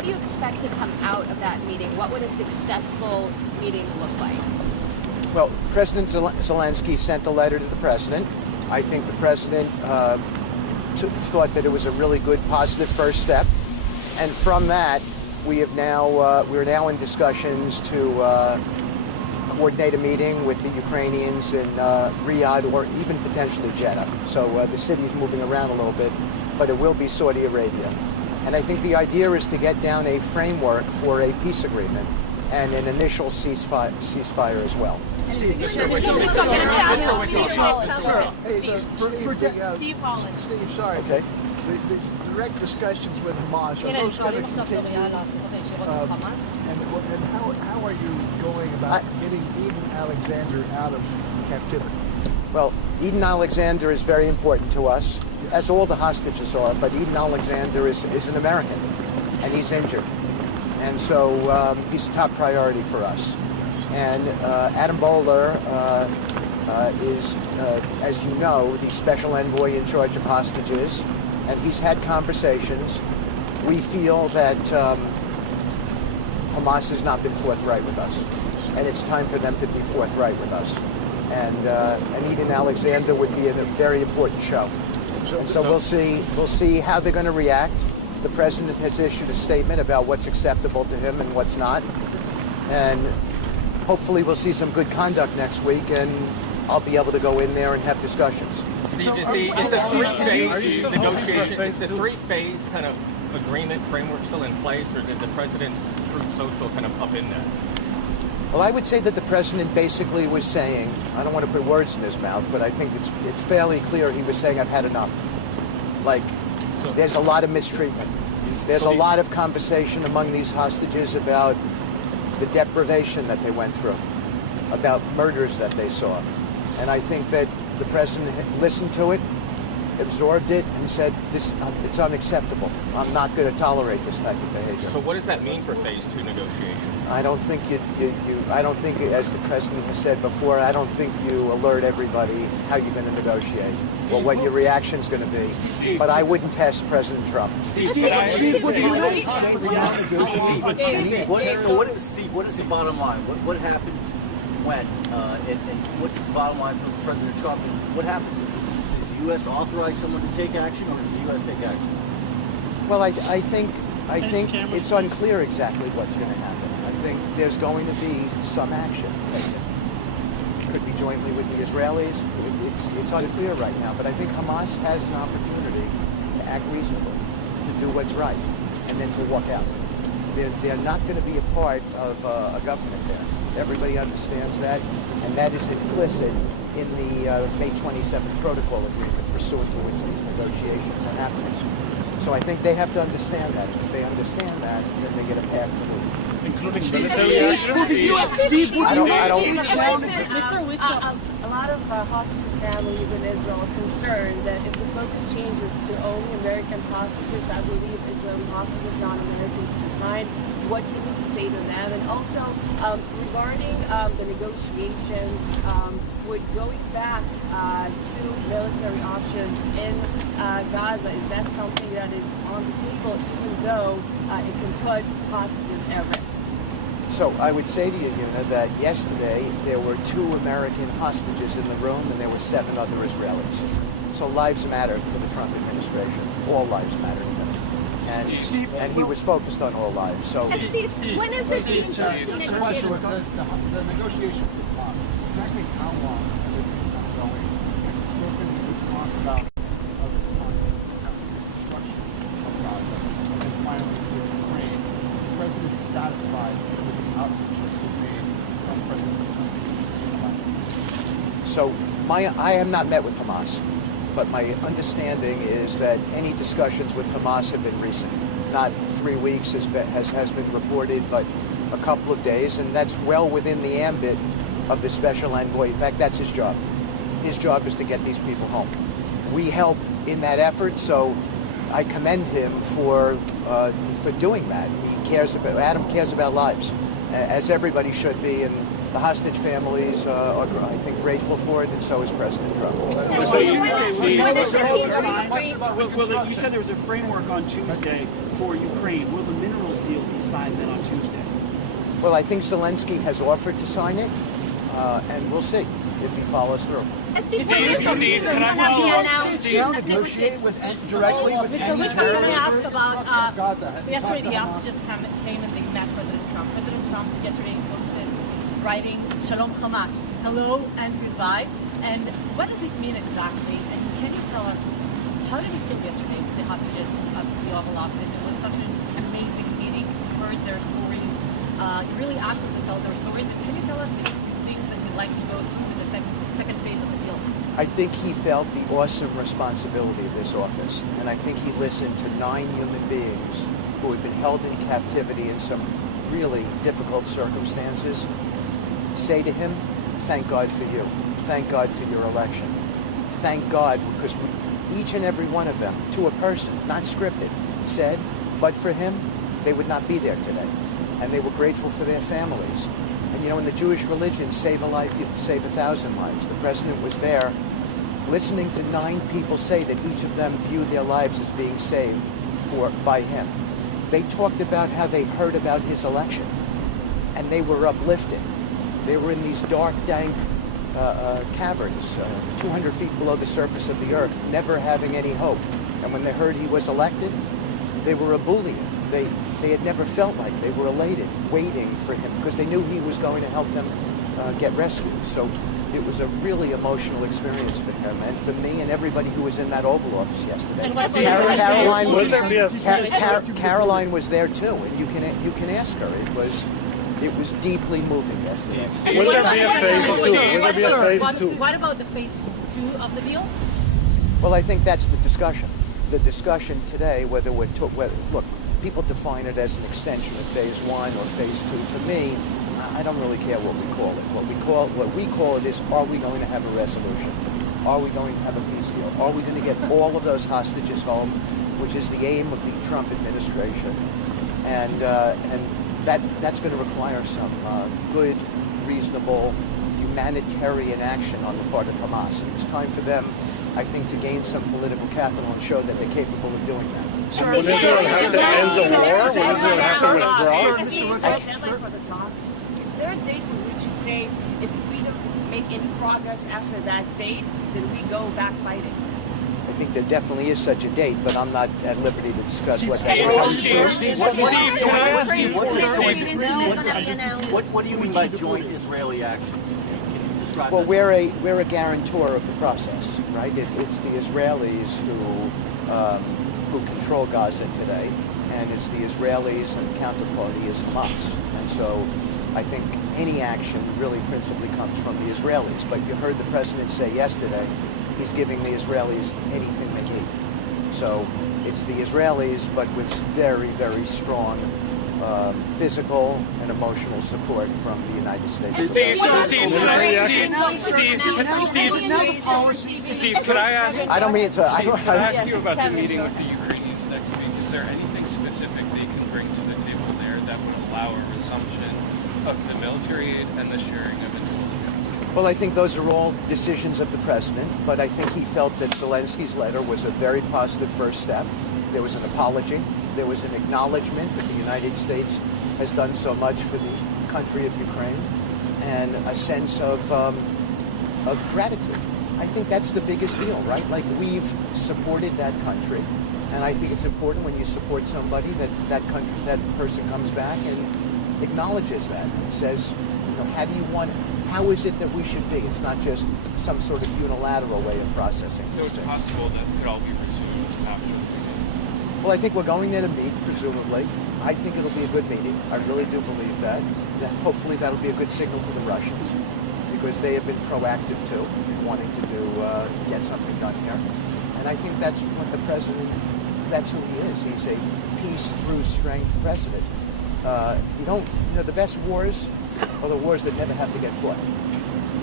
What do you expect to come out of that meeting? What would a successful meeting look like? Well, President Zelenskyy sent a letter to the president. I think the president thought that it was a really good, positive first step. And from that, we're now in discussions to coordinate a meeting with the Ukrainians in Riyadh or even potentially Jeddah. So the city's moving around a little bit, but it will be Saudi Arabia. And I think the idea is to get down a framework for a peace agreement and an initial ceasefire as well. Steve Holland. Steve, sorry. Okay. The direct discussions with Hamas, are those going to continue? And how are you going about getting Eden Alexander out of captivity? Well, Eden Alexander is very important to us, as all the hostages are, but Eden Alexander is an American, and he's injured. And so he's a top priority for us. And Adam Bowler is, as you know, the special envoy in charge of hostages, and he's had conversations. We feel that Hamas has not been forthright with us, and it's time for them to be forthright with us. And Eden Alexander would be a very important show. And so we'll see how they're going to react. The president has issued a statement about what's acceptable to him and what's not. And hopefully we'll see some good conduct next week, and I'll be able to go in there and have discussions. Is the three-phase negotiation, is the three-phase kind of agreement framework still in place, or did the president's Truth Social kind of up in that? Well, I would say that the president basically was saying, I don't want to put words in his mouth, but I think it's fairly clear he was saying, I've had enough. Like, there's a lot of mistreatment. There's a lot of conversation among these hostages about the deprivation that they went through, about murders that they saw. And I think that the president listened to it, absorbed it, and said, it's unacceptable. I'm not going to tolerate this type of behavior. So what does that mean for phase 2 negotiations? I don't think I don't think, as the president has said before, I don't think you alert everybody how you're going to negotiate or what your reaction's going to be. But I wouldn't test President Trump. What is the bottom line? What happens when? And what's the bottom line for President Trump? And what happens? Does the U.S. authorize someone to take action, or does the U.S. take action? Well, I think it's unclear exactly what's going to happen. I think there's going to be some action taken. It could be jointly with the Israelis. It's unclear right now, but I think Hamas has an opportunity to act reasonably, to do what's right, and then to walk out. They're not going to be a part of a government there. Everybody understands that, and that is implicit in the May 27th protocol agreement pursuant to which these negotiations are happening. So I think they have to understand that. If they understand that, then they get a path to move. Including military action? Mr. Witkoff. A lot of hostage families in Israel are concerned that if the focus changes to only American hostages, I believe Israeli hostages, non-Americans behind. What can you say to them? And also, regarding the negotiations, would going back to military options in Gaza, is that something that is on the table, even though it can put hostages at risk? So I would say to you, that yesterday there were 2 American hostages in the room and there were 7 other Israelis. So lives matter to the Trump administration. All lives matter to them. And he was focused on all lives. So Steve, when is this being Just a question with the negotiations with Hamas. Exactly how long have they been going? And spoken with Hamas about the construction of Gaza, and then finally with Ukraine. Is the president satisfied with the outreach that's been made from President Zelenskyy? So I have not met with Hamas, but my understanding is that any discussions with Hamas have been recent. Not 3 weeks has been reported, but a couple of days, and that's well within the ambit of the special envoy. In fact, that's his job. His job is to get these people home. We help in that effort, so I commend him for doing that. Adam cares about lives, as everybody should be, and The hostage families are, I think, grateful for it, and so is President Trump. So you said there was a framework on Tuesday for Ukraine. Will the minerals deal be signed then on Tuesday? Well, I think Zelenskyy has offered to sign it, and we'll see if he follows through. Steve, can I follow up? Steve, negotiate directly with Mr. Witkoff, can I ask about yesterday the hostages came and they met President Trump. President Trump yesterday posted writing Shalom Hamas, hello and goodbye. And what does it mean exactly? And can you tell us, how did you feel yesterday with the hostages at the Oval Office? It was such an amazing meeting. You heard their stories. You really asked them to tell their stories. And can you tell us if you think that you'd like to go through the second phase of the deal? I think he felt the awesome responsibility of this office, and I think he listened to 9 human beings who had been held in captivity in some really difficult circumstances say to him, thank God for you. Thank God for your election. Thank God, because each and every one of them, to a person, not scripted, said, but for him, they would not be there today. And they were grateful for their families. And you know, in the Jewish religion, save a life, you save 1,000 lives. The president was there listening to 9 people say that each of them viewed their lives as being saved by him. They talked about how they heard about his election, and they were uplifted. They were in these dark, dank caverns, 200 feet below the surface of the earth, never having any hope. And when they heard he was elected, they were ebullient. They had never felt like they were elated, waiting for him, because they knew he was going to help them get rescued. So it was a really emotional experience for him and for me and everybody who was in that Oval Office yesterday. Caroline was there too, and you can ask her. It was deeply moving yesterday. Will there be a phase 2? What about the phase 2 of the deal? Well, I think that's the discussion. The discussion today, whether look, people define it as an extension of phase 1 or phase 2. For me, I don't really care what we call it. What we call it is, are we going to have a resolution? Are we going to have a peace deal? Are we going to get all of those hostages home, which is the aim of the Trump administration? And that's going to require some good, reasonable, humanitarian action on the part of Hamas. And it's time for them, I think, to gain some political capital and show that they're capable of doing that. Will Israel have to end the war? Will Israel have to withdraw? Is there a date in which you say, if we don't make any progress after that date, then we go back fighting? I think there definitely is such a date, but I'm not at liberty to discuss what that is. What do you mean by joint Israeli actions? Can you describe Well, that? we're a guarantor of the process, right? It's the Israelis who control Gaza today, and it's the Israelis, and the counterparty is Hamas. And so I think any action really principally comes from the Israelis. But you heard the president say yesterday, he's giving the Israelis anything they need. So it's the Israelis, but with very, very strong physical and emotional support from the United States. Steve, could I ask? I don't mean to. Can I ask you about the meeting with the Ukrainians next week? Is there anything specific they can bring to the table there that would allow a resumption of the military aid and the sharing of intelligence? Well, I think those are all decisions of the president, but I think he felt that Zelenskyy's letter was a very positive first step. There was an apology. There was an acknowledgement that the United States has done so much for the country of Ukraine, and a sense of gratitude. I think that's the biggest deal, right? Like, we've supported that country, and I think it's important when you support somebody that person comes back and acknowledges that and says, you know, how is it that we should be? It's not just some sort of unilateral way of processing. So it's possible that it could all be resumed after. Well, I think we're going there to meet, presumably. I think it'll be a good meeting. I really do believe that. Hopefully that'll be a good signal to the Russians, because they have been proactive too in wanting to get something done here. And I think that's what the president, that's who he is. He's a peace through strength president. The best wars are the wars that never have to get fought.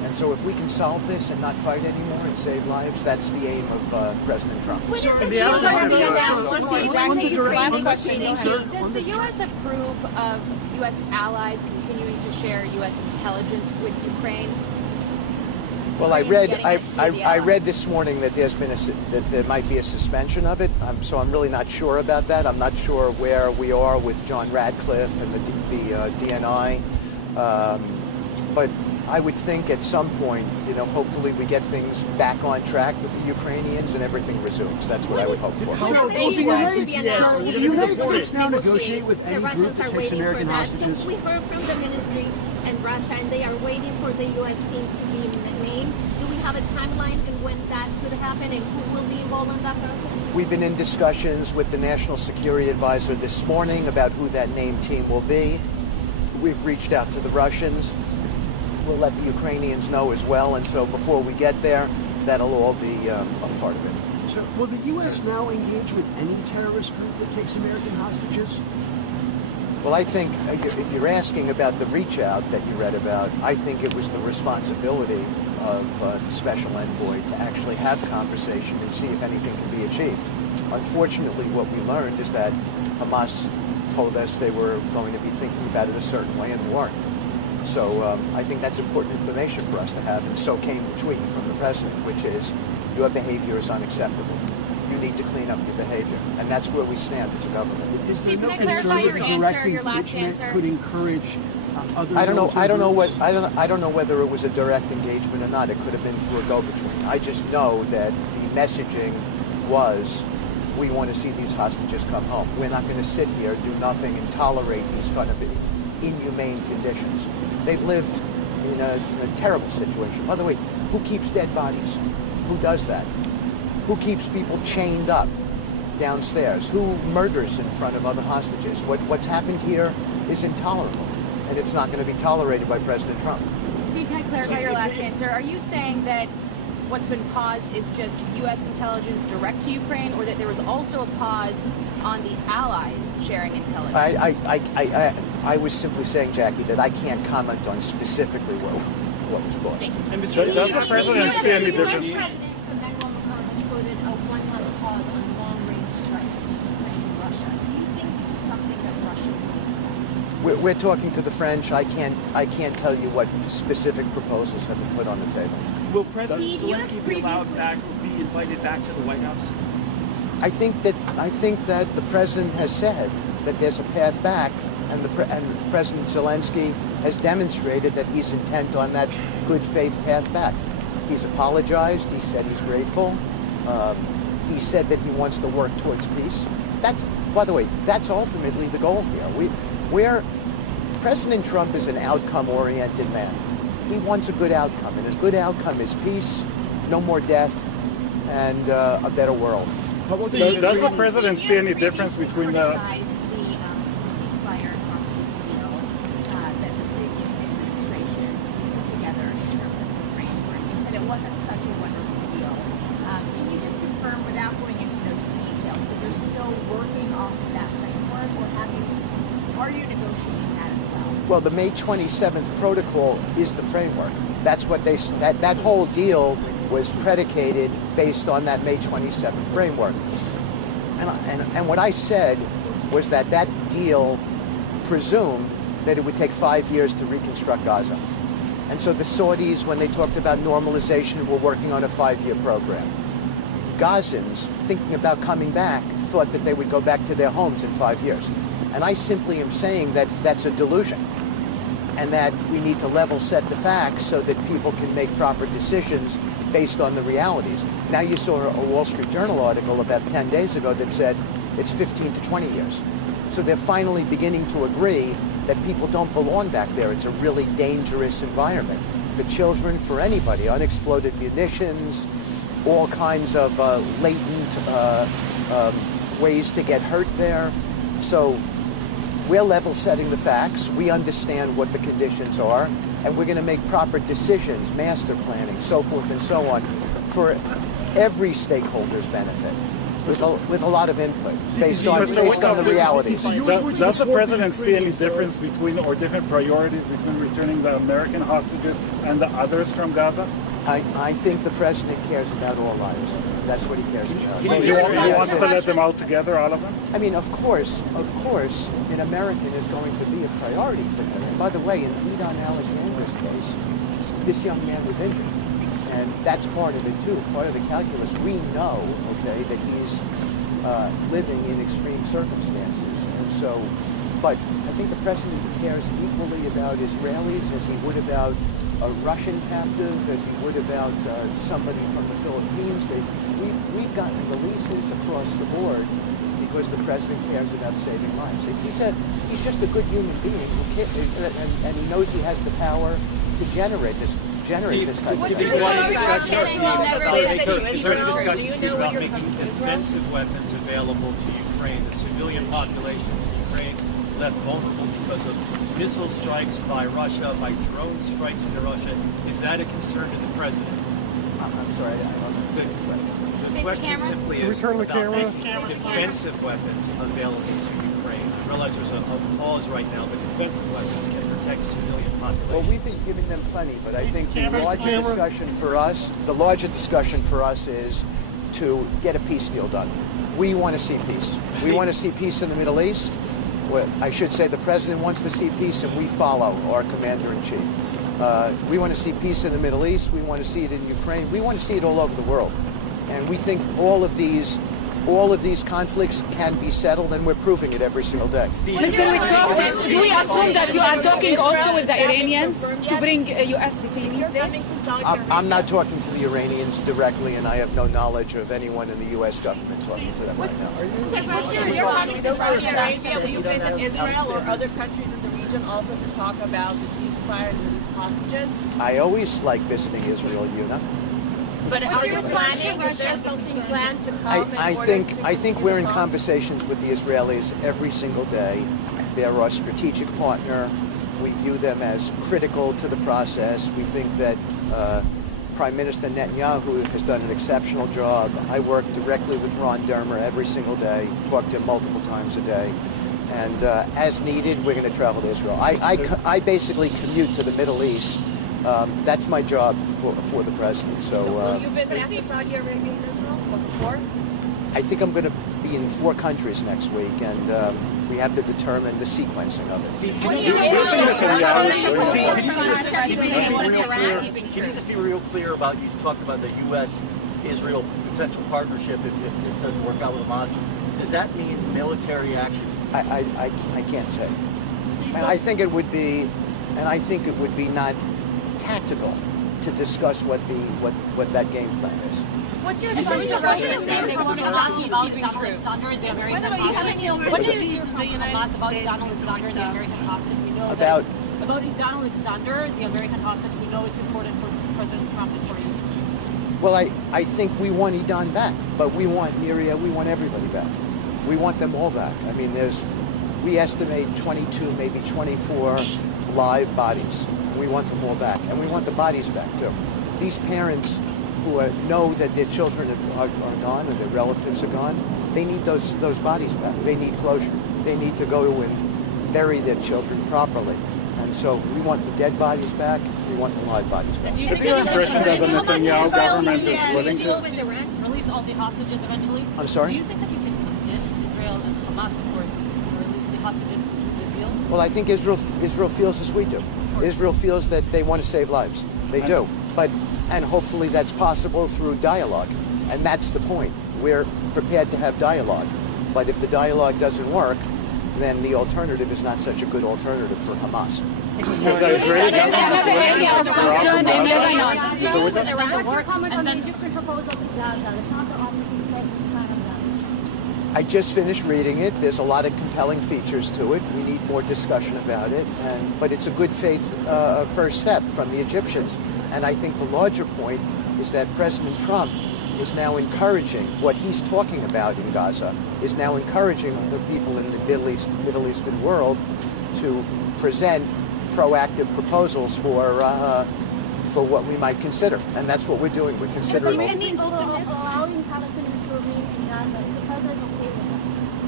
And so if we can solve this and not fight anymore and save lives, that's the aim of President Trump. Does the U.S. approve of U.S. allies continuing to share U.S. intelligence with Ukraine? Well, I read this morning that that there might be a suspension of it. So I'm really not sure about that. I'm not sure where we are with John Radcliffe and the DNI. But I would think at some point, hopefully we get things back on track with the Ukrainians and everything resumes. That's what I would hope for. Will the United States now negotiate with any group that takes American hostages? We heard from the ministry and Russia, and they are waiting for the U.S. team to be named. Do we have a timeline and when that could happen, and who will be involved in that process? We've been in discussions with the National Security Advisor this morning about who that named team will be. We've reached out to the Russians. We'll let the Ukrainians know as well, and so before we get there, that'll all be a part of it. So, will the U.S. now engage with any terrorist group that takes American hostages? Well, I think if you're asking about the reach out that you read about, I think it was the responsibility of the special envoy to actually have conversation and see if anything can be achieved. Unfortunately, what we learned is that Hamas told us they were going to be thinking about it a certain way and weren't. So I think that's important information for us to have, and so came the tweet from the president, which is, your behavior is unacceptable. You need to clean up your behavior, and that's where we stand as a government. Is there Steve, no can I clarify concern your that answer, your last direct engagement answer? could encourage other? I don't know military groups? I don't know whether it was a direct engagement or not. It could have been through a go-between. I just know that the messaging was, we want to see these hostages come home. We're not going to sit here, do nothing, and tolerate these kind of inhumane conditions. They've lived in a terrible situation. By the way, who keeps dead bodies? Who does that? Who keeps people chained up downstairs? Who murders in front of other hostages? What's happened here is intolerable, and it's not going to be tolerated by President Trump. Steve, can I clarify your last answer? Are you saying that what's been paused is just U.S. intelligence direct to Ukraine, or that there was also a pause on the allies sharing intelligence? I was simply saying, Jackie, that I can't comment on specifically what was paused. And does the president see any difference? Emmanuel Macron has quoted a 1-month pause on long-range strikes in Ukraine and Russia. Do you think this is something that Russia will accept? We're talking to the French. I can't tell you what specific proposals have been put on the table. Will President Zelenskyy be allowed back, or be invited back to the White House? I think that the president has said that there's a path back, and President Zelenskyy has demonstrated that he's intent on that good faith path back. He's apologized. He said he's grateful. He said that he wants to work towards peace. By the way, that's ultimately the goal here. President Trump is an outcome-oriented man. He wants a good outcome, and his good outcome is peace, no more death, and a better world. Does the president see any difference between the ceasefire hostage deal that the previous administration put together in terms of the framework? You said it wasn't such a wonderful deal. Can you just confirm, without going into those details, that you're still working off of that framework, or are you negotiating that as well? Well, the May 27th protocol is the framework. That's what that whole deal was predicated based on that May 27th framework. And what I said was that deal presumed that it would take 5 years to reconstruct Gaza. And so the Saudis, when they talked about normalization, were working on a 5-year program. Gazans, thinking about coming back, thought that they would go back to their homes in 5 years. And I simply am saying that that's a delusion, and that we need to level set the facts so that people can make proper decisions based on the realities. Now you saw a Wall Street Journal article about 10 days ago that said it's 15 to 20 years. So they're finally beginning to agree that people don't belong back there. It's a really dangerous environment for children, for anybody. Unexploded munitions, all kinds of latent ways to get hurt there. So we're level setting the facts. We understand what the conditions are, and we're going to make proper decisions, master planning, so forth and so on, for every stakeholder's benefit. with a lot of input based on the realities. Does the president see any difference between or different priorities between returning the American hostages and the others from Gaza? I think the president cares about all lives. That's what he cares about. So he wants to let them out together, all of them? I mean, of course, an American is going to be a priority for him. And by the way, in Edon Alexander's case, this young man was injured. And that's part of it too, part of the calculus. We know, okay, that he's living in extreme circumstances. And so, but I think the president cares equally about Israelis as he would about a Russian captive, as he would about somebody from the Philippines. We've gotten releases across the board because the president cares about saving lives. He's just a good human being who and he knows he has the power to generate this type of Is there any discussion about making defensive weapons available to Ukraine? The civilian populations in Ukraine left vulnerable because of missile strikes by Russia, by drone strikes into Russia. Is that a concern to the president? I'm sorry, I don't understand the question. The question simply is about making defensive weapons available to Ukraine. I realize there's a pause right now, but defensive weapons can protect civilian populations. Well, we've been giving them plenty, but I think the larger discussion for us is to get a peace deal done. We want to see peace. We want to see peace in the Middle East. Well, I should say the president wants to see peace, and we follow our commander-in-chief. We want to see peace in the Middle East. We want to see it in Ukraine. We want to see it all over the world. And we think all of these conflicts can be settled, and we're proving it every single day. Mr. Witkoff, do we assume that you are talking also with the Iranians to bring U.S. detainees there? I'm not talking to the Iranians directly, and I have no knowledge of anyone in the U.S. government talking to them right now. You're talking to Saudi Arabia. Will you visit Israel or other countries in the region also to talk about the ceasefire and release hostages? I always like visiting Israel, Yuna. But are you planning? Is there something planned to come? I think we're in conversations with the Israelis every single day. They're our strategic partner. We view them as critical to the process. We think that Prime Minister Netanyahu has done an exceptional job. I work directly with Ron Dermer every single day, talk to him multiple times a day. And as needed, we're going to travel to Israel. I basically commute to the Middle East. That's my job for the president. So will you visit after Saudi Arabia and Israel or before? I think I'm going to be in 4 countries next week, and we have to determine the sequencing of it. Can you just be real clear about, you talked about the U.S.-Israel potential partnership if this doesn't work out with Hamas. Does that mean military action? I can't say. And I think it would be not tactical to discuss what that game plan is. What's your assumption about the Donald Alexander, the American hostage? What do you hear from Hamas about Donald Alexander, the American hostage? We know about Donald Alexander, the American hostage. We know it's important for President Trump and for Israel. Well, I think we want Idan back, but we want Niria, we want everybody back. We want them all back. I mean, we estimate 22, maybe 24 live bodies. We want them all back, and we want the bodies back too. These parents who know that their children are gone or their relatives are gone, they need those bodies back. They need closure. They need to go and bury their children properly. And so we want the dead bodies back. We want the live bodies back. Is your impression that the Netanyahu government is willing to release all the hostages eventually? I'm sorry? Do you think that you can convince Israel and Hamas, of course, to release the hostages to keep the deal? Well, I think Israel feels as we do. Israel feels that they want to save lives. They do. And hopefully that's possible through dialogue. And that's the point. We're prepared to have dialogue. But if the dialogue doesn't work, then the alternative is not such a good alternative for Hamas. What's your comment on the Egyptian proposal to Gaza, the counter-offensive President's plan on that? I just finished reading it. There's a lot of compelling features to it. We need more discussion about it. But it's a good faith first step from the Egyptians. And I think the larger point is that President Trump is now encouraging what he's talking about in Gaza, is now encouraging the people in the Middle Eastern world to present proactive proposals for what we might consider. And that's what we're doing. We're considering. Does it mean allowing Palestinians to remain in Gaza?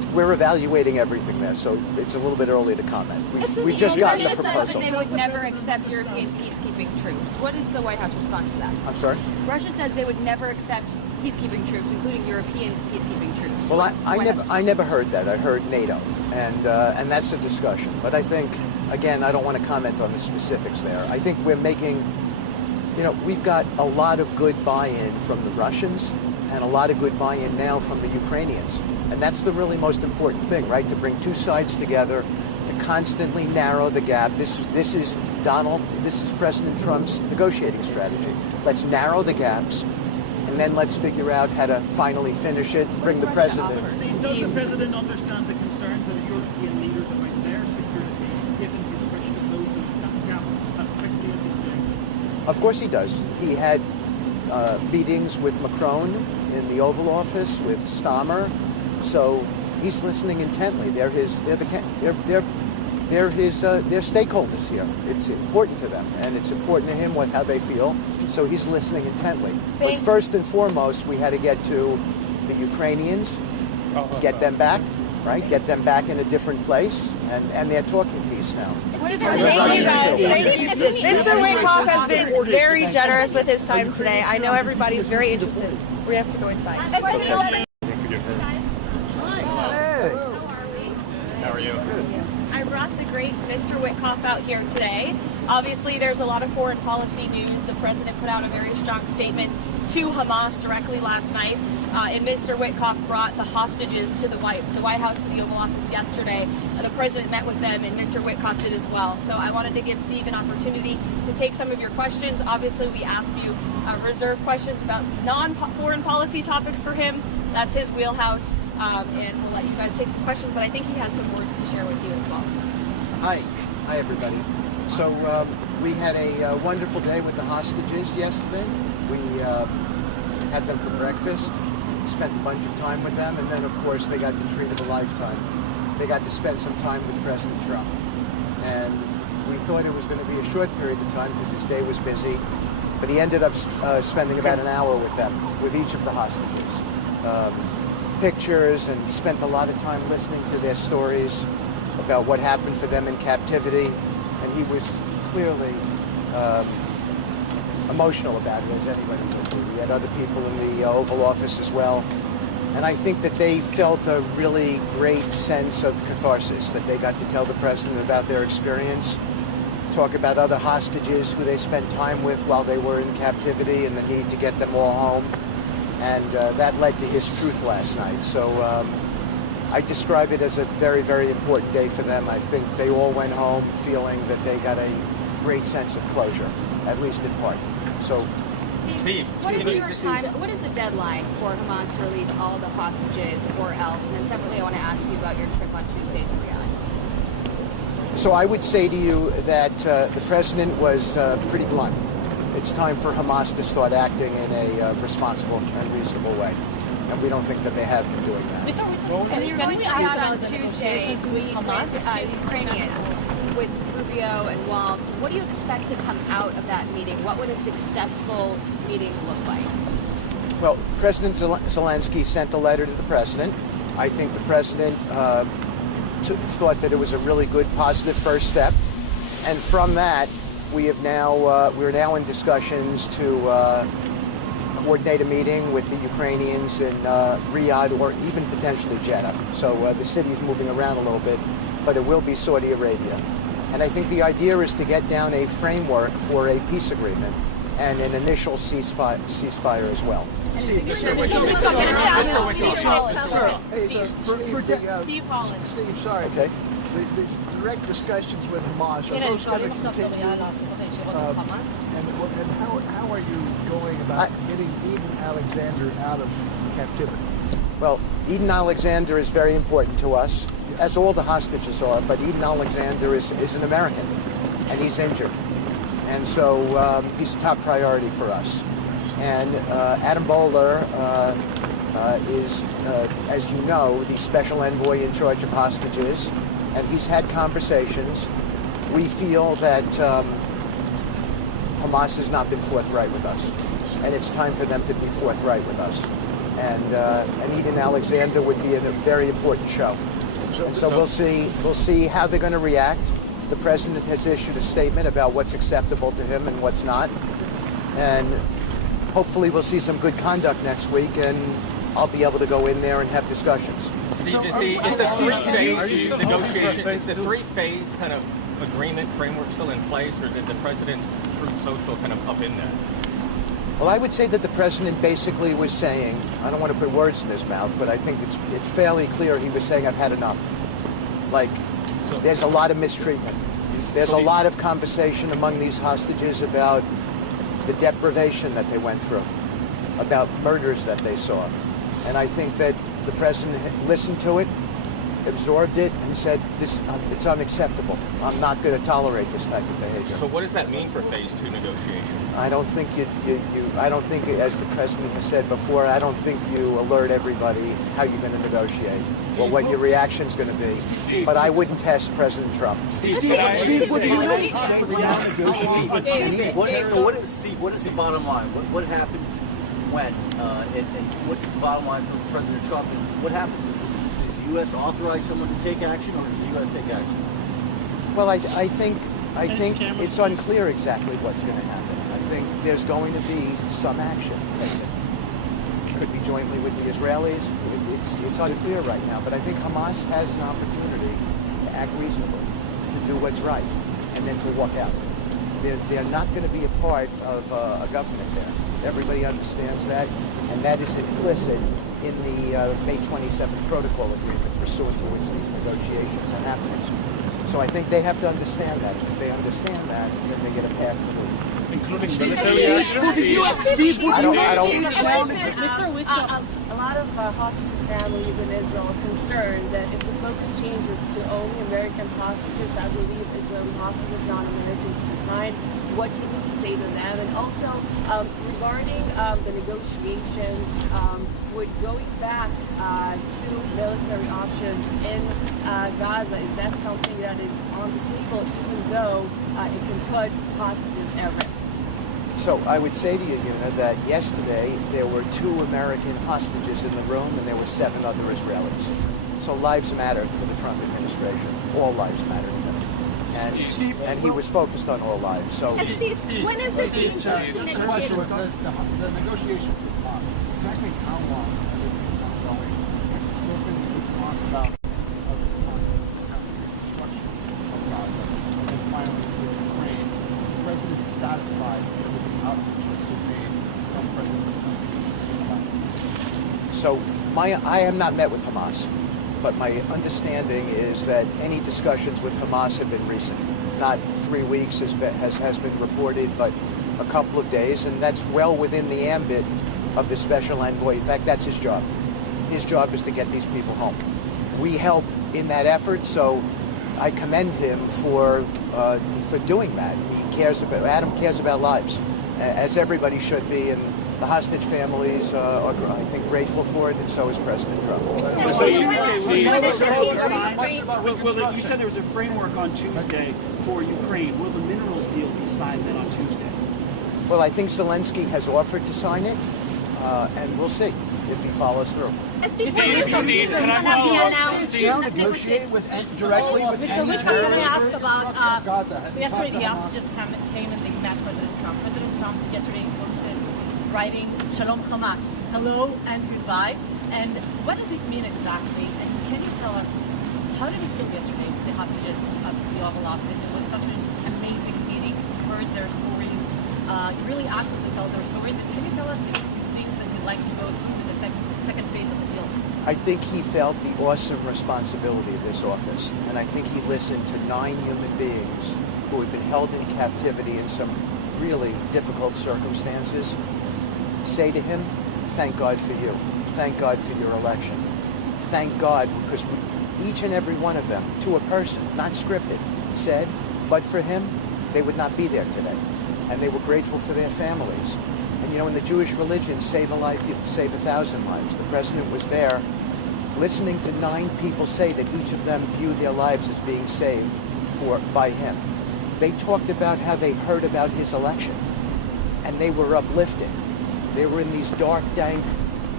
we're evaluating everything there, so it's a little bit early to comment. We've just gotten the Russia says proposal. that they would never accept European peacekeeping troops. What is the White House response to that? I'm sorry? Russia says they would never accept peacekeeping troops, including European peacekeeping troops. Well, I never heard that. I heard NATO, and that's a discussion. But I think, again, I don't want to comment on the specifics there. I think we're making, we've got a lot of good buy-in from the Russians and a lot of good buy-in now from the Ukrainians. And that's the really most important thing, right? To bring two sides together, to constantly narrow the gap. This is President Trump's negotiating strategy. Let's narrow the gaps, and then let's figure out how to finally finish it, bring the president in. Does the president understand the concerns of the European leaders about their security, given his wish to close those gaps as quickly as he's doing? Of course he does. He had meetings with Macron in the Oval Office, with Stammer, so he's listening intently. They're stakeholders here. It's important to them, and it's important to him how they feel. So he's listening intently. But first and foremost, we had to get to the Ukrainians, get them back, right? Get them back in a different place, and they're talking peace now. Thank you guys. Mr. Witkoff has been very generous with his time today. I know everybody's very interested. We have to go inside. How are you? I brought the great Mr. Witkoff out here today. Obviously, there's a lot of foreign policy news. The president put out a very strong statement to Hamas directly last night. And Mr. Witkoff brought the hostages to the White House, to the Oval Office yesterday. The president met with them, and Mr. Witkoff did as well. So I wanted to give Steve an opportunity to take some of your questions. Obviously, we ask you reserve questions about non-foreign policy topics for him. That's his wheelhouse. And we'll let you guys take some questions, but I think he has some words to share with you as well. Hi everybody. So we had a wonderful day with the hostages yesterday. We had them for breakfast, spent a bunch of time with them, and then of course they got the treat of a lifetime. They got to spend some time with President Trump. And we thought it was going to be a short period of time because his day was busy, but he ended up spending about an hour with them, with each of the hostages. Pictures, and spent a lot of time listening to their stories about what happened for them in captivity, and he was clearly emotional about it, as anybody would be. We had other people in the Oval Office as well, and I think that they felt a really great sense of catharsis, that they got to tell the president about their experience, talk about other hostages who they spent time with while they were in captivity, and the need to get them all home. And that led to his truth last night. So I describe it as a very, very important day for them. I think they all went home feeling that they got a great sense of closure, at least in part. So, Steve, what is the deadline for Hamas to release all the hostages or else? And then separately, I want to ask you about your trip on Tuesday to Riyadh. So I would say to you that the president was pretty blunt. It's time for Hamas to start acting in a responsible and reasonable way. And we don't think that they have been doing that. And you're going to out on Tuesday to meet with Ukrainians, with Rubio and Waltz. What do you expect to come out of that meeting? What would a successful meeting look like? Well, President Zelenskyy sent a letter to the president. I think the president thought that it was a really good, positive first step. And from that, we're now in discussions to coordinate a meeting with the Ukrainians in Riyadh or even potentially Jeddah. So the city's moving around a little bit, but it will be Saudi Arabia. And I think the idea is to get down a framework for a peace agreement and an initial ceasefire as well. Steve Holland. Steve, sorry. Okay. The direct discussions with Hamas, are those going to continue? And how are you going about getting Eden Alexander out of captivity? Well, Eden Alexander is very important to us, as all the hostages are, but Eden Alexander is an American, and he's injured. And so he's a top priority for us. And Adam Bowler is, as you know, the special envoy in charge of hostages, and he's had conversations. We feel that Hamas has not been forthright with us, and it's time for them to be forthright with us. and Eden Alexander would be a very important show. And so we'll see how they're going to react. The president has issued a statement about what's acceptable to him and what's not, and hopefully we'll see some good conduct next week, and I'll be able to go in there and have discussions. Steve, is the three-phase negotiation, is the three-phase kind of agreement framework still in place, or did the president's Truth Social kind of up in that? Well, I would say that the president basically was saying, I don't want to put words in his mouth, but I think it's fairly clear he was saying, I've had enough. Like, there's a lot of mistreatment. There's a lot of conversation among these hostages about the deprivation that they went through, about murders that they saw. And I think that the president listened to it, absorbed it, and said, it's unacceptable. I'm not going to tolerate this type of behavior. So what does that mean for phase 2 negotiations? I don't think I don't think, as the president has said before, I don't think you alert everybody how you're going to negotiate or what your reaction's going to be. But I wouldn't test President Trump. What is the bottom line? What happens when? And what's the bottom line for President Trump? And what happens? Does the U.S. authorize someone to take action, or does the U.S. take action? Well, I think it's unclear exactly what's going to happen. I think there's going to be some action taken. It could be jointly with the Israelis. It's unclear right now, but I think Hamas has an opportunity to act reasonably, to do what's right, and then to walk out. They're not going to be a part of a government there. Everybody understands that, and that is implicit in the May 27th protocol agreement pursuant to which these negotiations are happening. So I think they have to understand that. If they understand that, then they get a path to move. Including military action? Steve, I don't. Mr. Witkoff, a lot of hostages' families in Israel are concerned that if the focus changes to only American hostages that will leave Israeli hostages, non-Americans behind, what can you say to them? And also, regarding the negotiations, would going back to military options in Gaza, is that something that is on the table, even though it can put hostages at risk? So I would say to you, that yesterday there were 2 American hostages in the room and there were 7 other Israelis. So lives matter to the Trump administration. All lives matter to them. And he was focused on all lives. So when is this being The negotiations with Hamas, exactly how long are they going? There's still been good talk about the possible reconstruction of Gaza, and then finally with Ukraine. Is the president satisfied with the outreach that's made from President Zelenskyy? So I have not met with Hamas, but my understanding is that any discussions with Hamas have been recent. Not 3 weeks has been reported, but a couple of days, and that's well within the ambit of the special envoy. In fact, that's his job. His job is to get these people home. We help in that effort, so I commend him for doing that. Adam cares about lives, as everybody should be, and the hostage families are, I think, grateful for it, and so is President Trump. So you said there was a framework on Tuesday for Ukraine. Will the minerals deal be signed then on Tuesday? Well, I think Zelenskyy has offered to sign it, and we'll see if he follows through. Steve, can I follow up? Steve, negotiate directly with Mr. Witkoff, let me ask about, yesterday the hostages came and they met President Trump. President Trump yesterday posted writing Shalom Hamas, hello and goodbye. And what does it mean exactly? And can you tell us, how did you feel yesterday, the hostages at the Oval Office? It was such an amazing meeting. You heard their stories. You really asked them to tell their stories. And can you tell us if you think that you'd like to go through the second phase of the deal? I think he felt the awesome responsibility of this office, and I think he listened to 9 human beings who had been held in captivity in some really difficult circumstances say to him, thank God for you. Thank God for your election. Thank God, because each and every one of them, to a person, not scripted, said, but for him, they would not be there today. And they were grateful for their families. And in the Jewish religion, save a life, you save 1,000 lives. The president was there listening to 9 people say that each of them view their lives as being saved by him. They talked about how they heard about his election, and they were uplifted. They were in these dark, dank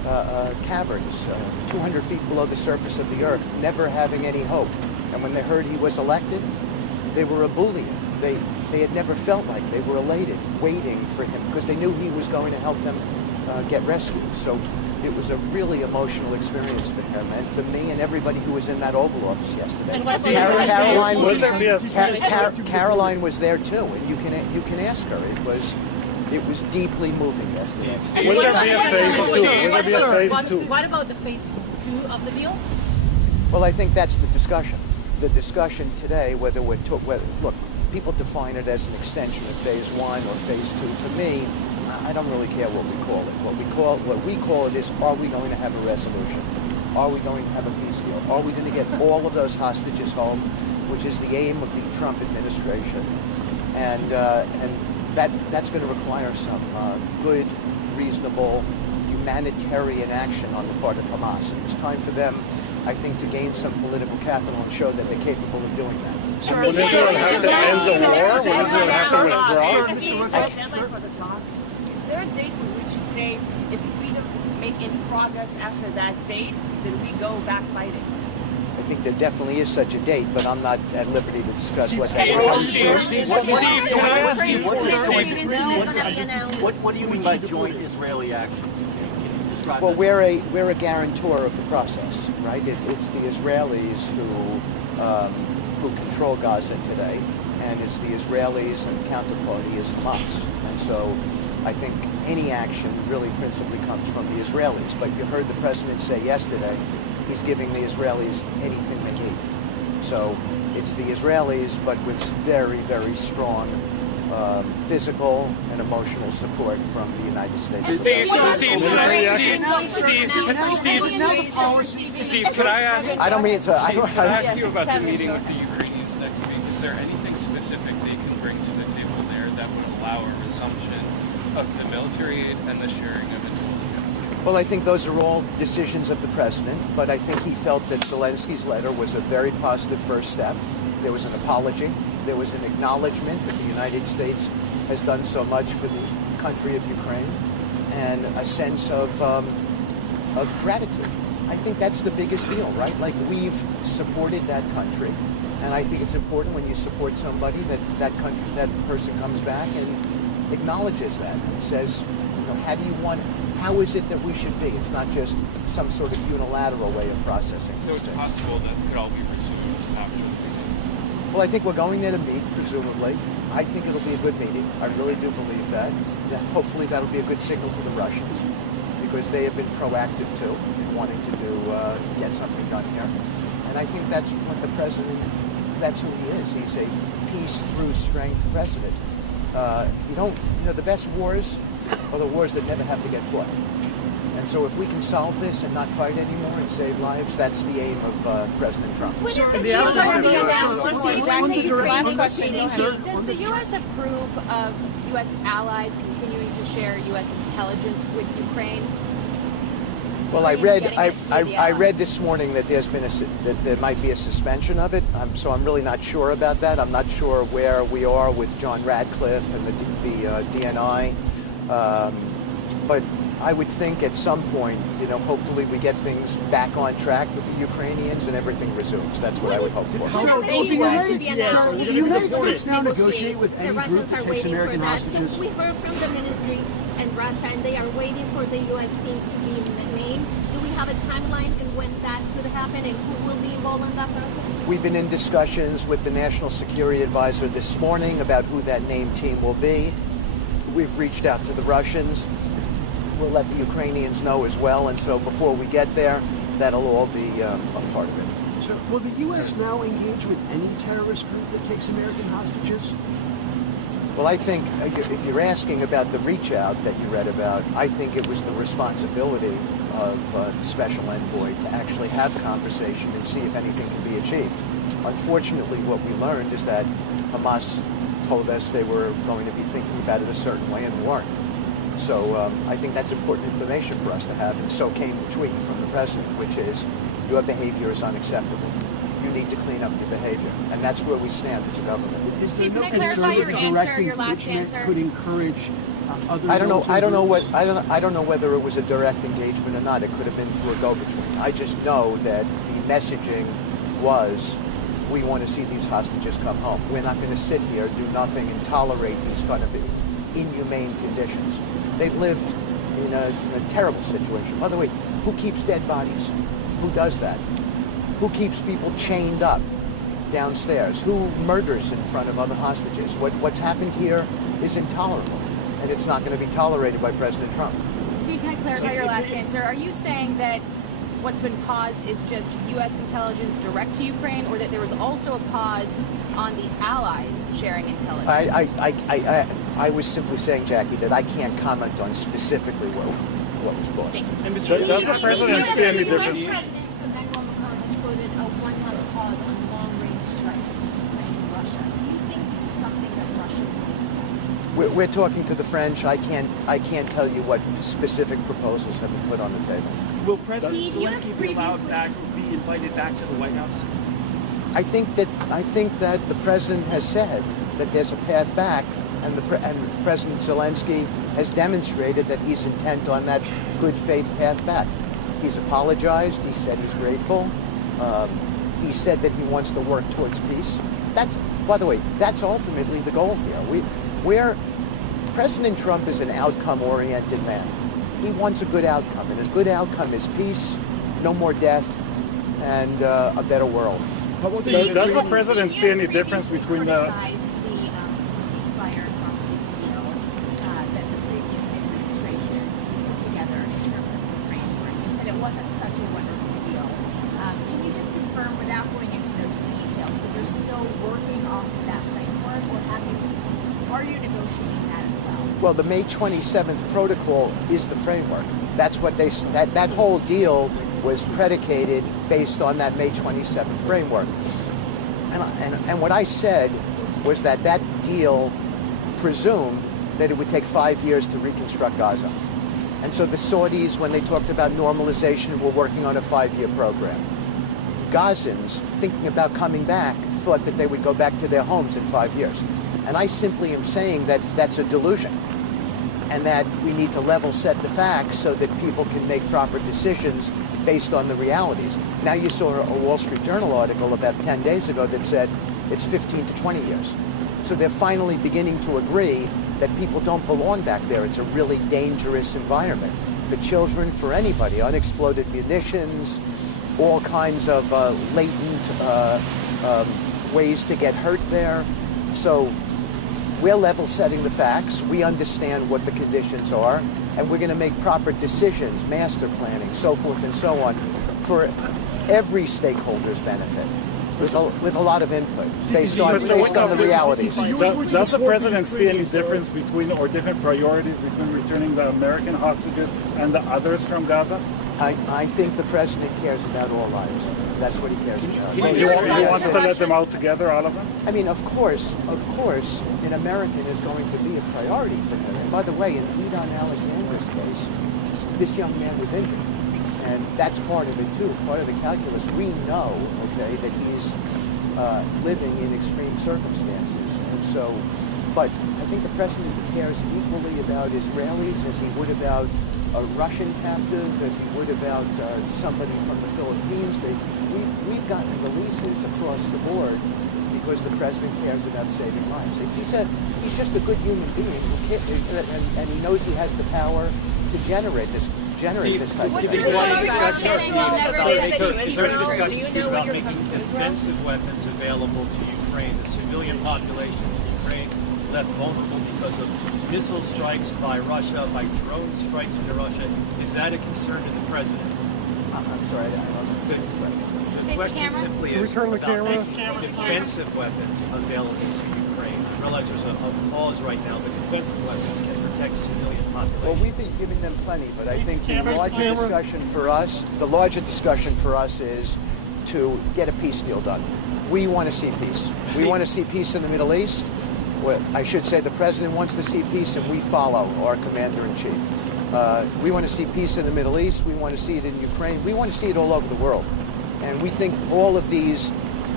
caverns, 200 feet below the surface of the earth, never having any hope. And when they heard he was elected, they were ebullient. They had never felt like they were elated, waiting for him, because they knew he was going to help them get rescued. So it was a really emotional experience for him and for me and everybody who was in that Oval Office yesterday. Caroline was there too, and you can ask her. It was deeply moving yesterday. Will there be a phase two? What about the phase 2 of the deal? Well, I think that's the discussion. The discussion today, whether look, people define it as an extension of phase 1 or phase 2. For me, I don't really care what we call it. What we call it is, are we going to have a resolution? Are we going to have a peace deal? Are we going to get all of those hostages home, which is the aim of the Trump administration? And that's going to require some good, reasonable, humanitarian action on the part of Hamas. And it's time for them, I think, to gain some political capital and show that they're capable of doing that. Will Israel have to end the war? Will Israel have to withdraw? Is there a date with which you say, if we don't make any progress after that date, then we go back fighting? I think there definitely is such a date, but I'm not at liberty to discuss what that is. What do you mean by joint Israeli actions? Well, we're a guarantor of the process, right? It's the Israelis who control Gaza today, and it's the Israelis, and the counterparty is Hamas. And so I think any action really principally comes from the Israelis. But you heard the president say yesterday he's giving the Israelis anything they need. So it's the Israelis, but with very, very strong physical and emotional support from the United States. Steve, could I ask? I don't mean to. Could I ask you about the meeting with the Ukrainians next week? Is there anything specific they can bring to the table there that would allow a resumption of the military aid and the sharing of intelligence? Well, I think those are all decisions of the president, but I think he felt that Zelensky's letter was a very positive first step. There was an apology. There was an acknowledgement that the United States has done so much for the country of Ukraine, and a sense of gratitude. I think that's the biggest deal, right? Like, we've supported that country, and I think it's important when you support somebody that person comes back and acknowledges that and says, you know, how is it that we should be? It's not just some sort of unilateral way of processing. So it's possible that it could all be resumed after. Well, I think we're going there to meet, presumably. I think it'll be a good meeting. I really do believe that. Hopefully that'll be a good signal to the Russians, because they have been proactive, too, in wanting to get something done here. And I think that's what the president, that's who he is. He's a peace through strength president. The best wars are the wars that never have to get fought. And so if we can solve this and not fight anymore and save lives, that's the aim of President Trump. Does the U.S. approve of U.S. allies continuing to share U.S. intelligence with Ukraine? Well, I read this morning that that there might be a suspension of it. So I'm really not sure about that. I'm not sure where we are with John Radcliffe and the DNI. But I would think at some point, hopefully we get things back on track with the Ukrainians and everything resumes. That's what I would hope for. So the United States now negotiate with any group that takes American hostages? We heard from the ministry and Russia, and they are waiting for the U.S. team to be named. Do we have a timeline and when that could happen, and who will be involved in that process? We've been in discussions with the National Security Advisor this morning about who that named team will be. We've reached out to the Russians. We'll let the Ukrainians know as well, and so before we get there, that'll all be a part of it. So will the U.S. now engage with any terrorist group that takes American hostages? Well, I think if you're asking about the reach out that you read about, I think it was the responsibility of the special envoy to actually have a conversation and see if anything can be achieved. Unfortunately, what we learned is that Hamas told us they were going to be thinking about it a certain way and weren't. So I think that's important information for us to have, and so came the tweet from the president, which is, your behavior is unacceptable. You need to clean up your behavior, and that's where we stand as a government. Is there no concern that the direct impeachment could encourage I don't know whether it was a direct engagement or not. It could have been through a go-between. I just know that the messaging was, we want to see these hostages come home. We're not going to sit here, do nothing, and tolerate these kind of inhumane conditions. They've lived in a terrible situation. By the way, who keeps dead bodies? Who does that? Who keeps people chained up downstairs? Who murders in front of other hostages? What's happened here is intolerable, and it's not going to be tolerated by President Trump. Steve, can I clarify your last answer? Are you saying that what's been paused is just U.S. intelligence direct to Ukraine, or that there was also a pause on the allies sharing intelligence? I was simply saying, Jackie, that I can't comment on specifically what was paused. And does the president see any difference? Has quoted a one-month pause on long-range strikes in Ukraine and Russia. Do you think this is something that Russia will accept? We're talking to the French. I can't tell you what specific proposals have been put on the table. Will President Zelenskyy be allowed back, or be invited back to the White House? I think that the president has said that there's a path back, and President Zelenskyy has demonstrated that he's intent on that good faith path back. He's apologized. He said he's grateful. He said that he wants to work towards peace. By the way, that's ultimately the goal here. President Trump is an outcome-oriented man. He wants a good outcome, and a good outcome is peace, no more death, and a better world. Does the president see any difference between the ceasefire and hostage deal that the previous administration put together in terms of the framework? You said it wasn't such a wonderful deal. Can you just confirm, without going into those details, that you're still working off of that framework, or are you negotiating that as well? Well, the May 27th protocol is the framework. That's what that whole deal was predicated based on that May 27th framework. And what I said was that deal presumed that it would take 5 years to reconstruct Gaza. And so the Saudis, when they talked about normalization, were working on a 5-year program. Gazans, thinking about coming back, thought that they would go back to their homes in 5 years. And I simply am saying that that's a delusion, and that we need to level set the facts so that people can make proper decisions based on the realities. Now you saw a Wall Street Journal article about 10 days ago that said it's 15 to 20 years. So they're finally beginning to agree that people don't belong back there. It's a really dangerous environment for children, for anybody. Unexploded munitions, all kinds of latent ways to get hurt there. So we're level setting the facts. We understand what the conditions are, and we're going to make proper decisions, master planning, so forth and so on, for every stakeholder's benefit, with a lot of input based on the realities. Does the president see any difference between, or different priorities between returning the American hostages and the others from Gaza? I think the president cares about all lives. That's what he cares about. So he wants to let them out together, all of them? I mean, of course, an American is going to be a priority for him. And by the way, in Edon Alexander's case, this young man was injured. And that's part of it, too, part of the calculus. We know, okay, that he's living in extreme circumstances. And so, but I think the president cares equally about Israelis as he would about a Russian captive, as he would about somebody from the Philippines. We've gotten releases across the board because the president cares about saving lives. He's just a good human being and he knows he has the power to generate this type of Is there any discussion about making defensive weapons available to Ukraine? The civilian populations in Ukraine left vulnerable because of missile strikes by Russia, by drone strikes into Russia. Is that a concern to the president? I'm sorry, The question simply is about making defensive weapons available to Ukraine. I realize there's a pause right now, but defensive weapons can protect civilian populations. Well, we've been giving them plenty, but I think the larger discussion for us is to get a peace deal done. We want to see peace. We want to see peace in the Middle East. Well, I should say the president wants to see peace, and we follow our commander-in-chief. We want to see peace in the Middle East. We want to see it in Ukraine. We want to see it all over the world. And we think all of these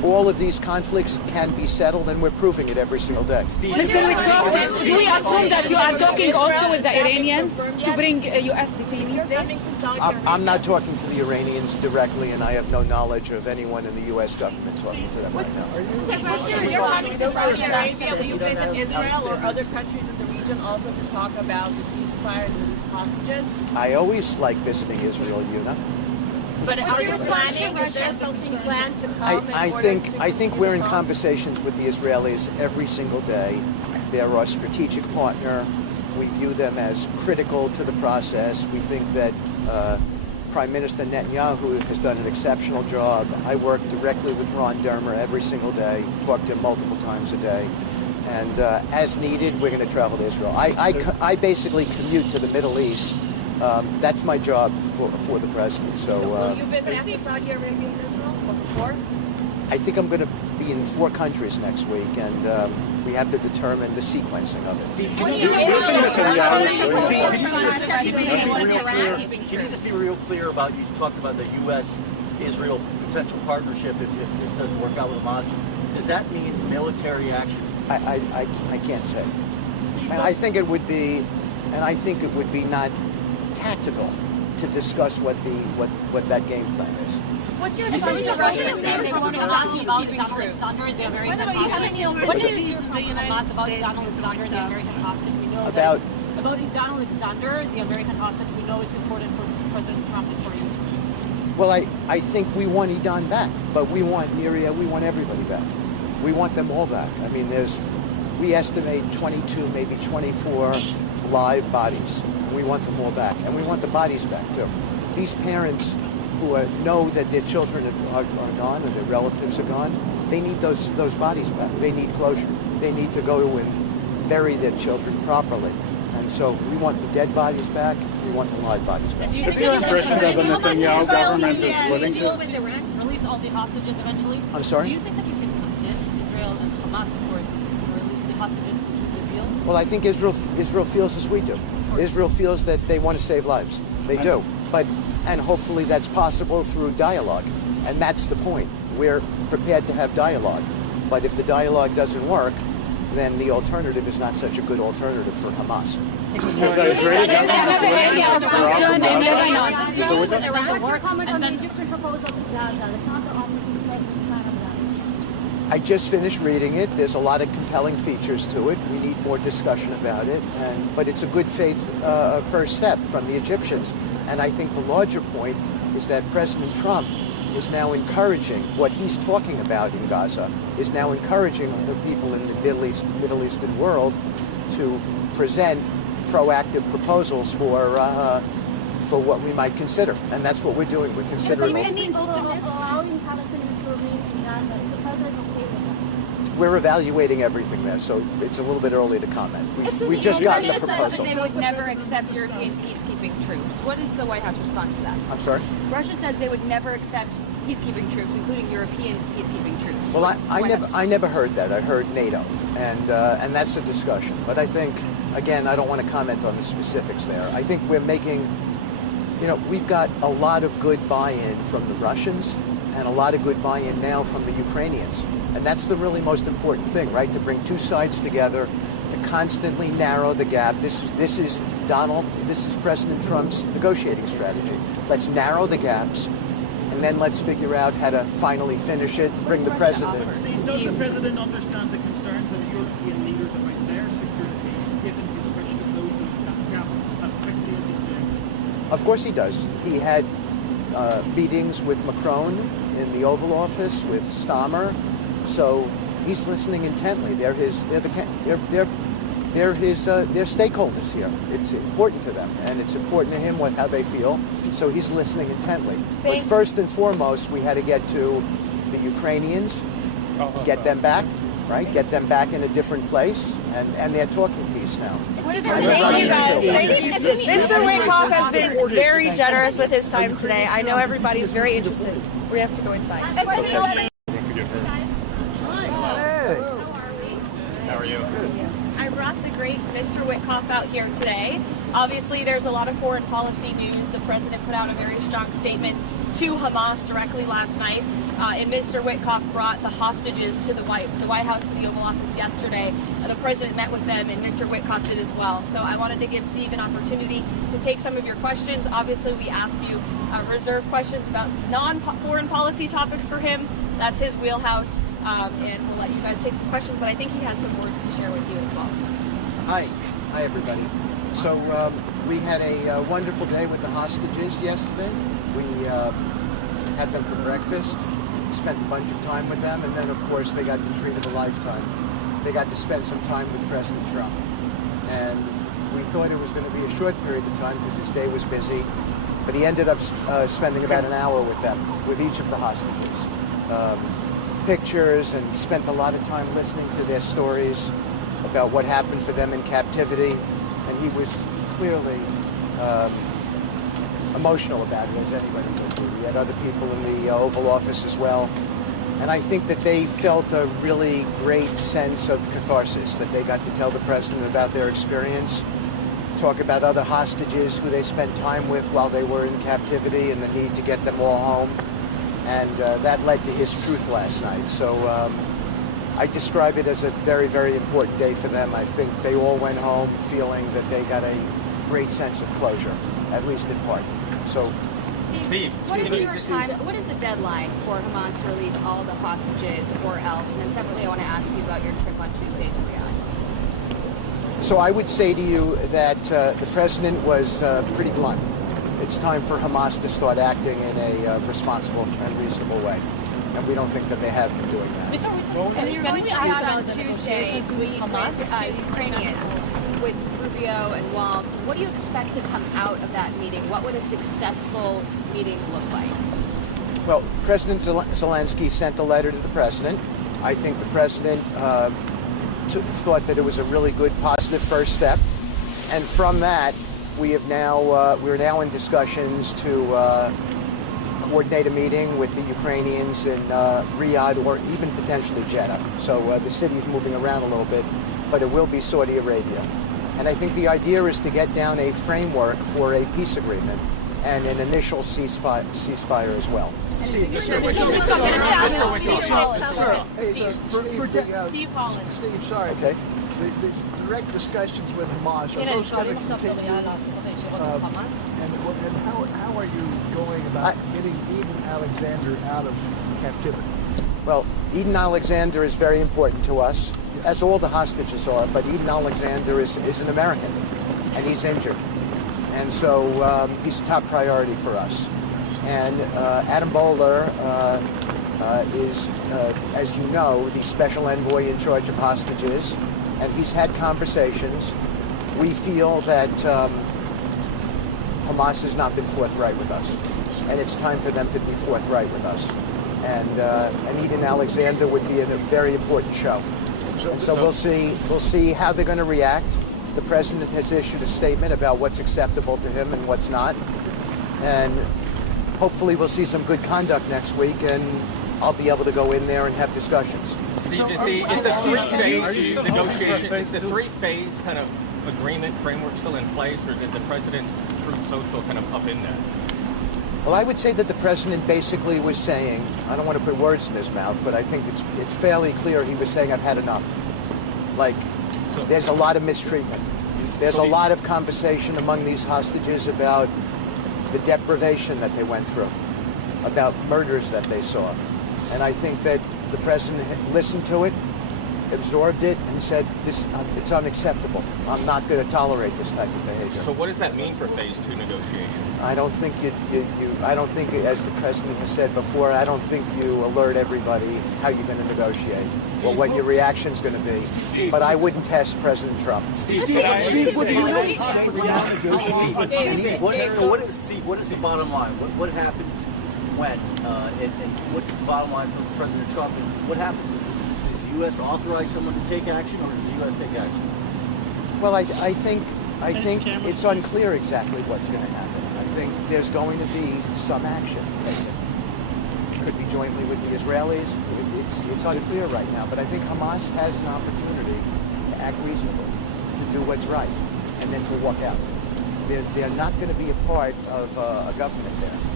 all of these conflicts can be settled, and we're proving it every single day. Mr. Witkoff, do we assume that you are talking also with the Iranians to bring U.S. detainees there? I'm not talking to the Iranians directly, and I have no knowledge of anyone in the U.S. government talking to them right now. You're coming to Saudi Arabia. Will you visit Israel or other countries in the region also to talk about the ceasefire and the hostages? I always like visiting Israel, Yuna. But are you planning? Is there something planned to come? I think we're in conversations with the Israelis every single day. They're our strategic partner. We view them as critical to the process. We think that Prime Minister Netanyahu has done an exceptional job. I work directly with Ron Dermer every single day, talk to him multiple times a day. And as needed, we're going to travel to Israel. I basically commute to the Middle East. That's my job for the president. So will you visit after Saudi Arabia and Israel or before? I think I'm going to be in 4 countries next week, and we have to determine the sequencing of it. Can you just be real clear about, you talked about the U.S.-Israel potential partnership if this doesn't work out with Hamas. Does that mean military action? I can't say. And I think it would be not tactical to discuss what that game plan is. What's your response to Russia saying they want to about Donald Alexander, the American hostage? What do you hear from Hamas about Donald Alexander, the American hostage? We know about Donald Alexander, the American hostage. We know it's important for President Trump and for Israel. Well, I think we want Idan back, but we want Niria, we want everybody back. We want them all back. I mean, we estimate 22, maybe 24 live bodies. We want them all back, and we want the bodies back too. These parents who know that their children are gone or their relatives are gone, they need those bodies back. They need closure. They need to go and bury their children properly. And so we want the dead bodies back. We want the live bodies back. Is your impression that the Netanyahu government is willing to release all the hostages eventually? I'm sorry? Do you think that you can convince Israel and Hamas, of course, to release the hostages to keep the deal? Well, I think Israel feels as we do. Israel feels that they want to save lives. They do. And hopefully that's possible through dialogue. And that's the point. We're prepared to have dialogue. But if the dialogue doesn't work, then the alternative is not such a good alternative for Hamas. What's your comment on the Egyptian proposal to Gaza, the counter-offensive President's plan on that? I just finished reading it. There's a lot of compelling features to it. We need more discussion about it. But it's a good faith first step from the Egyptians. And I think the larger point is that President Trump is now encouraging what he's talking about in Gaza, is now encouraging the people in the Middle Eastern world to present proactive proposals for what we might consider. And that's what we're doing. We're considering allowing Palestinians to remain in Gaza. Is the president okay with that? We're evaluating everything there, so it's a little bit early to comment. We've just gotten the proposal. Russia says that they would never accept European peacekeeping troops. What is the White House response to that? I'm sorry? Russia says they would never accept peacekeeping troops, including European peacekeeping troops. Well, I never heard that. I heard NATO, and that's a discussion. But I think, again, I don't want to comment on the specifics there. I think we're making, we've got a lot of good buy-in from the Russians and a lot of good buy-in now from the Ukrainians. And that's the really most important thing, right? To bring two sides together, to constantly narrow the gap. This is President Trump's negotiating strategy. Let's narrow the gaps, and then let's figure out how to finally finish it, bring the president. Does the president understand the concerns of the European leaders about their security, given his wish to close those gaps as quickly as he's doing? Of course he does. He had meetings with Macron in the Oval Office, with Stammer. So he's listening intently. They're stakeholders here. It's important to them, and it's important to him how they feel. So he's listening intently. But first and foremost, we had to get to the Ukrainians, get them back, right? Get them back in a different place, and they're talking peace now. Thank you guys. Mr. Witkoff has been very generous with his time today. I know everybody's very interested. We have to go inside. How are you? I brought the great Mr. Witkoff out here today. Obviously, there's a lot of foreign policy news. The president put out a very strong statement to Hamas directly last night. and Mr. Witkoff brought the hostages to the White House, to the Oval Office yesterday. The president met with them, and Mr. Witkoff did as well. So I wanted to give Steve an opportunity to take some of your questions. Obviously, we ask you reserve questions about non-foreign policy topics for him. That's his wheelhouse, and we'll let you guys take some questions, but I think he has some words to share with you as well. Hi everybody. So we had a wonderful day with the hostages yesterday. We had them for breakfast, spent a bunch of time with them, and then of course they got the treat of a lifetime. They got to spend some time with President Trump. And we thought it was going to be a short period of time because his day was busy, but he ended up spending about an hour with them, with each of the hostages. Pictures, and spent a lot of time listening to their stories about what happened for them in captivity, and he was clearly emotional about it, as anybody would be. We had other people in the Oval Office as well, and I think that they felt a really great sense of catharsis, that they got to tell the president about their experience, talk about other hostages who they spent time with while they were in captivity and the need to get them all home, and that led to his truth last night. So I describe it as a very, very important day for them. I think they all went home feeling that they got a great sense of closure, at least in part. So, Steve, what is the deadline for Hamas to release all the hostages or else? And then separately, I want to ask you about your trip on Tuesday to Riyadh. So I would say to you that the president was pretty blunt. It's time for Hamas to start acting in a responsible and reasonable way. And we don't think that they have been doing that. And you're going to Riyadh on Tuesday to meet with Ukrainians, with Rubio and Waltz. What do you expect to come out of that meeting? What would a successful meeting look like? Well, President Zelenskyy sent a letter to the president. I think the president thought that it was a really good, positive first step. And from that, we're now in discussions to coordinate a meeting with the Ukrainians in Riyadh or even potentially Jeddah. So the city's moving around a little bit, but it will be Saudi Arabia. And I think the idea is to get down a framework for a peace agreement and an initial ceasefire as well. Steve Holland. Steve, sorry. Okay. The direct discussions with Hamas, are those going to continue? And how are you going about getting Eden Alexander out of captivity? Well, Eden Alexander is very important to us, as all the hostages are, but Eden Alexander is an American, and he's injured. And so he's a top priority for us. And Adam Bowler is, as you know, the special envoy in charge of hostages, and he's had conversations. We feel that Hamas has not been forthright with us, and it's time for them to be forthright with us. And Eden Alexander would be a very important show. And so we'll see how they're going to react. The president has issued a statement about what's acceptable to him and what's not. And hopefully we'll see some good conduct next week, and I'll be able to go in there and have discussions. Is the three-phase kind of agreement framework still in place, or did the president's Truth Social kind of up in that? Well, I would say that the president basically was saying, I don't want to put words in his mouth, but I think it's fairly clear he was saying, I've had enough. Like, there's a lot of mistreatment. There's a lot of conversation among these hostages about the deprivation that they went through, about murders that they saw. And I think that the president listened to it, absorbed it, and said, it's unacceptable. I'm not going to tolerate this type of behavior. So what does that mean for phase 2 negotiations? I don't think I don't think, as the president has said before, I don't think you alert everybody how you're going to negotiate or what your reaction's going to be. But I wouldn't test President Trump. What is the bottom line? What happens when? And what's the bottom line for President Trump? And what happens? Does the U.S. authorize someone to take action, or does the U.S. take action? Well, I think it's unclear exactly what's going to happen. I think there's going to be some action taken. It could be jointly with the Israelis. It's unclear right now, but I think Hamas has an opportunity to act reasonably, to do what's right, and then to walk out. They're not going to be a part of a government there.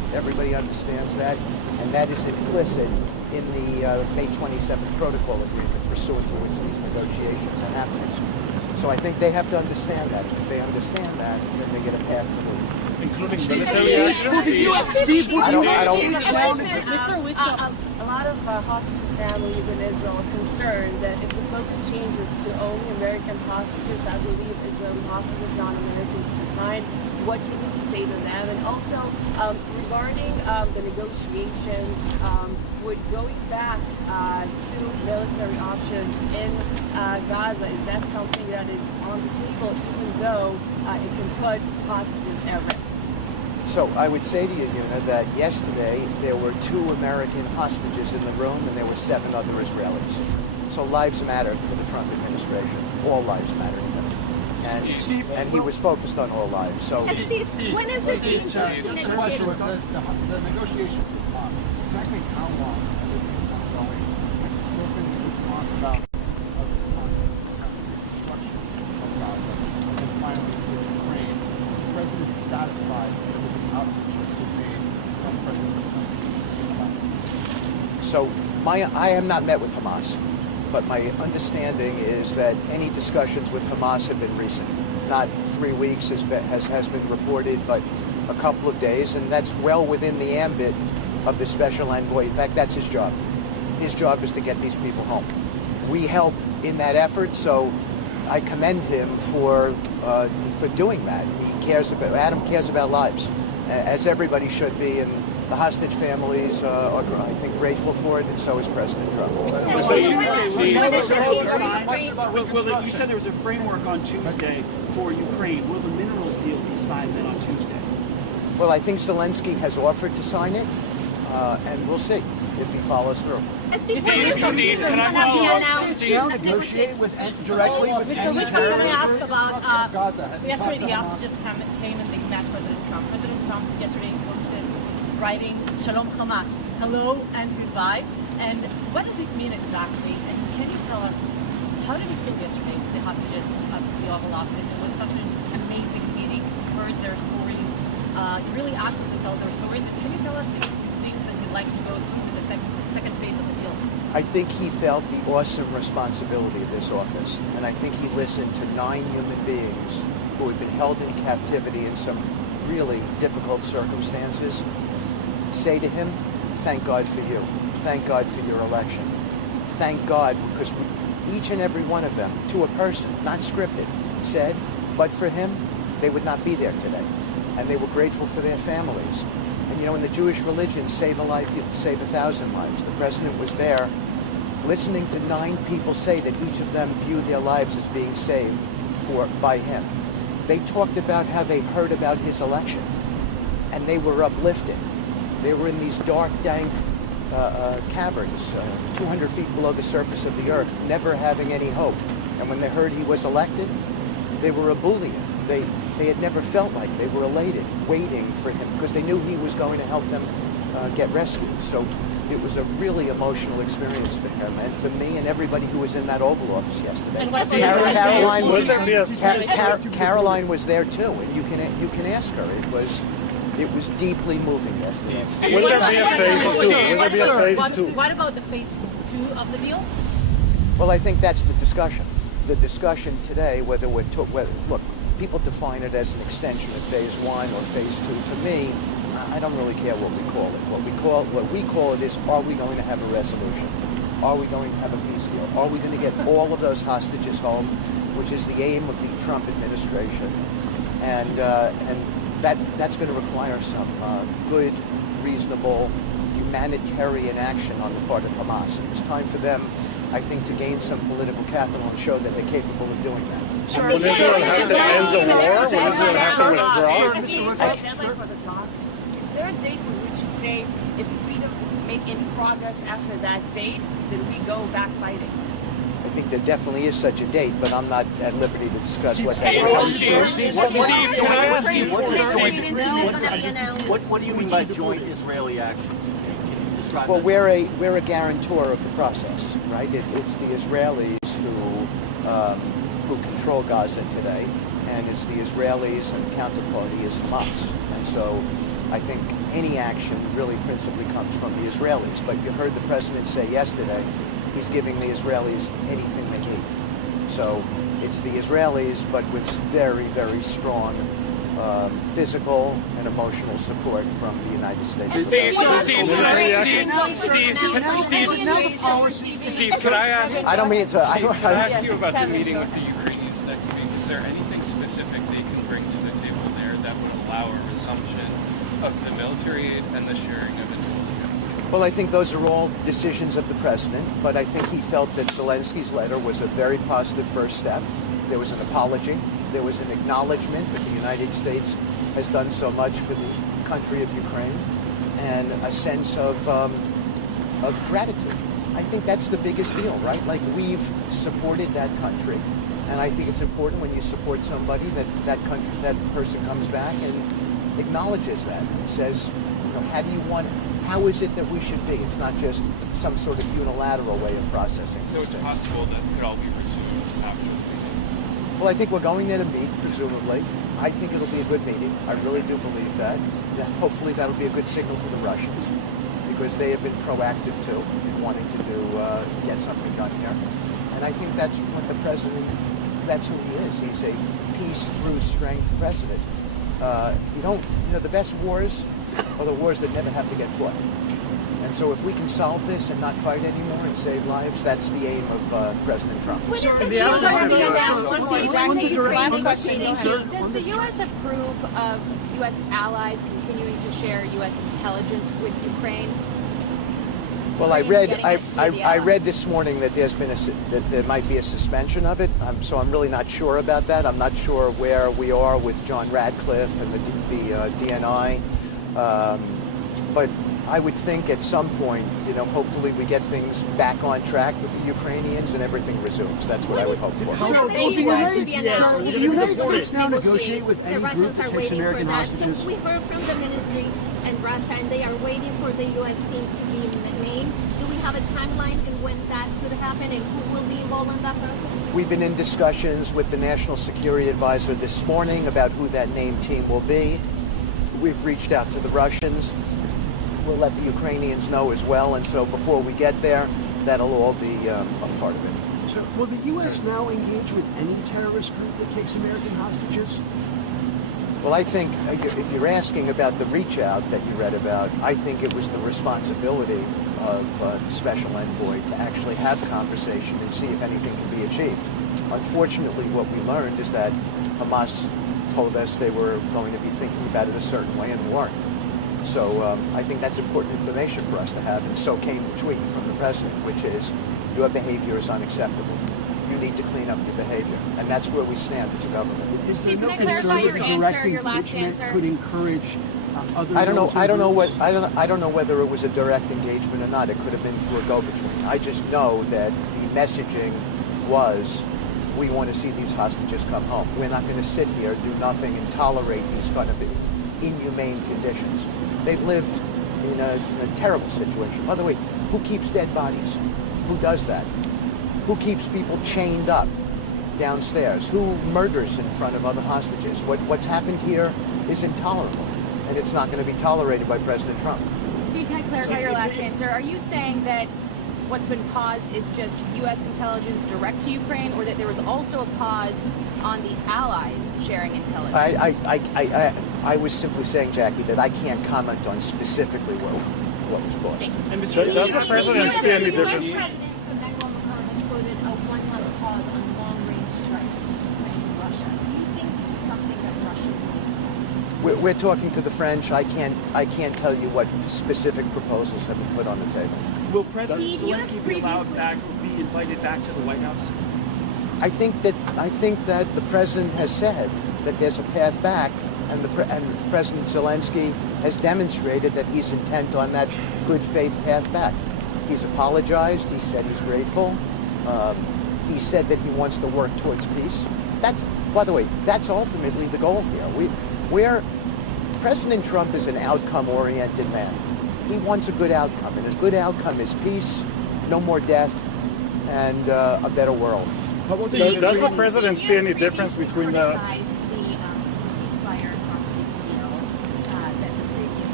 Everybody understands that, and that is implicit in the May 27th protocol agreement pursuant to which these negotiations are happening. So I think they have to understand that. If they understand that, then they get a path to move. Including military action? I don't. Mr. Witkoff. A lot of hostage families in Israel are concerned that if the focus changes to only American hostages, I believe Israeli hostages, non-Americans decline. What can you say to them? And also, regarding the negotiations, would going back to military options in Gaza, is that something that is on the table, even though it can put hostages at risk? So I would say to you, that yesterday there were 2 American hostages in the room and there were 7 other Israelis. So lives matter to the Trump administration. All lives matter to them. And he was focused on all lives. So Steve, when is this being Just a question with the negotiations with Hamas. Exactly how long have they been ongoing? And spoken with Hamas about the cost of construction of Gaza, and then finally with Ukraine. Is the president satisfied with the outreach that made from President Trump? So I have not met with Hamas, but my understanding is that any discussions with Hamas have been recent. Not 3 weeks has been reported, but a couple of days, and that's well within the ambit of the special envoy. In fact, that's his job. His job is to get these people home. We help in that effort, so I commend him for doing that. Adam cares about lives, as everybody should be, and the hostage families are, I think, grateful for it, and so is President Trump. So you said there was a framework on Tuesday for Ukraine. Will the minerals deal be signed then on Tuesday? Well, I think Zelenskyy has offered to sign it, and we'll see if he follows through. Steve, can I follow up? Steve, negotiate directly with Mr. Witkoff, can I ask about yesterday the hostages came and they met President Trump. President Trump yesterday posted writing Shalom Hamas, hello and goodbye. And what does it mean exactly? And can you tell us, how did you feel yesterday, the hostages at the Oval Office? It was such an amazing meeting. You heard their stories. You really asked them to tell their stories. And can you tell us if you think that you'd like to go through the second phase of the deal? I think he felt the awesome responsibility of this office, and I think he listened to 9 human beings who had been held in captivity in some really difficult circumstances say to him, thank God for you. Thank God for your election. Thank God, because each and every one of them, to a person, not scripted, said, but for him, they would not be there today. And they were grateful for their families. And in the Jewish religion, save a life, you save 1,000 lives. The president was there listening to 9 people say that each of them view their lives as being saved by him. They talked about how they heard about his election, and they were uplifted. They were in these dark, dank caverns, 200 feet below the surface of the earth, never having any hope. And when they heard he was elected, they were ebullient. They had never felt like they were elated, waiting for him, because they knew he was going to help them get rescued. So it was a really emotional experience for him, and for me, and everybody who was in that Oval Office yesterday. Caroline was there too, and you can ask her. It was deeply moving yesterday. Will there be a phase 2? What about the phase 2 of the deal? Well, I think that's the discussion. The discussion today, look, people define it as an extension of phase 1 or phase 2. For me, I don't really care what we call it. What we call it is, are we going to have a resolution? Are we going to have a peace deal? Are we going to get all of those hostages home, which is the aim of the Trump administration? And that's going to require some good, reasonable, humanitarian action on the part of Hamas. And it's time for them, I think, to gain some political capital and show that they're capable of doing that. Will Israel have to end the war? Will Israel have to withdraw? Is there a date with which you say, if we don't make any progress after that date, then we go back fighting? I think there definitely is such a date, but I'm not at liberty to discuss what that is. What do you mean by joint Israeli actions? Well, we're a guarantor of the process, right? It's the Israelis who control Gaza today, and it's the Israelis, and the counterparty is Hamas. And so I think any action really principally comes from the Israelis. But you heard the president say yesterday he's giving the Israelis anything they need. So it's the Israelis, but with very, very strong physical and emotional support from the United States. Steve, could I ask? I don't mean to. Steve, could I ask you about the meeting with the Ukrainians next week? Is there anything specific they can bring to the table there that would allow a resumption of the military aid and the sharing of intelligence? Well, I think those are all decisions of the president, but I think he felt that Zelensky's letter was a very positive first step. There was an apology. There was an acknowledgement that the United States has done so much for the country of Ukraine, and a sense of gratitude. I think that's the biggest deal, right? Like, we've supported that country, and I think it's important when you support somebody that person comes back and acknowledges that and says, you know, how is it that we should be? It's not just some sort of unilateral way of processing. So it's possible that it could all be resumed after the meeting? Well, I think we're going there to meet, presumably. I think it'll be a good meeting. I really do believe that. Hopefully that'll be a good signal to the Russians, because they have been proactive, too, in wanting to get something done here. And I think that's what the president, that's who he is. He's a peace through strength president. The best wars are the wars that never have to get fought. And so if we can solve this and not fight anymore and save lives, that's the aim of President Trump. Does the U.S. approve of U.S. allies continuing to share U.S. intelligence with Ukraine? Well, I read this morning that that there might be a suspension of it. So I'm really not sure about that. I'm not sure where we are with John Radcliffe and the DNI. But I would think at some point, hopefully we get things back on track with the Ukrainians and everything resumes. That's what I would hope for. Will the United States now negotiate with any group that takes American hostages? We heard from the ministry and Russia, and they are waiting for the U.S. team to be named. Do we have a timeline and when that could happen, and who will be involved in that process? We've been in discussions with the National Security Advisor this morning about who that named team will be. We've reached out to the Russians. We'll let the Ukrainians know as well, and so before we get there, that'll all be a part of it. So, will the U.S. now engage with any terrorist group that takes American hostages? Well, I think if you're asking about the reach out that you read about, I think it was the responsibility of the special envoy to actually have conversation and see if anything can be achieved. Unfortunately, what we learned is that Hamas told us they were going to be thinking about it a certain way and weren't. So I think that's important information for us to have, and so came the tweet from the president, which is, your behavior is unacceptable. You need to clean up your behavior, and that's where we stand as a government. Is there no concern that direct engagement could encourage other? I don't know whether it was a direct engagement or not. It could have been through a go-between. I just know that the messaging was, we want to see these hostages come home. We're not going to sit here, do nothing, and tolerate these kind of inhumane conditions. They've lived in a terrible situation. By the way, who keeps dead bodies? Who does that? Who keeps people chained up downstairs? Who murders in front of other hostages? What's happened here is intolerable, and it's not going to be tolerated by President Trump. Steve, can I clarify your last answer? Are you saying that what's been paused is just U.S. intelligence direct to Ukraine, or that there was also a pause on the allies sharing intelligence? I was simply saying, Jackie, that I can't comment on specifically what was paused. And does the president see any difference? The president has quoted a one-month pause on long-range strikes in Russia. Do you think this is something that Russia will accept? We're talking to the French. I can't tell you what specific proposals have been put on the table. Will President Zelenskyy be allowed back or be invited back to the White House? I think that the president has said that there's a path back, and President Zelenskyy has demonstrated that he's intent on that good faith path back. He's apologized. He said he's grateful. He said that he wants to work towards peace. By the way, that's ultimately the goal here. President Trump is an outcome-oriented man. He wants a good outcome, and a good outcome is peace, no more death, and a better world. Does the president see any difference between the... ceasefire hostage deal that the previous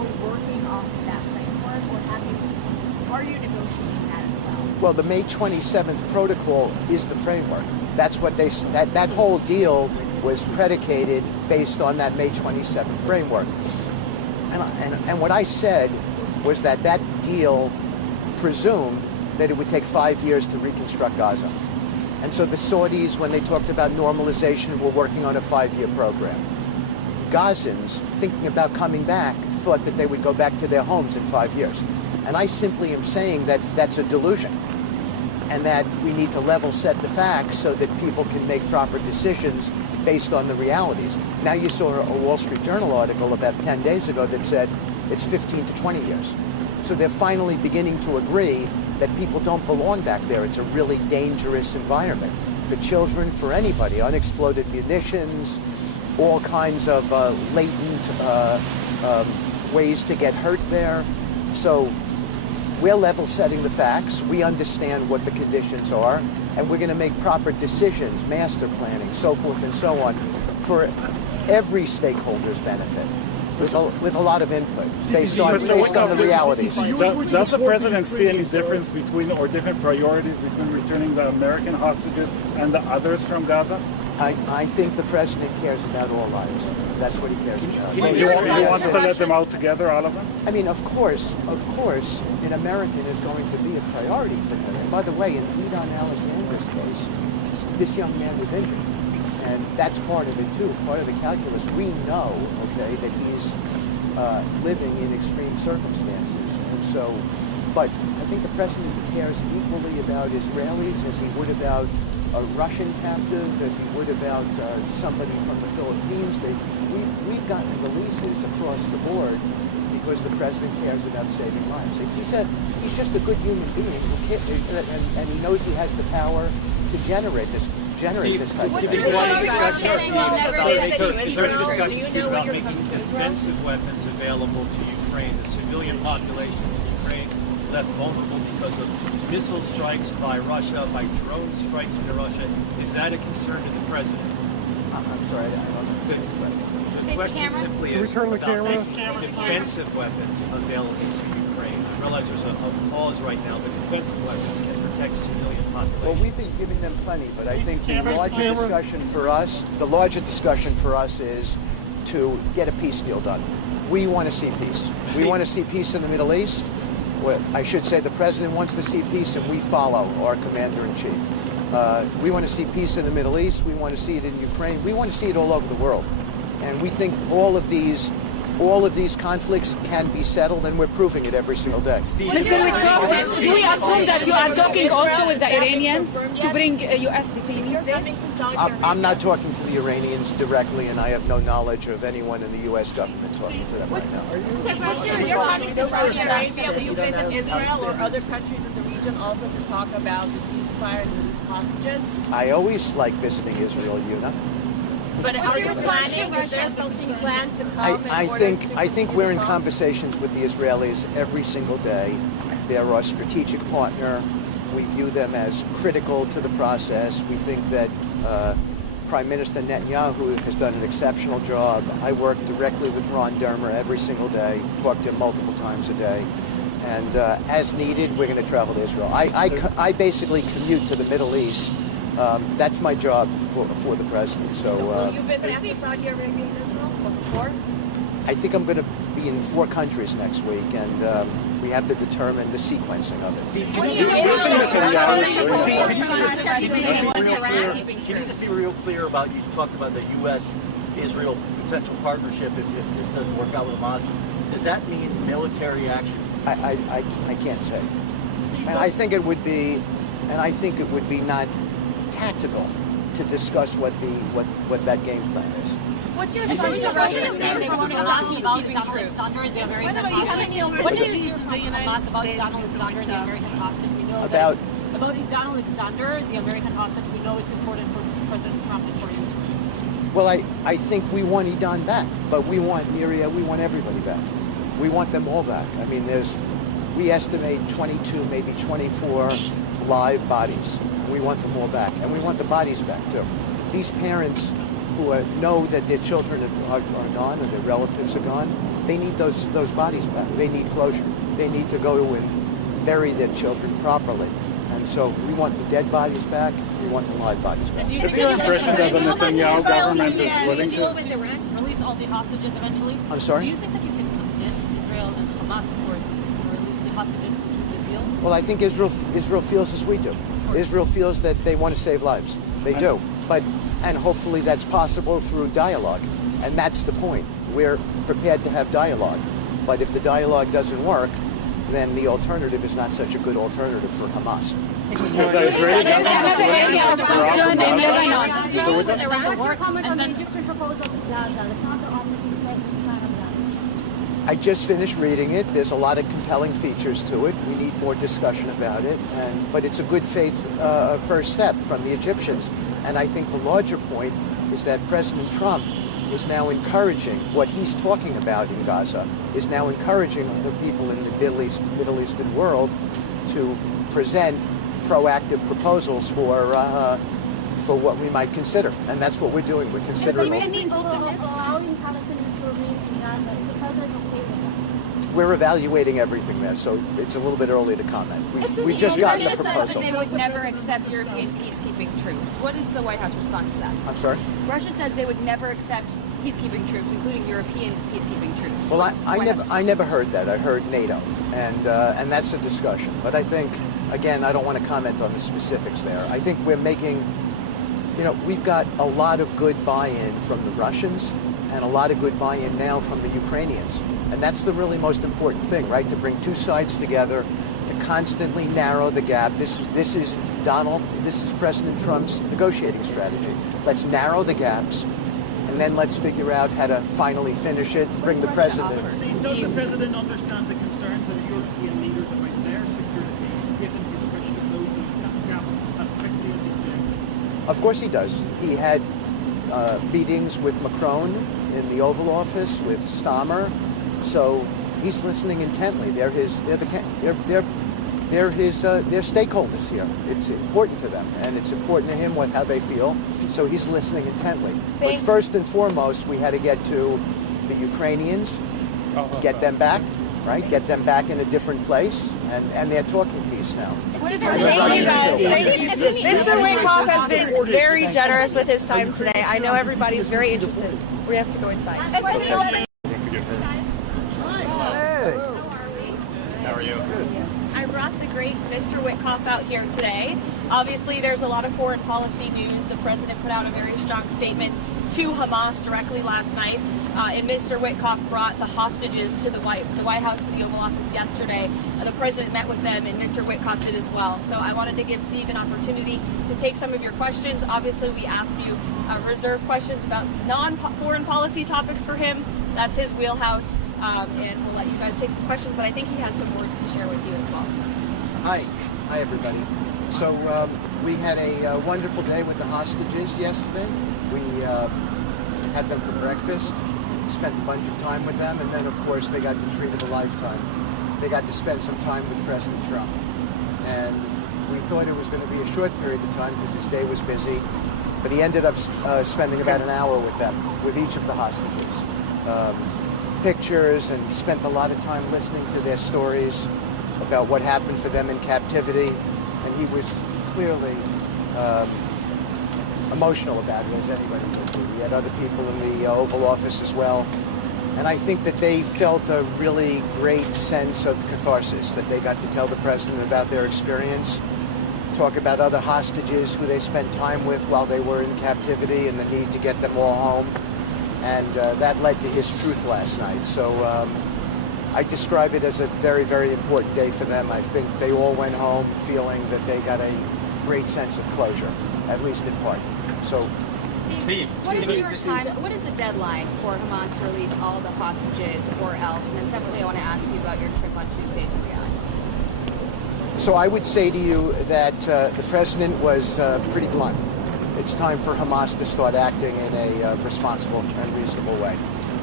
still working off of that framework, or are you negotiating that as well? Well, the May 27th protocol is the framework. That's what that whole deal was predicated based on that May 27th framework. And what I said was that deal presumed that it would take 5 years to reconstruct Gaza. And so the Saudis, when they talked about normalization, were working on a 5-year program. Gazans, thinking about coming back, thought that they would go back to their homes in 5 years. And I simply am saying that that's a delusion, and that we need to level set the facts so that people can make proper decisions based on the realities. Now you saw a Wall Street Journal article about 10 days ago that said it's 15 to 20 years. So they're finally beginning to agree that people don't belong back there. It's a really dangerous environment for children, for anybody. Unexploded munitions, all kinds of latent ways to get hurt there. So we're level setting the facts. We understand what the conditions are, and we're going to make proper decisions, master planning, so forth and so on, for every stakeholder's benefit, with a lot of input based on the realities. Does the president see any difference between, or different priorities between returning the American hostages and the others from Gaza? I think the president cares about all lives. That's what he cares about. So he wants to let them out together, all of them? I mean, of course, an American is going to be a priority for him. And by the way, in Edon Alexander's case, this young man was injured. And that's part of it too, part of the calculus. We know, okay, that he's living in extreme circumstances. And so, but I think the president cares equally about Israelis as he would about a Russian captive, as he would about somebody from the Philippines. We've gotten releases across the board because the president cares about saving lives. He's just a good human being who and he knows he has the power to generate this type of Is there any discussion about making defensive weapons available to Ukraine? The civilian populations in Ukraine left vulnerable because of missile strikes by Russia, by drone strikes into Russia. Is that a concern to the president? I'm sorry, I don't know. The question simply is about making defensive weapons available to Ukraine. I realize there's a pause right now, but defensive weapons can protect civilian populations. Well, we've been giving them plenty, but I think the larger discussion for us is to get a peace deal done. We want to see peace. We want to see peace in the Middle East. Well, I should say the president wants to see peace, and we follow our commander-in-chief. We want to see peace in the Middle East. We want to see it in Ukraine. We want to see it all over the world. And we think all of these conflicts can be settled, and we're proving it every single day. Mr. Witkoff, do we assume that you are talking also with the Iranians to bring U.S. detainees there? I'm not talking to the Iranians directly, and I have no knowledge of anyone in the U.S. government talking to them right now. You're talking to Saudi Arabia. Will you visit Israel or other countries in the region also to talk about the ceasefire and release hostages? I always like visiting Israel, Yuna. But are you planning? Is there something planned to come? I think we're in conversations with the Israelis every single day. They're our strategic partner. We view them as critical to the process. We think that Prime Minister Netanyahu has done an exceptional job. I work directly with Ron Dermer every single day, talk to him multiple times a day. And as needed, we're going to travel to Israel. I basically commute to the Middle East. That's my job for the president. So will you visit after Saudi Arabia and Israel or before? I think I'm going to be in 4 countries next week, and we have to determine the sequencing of it. Steve, can you just be real clear about, you talked about the U.S.-Israel potential partnership if this doesn't work out with Hamas. Does that mean military action? I can't say. And I think it would be not tactical to discuss what that game plan is. What's your sense of Russia's name about Donald Alexander, the American hostage? What do you hear from Hamas about Donald Alexander, the American hostage? We know about Donald Alexander, the American hostage. We know it's important for President Trump and for Israel. Well, I think we want Idan back, but we want Miria, we want everybody back. We want them all back. I mean, we estimate 22, maybe 24 live bodies. We want them all back, and we want the bodies back too. These parents know that their children are gone or their relatives are gone, they need those bodies back. They need closure. They need to go and bury their children properly. And so we want the dead bodies back. We want the live bodies back. Is your impression that the Netanyahu government is willing to release all the hostages eventually? I'm sorry? Do you think that you can convince Israel and Hamas, of course, to release the hostages to keep the deal? Well, I think Israel feels as we do. Israel feels that they want to save lives. They do. And hopefully that's possible through dialogue. And that's the point. We're prepared to have dialogue. But if the dialogue doesn't work, then the alternative is not such a good alternative for Hamas. Is the Israeli What's your comment on the Egyptian proposal to Gaza, the counter-offensive President's plan on Gaza? I just finished reading it. There's a lot of compelling features to it. We need more discussion about it. But it's a good faith first step from the Egyptians. And I think the larger point is that President Trump is now encouraging what he's talking about in Gaza, is now encouraging the people in the Middle Eastern world to present proactive proposals for what we might consider. And that's what we're doing. We're considering allowing Palestinians to remain in Gaza. Is the president okay with that? We're evaluating everything there, so it's a little bit early to comment. We've just gotten the Russia says proposal. that they would never accept European peacekeeping troops. What is the White House response to that? I'm sorry? Russia says they would never accept peacekeeping troops, including European peacekeeping troops. Well, I never heard that. I heard NATO, and that's a discussion. But I think, again, I don't want to comment on the specifics there. I think we're making, we've got a lot of good buy-in from the Russians and a lot of good buy-in now from the Ukrainians. And that's the really most important thing, right? To bring two sides together, to constantly narrow the gap. This is President Trump's negotiating strategy. Let's narrow the gaps, and then let's figure out how to finally finish it, bring the president in. Does the president understand the concerns of the European leaders about their security, given his wish to close those gaps as quickly as he's doing? Of course he does. He had meetings with Macron in the Oval Office, with Stammer, so he's listening intently. They're stakeholders here. It's important to them, and it's important to him how they feel. So he's listening intently. But first and foremost, we had to get to the Ukrainians, get them back, right? Get them back in a different place, and they're talking peace now. Thank you guys. Mr. Witkoff has been very generous with his time today. I know everybody's very interested. We have to go inside. How are you? I brought the great Mr. Witkoff out here today. Obviously, there's a lot of foreign policy news. The president put out a very strong statement to Hamas directly last night. And Mr. Witkoff brought the hostages to the White House, to the Oval Office yesterday. The president met with them, and Mr. Witkoff did as well. So I wanted to give Steve an opportunity to take some of your questions. Obviously, we ask you reserve questions about non-foreign policy topics for him. That's his wheelhouse. And we'll let you guys take some questions, but I think he has some words to share with you as well. Hi everybody. So we had a wonderful day with the hostages yesterday. We had them for breakfast, spent a bunch of time with them, and then of course they got the treat of a lifetime. They got to spend some time with President Trump. And we thought it was going to be a short period of time because his day was busy, but he ended up spending about an hour with them, with each of the hostages. Pictures, and spent a lot of time listening to their stories about what happened for them in captivity, and he was clearly emotional about it, as anybody would be. We had other people in the Oval Office as well, and I think that they felt a really great sense of catharsis, that they got to tell the president about their experience, talk about other hostages who they spent time with while they were in captivity, and the need to get them all home. And that led to his truth last night. So I describe it as a very, very important day for them. I think they all went home feeling that they got a great sense of closure, at least in part. So, Steve, what is the deadline for Hamas to release all the hostages or else? And then separately, I want to ask you about your trip on Tuesday to Riyadh. So I would say to you that the president was pretty blunt. It's time for Hamas to start acting in a responsible and reasonable way.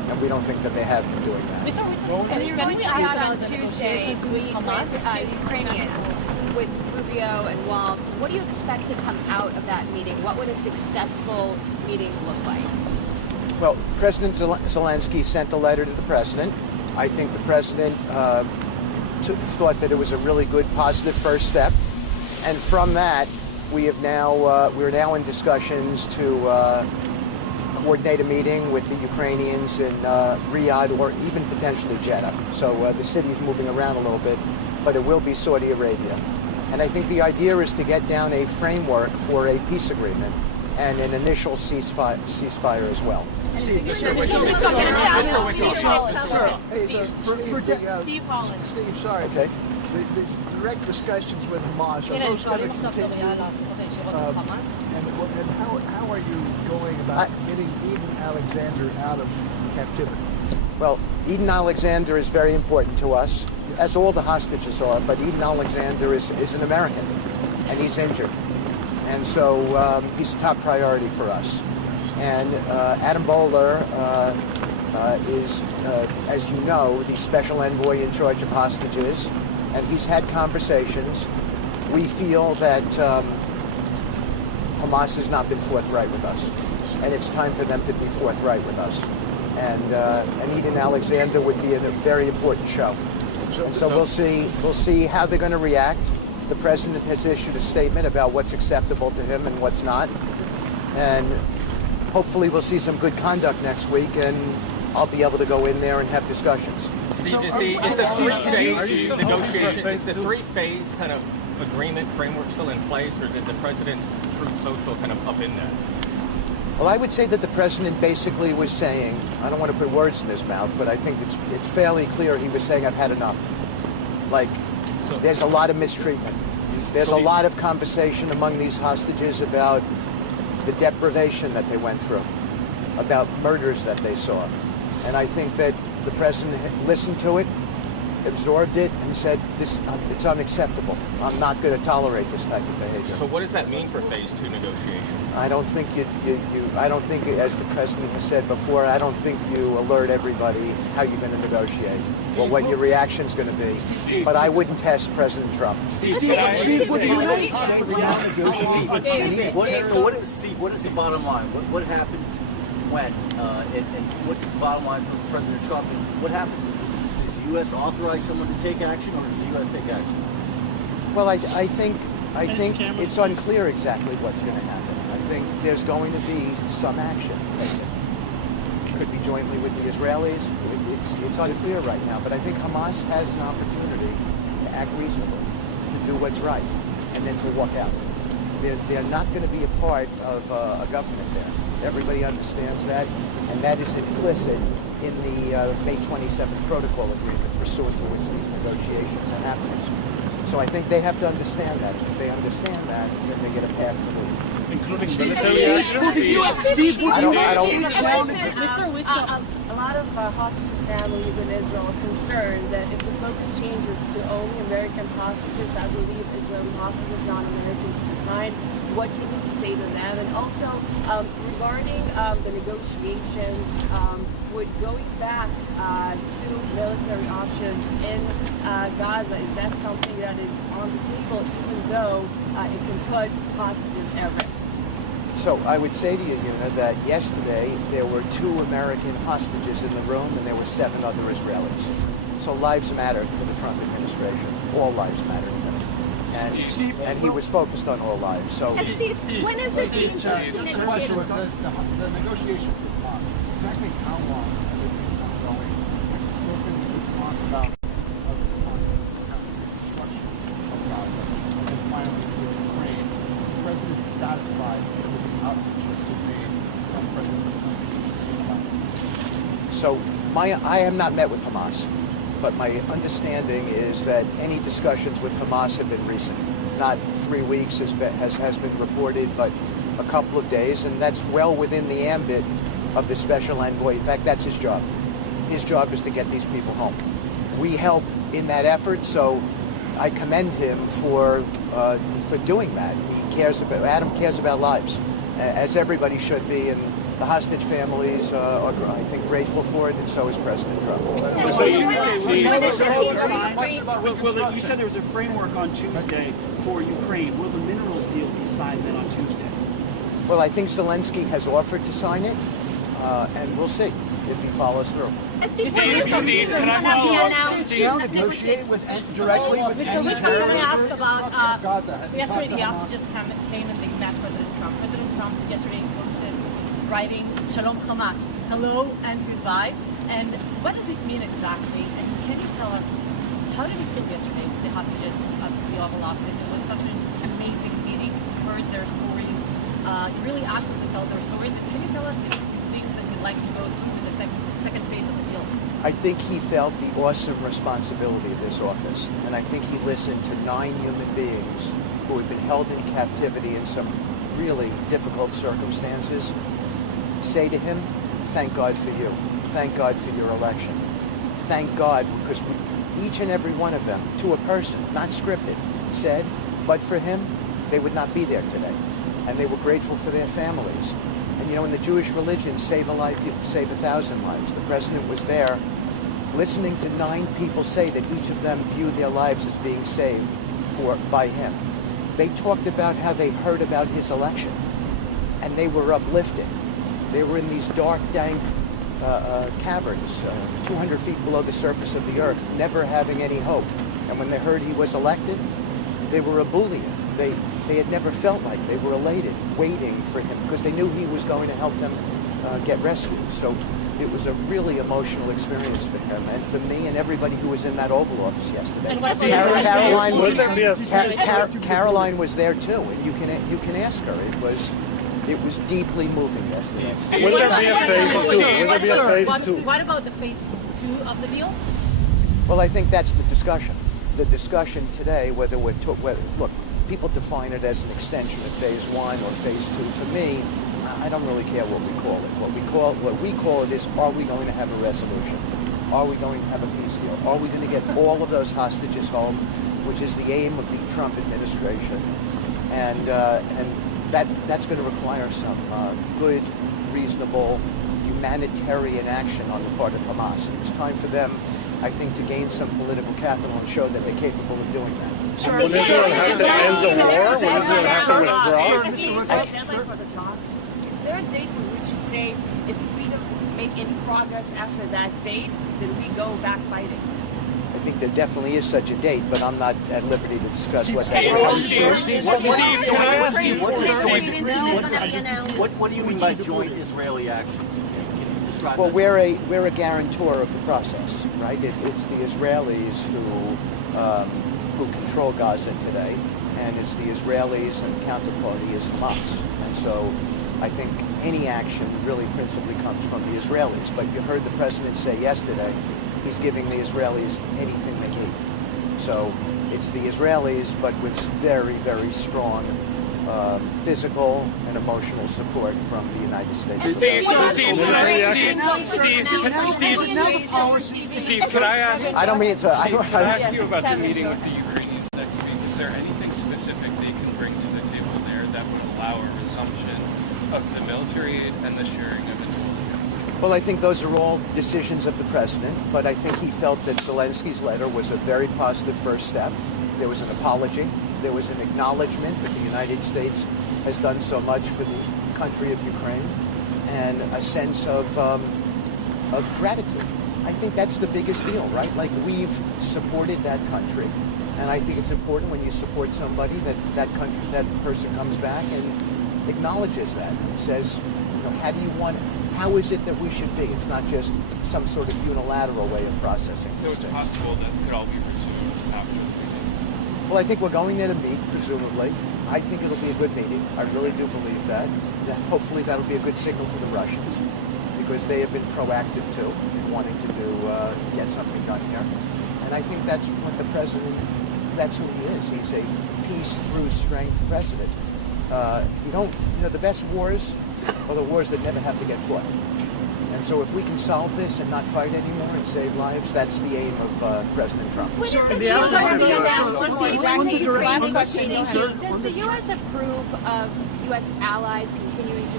and we don't think that they have been doing that. And you're going to Riyadh on Tuesday to meet with Ukrainians, with Rubio and Waltz. What do you expect to come out of that meeting? What would a successful meeting look like? Well, President Zelenskyy sent a letter to the president. I think the president thought that it was a really good, positive first step, and from that, we're now in discussions to coordinate a meeting with the Ukrainians in Riyadh or even potentially Jeddah. So the city's moving around a little bit, but it will be Saudi Arabia. And I think the idea is to get down a framework for a peace agreement and an initial ceasefire as well. Steve Holland. Steve, sorry. Okay. The direct discussions with Hamas, are those going to continue? And how are you going about getting Eden Alexander out of captivity? Well, Eden Alexander is very important to us, as all the hostages are, but Eden Alexander is an American, and he's injured. And so he's a top priority for us. And Adam Bowler is, as you know, the special envoy in charge of hostages, and he's had conversations. We feel that Hamas has not been forthright with us, and it's time for them to be forthright with us. And Eden Alexander would be a very important show. And so we'll see how they're going to react. The president has issued a statement about what's acceptable to him and what's not. And hopefully we'll see some good conduct next week, and I'll be able to go in there and have discussions. Is the three-phase negotiation, is the three-phase kind of agreement framework still in place, or did the president's Truth Social kind of up in that? Well, I would say that the president basically was saying, I don't want to put words in his mouth, but I think it's fairly clear he was saying, I've had enough. Like, there's a lot of mistreatment. There's a lot of conversation among these hostages about the deprivation that they went through, about murders that they saw. And I think that the president listened to it, absorbed it, and said, it's unacceptable. I'm not going to tolerate this type of behavior. So what does that mean for phase 2 negotiations? I don't think I don't think, as the president has said before, I don't think you alert everybody how you're going to negotiate or what your reaction's going to be. But I wouldn't test President Trump. Steve, what is the bottom line? What happens when? And what's the bottom line for President Trump? And what happens is, does the U.S. authorize someone to take action, or does the U.S. take action? Well, I think it's unclear exactly what's going to happen. I think there's going to be some action taken. It could be jointly with the Israelis. It's unclear right now, but I think Hamas has an opportunity to act reasonably, to do what's right, and then to walk out. They're not going to be a part of a government there. Everybody understands that, and that is implicit in the May 27th protocol agreement pursuant to which these negotiations are happening. So I think they have to understand that. If they understand that, then they get a path to move. Including military action? Mr. Witkoff, a lot of hostage families in Israel are concerned that if the focus changes to only American hostages, I believe Israeli hostages, non-Americans behind, what can you say to them? And also, regarding the negotiations, would going back to military options in Gaza, is that something that is on the table, even though it can put hostages at risk? So I would say to you, that yesterday there were 2 American hostages in the room, and there were 7 other Israelis. So lives matter to the Trump administration. All lives matter to them. And he was focused on all lives. So when is this being The negotiations with Hamas, exactly how long have they been going? Have you spoken with Hamas about construction of Gaza and finally with Ukraine? Is the president satisfied with the outreach that's been made from President Zelenskyy? So I have not met with Hamas, but my understanding is that any discussions with Hamas have been recent. Not 3 weeks has been reported, but a couple of days, and that's well within the ambit of the special envoy. In fact, that's his job. His job is to get these people home. We help in that effort, so I commend him for doing that. Adam cares about lives, as everybody should be, and The hostage families are, I think, grateful for it, and so is President Trump. You said there was a framework on Tuesday for Ukraine. Will the minerals deal be signed then on Tuesday? Well, I think Zelenskyy has offered to sign it, and we'll see if he follows through. Steve, can I follow up? Steve, negotiate directly with Mr. Witkoff, can I ask about yesterday the hostages came and they met President Trump. President Trump yesterday posted writing Shalom Hamas, hello and goodbye. And what does it mean exactly? And can you tell us, how did you feel yesterday with the hostages at the Oval Office? It was such an amazing meeting. You heard their stories. You really asked them to tell their stories. And can you tell us if you think that you'd like to go through the second phase of the deal? I think he felt the awesome responsibility of this office, and I think he listened to 9 human beings who had been held in captivity in some really difficult circumstances say to him, thank God for you. Thank God for your election. Thank God, because each and every one of them, to a person, not scripted, said, but for him, they would not be there today. And they were grateful for their families. And you know, in the Jewish religion, save a life, you save 1,000 lives. The president was there listening to 9 people say that each of them view their lives as being saved by him. They talked about how they heard about his election, and they were uplifted. They were in these dark, dank caverns, 200 feet below the surface of the earth, never having any hope. And when they heard he was elected, they were ebullient. They had never felt like they were elated, waiting for him, because they knew he was going to help them get rescued. So it was a really emotional experience for him, and for me and everybody who was in that Oval Office yesterday. Caroline was there too, and you can ask her. It was deeply moving yesterday. Will there be a phase two? What about the phase 2 of the deal? Well, I think that's the discussion. The discussion today, whether look, people define it as an extension of phase 1 or phase 2. For me, I don't really care what we call it. What we call it is, are we going to have a resolution? Are we going to have a peace deal? Are we going to get all of those hostages home, which is the aim of the Trump administration? And that's going to require some good, reasonable, humanitarian action on the part of Hamas. It's time for them, I think, to gain some political capital and show that they're capable of doing that. Will Israel have to end the war? Will Israel have to withdraw? Is there a date with which you say, if we don't make any progress after that date, then we go back fighting? I think there definitely is such a date, but I'm not at liberty to discuss what that is. What do you mean by joint Israeli actions? Well, we're a guarantor of the process, right? It's the Israelis who control Gaza today, and it's the Israelis, and the counterparty is Hamas. And so I think any action really principally comes from the Israelis. But you heard the president say yesterday, he's giving the Israelis anything they need. So it's the Israelis, but with very, very strong physical and emotional support from the United States. Steve, could I ask? I don't mean to. Can I ask you about the meeting with the Ukrainians next week? Is there anything specific they can bring to the table there that would allow a resumption of the military aid and the sharing of intelligence? Well, I think those are all decisions of the president, but I think he felt that Zelenskyy's letter was a very positive first step. There was an apology. There was an acknowledgement that the United States has done so much for the country of Ukraine, and a sense of gratitude. I think that's the biggest deal, right? Like, we've supported that country, and I think it's important when you support somebody that person comes back and acknowledges that and says, you know, how is it that we should be? It's not just some sort of unilateral way of processing. So it's possible that it could all be resumed after the meeting? Well, I think we're going there to meet, presumably. I think it'll be a good meeting. I really do believe that. Hopefully that'll be a good signal to the Russians, because they have been proactive too in wanting to get something done here. And I think that's what the president, that's who he is. He's a peace through strength president. The best wars are the wars that never have to get fought. And so if we can solve this and not fight anymore and save lives, that's the aim of President Trump. Does the U.S. approve of U.S. allies continuing to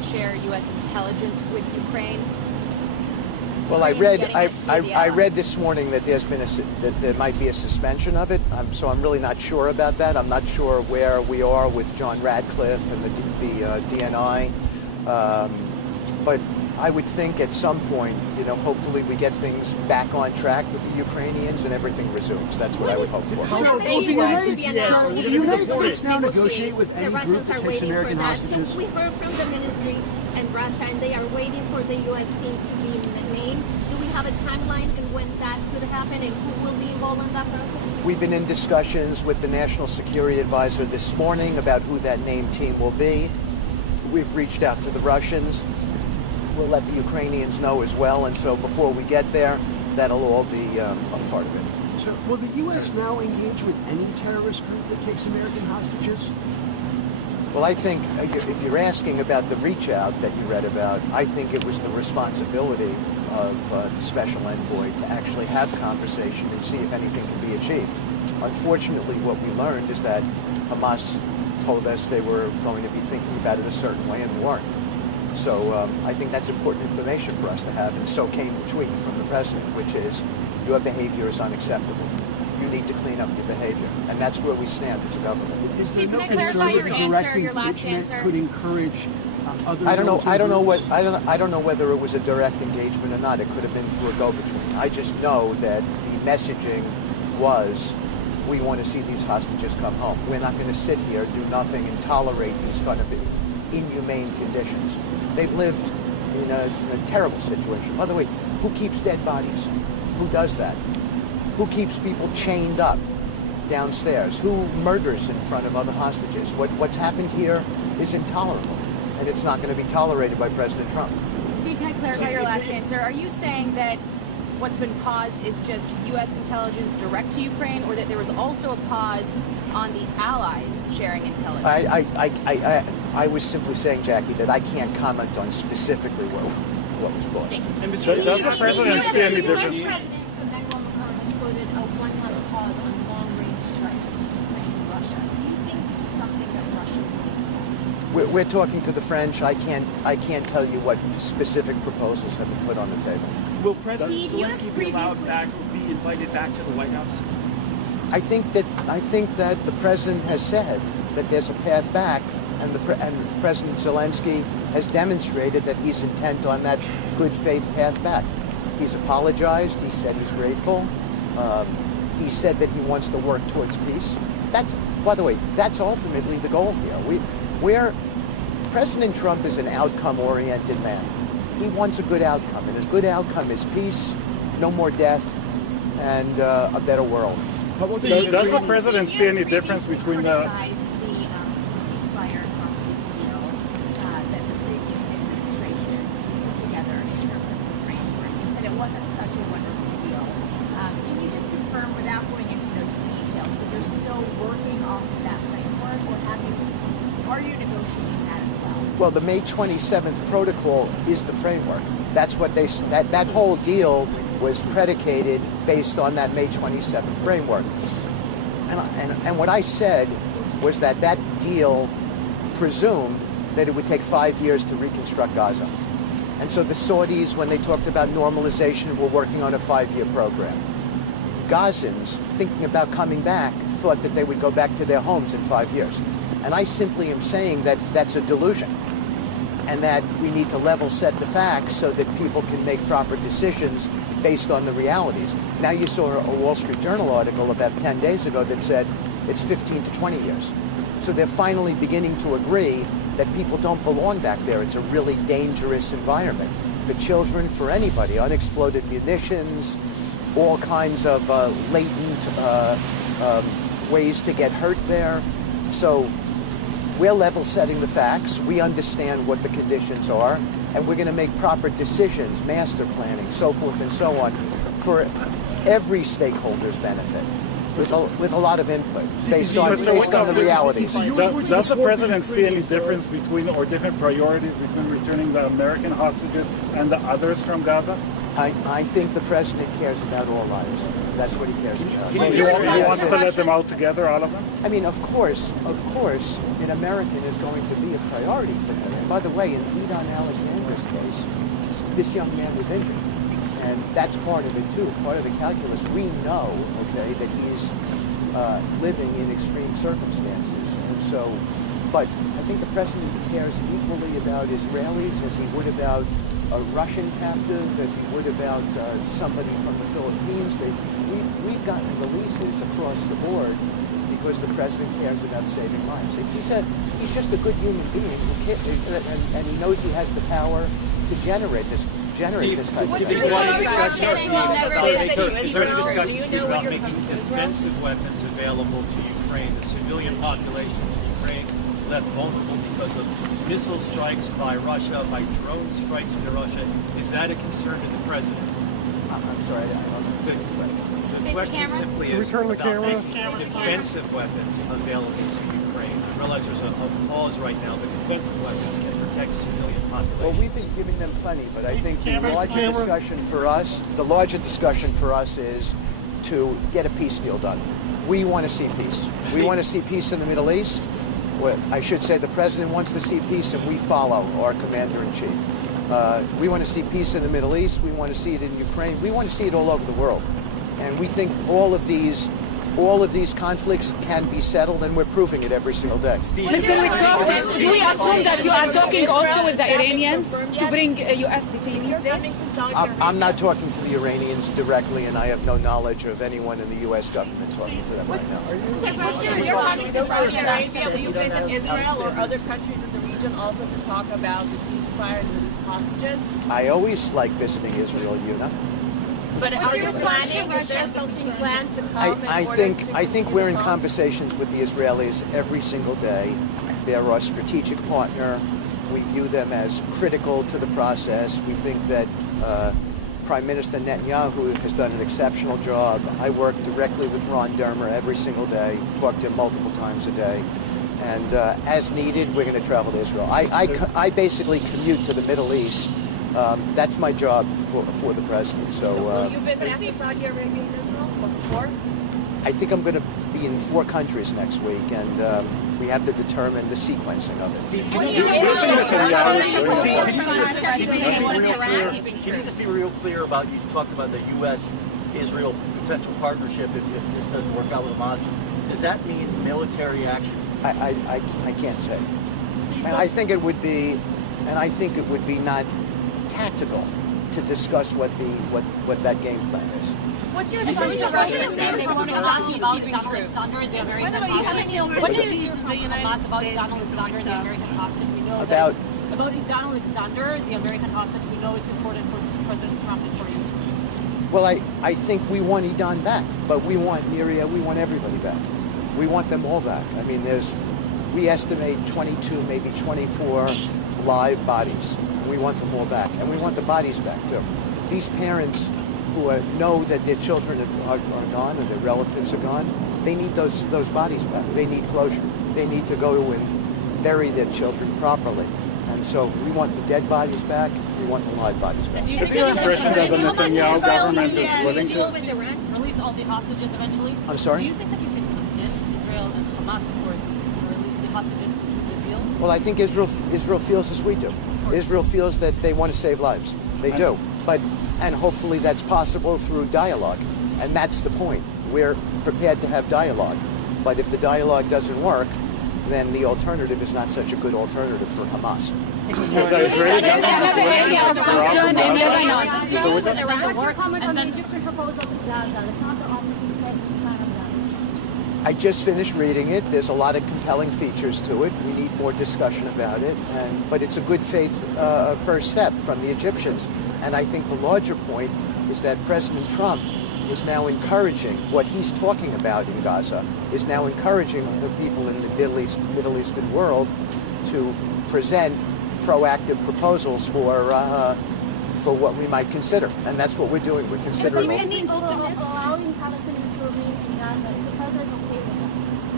share U.S. intelligence with Ukraine? Well, I read this morning that that there might be a suspension of it. So I'm really not sure about that. I'm not sure where we are with John Radcliffe and the DNI. But I would think at some point, hopefully we get things back on track with the Ukrainians and everything resumes. That's what I would hope for. Will the United States now negotiate with any group that takes American hostages? So we heard from the ministry and Russia, and they are waiting for the U.S. team to be named. Do we have a timeline and when that could happen, and who will be involved in that process? We've been in discussions with the National Security Advisor this morning about who that named team will be. We've reached out to the Russians. We'll let the Ukrainians know as well, and so before we get there, that'll all be a part of it. So will the U.S. now engage with any terrorist group that takes American hostages? Well, I think if you're asking about the reach out that you read about, I think it was the responsibility of the special envoy to actually have conversation and see if anything can be achieved. Unfortunately, what we learned is that Hamas told us they were going to be thinking about it a certain way and weren't. So I think that's important information for us to have, and so came the tweet from the president, which is, your behavior is unacceptable. You need to clean up your behavior, and that's where we stand as a government. Is there no concern that direct engagement could encourage other? I don't know whether it was a direct engagement or not. It could have been through a go-between. I just know that the messaging was, we want to see these hostages come home. We're not going to sit here, do nothing, and tolerate these kind of inhumane conditions. They've lived in a terrible situation. By the way, who keeps dead bodies? Who does that? Who keeps people chained up downstairs? Who murders in front of other hostages? What's happened here is intolerable, and it's not going to be tolerated by President Trump. Steve, can I clarify your last answer? Are you saying that what's been paused is just U.S. intelligence direct to Ukraine, or that there was also a pause on the allies sharing intelligence? I was simply saying, Jackie, that I can't comment on specifically what was paused. And does the president see any difference? Has quoted a 1-month pause on long-range strikes in Ukraine and Russia. Do you think this is something that Russia will accept? We're talking to the French. I can't tell you what specific proposals have been put on the table. Will President Zelenskyy be allowed back, or be invited back to the White House? I think that the president has said that there's a path back, and President Zelenskyy has demonstrated that he's intent on that good faith path back. He's apologized. He said he's grateful. He said that he wants to work towards peace. By the way, that's ultimately the goal here. President Trump is an outcome-oriented man. He wants a good outcome, and his good outcome is peace, no more death, and a better world. Does the president see any difference between the ceasefire hostage deal that the previous administration put together in terms of the framework? You said it wasn't such a wonderful deal. Can you just confirm, without going into those details, that you're still working off of that framework, or are you negotiating that as well? Well, the May 27th protocol is the framework. That's what that whole deal was predicated based on that May 27th framework. And what I said was that deal presumed that it would take 5 years to reconstruct Gaza. And so the Saudis, when they talked about normalization, were working on a 5-year program. Gazans, thinking about coming back, thought that they would go back to their homes in 5 years. And I simply am saying that that's a delusion, and that we need to level set the facts so that people can make proper decisions based on the realities. Now you saw a Wall Street Journal article about 10 days ago that said it's 15 to 20 years. So they're finally beginning to agree that people don't belong back there. It's a really dangerous environment for children, for anybody. Unexploded munitions, all kinds of latent ways to get hurt there. So we're level setting the facts. We understand what the conditions are, and we're going to make proper decisions, master planning, so forth and so on, for every stakeholder's benefit, with a lot of input based on the realities. Does the president see any difference between, or different priorities between returning the American hostages and the others from Gaza? I think the president cares about all lives. That's what he cares about. So he wants to let them out together, all of them? I mean, of course, an American is going to be a priority for him. And by the way, in Edon Alexander's case, this young man was injured. And that's part of it too, part of the calculus. We know, okay, that he's living in extreme circumstances. And so, but I think the president cares equally about Israelis as he would about a Russian captive, as he would about somebody from the Philippines. We've gotten releases across the board because the president cares about saving lives. He's just a good human being and he knows he has the power to generate this type of Is there any discussion about making defensive weapons available to Ukraine? The civilian populations in Ukraine left vulnerable because of missile strikes by Russia, by drone strikes into Russia. Is that a concern to the president? I'm sorry, I don't know. The question simply is about making defensive weapons available to Ukraine. I realize there's a pause right now, but defensive weapons can protect civilian populations. Well, we've been giving them plenty, but I think the larger discussion for us is to get a peace deal done. We want to see peace. We want to see peace in the Middle East. Well, I should say the president wants to see peace, and we follow our commander-in-chief. We want to see peace in the Middle East. We want to see it in Ukraine. We want to see it all over the world. And we think all of these conflicts can be settled, and we're proving it every single day. Mr. Witkoff, do we assume that you are talking also with the Iranians to bring U.S. detainees there? I'm not talking to the Iranians directly, and I have no knowledge of anyone in the U.S. government talking to them right now. You're talking to Saudi Arabia. Will you visit Israel or other countries in the region also to talk about the ceasefire and the hostages? I always like visiting Israel, Yuna. But are you planning? Is there something planned to come? I think we're in conversations with the Israelis every single day. They're our strategic partner. We view them as critical to the process. We think that Prime Minister Netanyahu has done an exceptional job. I work directly with Ron Dermer every single day, talk to him multiple times a day. And as needed, we're going to travel to Israel. I basically commute to the Middle East. That's my job for the president. So will you visit after Saudi Arabia and Israel or before? I think I'm going to be in 4 countries next week, and we have to determine the sequencing of it. Steve, can you just be real clear about, you talked about the U.S.-Israel potential partnership if this doesn't work out with Hamas. Does that mean military action? I can't say. And I think it would be not tactical to discuss what that game plan is. What's your assumption about Donald Alexander, the American hostage? What is your Hamas about Donald Alexander, the American hostage? We know about Donald Alexander, the American hostage. We know it's important for President Trump and for you. Well, I think we want Edon back, but we want Miriam, we want everybody back. We want them all back. I mean, we estimate 22, maybe 24 live bodies. We want them all back, and we want the bodies back too. These parents who know that their children are gone or their relatives are gone, they need those bodies back. They need closure. They need to go and bury their children properly. And so we want the dead bodies back. We want the live bodies back. Is your impression that the Netanyahu government is willing to release all the hostages eventually? I'm sorry? Do you think that you can convince Israel and Hamas, of course, to release the hostages to keep the deal? Well, I think Israel feels as we do. Israel feels that they want to save lives. They do. And hopefully that's possible through dialogue. And that's the point. We're prepared to have dialogue. But if the dialogue doesn't work, then the alternative is not such a good alternative for Hamas. Is the Israeli government What's your comment on the Egyptian proposal to Gaza, the counter-offensive president's plan on that? I just finished reading it. There's a lot of compelling features to it. We need more discussion about it. But it's a good faith first step from the Egyptians. And I think the larger point is that President Trump is now encouraging what he's talking about in Gaza, is now encouraging the people in the Middle Eastern world to present proactive proposals for what we might consider. And that's what we're doing. We're considering allowing Palestinians to remain in Gaza. Is the president okay with that?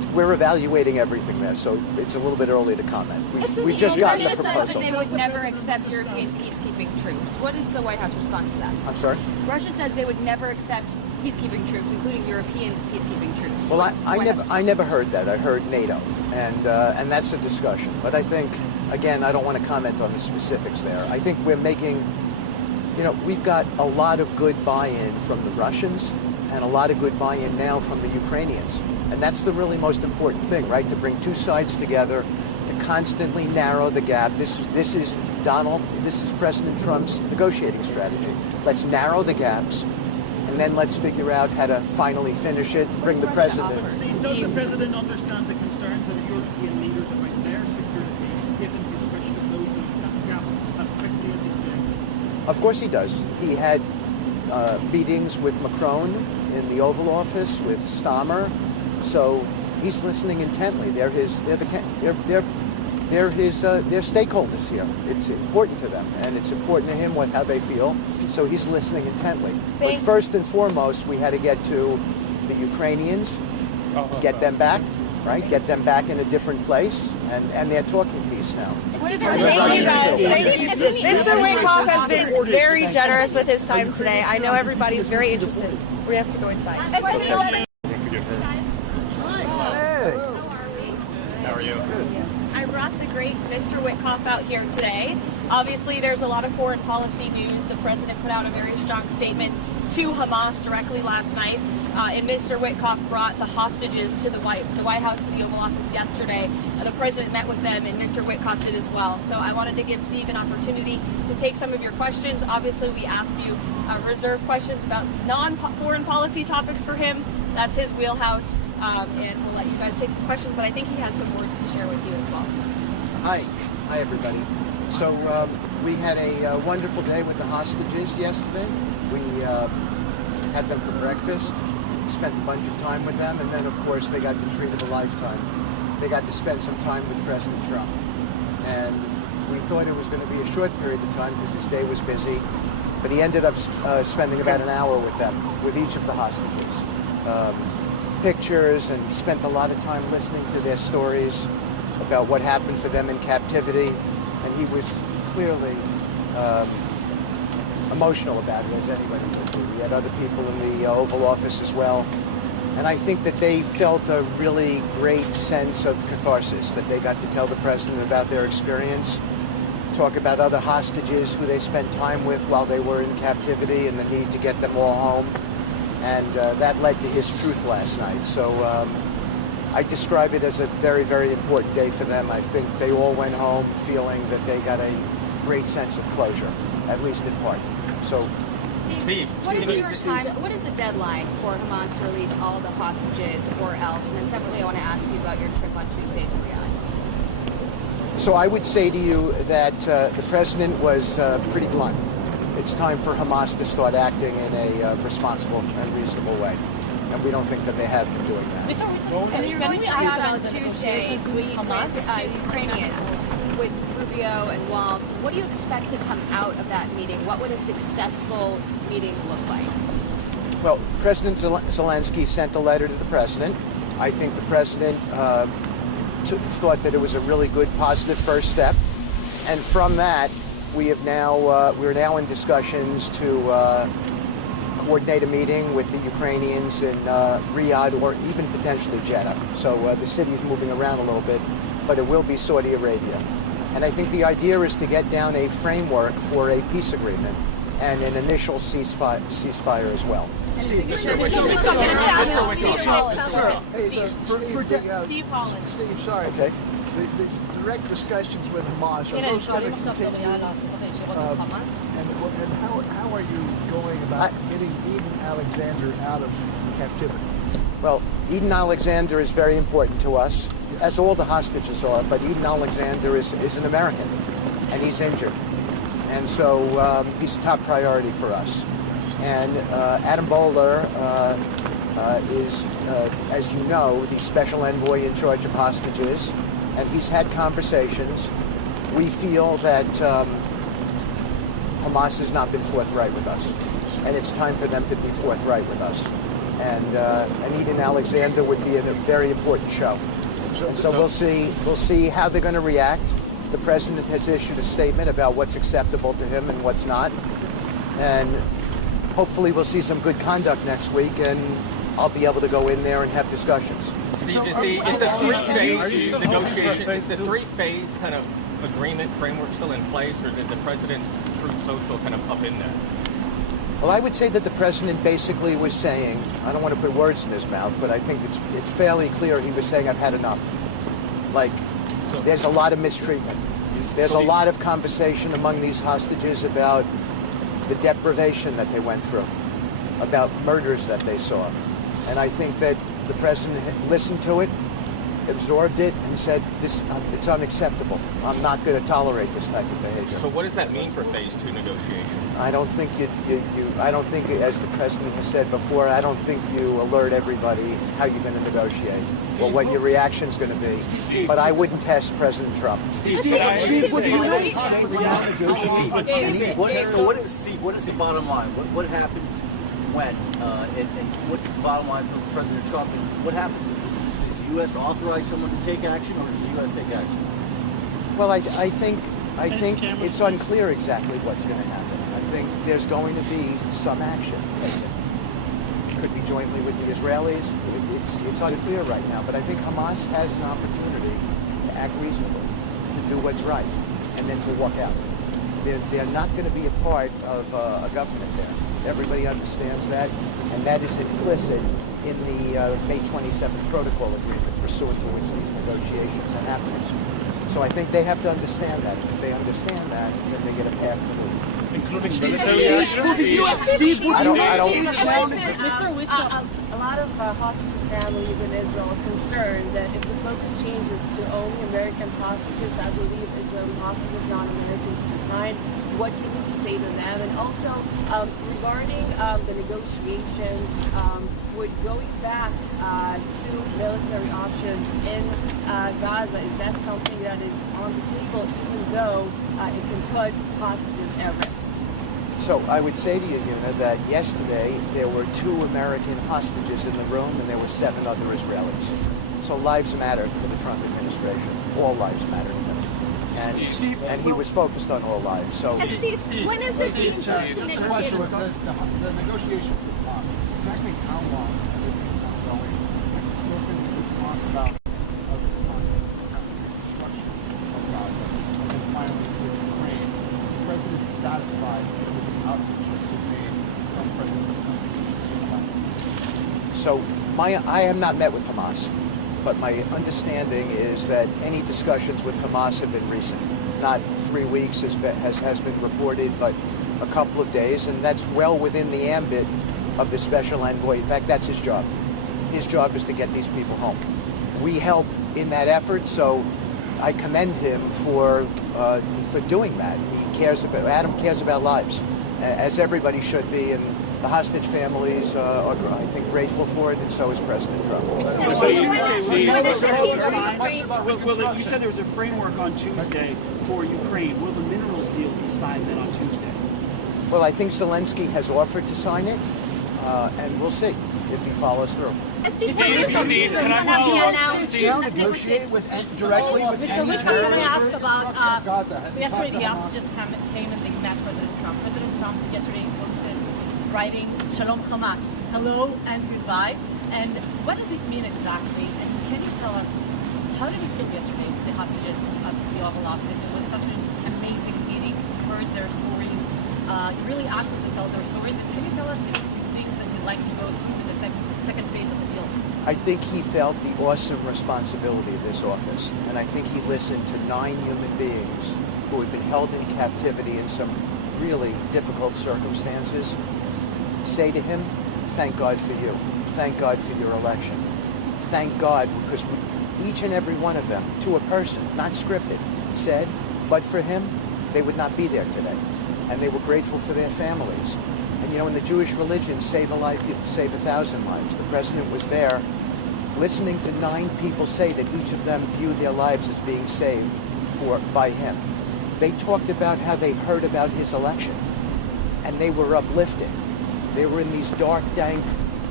we're evaluating everything there, so it's a little bit early to comment. We've just gotten the Russia says proposal. that they would never accept European peacekeeping troops. What is the White House response to that? I'm sorry? Russia says they would never accept peacekeeping troops, including European peacekeeping troops. Well, I never heard that. I heard NATO, and that's a discussion. But I think, again, I don't want to comment on the specifics there. I think we're making, we've got a lot of good buy-in from the Russians and a lot of good buy-in now from the Ukrainians. And that's the really most important thing, right? To bring two sides together, to constantly narrow the gap. This is President Trump's negotiating strategy. Let's narrow the gaps, and then let's figure out how to finally finish it, bring the president. Does the president understand the concerns of the European leaders about their security, given his wish to close those gaps as quickly as he's doing? Of course he does. He had meetings with Macron in the Oval Office, with Stammer, so he's listening intently. They're stakeholders here. It's important to them, and it's important to him how they feel. So he's listening intently. But first and foremost, we had to get to the Ukrainians, get them back, right? Get them back in a different place, and they're talking peace now. Thank you guys. Mr. Witkoff has been very generous with his time today. I know everybody's very interested. We have to go inside. How are you? I brought the great Mr. Witkoff out here today. Obviously, there's a lot of foreign policy news. The president put out a very strong statement to Hamas directly last night. And Mr. Witkoff brought the hostages to the White House, to the Oval Office yesterday. The president met with them, and Mr. Witkoff did as well. So I wanted to give Steve an opportunity to take some of your questions. Obviously, we ask you reserve questions about non-foreign policy topics for him. That's his wheelhouse. And we'll let you guys take some questions, but I think he has some words to share with you as well. Hi everybody. So we had a wonderful day with the hostages yesterday. We had them for breakfast, spent a bunch of time with them, and then of course they got the treat of a lifetime. They got to spend some time with President Trump. And we thought it was going to be a short period of time because his day was busy, but he ended up spending about an hour with them, with each of the hostages. Pictures, and spent a lot of time listening to their stories about what happened for them in captivity, and he was clearly emotional about it, as anybody would be. We had other people in the Oval Office as well, and I think that they felt a really great sense of catharsis, that they got to tell the president about their experience, talk about other hostages who they spent time with while they were in captivity, and the need to get them all home. And that led to his truth last night. So I describe it as a very, very important day for them. I think they all went home feeling that they got a great sense of closure, at least in part. So, Steve, what is the deadline for Hamas to release all the hostages or else? And then separately, I want to ask you about your trip on Tuesday to Riyadh. So I would say to you that the president was pretty blunt. It's time for Hamas to start acting in a responsible and reasonable way. And we don't think that they have been doing that. And you're going to Riyadh on Tuesday to meet with Ukrainians, with Rubio and Waltz. What do you expect to come out of that meeting? What would a successful meeting look like? Well, President Zelenskyy sent a letter to the president. I think the president thought that it was a really good, positive first step. And from that, we're now in discussions to coordinate a meeting with the Ukrainians in Riyadh or even potentially Jeddah. So the city is moving around a little bit, but it will be Saudi Arabia. And I think the idea is to get down a framework for a peace agreement and an initial ceasefire as well. Steve, sorry. Okay. The direct discussions with Hamas, are those going to continue? And how are you going about getting Eden Alexander out of captivity? Well, Eden Alexander is very important to us, as all the hostages are, but Eden Alexander is an American, and he's injured. And so he's a top priority for us. And Adam Bowler is, as you know, the special envoy in charge of hostages, and he's had conversations. We feel that Hamas has not been forthright with us, and it's time for them to be forthright with us. And Eden Alexander would be a very important show. And so we'll see how they're going to react. The president has issued a statement about what's acceptable to him and what's not. And hopefully we'll see some good conduct next week, and I'll be able to go in there and have discussions. Is the three-phase kind of agreement framework still in place, or did the president's Truth Social kind of up in there? Well, I would say that the president basically was saying, I don't want to put words in his mouth, but I think it's fairly clear he was saying, I've had enough. Like, there's a lot of mistreatment. There's a lot of conversation among these hostages about the deprivation that they went through, about murders that they saw. And I think that the president listened to it, absorbed it, and said, it's unacceptable. I'm not going to tolerate this type of behavior. So what does that mean for phase 2 negotiations? I don't think I don't think, as the president has said before, I don't think you alert everybody how you're going to negotiate or what your reaction's going to be. But I wouldn't test President Trump. Steve, what is the bottom line? What happens when? And what's the bottom line for President Trump? And what happens is, does the U.S. authorize someone to take action, or does the U.S. take action? Well, I think it's unclear exactly what's going to happen. I think there's going to be some action taken. It could be jointly with the Israelis. It's unclear right now, but I think Hamas has an opportunity to act reasonably, to do what's right, and then to walk out. They're not going to be a part of a government there. Everybody understands that, and that is implicit in the May 27th protocol agreement, pursuant to which these negotiations are happening. So I think they have to understand that. If they understand that, then they get a path to move. Including military action? Mr. Witkoff. A lot of hostage families in Israel are concerned that if the focus changes to only American hostages, I believe Israeli hostages, non-Americans behind, what can you say to them? And also, regarding the negotiations, would going back to military options in Gaza, is that something that is on the table, even though it can put hostages at risk? So I would say to you, that yesterday there were 2 American hostages in the room, and there were 7 other Israelis. So lives matter to the Trump administration. All lives matter to them. And he was focused on all lives. So when is this being The negotiations with Hamas, exactly how long are they going? And spoken with Hamas about the reconstruction of Gaza, and then finally with Ukraine. Is the president satisfied with the outreach that made from President Trump? So I have not met with Hamas, but my understanding is that any discussions with Hamas have been recent. Not 3 weeks has been reported, but a couple of days, and that's well within the ambit of the special envoy. In fact, that's his job. His job is to get these people home. We help in that effort, so I commend him for doing that. Adam cares about lives, as everybody should be, and the hostage families are, I think, grateful for it, and so is President Trump. So you said there was a framework on Tuesday for Ukraine. Will the minerals deal be signed then on Tuesday? Well, I think Zelenskyy has offered to sign it, and we'll see if he follows through. Steve, can I follow up? Steve, negotiate directly with Mr. Witkoff, let me ask about yesterday the hostages came and they met President Trump. President Trump yesterday posted writing Shalom Hamas, hello and goodbye. And what does it mean exactly? And can you tell us, how did you feel yesterday, the hostages at the Oval Office? It was such an amazing meeting. You heard their stories. You really asked them to tell their stories. And can you tell us if you think that you'd like to go through the second phase of the deal? I think he felt the awesome responsibility of this office, and I think he listened to 9 human beings who had been held in captivity in some really difficult circumstances say to him, thank God for you. Thank God for your election. Thank God, because each and every one of them, to a person, not scripted, said, but for him, they would not be there today. And they were grateful for their families. And in the Jewish religion, save a life, you save 1,000 lives. The president was there listening to 9 people say that each of them viewed their lives as being saved by him. They talked about how they heard about his election, and they were uplifted. They were in these dark, dank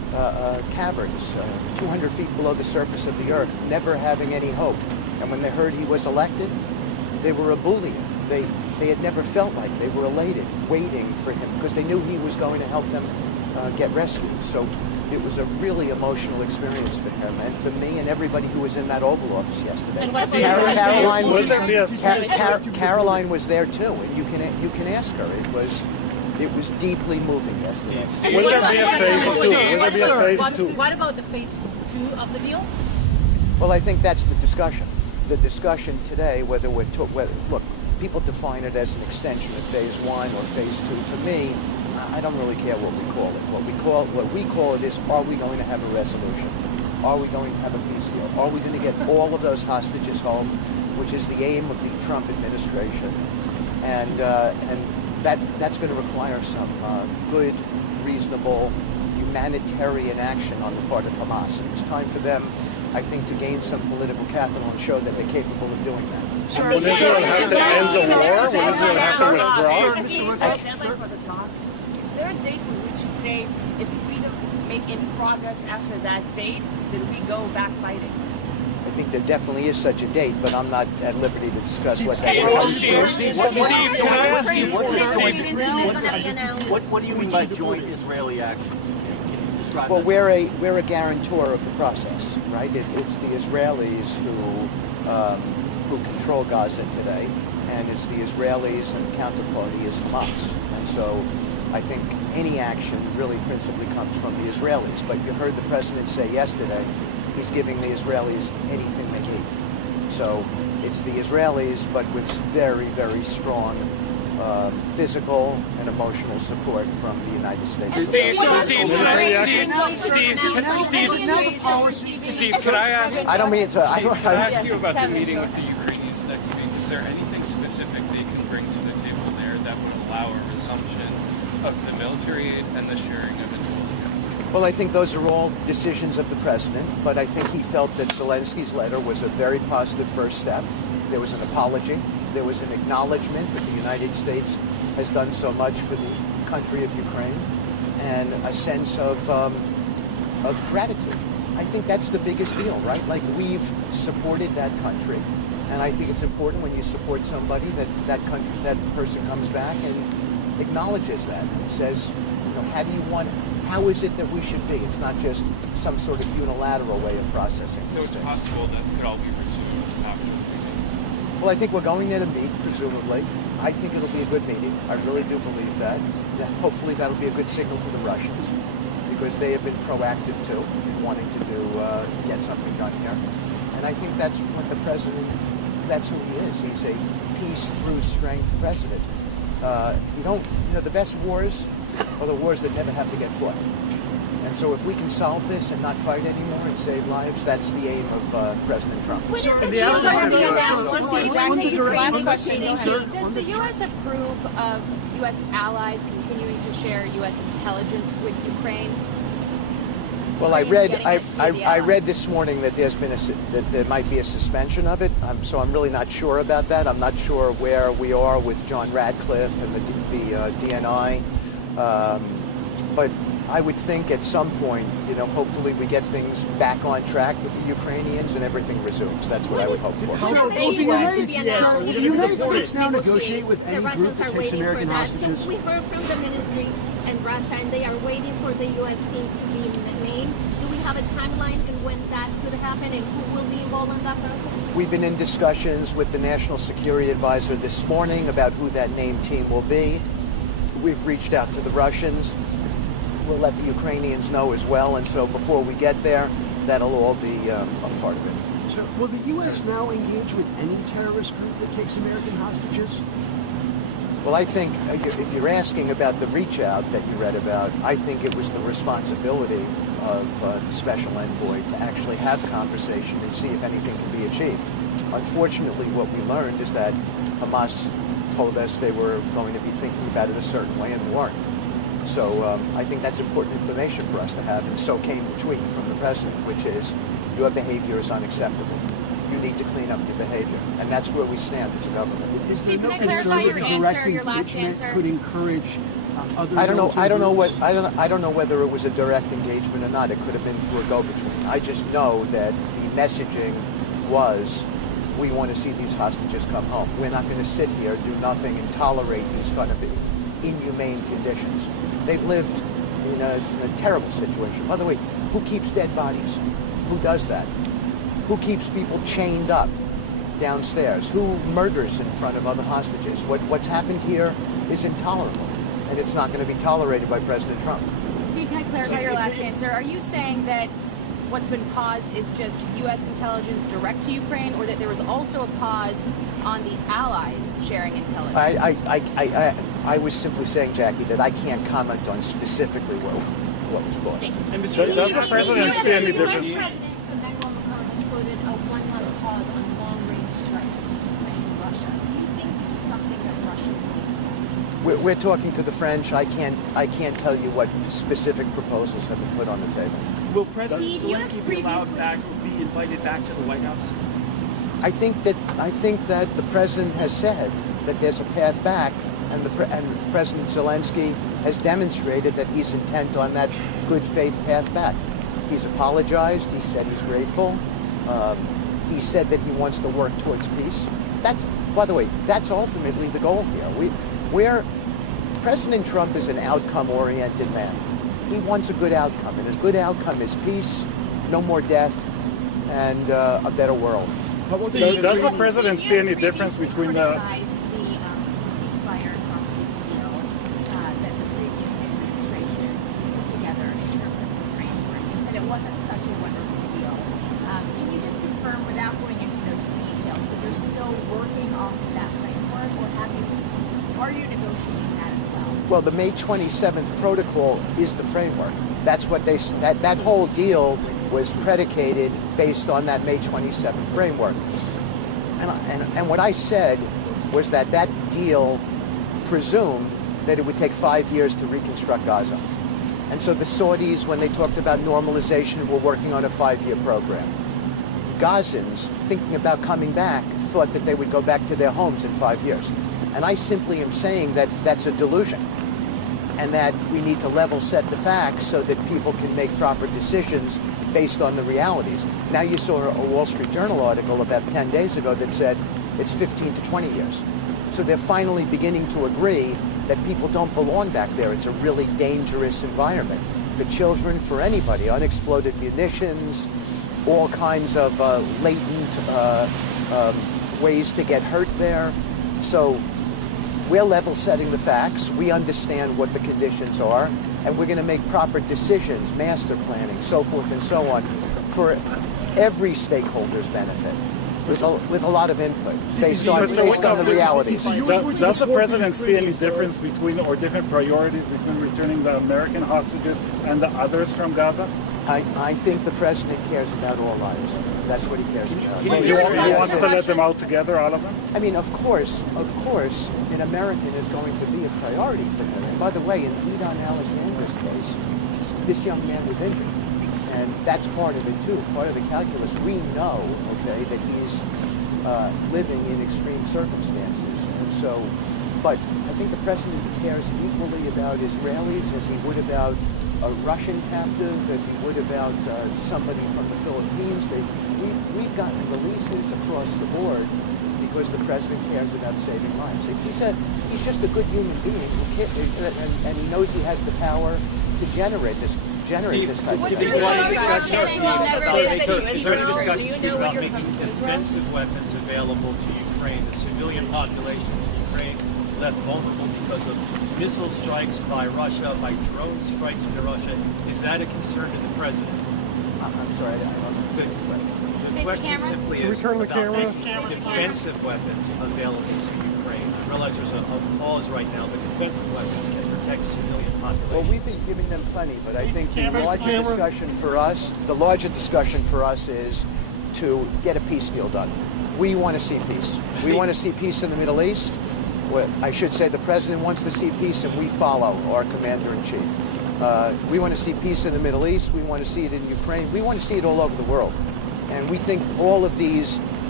caverns, 200 feet below the surface of the earth, never having any hope. And when they heard he was elected, they were ebullient. They had never felt like they were elated, waiting for him, because they knew he was going to help them get rescued. So it was a really emotional experience for him, and for me, and everybody who was in that Oval Office yesterday. Caroline was there too, and you can ask her. It was deeply moving yesterday. Will there be a phase two? What about the phase 2 of the deal? Well, I think that's the discussion. The discussion today, whether look, people define it as an extension of phase 1 or phase 2. For me, I don't really care what we call it. What we call it is, are we going to have a resolution? Are we going to have a peace deal? Are we going to get all of those hostages home, which is the aim of the Trump administration? And that's going to require some good, reasonable, humanitarian action on the part of Hamas. And it's time for them, I think, to gain some political capital and show that they're capable of doing that. Will Israel have to end the war? Will Israel have to withdraw? Is there a date with which you say, if we don't make any progress after that date, then we go back fighting? I think there definitely is such a date, but I'm not at liberty to discuss what that is. What do you mean by joint Israeli actions? Well, we're a guarantor of the process, right? It's the Israelis who control Gaza today, and it's the Israelis, and the counterparty is Hamas. And so I think any action really principally comes from the Israelis. But you heard the president say yesterday, he's giving the Israelis anything they need. So it's the Israelis, but with very, very strong physical and emotional support from the United States. Steve, could I ask? I don't mean to. Could I ask you about the meeting with the Ukrainians next week? Is there anything specific they can bring to the table there that would allow a resumption of the military aid and the sharing of intelligence? Well, I think those are all decisions of the president, but I think he felt that Zelensky's letter was a very positive first step. There was an apology. There was an acknowledgement that the United States has done so much for the country of Ukraine, and a sense of gratitude. I think that's the biggest deal, right? Like, we've supported that country, and I think it's important when you support somebody that person comes back and acknowledges that and says, you know, how is it that we should be? It's not just some sort of unilateral way of processing. So it's possible that it could all be resumed after the meeting? Well, I think we're going there to meet, presumably. I think it'll be a good meeting. I really do believe that. Hopefully that'll be a good signal to the Russians, because they have been proactive too in wanting to get something done here. And I think that's what the president, that's who he is. He's a peace through strength president. The best wars are the wars that never have to get fought. And so if we can solve this and not fight anymore and save lives, that's the aim of President Trump. Does the U.S. approve of U.S. allies continuing to share U.S. intelligence with Ukraine? Well, I read this morning that that there might be a suspension of it. So I'm really not sure about that. I'm not sure where we are with John Radcliffe and the DNI. But I would think at some point, hopefully we get things back on track with the Ukrainians and everything resumes. That's what I would hope for. So the United States now negotiate with any group that takes American hostages? So we heard from the ministry and Russia, and they are waiting for the U.S. team to be named. Do we have a timeline and when that could happen, and who will be involved in that process? We've been in discussions with the National Security Advisor this morning about who that named team will be. We've reached out to the Russians. We'll let the Ukrainians know as well, and so before we get there, that'll all be a part of it. So will the U.S. now engage with any terrorist group that takes American hostages? Well, I think if you're asking about the reach out that you read about, I think it was the responsibility of the special envoy to actually have conversation and see if anything can be achieved. Unfortunately, what we learned is that Hamas told us they were going to be thinking about it a certain way and weren't. So I think that's important information for us to have, and so came the tweet from the president, which is, your behavior is unacceptable. You need to clean up your behavior, and that's where we stand as a government. Is there no concern that direct engagement could encourage I don't know. I don't know whether it was a direct engagement or not. It could have been through a go-between. I just know that the messaging was, we want to see these hostages come home. We're not going to sit here, do nothing, and tolerate these kind of inhumane conditions. They've lived in a terrible situation. By the way, who keeps dead bodies? Who does that? Who keeps people chained up downstairs? Who murders in front of other hostages? What's happened here is intolerable, and it's not going to be tolerated by President Trump. Steve, can I clarify your last answer? Are you saying that what's been paused is just U.S. intelligence direct to Ukraine, or that there was also a pause on the allies sharing intelligence? I was simply saying, Jackie, that I can't comment on specifically what was paused. And does the president see any difference? Has quoted a 1-month pause on long-range strikes in Russia. Do you think this is something that Russia will accept? We're talking to the French. I can't tell you what specific proposals have been put on the table. Will President Zelenskyy be allowed back or be invited back to the White House? I think that the president has said that there's a path back, and President Zelenskyy has demonstrated that he's intent on that good faith path back. He's apologized. He said he's grateful. He said that he wants to work towards peace. By the way, that's ultimately the goal here. President Trump is an outcome-oriented man. He wants a good outcome, and a good outcome is peace, no more death, and a better world. Does the president see any difference between the ceasefire and hostage deal that the previous administration put together in terms of the framework? You said it wasn't such a wonderful deal. Can you just confirm, without going into those details, that you're still working off of that framework, or are you negotiating that as well? Well, the May 27th protocol is the framework. That's what that whole deal was predicated based on that May 27th framework. And what I said was that deal presumed that it would take 5 years to reconstruct Gaza. And so the Saudis, when they talked about normalization, were working on a 5-year program. Gazans, thinking about coming back, thought that they would go back to their homes in 5 years. And I simply am saying that that's a delusion, and that we need to level set the facts so that people can make proper decisions based on the realities. Now you saw a Wall Street Journal article about 10 days ago that said it's 15 to 20 years. So they're finally beginning to agree that people don't belong back there. It's a really dangerous environment for children, for anybody. Unexploded munitions, all kinds of latent ways to get hurt there. So we're level setting the facts. We understand what the conditions are, and we're going to make proper decisions, master planning, so forth and so on, for every stakeholder's benefit, with a lot of input based on the realities. Does the president see any difference between, or different priorities between returning the American hostages and the others from Gaza? I think the president cares about all lives. That's what he cares about. So he wants to let them out together, all of them? I mean, of course, an American is going to be a priority for him. And by the way, in Edon Alexander's case, this young man was injured. And that's part of it, too, part of the calculus. We know, okay, that he's living in extreme circumstances. And so, but I think the president cares equally about Israelis as he would about a Russian captive, as he would about somebody from the Philippines. We've gotten releases across the board because the president cares about saving lives. He's just a good human being and he knows he has the power to generate this type of Is there any discussion about making defensive weapons available to Ukraine? The civilian populations in Ukraine left vulnerable because of missile strikes by Russia, by drone strikes into Russia. Is that a concern to the president? I'm sorry, The question simply is about making defensive weapons available to Ukraine. I realize there's a pause right now, but defensive weapons that protect civilian populations. Well, we've been giving them plenty, but I think the larger discussion for us is to get a peace deal done. We want to see peace. We want to see peace in the Middle East. Well, I should say the president wants to see peace, and we follow our commander-in-chief. We want to see peace in the Middle East. We want to see it in Ukraine. We want to see it all over the world. And we think all of these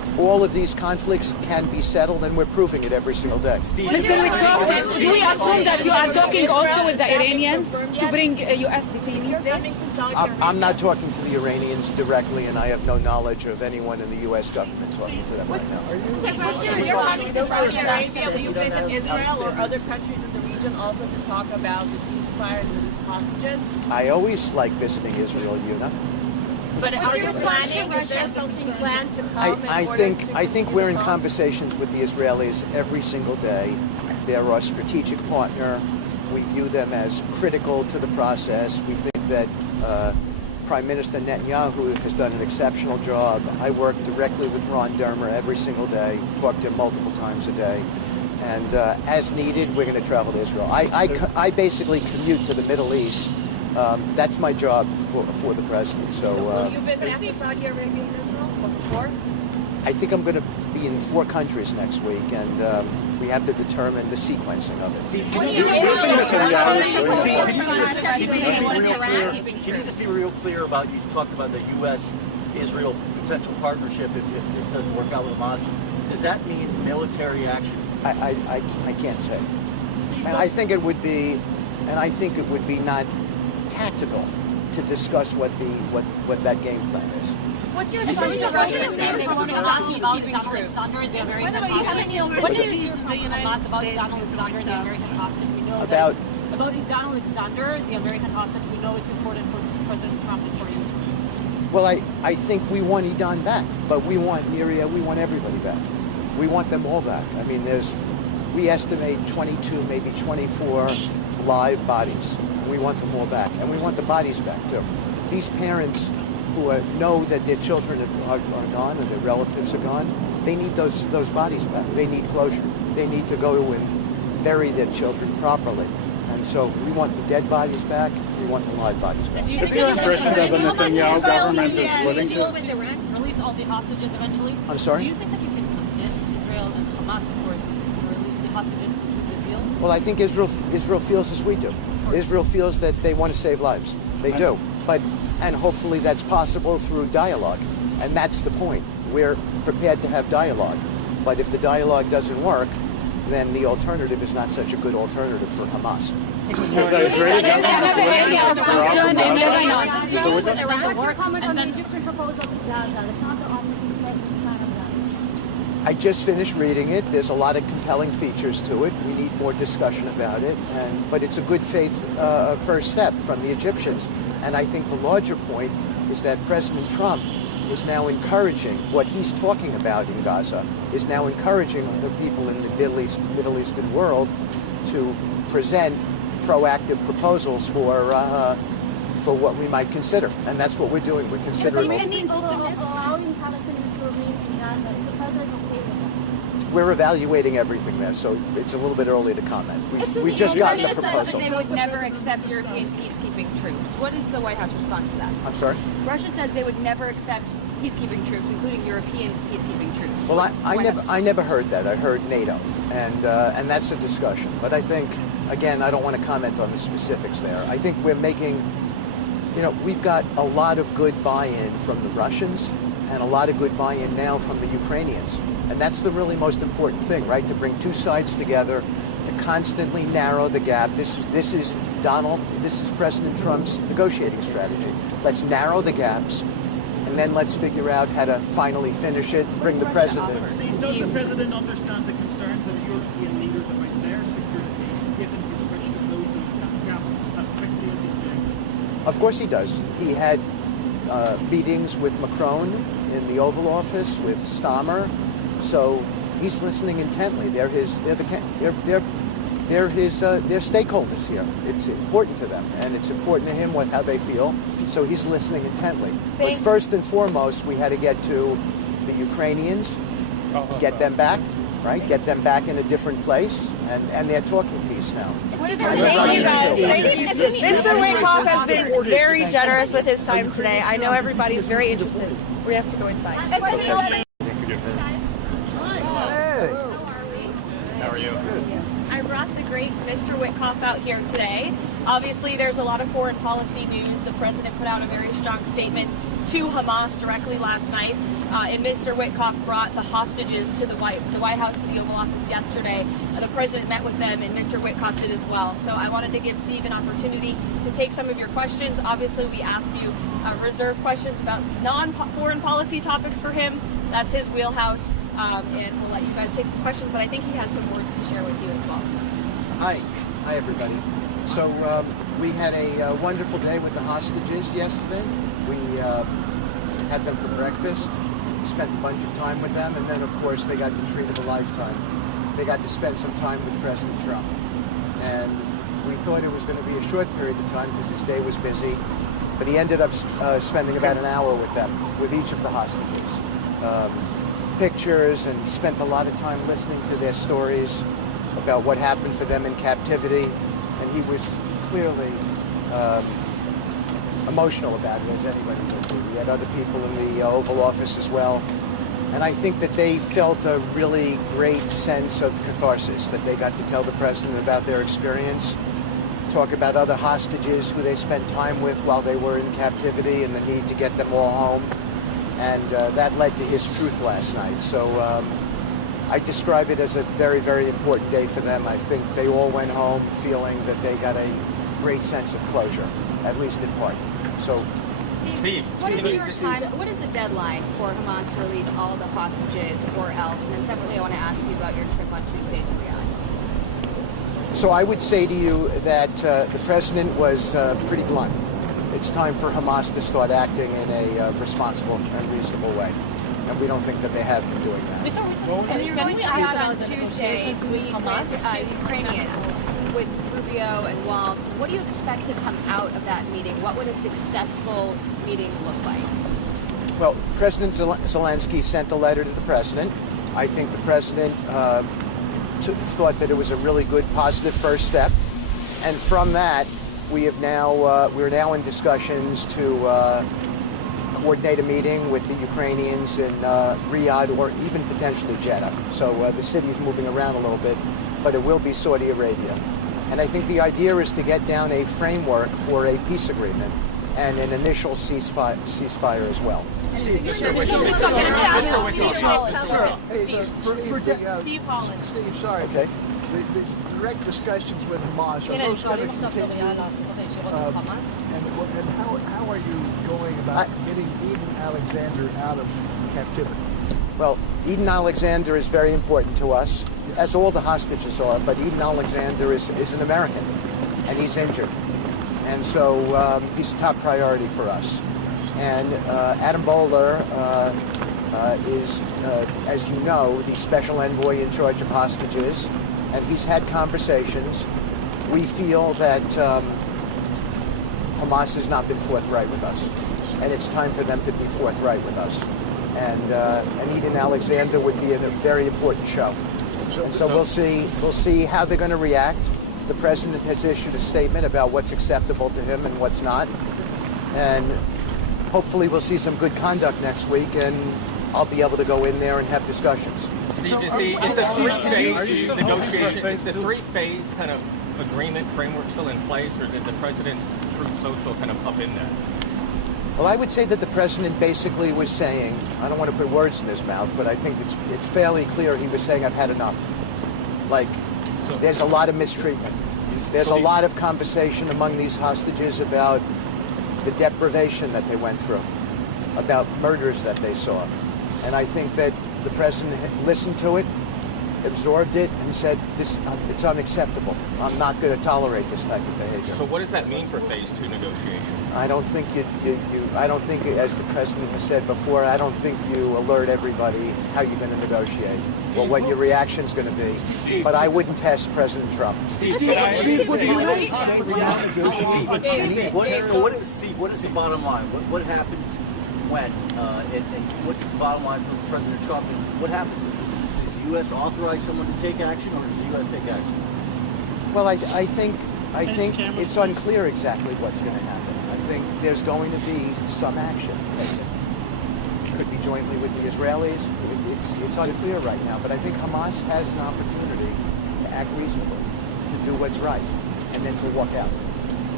all of these conflicts can be settled, and we're proving it every single day. Mr. Witkoff, do we assume that you are talking also with the Iranians to bring U.S. detainees there? I'm not talking to the Iranians directly, and I have no knowledge of anyone in the U.S. government talking to them right now. You're talking to Saudi Arabia. Will you visit Israel or other countries in the region also to talk about the ceasefire and the hostages? I always like visiting Israel, Yuna. But are you planning? Is there something planned to come? I think we're in conversations with the Israelis every single day. They're our strategic partner. We view them as critical to the process. We think that Prime Minister Netanyahu has done an exceptional job. I work directly with Ron Dermer every single day, talk to him multiple times a day. And as needed, we're going to travel to Israel. I basically commute to the Middle East. That's my job for the president. So will you visit after Saudi Arabia and Israel or before? I think I'm going to be in 4 countries next week, and we have to determine the sequencing of it. Can you just be real clear about, you talked about the U.S.-Israel potential partnership if this doesn't work out with Hamas. Does that mean military action? I can't say. And I think it would be not tactical to discuss what that game plan is. What's your response to Russia's saying they want to stop peacekeeping troops? What do you hear from Hamas about Donald Alexander, the American hostage? We know about Donald Alexander, the American hostage. We know it's important for President Trump and for you. Well, I think we want Idan back, but we want Niria, we want everybody back. We want them all back. I mean, we estimate 22, maybe 24 live bodies. We want them all back, and we want the bodies back too. These parents who know that their children are gone and their relatives are gone, they need those bodies back. They need closure. They need to go and bury their children properly. And so we want the dead bodies back. We want the live bodies back. Is your impression that the Netanyahu government is willing to release all the hostages eventually? I'm sorry? Do you think that you can convince Israel and Hamas, of course, to release the hostages to keep the deal? Well, I think Israel feels as we do. Israel feels that they want to save lives. They do. And hopefully that's possible through dialogue. And that's the point. We're prepared to have dialogue. But if the dialogue doesn't work, then the alternative is not such a good alternative for Hamas. Is the Israeli government willing to withdraw from Gaza? What's your comment on the Egyptian proposal to Gaza? The counter-offensive plan of Gaza? I just finished reading it. There's a lot of compelling features to it. We need more discussion about it. But it's a good faith first step from the Egyptians. And I think the larger point is that President Trump is now encouraging what he's talking about in Gaza, is now encouraging the people in the Middle Eastern world to present proactive proposals for what we might consider. And that's what we're doing. We're considering allowing Palestinians to remain in Gaza. Is the president okay with that? We're evaluating everything there, so it's a little bit early to comment. We've just gotten the proposal. Russia says that they would never accept European peacekeeping troops. What is the White House response to that? I'm sorry? Russia says they would never accept peacekeeping troops, including European peacekeeping troops. Well, I never heard that. I heard NATO, and that's a discussion. But I think, again, I don't want to comment on the specifics there. I think we're making, we've got a lot of good buy-in from the Russians and a lot of good buy-in now from the Ukrainians. And that's the really most important thing, right? To bring two sides together, to constantly narrow the gap. This is President Trump's negotiating strategy. Let's narrow the gaps, and then let's figure out how to finally finish it, bring the president. Does the president understand the concerns of the European leaders about their security, given his wish to close those gaps as quickly as he's doing? Of course he does. He had meetings with Macron in the Oval Office, with Stammer. So he's listening intently. They're stakeholders here. It's important to them, and it's important to him how they feel. So he's listening intently. But first and foremost, we had to get to the Ukrainians, get them back, right? Get them back in a different place, and they're talking peace now. Thank you guys. Mr. Witkoff has been very generous with his time today. I know everybody's very interested. We have to go inside. How are you? I brought the great Mr. Witkoff out here today. Obviously, there's a lot of foreign policy news. The president put out a very strong statement to Hamas directly last night, and Mr. Witkoff brought the hostages to the White House, to the Oval Office yesterday. The president met with them, and Mr. Witkoff did as well. So I wanted to give Steve an opportunity to take some of your questions. Obviously, we ask you reserve questions about non-foreign policy topics for him. That's his wheelhouse, and we'll let you guys take some questions, but I think he has some words to share with you as well. Hi everybody. So we had a wonderful day with the hostages yesterday. We had them for breakfast, spent a bunch of time with them, and then of course they got the treat of a lifetime. They got to spend some time with President Trump. And we thought it was going to be a short period of time because his day was busy, but he ended up spending about an hour with them, with each of the hostages. Pictures, and spent a lot of time listening to their stories about what happened for them in captivity, and he was clearly emotional about it, as anybody would be. We had other people in the Oval Office as well, and I think that they felt a really great sense of catharsis, that they got to tell the president about their experience, talk about other hostages who they spent time with while they were in captivity, and the need to get them all home, and that led to his truth last night. So I describe it as a very, very important day for them. I think they all went home feeling that they got a great sense of closure, at least in part. So, Steve, what is the deadline for Hamas to release all of the hostages or else? And then separately, I want to ask you about your trip on Tuesday to Riyadh. So I would say to you that the president was pretty blunt. It's time for Hamas to start acting in a responsible and reasonable way. And we don't think that they have been doing that. And you're going to out on Tuesday to meet with Ukrainians, with Rubio and Waltz. What do you expect to come out of that meeting? What would a successful meeting look like? Well, President Zelenskyy sent a letter to the president. I think the president thought that it was a really good, positive first step. And from that, we're now in discussions to coordinate a meeting with the Ukrainians in Riyadh or even potentially Jeddah. So the city's moving around a little bit, but it will be Saudi Arabia. And I think the idea is to get down a framework for a peace agreement and an initial ceasefire as well. Steve Holland. Steve, sorry. Okay. The direct discussions with Hamas, are those going to continue? And how are you going about getting Eden Alexander out of captivity? Well, Eden Alexander is very important to us, as all the hostages are, but Eden Alexander is an American, and he's injured. And so he's a top priority for us. And Adam Bowler is, as you know, the special envoy in charge of hostages, and he's had conversations. We feel that Hamas has not been forthright with us, and it's time for them to be forthright with us. And Eden Alexander would be a very important show. And so we'll see how they're going to react. The president has issued a statement about what's acceptable to him and what's not. And hopefully we'll see some good conduct next week, and I'll be able to go in there and have discussions. Is the three-phase kind of agreement framework still in place, or did the president's Truth Social kind of up in there? Well, I would say that the president basically was saying, I don't want to put words in his mouth, but I think it's fairly clear he was saying, I've had enough. Like, there's a lot of mistreatment. There's a lot of conversation among these hostages about the deprivation that they went through, about murders that they saw. And I think that the president listened to it, absorbed it, and said, it's unacceptable. I'm not going to tolerate this type of behavior. So what does that mean for phase 2 negotiations? I don't think I don't think, as the president has said before, I don't think you alert everybody how you're going to negotiate or what your reaction's going to be. But I wouldn't test President Trump. Steve, what is the bottom line? What happens when? And what's the bottom line for President Trump? And what happens? Does the U.S. authorize someone to take action, or does the U.S. take action? Well, I think it's unclear exactly what's going to happen. I think there's going to be some action taken. It could be jointly with the Israelis. It's unclear right now, but I think Hamas has an opportunity to act reasonably, to do what's right, and then to walk out.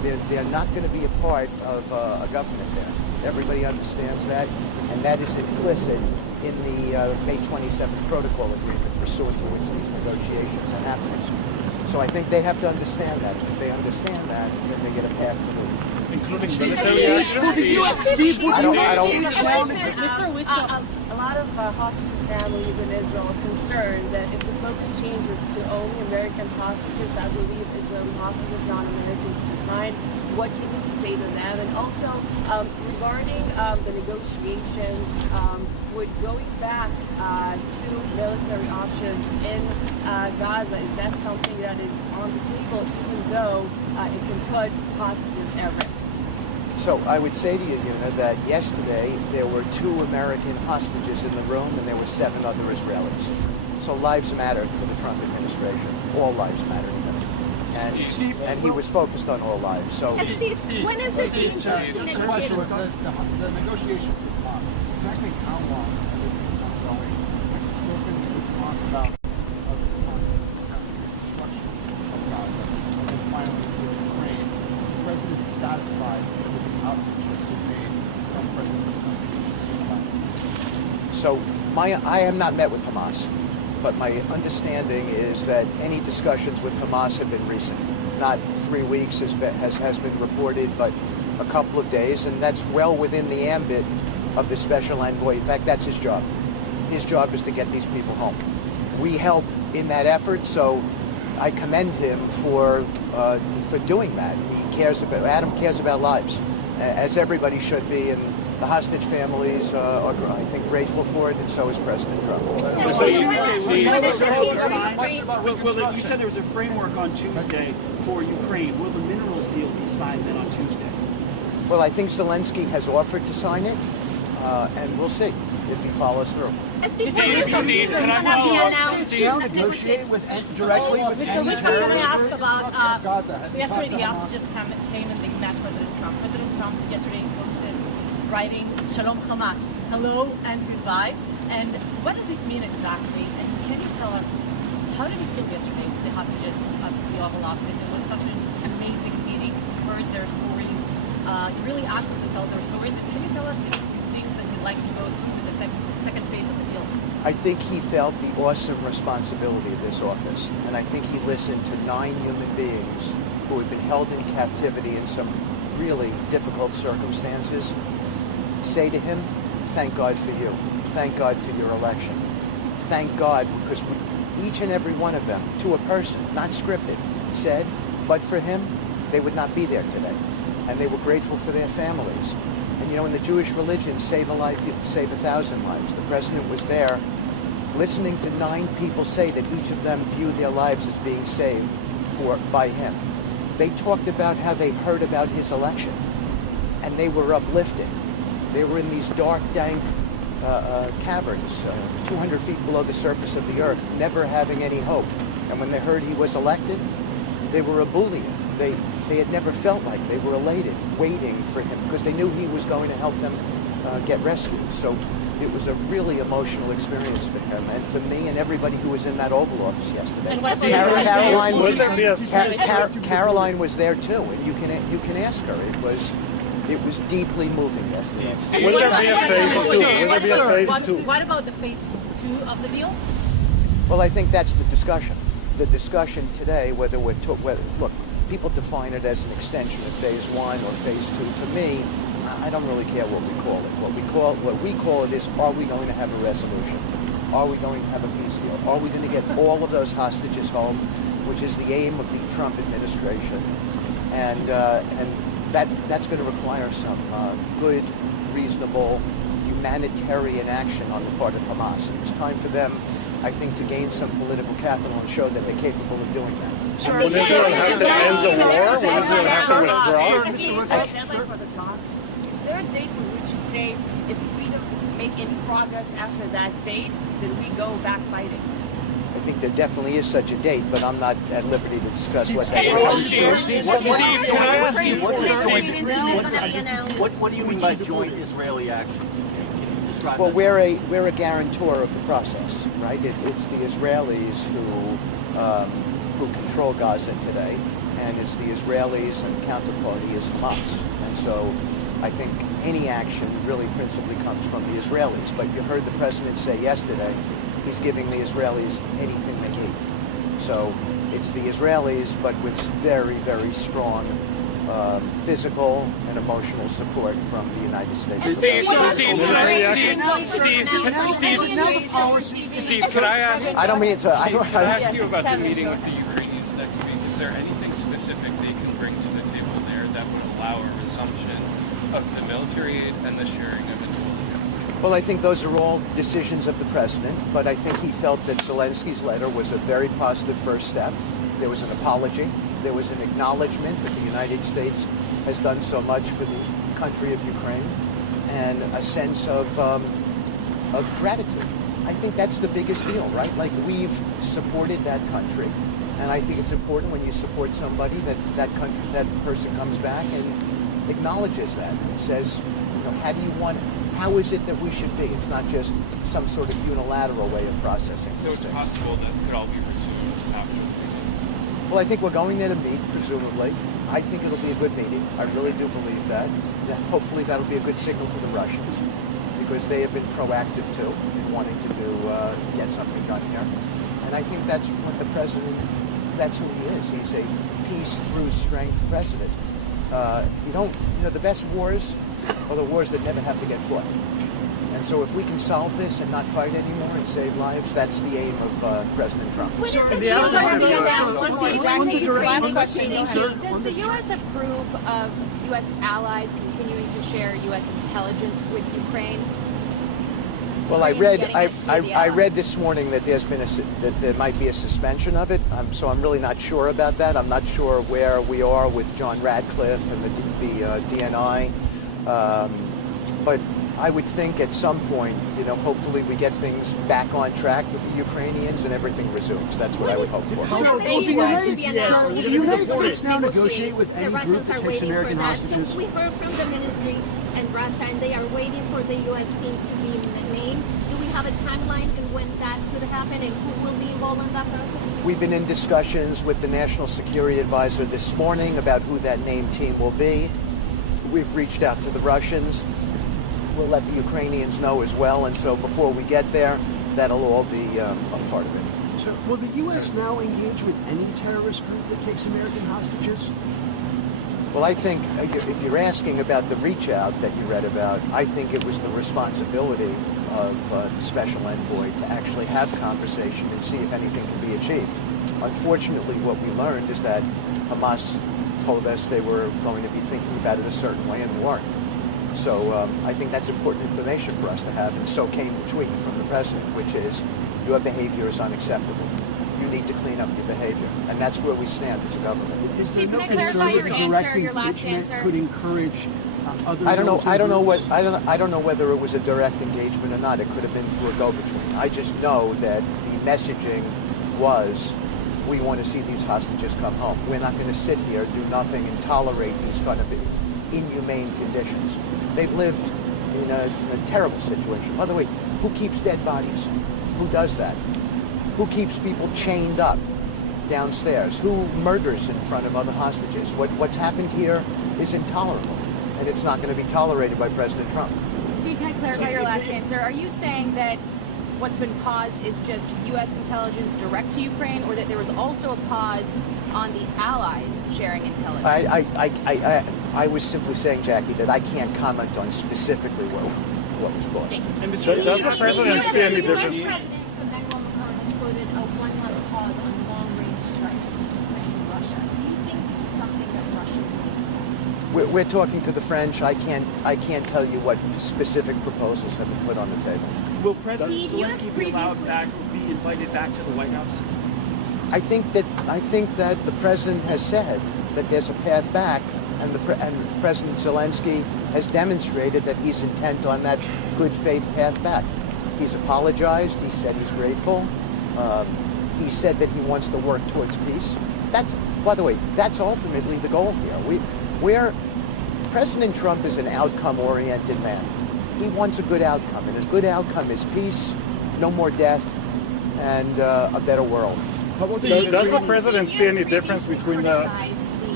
they're not going to be a part of a government there. Everybody understands that, and that is implicit in the May 27th protocol agreement pursuant to which these negotiations are happening. So I think they have to understand that. If they understand that, then they get a path through. Including military actions? Mr. Witkoff. A lot of hostage families in Israel are concerned that if the focus changes to only American hostages that will leave Israeli hostages, non-Americans behind, what can you say to them? And also, regarding the negotiations, would going back to military options in Gaza, is that something that is on the table, even though it can put hostages at risk? So I would say to you, that yesterday there were 2 American hostages in the room and there were 7 other Israelis. So lives matter to the Trump administration. All lives matter to them. And he was focused on all lives. So Steve, when is this being negotiated? The negotiations with Hamas, exactly how long have they been ongoing? We've spoken with Hamas about the reconstruction of Gaza and finally with Ukraine. Is the president satisfied with the outreach that's been made from President Zelenskyy? So I have not met with Hamas, but my understanding is that any discussions with Hamas have been recent. Not 3 weeks has been reported, but a couple of days, and that's well within the ambit of the special envoy. In fact, that's his job. His job is to get these people home. We help in that effort, so I commend him for doing that. Adam cares about lives, as everybody should be, and the hostage families are, I think, grateful for it, and so is President Trump. So you said there was a framework on Tuesday for Ukraine. Will the minerals deal be signed then on Tuesday? Well, I think Zelenskyy has offered to sign it, and we'll see if he follows through. Steve, can I follow up? Now negotiate directly with Mr. Witkoff, let me ask about yesterday the hostages came and they met President Trump. President Trump yesterday posted writing Shalom Hamas, hello and goodbye. And what does it mean exactly? And can you tell us, how did you feel yesterday, the hostages at the Oval Office? It was such an amazing meeting. You heard their stories. You really asked them to tell their stories. And can you tell us if you think that you'd like to go through the second phase of the deal? I think he felt the awesome responsibility of this office, and I think he listened to 9 human beings who had been held in captivity in some really difficult circumstances. Say to him, thank God for you. Thank God for your election. Thank God, because each and every one of them, to a person, not scripted, said, but for him, they would not be there today. And they were grateful for their families. And in the Jewish religion, save a life, you save 1,000 lives. The president was there listening to 9 people say that each of them view their lives as being saved by him. They talked about how they heard about his election, and they were uplifted. They were in these dark, dank caverns, 200 feet below the surface of the earth, never having any hope. And when they heard he was elected, they were ebullient. They had never felt like they were elated, waiting for him, because they knew he was going to help them get rescued. So it was a really emotional experience for him and for me and everybody who was in that Oval Office yesterday. Caroline was there too, and you can ask her. It was deeply moving yesterday. Will there be a phase 2? What about the phase 2 of the deal? Well, I think that's the discussion. The discussion today, whether look, people define it as an extension of phase 1 or phase 2. For me, I don't really care what we call it. What we call it is, are we going to have a resolution? Are we going to have a peace deal? Are we going to get all of those hostages home, which is the aim of the Trump administration? And that's going to require some good, reasonable, humanitarian action on the part of Hamas. And it's time for them, I think, to gain some political capital and show that they're capable of doing that. Will Israel have to end the war? Will Israel have to withdraw? For the talks, is there a date in which you say if we don't make any progress after that date, then we go back fighting? I think there definitely is such a date, but I'm not at liberty to discuss what that is. What do you mean by joint Israeli actions? Well, we're a guarantor of the process, right? It's the Israelis who control Gaza today, and it's the Israelis, and the counterparty is Hamas. And so I think any action really principally comes from the Israelis. But you heard the president say yesterday he's giving the Israelis anything they need. So it's the Israelis, but with very, very strong physical and emotional support from the United States. Steve, could I ask? I don't mean to. Steve, could I ask you about the meeting with the Ukrainians next week? Is there anything specific they can bring to the table there that would allow a resumption of the military aid and the sharing of intelligence? Well, I think those are all decisions of the president, but I think he felt that Zelensky's letter was a very positive first step. There was an apology. There was an acknowledgement that the United States has done so much for the country of Ukraine, and a sense of gratitude. I think that's the biggest deal, right? Like, we've supported that country, and I think it's important when you support somebody that that person comes back and acknowledges that and says, you know, how is it that we should be? It's not just some sort of unilateral way of processing. So it's possible that it could all be resumed after the meeting? Well, I think we're going there to meet, presumably. I think it'll be a good meeting. I really do believe that. Hopefully that'll be a good signal to the Russians, because they have been proactive too in wanting to get something done here. And I think that's what the president, that's who he is. He's a peace through strength president. The best wars are the wars that never have to get fought. And so if we can solve this and not fight anymore and save lives, that's the aim of President Trump. Does the U.S. approve of U.S. allies continuing to share U.S. intelligence with Ukraine? Well, I read this morning that that there might be a suspension of it. So I'm really not sure about that. I'm not sure where we are with John Radcliffe and the DNI. But I would think at some point, hopefully we get things back on track with the Ukrainians and everything resumes. That's what I would hope for. The United States now negotiate with any group that takes American hostages? We heard from the ministry and Russia, and they are waiting for the U.S. team to be named. Do we have a timeline and when that could happen, and who will be involved in that process? We've been in discussions with the National Security Advisor this morning about who that named team will be. We've reached out to the Russians. We'll let the Ukrainians know as well, and so before we get there, that'll all be a part of it. So will the U.S. now engage with any terrorist group that takes American hostages? Well, I think if you're asking about the reach out that you read about, I think it was the responsibility of the special envoy to actually have conversation and see if anything can be achieved. Unfortunately, what we learned is that Hamas told us they were going to be thinking about it a certain way and weren't. So I think that's important information for us to have, and so came the tweet from the president, which is, your behavior is unacceptable. You need to clean up your behavior, and that's where we stand as a government. Is there no concern that the direct engagement could encourage other? I don't know whether it was a direct engagement or not. It could have been through a go-between. I just know that the messaging was, we want to see these hostages come home. We're not going to sit here, do nothing, and tolerate these kind of inhumane conditions. They've lived in a terrible situation. By the way, who keeps dead bodies? Who does that? Who keeps people chained up downstairs? Who murders in front of other hostages? What's happened here is intolerable, and it's not going to be tolerated by President Trump. Steve, can I clarify your last answer? Are you saying that what's been paused is just U.S. intelligence direct to Ukraine, or that there was also a pause on the allies sharing intelligence? I was simply saying, Jackie, that I can't comment on specifically what was paused. And does the president see any difference? Quoted a 1-month pause on long-range strikes in Ukraine and Russia. Do you think this is something that Russia needs? We're talking to the French. I can't tell you what specific proposals have been put on the table. Will President Zelenskyy be allowed back, be invited back to the White House? I think that the president has said that there's a path back, and President Zelenskyy has demonstrated that he's intent on that good faith path back. He's apologized. He said he's grateful. He said that he wants to work towards peace. By the way, that's ultimately the goal here. President Trump is an outcome-oriented man. He wants a good outcome, and his good outcome is peace, no more death, and a better world. Does the president see any difference between the...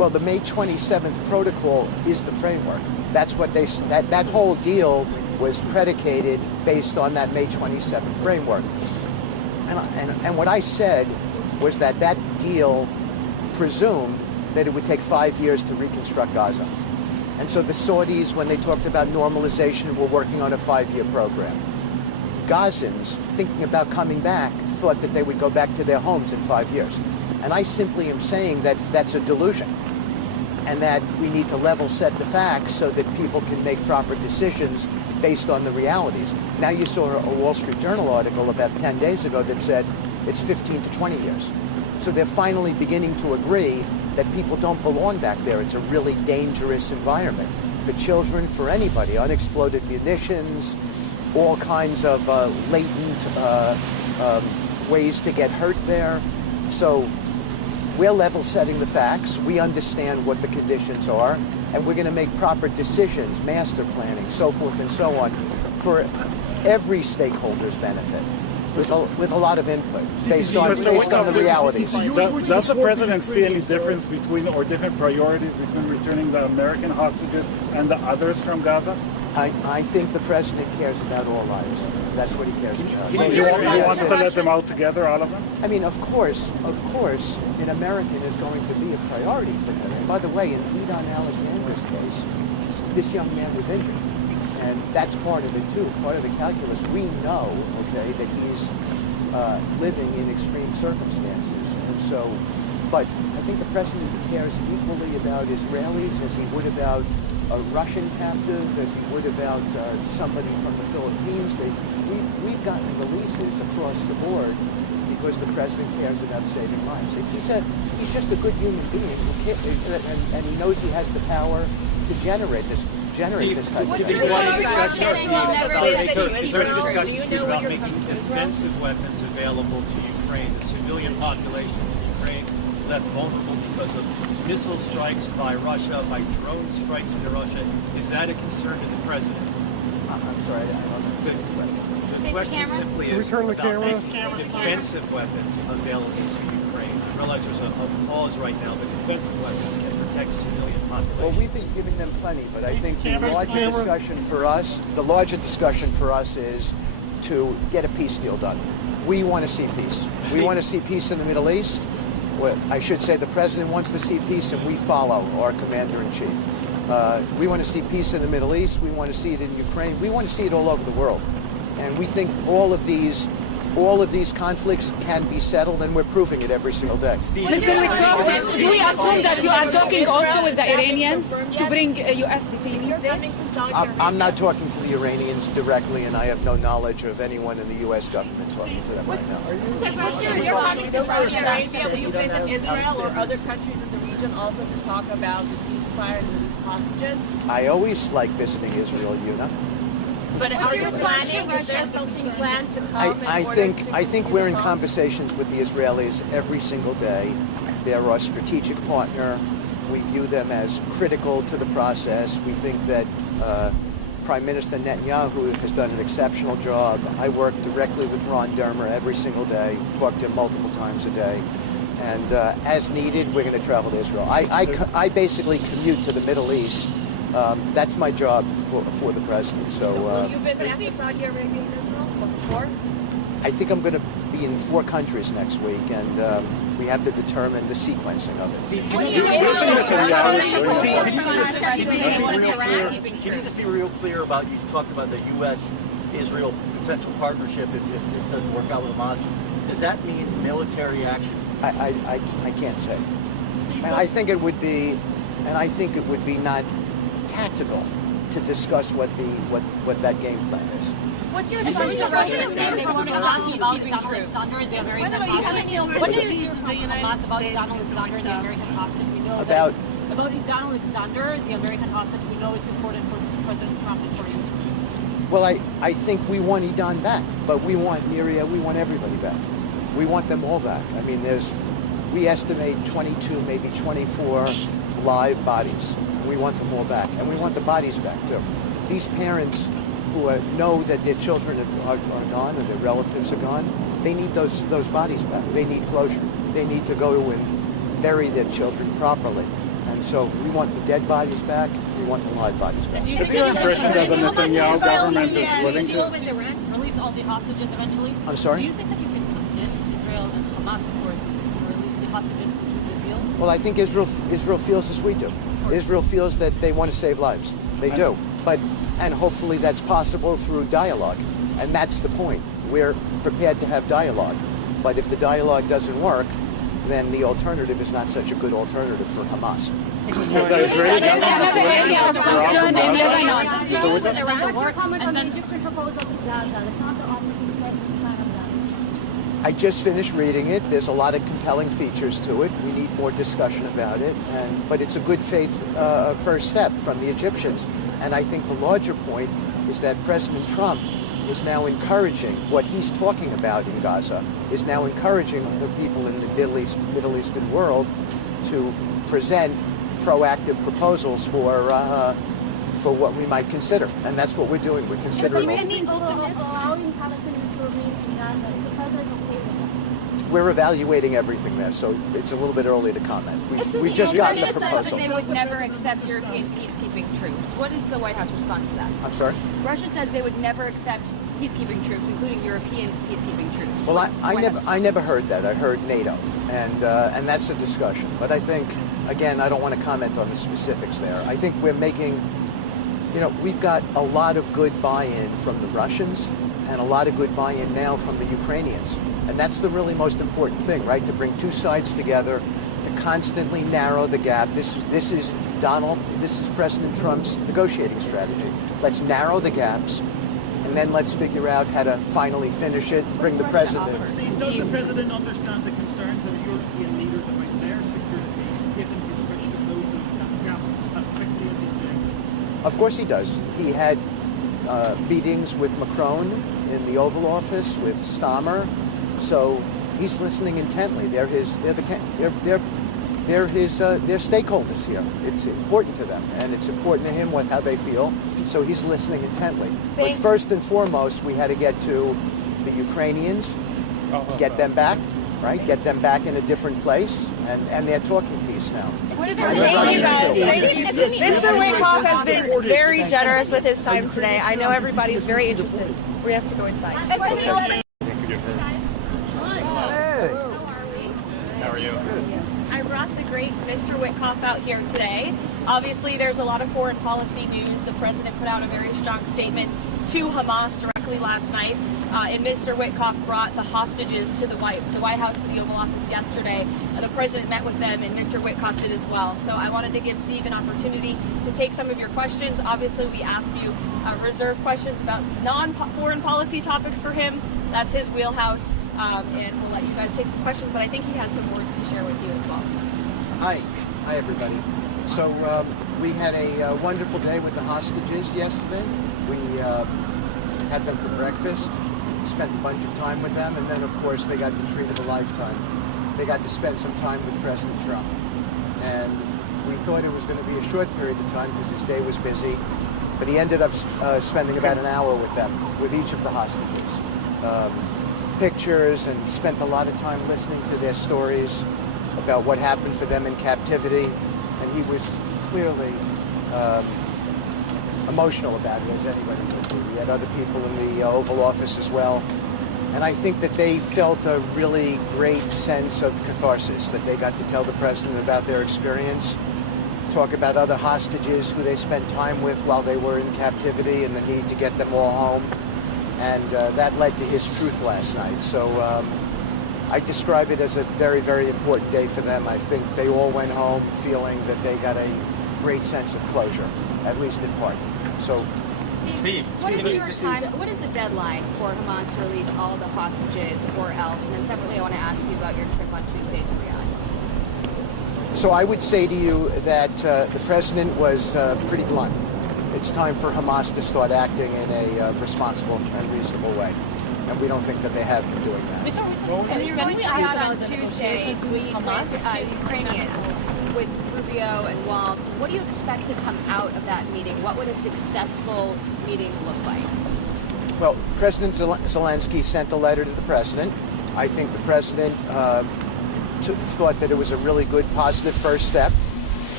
Well, the May 27th protocol is the framework. That's what they, that whole deal was predicated based on that May 27th framework. And what I said was that that deal presumed that it would take 5 years to reconstruct Gaza. And so the Saudis, when they talked about normalization, were working on a 5-year program. Gazans, thinking about coming back, thought that they would go back to their homes in 5 years. And I simply am saying that that's a delusion, and that we need to level set the facts so that people can make proper decisions based on the realities. Now you saw a Wall Street Journal article about 10 days ago that said it's 15 to 20 years. So they're finally beginning to agree that people don't belong back there. It's a really dangerous environment for children, for anybody. Unexploded munitions, all kinds of latent ways to get hurt there. So we're level setting the facts. We understand what the conditions are, and we're going to make proper decisions, master planning, so forth and so on, for every stakeholder's benefit, with a lot of input based on the realities. Does the president see any difference between, or different priorities between returning the American hostages and the others from Gaza? I think the president cares about all lives. That's what he cares about. So he wants to let them out together, all of them? I mean, of course, an American is going to be a priority for him. And by the way, in Idon Alexander's case, this young man was injured. And that's part of it, too, part of the calculus. We know, okay, that he's living in extreme circumstances. And so, but I think the president cares equally about Israelis as he would about a Russian captive, as he would about somebody from the Philippines. We've gotten releases across the board because the president cares about saving lives. He's just a good human being who and he knows he has the power to generate this type of Is there any discussion about making defensive weapons available to Ukraine? The civilian populations in Ukraine left vulnerable because of missile strikes by Russia, by drone strikes into Russia. Is that a concern to the president? I'm sorry, I don't know. The question simply is about making defensive weapons available to Ukraine. I realize there's a pause right now, but defensive weapons can protect civilian populations. Well, we've been giving them plenty, but I think the larger discussion for us is to get a peace deal done. We want to see peace. We want to see peace in the Middle East. Well, I should say the president wants to see peace, and we follow our commander-in-chief. We want to see peace in the Middle East. We want to see it in Ukraine. We want to see it all over the world. And we think all of these conflicts can be settled, and we're proving it every single day. Mr. Witkoff, do we assume that you are talking also with the Iranians to bring U.S. detainees there? I'm not talking to the Iranians directly, and I have no knowledge of anyone in the U.S. government talking to them right now. You're talking to Saudi Arabia. Will you visit Israel or other countries in the region also to talk about the ceasefire and the hostages? I always like visiting Israel, Yuna. But are you planning? Is there something planned to come? I think we're in conversations with the Israelis every single day. They're our strategic partner. We view them as critical to the process. We think that Prime Minister Netanyahu has done an exceptional job. I work directly with Ron Dermer every single day, talk to him multiple times a day. And as needed, we're going to travel to Israel. I basically commute to the Middle East. That's my job for the president. So will you visit Saudi Arabia and Israel before? I think I'm going to be in 4 countries next week, and we have to determine the sequencing of it. Can you just be real clear about, you talked about the U.S.-Israel potential partnership if this doesn't work out with Hamas. Does that mean military action? I can't say. And I think it would be not tactical to discuss what that game plan is. What's your assumption of Russia's name? They want to talk about Donald Alexander, the American hostage. What do you hear from Hamas about Donald Alexander, the American hostage? We know about Donald Alexander, the American hostage. We know it's important for President Trump and for you. Well, I think we want Idon back, but we want Niria, we want everybody back. We want them all back. I mean, we estimate 22, maybe 24 live bodies. We want them all back, and we want the bodies back too. These parents who know that their children are gone or their relatives are gone, they need those bodies back. They need closure. They need to go and bury their children properly. And And so we want the dead bodies back, we want the live bodies back. Is your impression that the Netanyahu government is willing to release all the hostages eventually? I'm sorry? Do you think that you can convince Israel and Hamas, of course, to release the hostages to keep the deal? Well, I think Israel feels as we do. Israel feels that they want to save lives. They do. And hopefully that's possible through dialogue. And that's the point. We're prepared to have dialogue. But if the dialogue doesn't work, then the alternative is not such a good alternative for Hamas. I just finished reading it. There's a lot of compelling features to it. We need more discussion about it. But it's a good faith first step from the Egyptians. And I think the larger point is that President Trump is now encouraging what he's talking about in Gaza, is now encouraging the people in the Middle Eastern world to present proactive proposals for what we might consider. And that's what we're doing. We're considering allowing Palestinians to remain in Gaza. Is the president okay with that? We're evaluating everything there, so it's a little bit early to comment. We've just gotten the proposal. Russia says that they would never accept European peacekeeping troops. What is the White House response to that? I'm sorry? Russia says they would never accept peacekeeping troops, including European peacekeeping troops. Well, I never heard that. I heard NATO, and that's a discussion. But I think, again, I don't want to comment on the specifics there. I think we're making, we've got a lot of good buy-in from the Russians and a lot of good buy-in now from the Ukrainians. And that's the really most important thing, right? To bring two sides together, to constantly narrow the gap. This is President Trump's negotiating strategy. Let's narrow the gaps, and then let's figure out how to finally finish it, bring the president. Steve, does the president understand the concerns of European leaders about their security, given his wish to close those gaps as quickly as he's doing? Of course he does. He had meetings with Macron in the Oval Office, with Stammer. So he's listening intently. They're stakeholders here. It's important to them, and it's important to him how they feel. So he's listening intently. But first and foremost, we had to get to the Ukrainians, get them back, right? Get them back in a different place, and they're talking peace now. Thank you guys. Mr. Witkoff has been very generous with his time today. I know everybody's very interested. We have to go inside. How are you? I brought the great Mr. Witkoff out here today. Obviously, there's a lot of foreign policy news. The president put out a very strong statement to Hamas directly last night, and Mr. Witkoff brought the hostages to the White House, to the Oval Office yesterday. The president met with them, and Mr. Witkoff did as well. So I wanted to give Steve an opportunity to take some of your questions. Obviously, we asked you reserved questions about non-foreign policy topics for him. That's his wheelhouse. And we'll let you guys take some questions, but I think he has some words to share with you as well. Hi everybody. So we had a wonderful day with the hostages yesterday. We had them for breakfast, spent a bunch of time with them, and then of course they got the treat of a lifetime. They got to spend some time with President Trump. And we thought it was going to be a short period of time because his day was busy, but he ended up spending about an hour with them, with each of the hostages. Pictures, and spent a lot of time listening to their stories about what happened for them in captivity, and he was clearly emotional about it, as anybody would be. We had other people in the Oval Office as well, and I think that they felt a really great sense of catharsis, that they got to tell the president about their experience, talk about other hostages who they spent time with while they were in captivity, and the need to get them all home. And that led to his truth last night. So I describe it as a very, very important day for them. I think they all went home feeling that they got a great sense of closure, at least in part. So, Steve, what is the deadline for Hamas to release all the hostages or else? And then separately, I want to ask you about your trip on Tuesday to Riyadh. So I would say to you that the president was pretty blunt. It's time for Hamas to start acting in a responsible and reasonable way. And we don't think that they have been doing that. And you're going to out on Tuesday to meet with Ukrainians, with Rubio and Waltz. What do you expect to come out of that meeting? What would a successful meeting look like? Well, President Zelenskyy sent a letter to the president. I think the president thought that it was a really good, positive first step.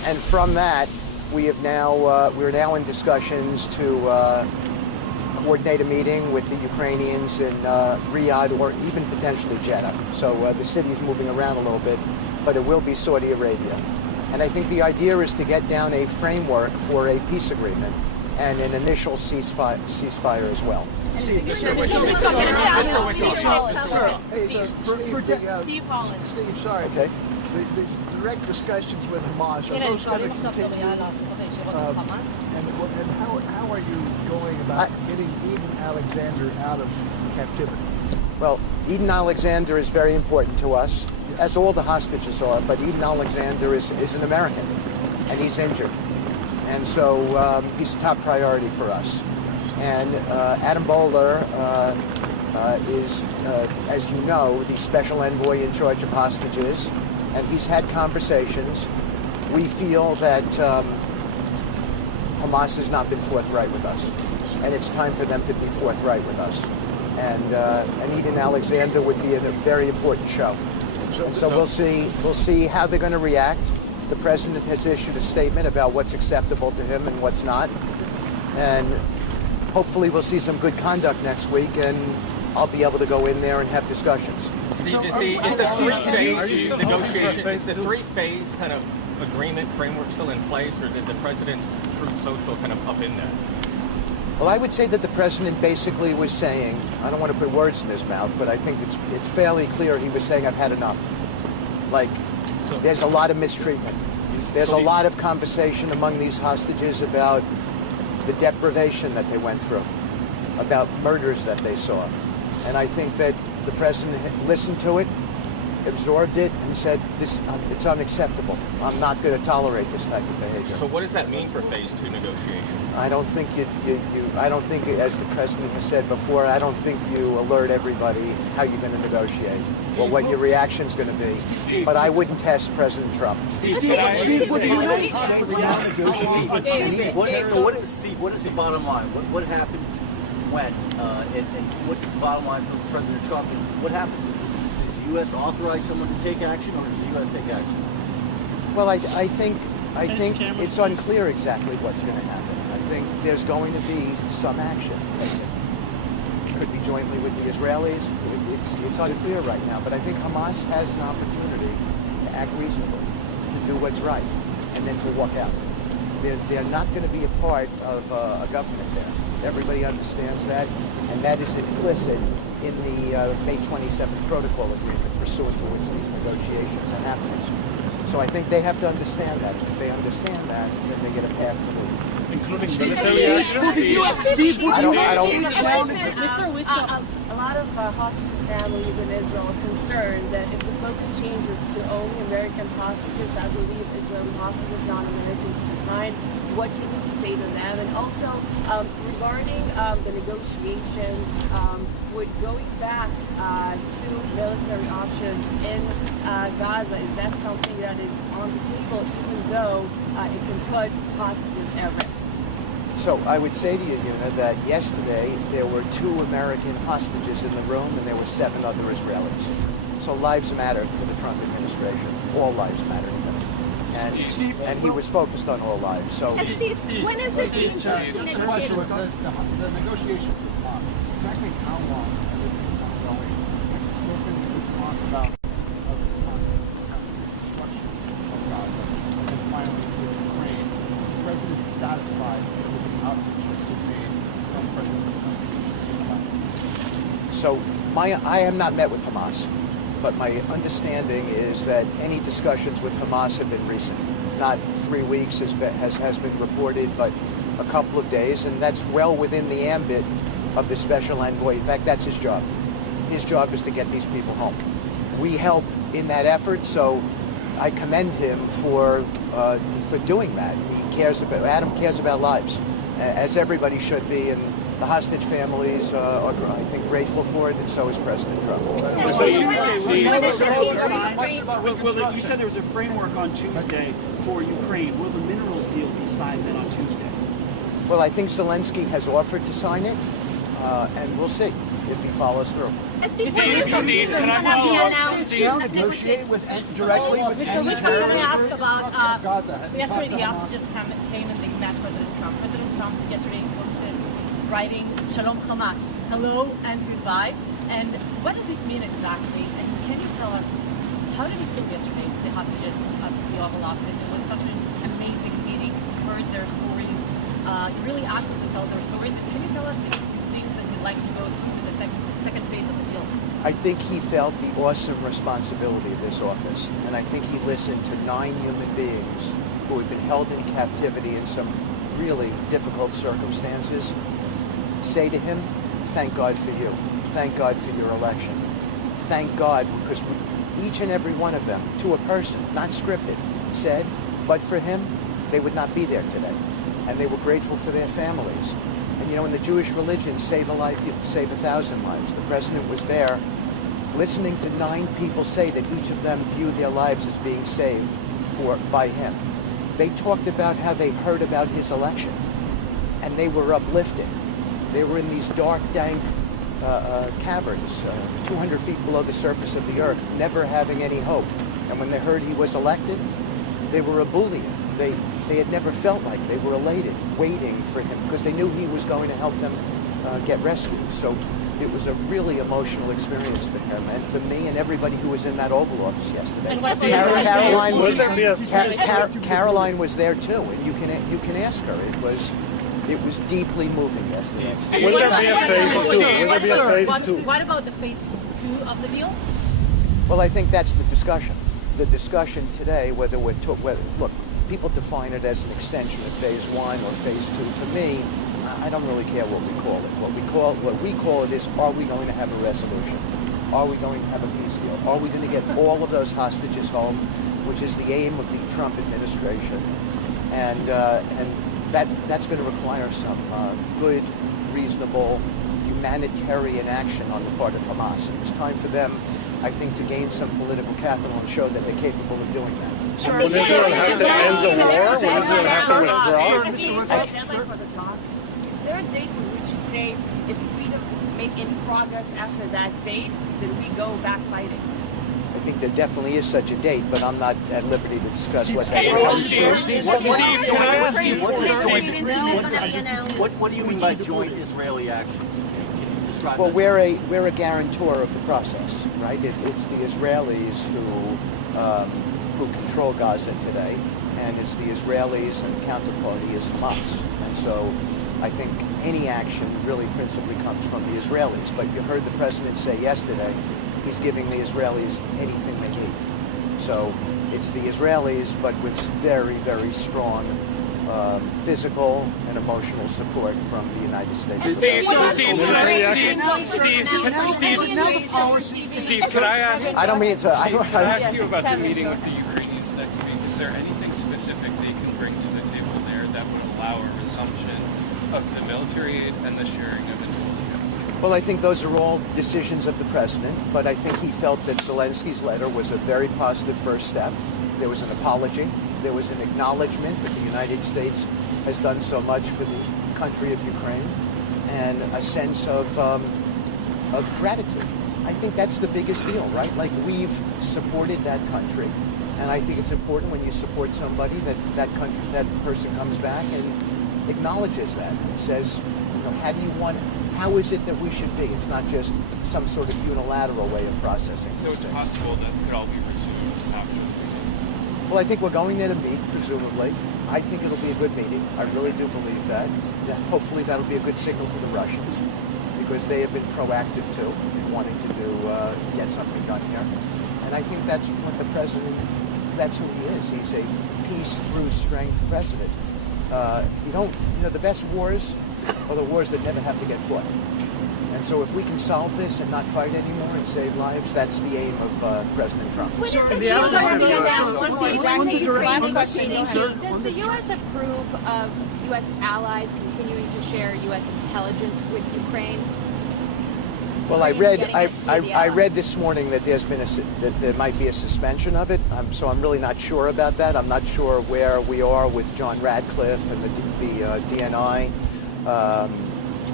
And from that, we're now in discussions to coordinate a meeting with the Ukrainians in Riyadh or even potentially Jeddah. So the city's moving around a little bit, but it will be Saudi Arabia. And I think the idea is to get down a framework for a peace agreement and an initial ceasefire as well. Steve Holland. Steve, sorry. Okay. The direct discussions with Hamas, are those going to continue? And how are you going about getting Eden Alexander out of captivity? Well, Eden Alexander is very important to us, as all the hostages are, but Eden Alexander is an American, and he's injured. And so he's a top priority for us. And Adam Bowler is, as you know, the special envoy in charge of hostages, and he's had conversations. We feel that Hamas has not been forthright with us, and it's time for them to be forthright with us. And Eden Alexander would be a very important show. And so we'll see how they're going to react. The president has issued a statement about what's acceptable to him and what's not. And hopefully we'll see some good conduct next week, and I'll be able to go in there and have discussions. Is the three-phase kind of agreement framework still in place, or did the president's Truth Social kind of up in that? Well, I would say that the president basically was saying, I don't want to put words in his mouth, but I think it's fairly clear he was saying, I've had enough. Like, there's a lot of mistreatment. There's a lot of conversation among these hostages about the deprivation that they went through, about murders that they saw. And I think that the president listened to it, absorbed it, and said, it's unacceptable. I'm not going to tolerate this type of behavior. So what does that mean for phase 2 negotiations? I don't think I don't think, as the president has said before, I don't think you alert everybody how you're going to negotiate or what your reaction's going to be. But I wouldn't test President Trump. Steve, what is the bottom line? What happens when? And what's the bottom line for President Trump? And what happens? Does the U.S. authorize someone to take action, or does the U.S. take action? Well, I think it's unclear exactly what's going to happen. I think there's going to be some action taken. It could be jointly with the Israelis. It's unclear right now, but I think Hamas has an opportunity to act reasonably, to do what's right, and then to walk out. They're not going to be a part of a government there. Everybody understands that, and that is implicit in the May 27th protocol agreement pursuant to which these negotiations are happening. So I think they have to understand that. If they understand that, then they get a path to move. Including military action? Mr. Witkoff. A lot of hostages families in Israel are concerned that if the focus changes to only American hostages, I believe Israeli hostages, non-Americans behind, what can you say to them? And also, regarding the negotiations, would going back to military options in Gaza, is that something that is on the table, even though it can put hostages at risk? So I would say to you, that yesterday there were 2 American hostages in the room and there were 7 other Israelis. So lives matter to the Trump administration. All lives matter to them. And he was focused on all lives. So Steve, when is this being negotiated? The negotiations with Hamas, exactly how long are they going? And spoken with Hamas about reconstruction of Gaza and finally to Ukraine. Is the president satisfied with the outreach that was made from President Zelenskyy? So I have not met with Hamas, but my understanding is that any discussions with Hamas have been recent. Not 3 weeks has been reported, but a couple of days, and that's well within the ambit of the special envoy. In fact, that's his job. His job is to get these people home. We help in that effort, so I commend him for doing that. Adam cares about lives, as everybody should be, and the hostage families are, I think, grateful for it, and so is President Trump. So you said there was a framework on Tuesday for Ukraine. Will the minerals deal be signed then on Tuesday? Well, I think Zelenskyy has offered to sign it, and we'll see if he follows through. Steve, can I follow up? Now negotiate directly with Mr. Witkoff, let me ask about Gaza. yesterday the hostages came and they met President Trump. President Trump yesterday posted writing Shalom Hamas, hello and goodbye. And what does it mean exactly? And can you tell us, how did you feel yesterday, the hostages at the Oval Office? It was such an amazing meeting. You heard their stories. You really asked them to tell their stories. And can you tell us if you think that you'd like to go through in the second phase of the deal? I think he felt the awesome responsibility of this office, and I think he listened to 9 human beings who had been held in captivity in some really difficult circumstances say to him, thank God for you. Thank God for your election. Thank God, because each and every one of them, to a person, not scripted, said, but for him, they would not be there today. And they were grateful for their families. And you know, in the Jewish religion, save a life, you save 1,000 lives. The president was there listening to 9 people say that each of them view their lives as being saved by him. They talked about how they heard about his election, and they were uplifted. They were in these dark, dank caverns, 200 feet below the surface of the earth, never having any hope. And when they heard he was elected, they were ebullient. They had never felt like they were elated, waiting for him, because they knew he was going to help them get rescued. So it was a really emotional experience for him, and for me and everybody who was in that Oval Office yesterday. Caroline was there too, and you can ask her. It was deeply moving yesterday. Will there be a phase 2? What about the phase 2 of the deal? Well, I think that's the discussion. The discussion today, whether look, people define it as an extension of phase 1 or phase 2. For me, I don't really care what we call it. What we call it is, are we going to have a resolution? Are we going to have a peace deal? Are we going to get all of those hostages home, which is the aim of the Trump administration? And that's going to require some good, reasonable, humanitarian action on the part of Hamas. And it's time for them, I think, to gain some political capital and show that they're capable of doing that. Will Israel have to end the war? Will Israel have to withdraw? Is there a date in which you say, if we don't make any progress after that date, then we go back fighting? I think there definitely is such a date, but I'm not at liberty to discuss what that is. What do you mean by joint Israeli actions? Well, we're a guarantor of the process, right? It's the Israelis who control Gaza today, and it's the Israelis and the counterparty is Hamas. And so I think any action really principally comes from the Israelis. But you heard the president say yesterday, he's giving the Israelis anything they need. So it's the Israelis, but with very, very strong physical and emotional support from the United States. Steve, could I ask? I don't mean to. Could I ask you about the meeting with the Ukrainians next week? Is there anything specific they can bring to the table there that would allow a resumption of the military aid and the sharing of intelligence? Well, I think those are all decisions of the president, but I think he felt that Zelensky's letter was a very positive first step. There was an apology. There was an acknowledgement that the United States has done so much for the country of Ukraine, and a sense of gratitude. I think that's the biggest deal, right? Like, we've supported that country, and I think it's important when you support somebody that person comes back and acknowledges that and says, you know, how is it that we should be? It's not just some sort of unilateral way of processing. So it's possible that it could all be resumed after the meeting? Well, I think we're going there to meet, presumably. I think it'll be a good meeting. I really do believe that. Hopefully that'll be a good signal to the Russians, because they have been proactive too in wanting to get something done here. And I think that's what the president, that's who he is. He's a peace through strength president. The best wars are the wars that never have to get fought. And so if we can solve this and not fight anymore and save lives, that's the aim of President Trump. Does the U.S. approve of U.S. allies continuing to share U.S. intelligence with Ukraine? Well, I read this morning that that there might be a suspension of it. So I'm really not sure about that. I'm not sure where we are with John Radcliffe and the DNI.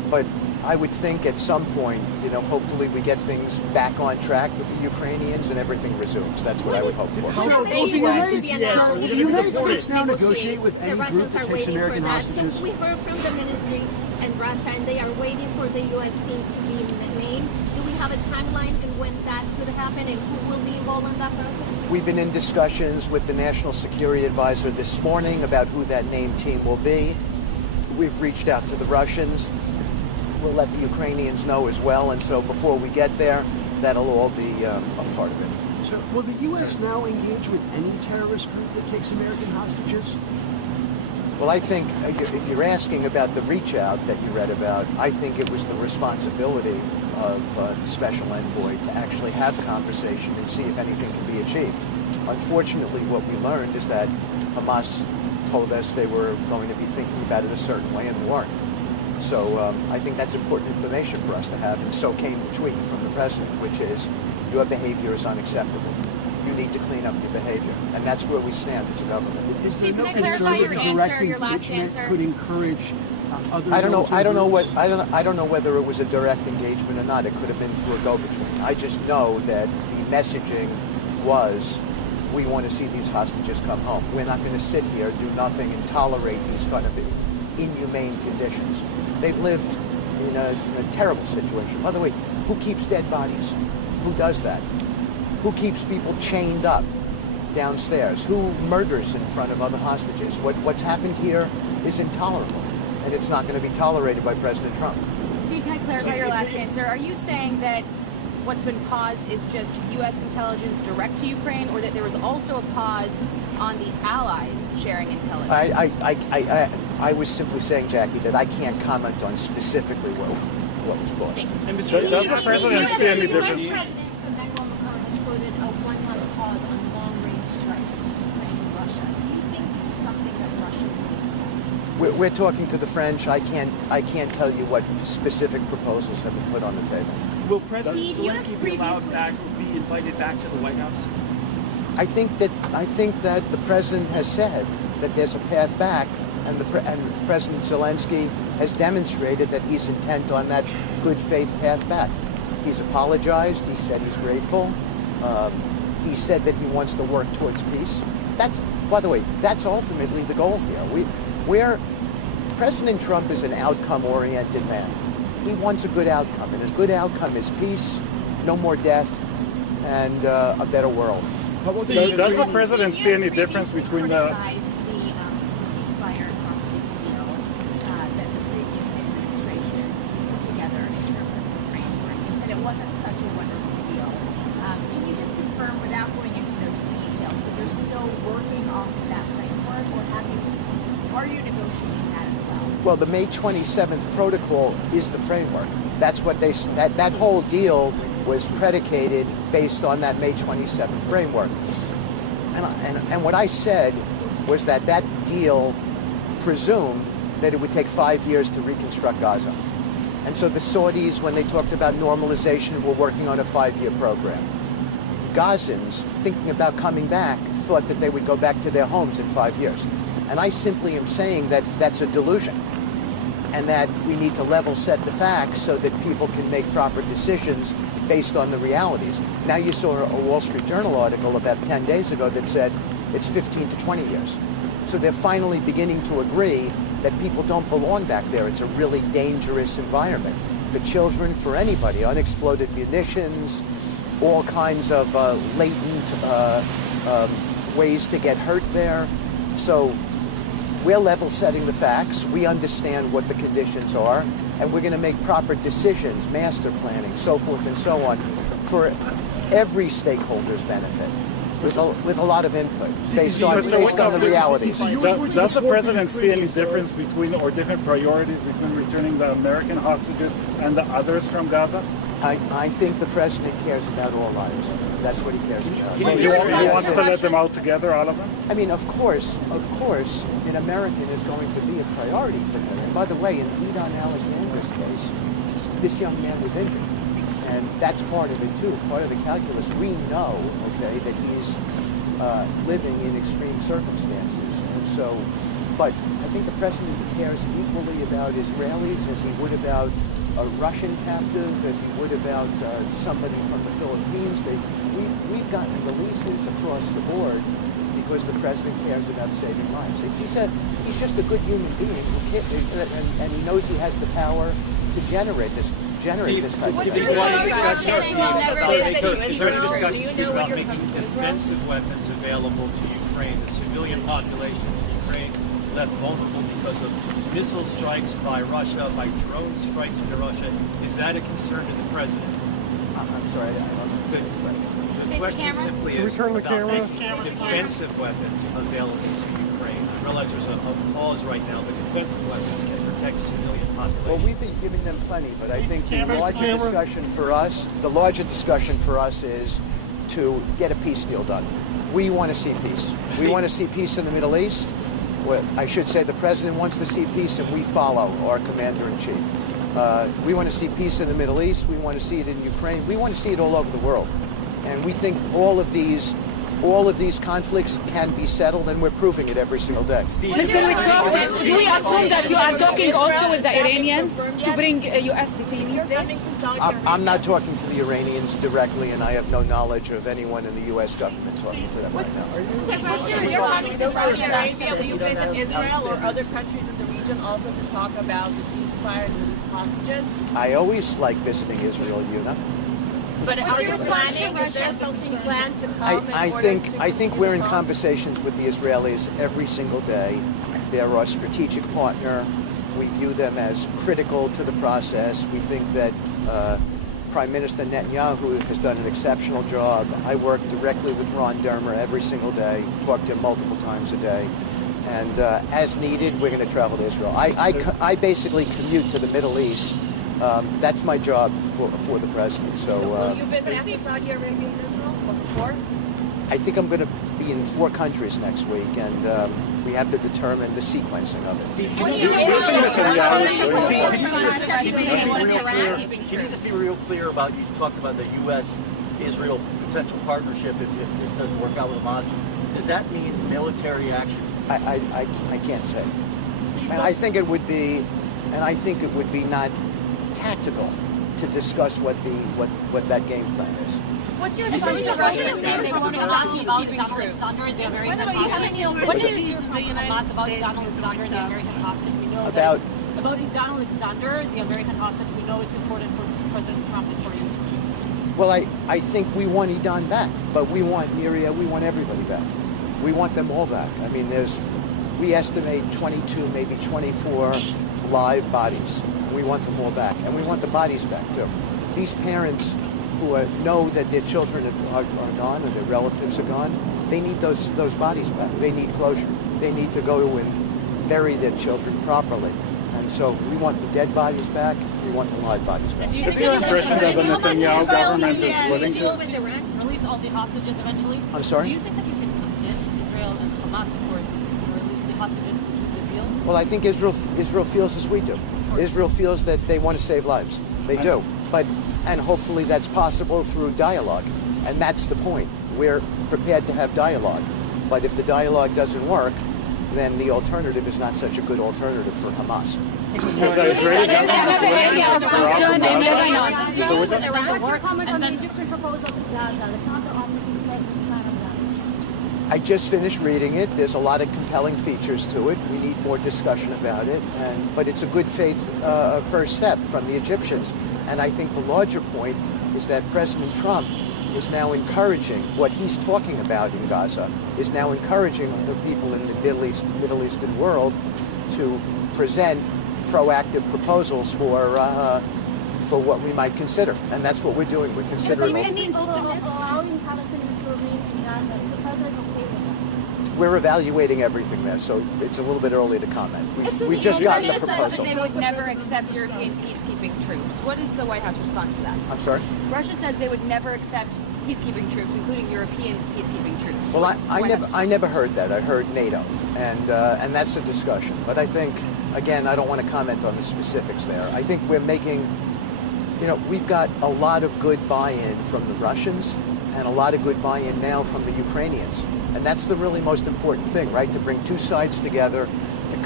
But I would think at some point, you know, hopefully we get things back on track with the Ukrainians and everything resumes. That's what I would hope for. So the United States now negotiate with any group that takes American hostages? So we heard from the ministry and Russia, and they are waiting for the U.S. team to be named. Do we have a timeline and when that could happen and who will be involved in that process? We've been in discussions with the National Security Advisor this morning about who that named team will be. We've reached out to the Russians. We'll let the Ukrainians know as well, and so before we get there, that'll all be a part of it. So will the U.S. now engage with any terrorist group that takes American hostages? Well, I think if you're asking about the reach out that you read about, I think it was the responsibility of Special Envoy to actually have a conversation and see if anything can be achieved. Unfortunately, what we learned is that Hamas told us they were going to be thinking about it a certain way and weren't. So I think that's important information for us to have, and so came the tweet from the president, which is, your behavior is unacceptable. You need to clean up your behavior, and that's where we stand as a government. Is there no concern that the direct engagement could encourage other? I don't know whether it was a direct engagement or not. It could have been through a go-between. I just know that the messaging was, we want to see these hostages come home. We're not going to sit here, do nothing, and tolerate these kind of inhumane conditions. They've lived in a terrible situation. By the way, who keeps dead bodies? Who does that? Who keeps people chained up downstairs? Who murders in front of other hostages? What's happened here is intolerable, and it's not going to be tolerated by President Trump. Steve, can I clarify your last answer? Are you saying that what's been paused is just U.S. intelligence direct to Ukraine, or that there was also a pause on the allies sharing intelligence? I was simply saying, Jackie, that I can't comment on specifically what was paused. Does the president see any difference? Quoted a one-month pause on long-range strikes in Ukraine and Russia. Do you think this is something that Russia will accept? We're talking to the French. I can't tell you what specific proposals have been put on the table. Will President Zelenskyy be allowed back or be invited back to the White House? I think that the president has said that there's a path back, and President Zelenskyy has demonstrated that he's intent on that good faith path back. He's apologized. He said he's grateful. He said that he wants to work towards peace. By the way, that's ultimately the goal here. President Trump is an outcome-oriented man. He wants a good outcome, and a good outcome is peace, no more death, and a better world. Does the president see any difference between the ceasefire hostage deal that the previous administration put together in terms of the framework? You said it wasn't such a wonderful deal. Can you just confirm, without going into those details, that you're still working off of that framework, or are you negotiating that as well? Well, the May 27th protocol is the framework. That's what that whole deal was predicated based on that May 27th framework. And what I said was that deal presumed that it would take 5 years to reconstruct Gaza. And so the Saudis, when they talked about normalization, were working on a 5-year program. Gazans, thinking about coming back, thought that they would go back to their homes in 5 years. And I simply am saying that that's a delusion, and that we need to level set the facts so that people can make proper decisions based on the realities. Now you saw a Wall Street Journal article about 10 days ago that said it's 15 to 20 years. So they're finally beginning to agree that people don't belong back there. It's a really dangerous environment for children, for anybody. Unexploded munitions, all kinds of latent ways to get hurt there. So we're level setting the facts. We understand what the conditions are, and we're going to make proper decisions, master planning, so forth and so on, for every stakeholder's benefit, with a lot of input based on the realities. Does the president see any difference between, or different priorities between returning the American hostages and the others from Gaza? I think the president cares about all lives. That's what he cares about. So he wants to let them out together, all of them? I mean, of course, an American is going to be a priority for him. And by the way, in Edon Alexander's case, this young man was injured. And that's part of it, too, part of the calculus. We know, okay, that he's living in extreme circumstances. And so But I think the president cares equally about Israelis as he would about a Russian captive, as he would about somebody from the Philippines. We've gotten releases across the board because the president cares about saving lives. He's just a good human being who and he knows he has the power to generate this type of Is there any discussion about making defensive weapons available to Ukraine? The civilian populations in Ukraine left vulnerable because of missile strikes by Russia, by drone strikes into Russia. Is that a concern to the president? I'm sorry, I don't know. The question simply is about making defensive weapons available to Ukraine. I realize there's a pause right now, but defensive weapons can protect civilian populations. Well, we've been giving them plenty, but I think the larger discussion for us is to get a peace deal done. We want to see peace. We want to see peace in the Middle East. Well, I should say the president wants to see peace, and we follow our commander-in-chief. We want to see peace in the Middle East. We want to see it in Ukraine. We want to see it all over the world. And we think all of these conflicts can be settled, and we're proving it every single day. Mr. Witkoff, do we assume that you are talking also with the Iranians to bring U.S. detainees there? I'm not talking to the Iranians directly, and I have no knowledge of anyone in the U.S. government talking to them right now. You're talking to Saudi Arabia. Will you visit Israel or other countries in the region also to talk about the ceasefire and release hostages? I always like visiting Israel, Yuna. But are you planning? Is there something planned to come? I think we're in conversations with the Israelis every single day. They're our strategic partner. We view them as critical to the process. We think that Prime Minister Netanyahu has done an exceptional job. I work directly with Ron Dermer every single day, talk to him multiple times a day. And as needed, we're going to travel to Israel. I basically commute to the Middle East. That's my job for the president. So will you visit after Saudi Arabia and Israel or before? I think I'm going to be in 4 countries next week, and we have to determine the sequencing of it. Can you just be real clear about, you talked about the U.S.-Israel potential partnership if this doesn't work out with Hamas. Does that mean military action? I can't say. And I think it would be not tactical to discuss what that game plan is. What's your assumption? The Russians say they won't allow peacekeeping troops. What is your Hamas about Donald Alexander, the American hostage? We know about Donald Alexander, the American hostage. We know it's important for President Trump and for you. Well, I think we want Idan back, but we want Niria, we want everybody back. We want them all back. I mean, we estimate 22, maybe 24 live bodies. We want them all back, and we want the bodies back too. These parents who know that their children are gone or their relatives are gone, they need those bodies back. They need closure. They need to go and bury their children properly. And so we want the dead bodies back. We want the live bodies back. Is your impression that the Netanyahu government is willing to release all the hostages eventually? I'm sorry? Do you think that you can convince Israel and Hamas, of course, to release the hostages to keep the deal? Well, I think Israel feels as we do. Israel feels that they want to save lives. They do. And hopefully that's possible through dialogue. And that's the point. We're prepared to have dialogue. But if the dialogue doesn't work, then the alternative is not such a good alternative for Hamas. Is the Israeli government What's your comment on the Egyptian proposal to Gaza, the counter-offensive president's plan on Gaza? I just finished reading it. There's a lot of compelling features to it. We need more discussion about it. But it's a good faith first step from the Egyptians. And I think the larger point is that President Trump is now encouraging what he's talking about in Gaza, is now encouraging the people in the Middle Eastern world to present proactive proposals for what we might consider. And that's what we're doing. We're considering allowing Palestinians to remain in Gaza. Is the president okay with that? We're evaluating everything there, so it's a little bit early to comment. We just got the proposal. They would never accept European peacekeeping troops. What is the White House response to that? I'm sorry? Russia says they would never accept peacekeeping troops, including European peacekeeping troops. Well, I never heard that. I heard NATO, and that's a discussion. But I think, again, I don't want to comment on the specifics there. I think we're making, we've got a lot of good buy-in from the Russians and a lot of good buy-in now from the Ukrainians. And that's the really most important thing, right? To bring two sides together, to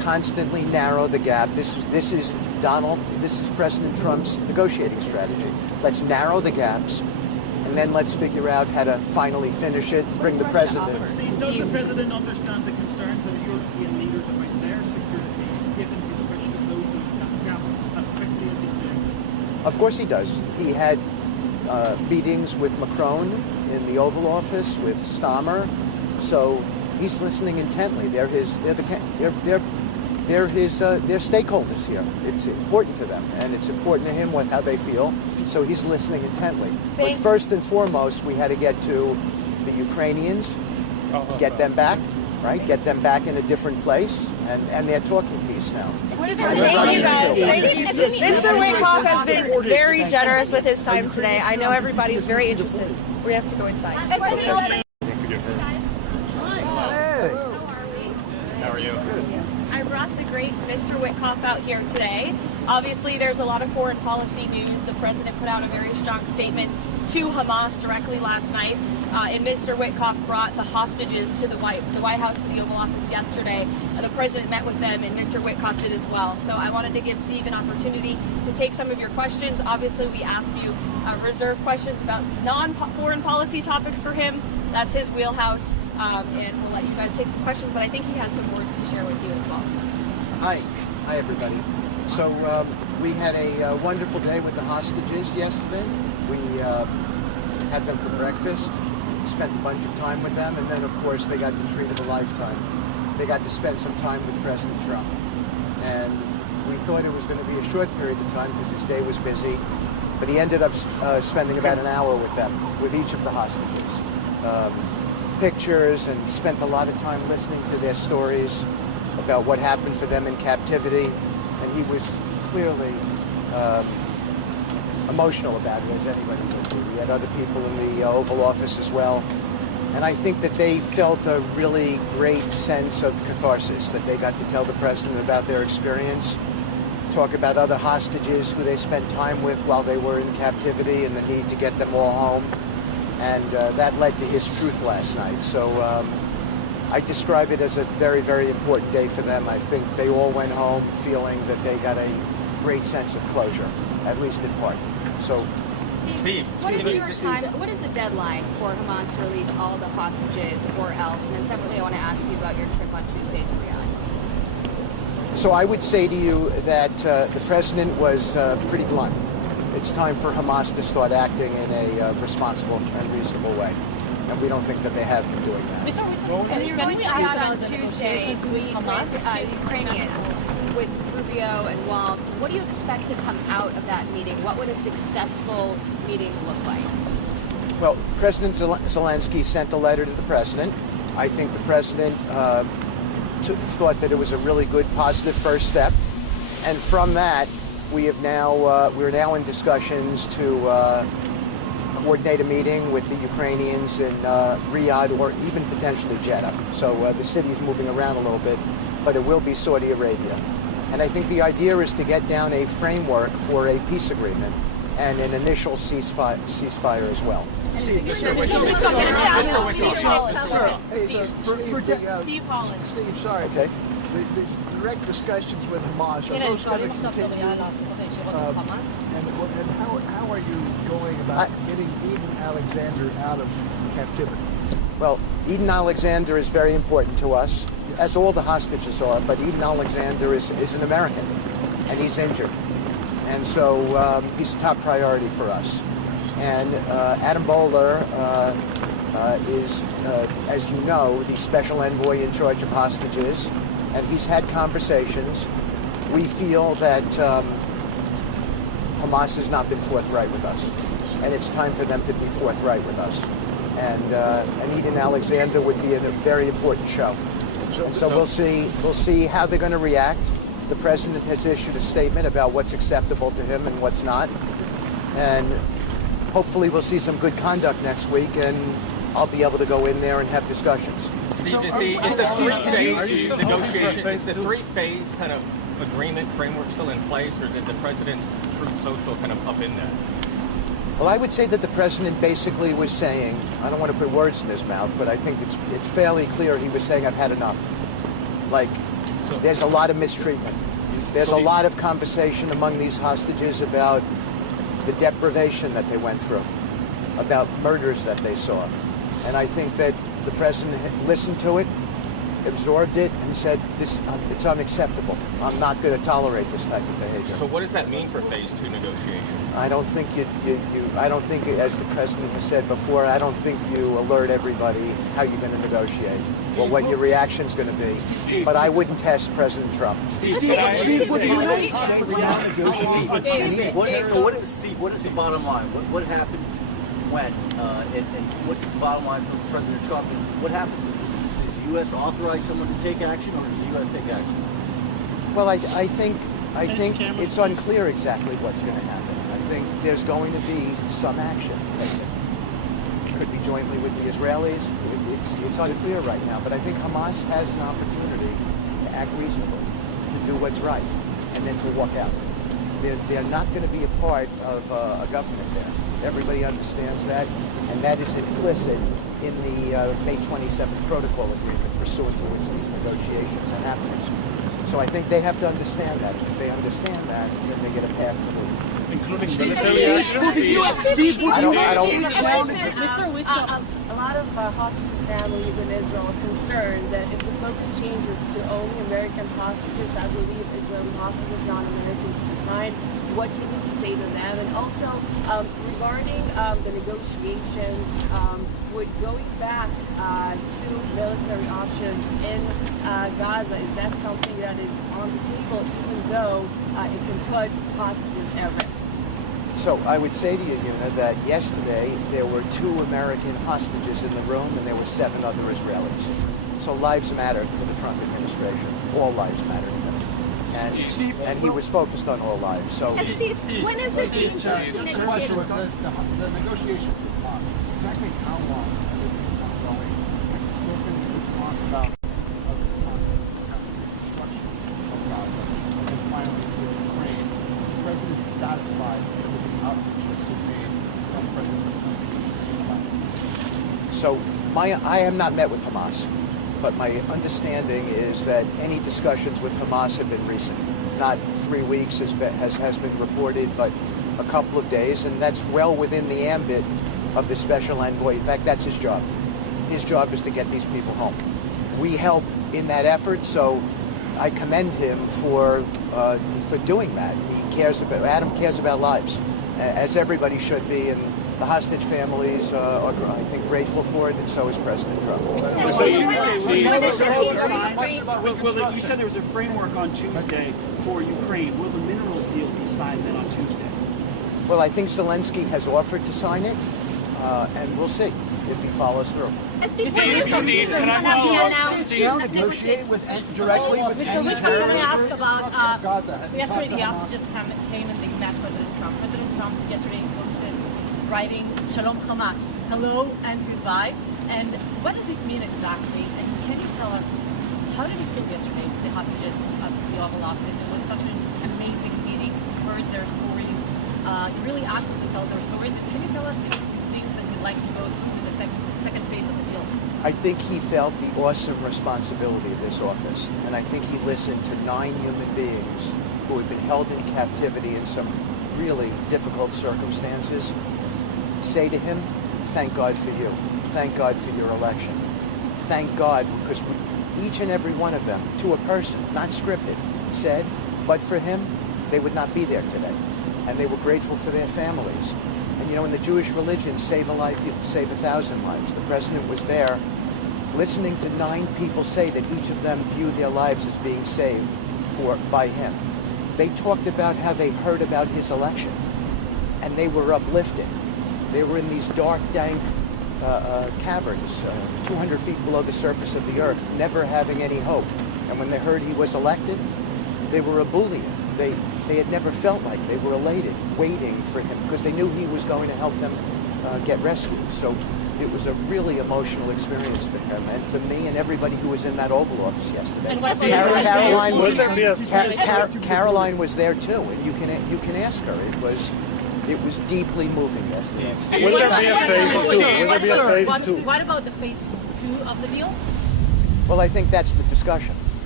constantly narrow the gap. This is President Trump's negotiating strategy. Let's narrow the gaps, and then let's figure out how to finally finish it, bring the president. Steve, does the president understand the concerns of European leaders about their security, given his wish to close those gaps as quickly as he's doing? Of course he does. He had meetings with Macron in the Oval Office, with Stammer, so he's listening intently. They're stakeholders here. It's important to them, and it's important to him how they feel. So he's listening intently. But first and foremost, we had to get to the Ukrainians, get them back, right? Get them back in a different place, and they're talking peace now. Thank you guys. Mr. Witkoff has been very generous with his time today. I know everybody's very interested. We have to go inside. How are you? I brought the great Mr. Witkoff out here today. Obviously, there's a lot of foreign policy news. The president put out a very strong statement to Hamas directly last night, and Mr. Witkoff brought the hostages to the White House, to the Oval Office yesterday. The president met with them, and Mr. Witkoff did as well. So I wanted to give Steve an opportunity to take some of your questions. Obviously, we asked you reserved questions about non-foreign policy topics for him. That's his wheelhouse. And we'll let you guys take some questions, but I think he has some words to share with you as well. Hi everybody. So we had a wonderful day with the hostages yesterday. We had them for breakfast, spent a bunch of time with them, and then of course they got the treat of a lifetime. They got to spend some time with President Trump. And we thought it was going to be a short period of time because his day was busy, but he ended up spending about an hour with them, with each of the hostages. Pictures, and spent a lot of time listening to their stories about what happened for them in captivity, and he was clearly emotional about it, as anybody would be. We had other people in the Oval Office as well, and I think that they felt a really great sense of catharsis, that they got to tell the president about their experience, talk about other hostages who they spent time with while they were in captivity, and the need to get them all home. And that led to his truth last night. So I describe it as a very, very important day for them. I think they all went home feeling that they got a great sense of closure, at least in part. So, Steve, what is the deadline for Hamas to release all the hostages or else? And then separately, I want to ask you about your trip on Tuesday to Riyadh. So I would say to you that the president was pretty blunt. It's time for Hamas to start acting in a responsible and reasonable way. And we don't think that they have been doing that. And you're going to out on Tuesday to meet with Ukrainians, with Rubio and Waltz. What do you expect to come out of that meeting? What would a successful meeting look like? Well, President Zelenskyy sent a letter to the president. I think the president thought that it was a really good, positive first step. And from that, we're now in discussions to coordinate a meeting with the Ukrainians in Riyadh or even potentially Jeddah. So the city's moving around a little bit, but it will be Saudi Arabia. And I think the idea is to get down a framework for a peace agreement and an initial ceasefire as well. Steve Holland. Steve, sorry. Okay. The direct discussions with Hamas, are those going to continue? And how are you going about getting Eden Alexander out of captivity? Well, Eden Alexander is very important to us, as all the hostages are, but Eden Alexander is an American, and he's injured. And so he's a top priority for us. And Adam Bowler is, as you know, the special envoy in charge of hostages, and he's had conversations. We feel that Hamas has not been forthright with us, and it's time for them to be forthright with us. And Eden Alexander would be a very important show. And so we'll see how they're going to react. The president has issued a statement about what's acceptable to him and what's not. And hopefully we'll see some good conduct next week, and I'll be able to go in there and have discussions. Steve, is the three-phase negotiation, is the three-phase kind of agreement framework still in place, or did the president's Truth Social kind of up in that? Well, I would say that the president basically was saying, I don't want to put words in his mouth, but I think it's fairly clear he was saying, I've had enough. Like, There's a lot of mistreatment. There's a lot of conversation among these hostages about the deprivation that they went through, about murders that they saw. And I think that the president listened to it, absorbed it, and said, it's unacceptable. I'm not going to tolerate this type of behavior. So what does that mean for phase 2 negotiations? I don't think I don't think, as the president has said before, I don't think you alert everybody how you're going to negotiate or what your reaction's going to be. But I wouldn't test President Trump. Steve, what do you know? Steve, what is the bottom line? What happens when? And what's the bottom line for President Trump? And what happens? Does the U.S. authorize someone to take action, or does the U.S. take action? Well, I think it's unclear exactly what's going to happen. I think there's going to be some action taken. Could be jointly with the Israelis. It's unclear right now, but I think Hamas has an opportunity to act reasonably, to do what's right, and then to walk out. They're not going to be a part of a government there. Everybody understands that, and that is implicit in the May 27th protocol agreement pursuant to which these negotiations are happening. So I think they have to understand that. If they understand that, then they get a path to move. Including Mr. Witkoff. A lot of hostages families in Israel are concerned that if the focus changes to only American hostages, I believe Israeli hostages, non-Americans decline. What can you say to them? And also, regarding the negotiations, would going back to military options in Gaza, is that something that is on the table, even though it can put hostages at risk? So I would say to you, that yesterday there were 2 American hostages in the room and there were 7 other Israelis. So lives matter to the Trump administration. All lives matter to them. And he was focused on all lives. So Steve, when is this being the negotiations with Hamas, exactly how long have they been ongoing? And spoken to Hamas about the reconstruction of Gaza, and finally with Ukraine. Is the president satisfied with the outreach that's been made from President Zelenskyy? So I have not met with Hamas, but my understanding is that any discussions with Hamas have been recent. Not 3 weeks has been reported, but a couple of days, and that's well within the ambit of the special envoy. In fact, that's his job. His job is to get these people home. We help in that effort, so I commend him for doing that. Adam cares about lives, as everybody should be, and the hostage families are, I think, grateful for it, and so is President Trump. You said there was a framework on Tuesday for Ukraine. Will the minerals deal be signed then on Tuesday? Well, I think Zelenskyy has offered to sign it, and we'll see if he follows through. Steve, can I follow up? Steve, negotiate directly with Mr. Witkoff, let me ask about yesterday the hostages came and they met President Trump. President Trump yesterday posted writing Shalom Hamas, hello and goodbye. And what does it mean exactly? And can you tell us, how did you feel yesterday, the hostages at the Oval Office? It was such an amazing meeting. You heard their stories. You really asked them to tell their stories. And can you tell us if you think that you'd like to go through the second phase of the deal? I think he felt the awesome responsibility of this office, and I think he listened to 9 human beings who had been held in captivity in some really difficult circumstances say to him, thank God for you. Thank God for your election. Thank God, because each and every one of them, to a person, not scripted, said, but for him, they would not be there today. And they were grateful for their families. And in the Jewish religion, save a life, you save 1,000 lives. The president was there listening to 9 people say that each of them view their lives as being saved by him. They talked about how they heard about his election, and they were uplifted. They were in these dark, dank caverns, 200 feet below the surface of the earth, never having any hope. And when they heard he was elected, they were ebullient. They had never felt like they were elated, waiting for him, because they knew he was going to help them get rescued. So it was a really emotional experience for him, and for me and everybody who was in that Oval Office yesterday. Caroline was there too, and you can ask her. It was deeply moving yesterday. Will there be a phase 2? What about the phase 2 of the deal? Well, I think that's the discussion.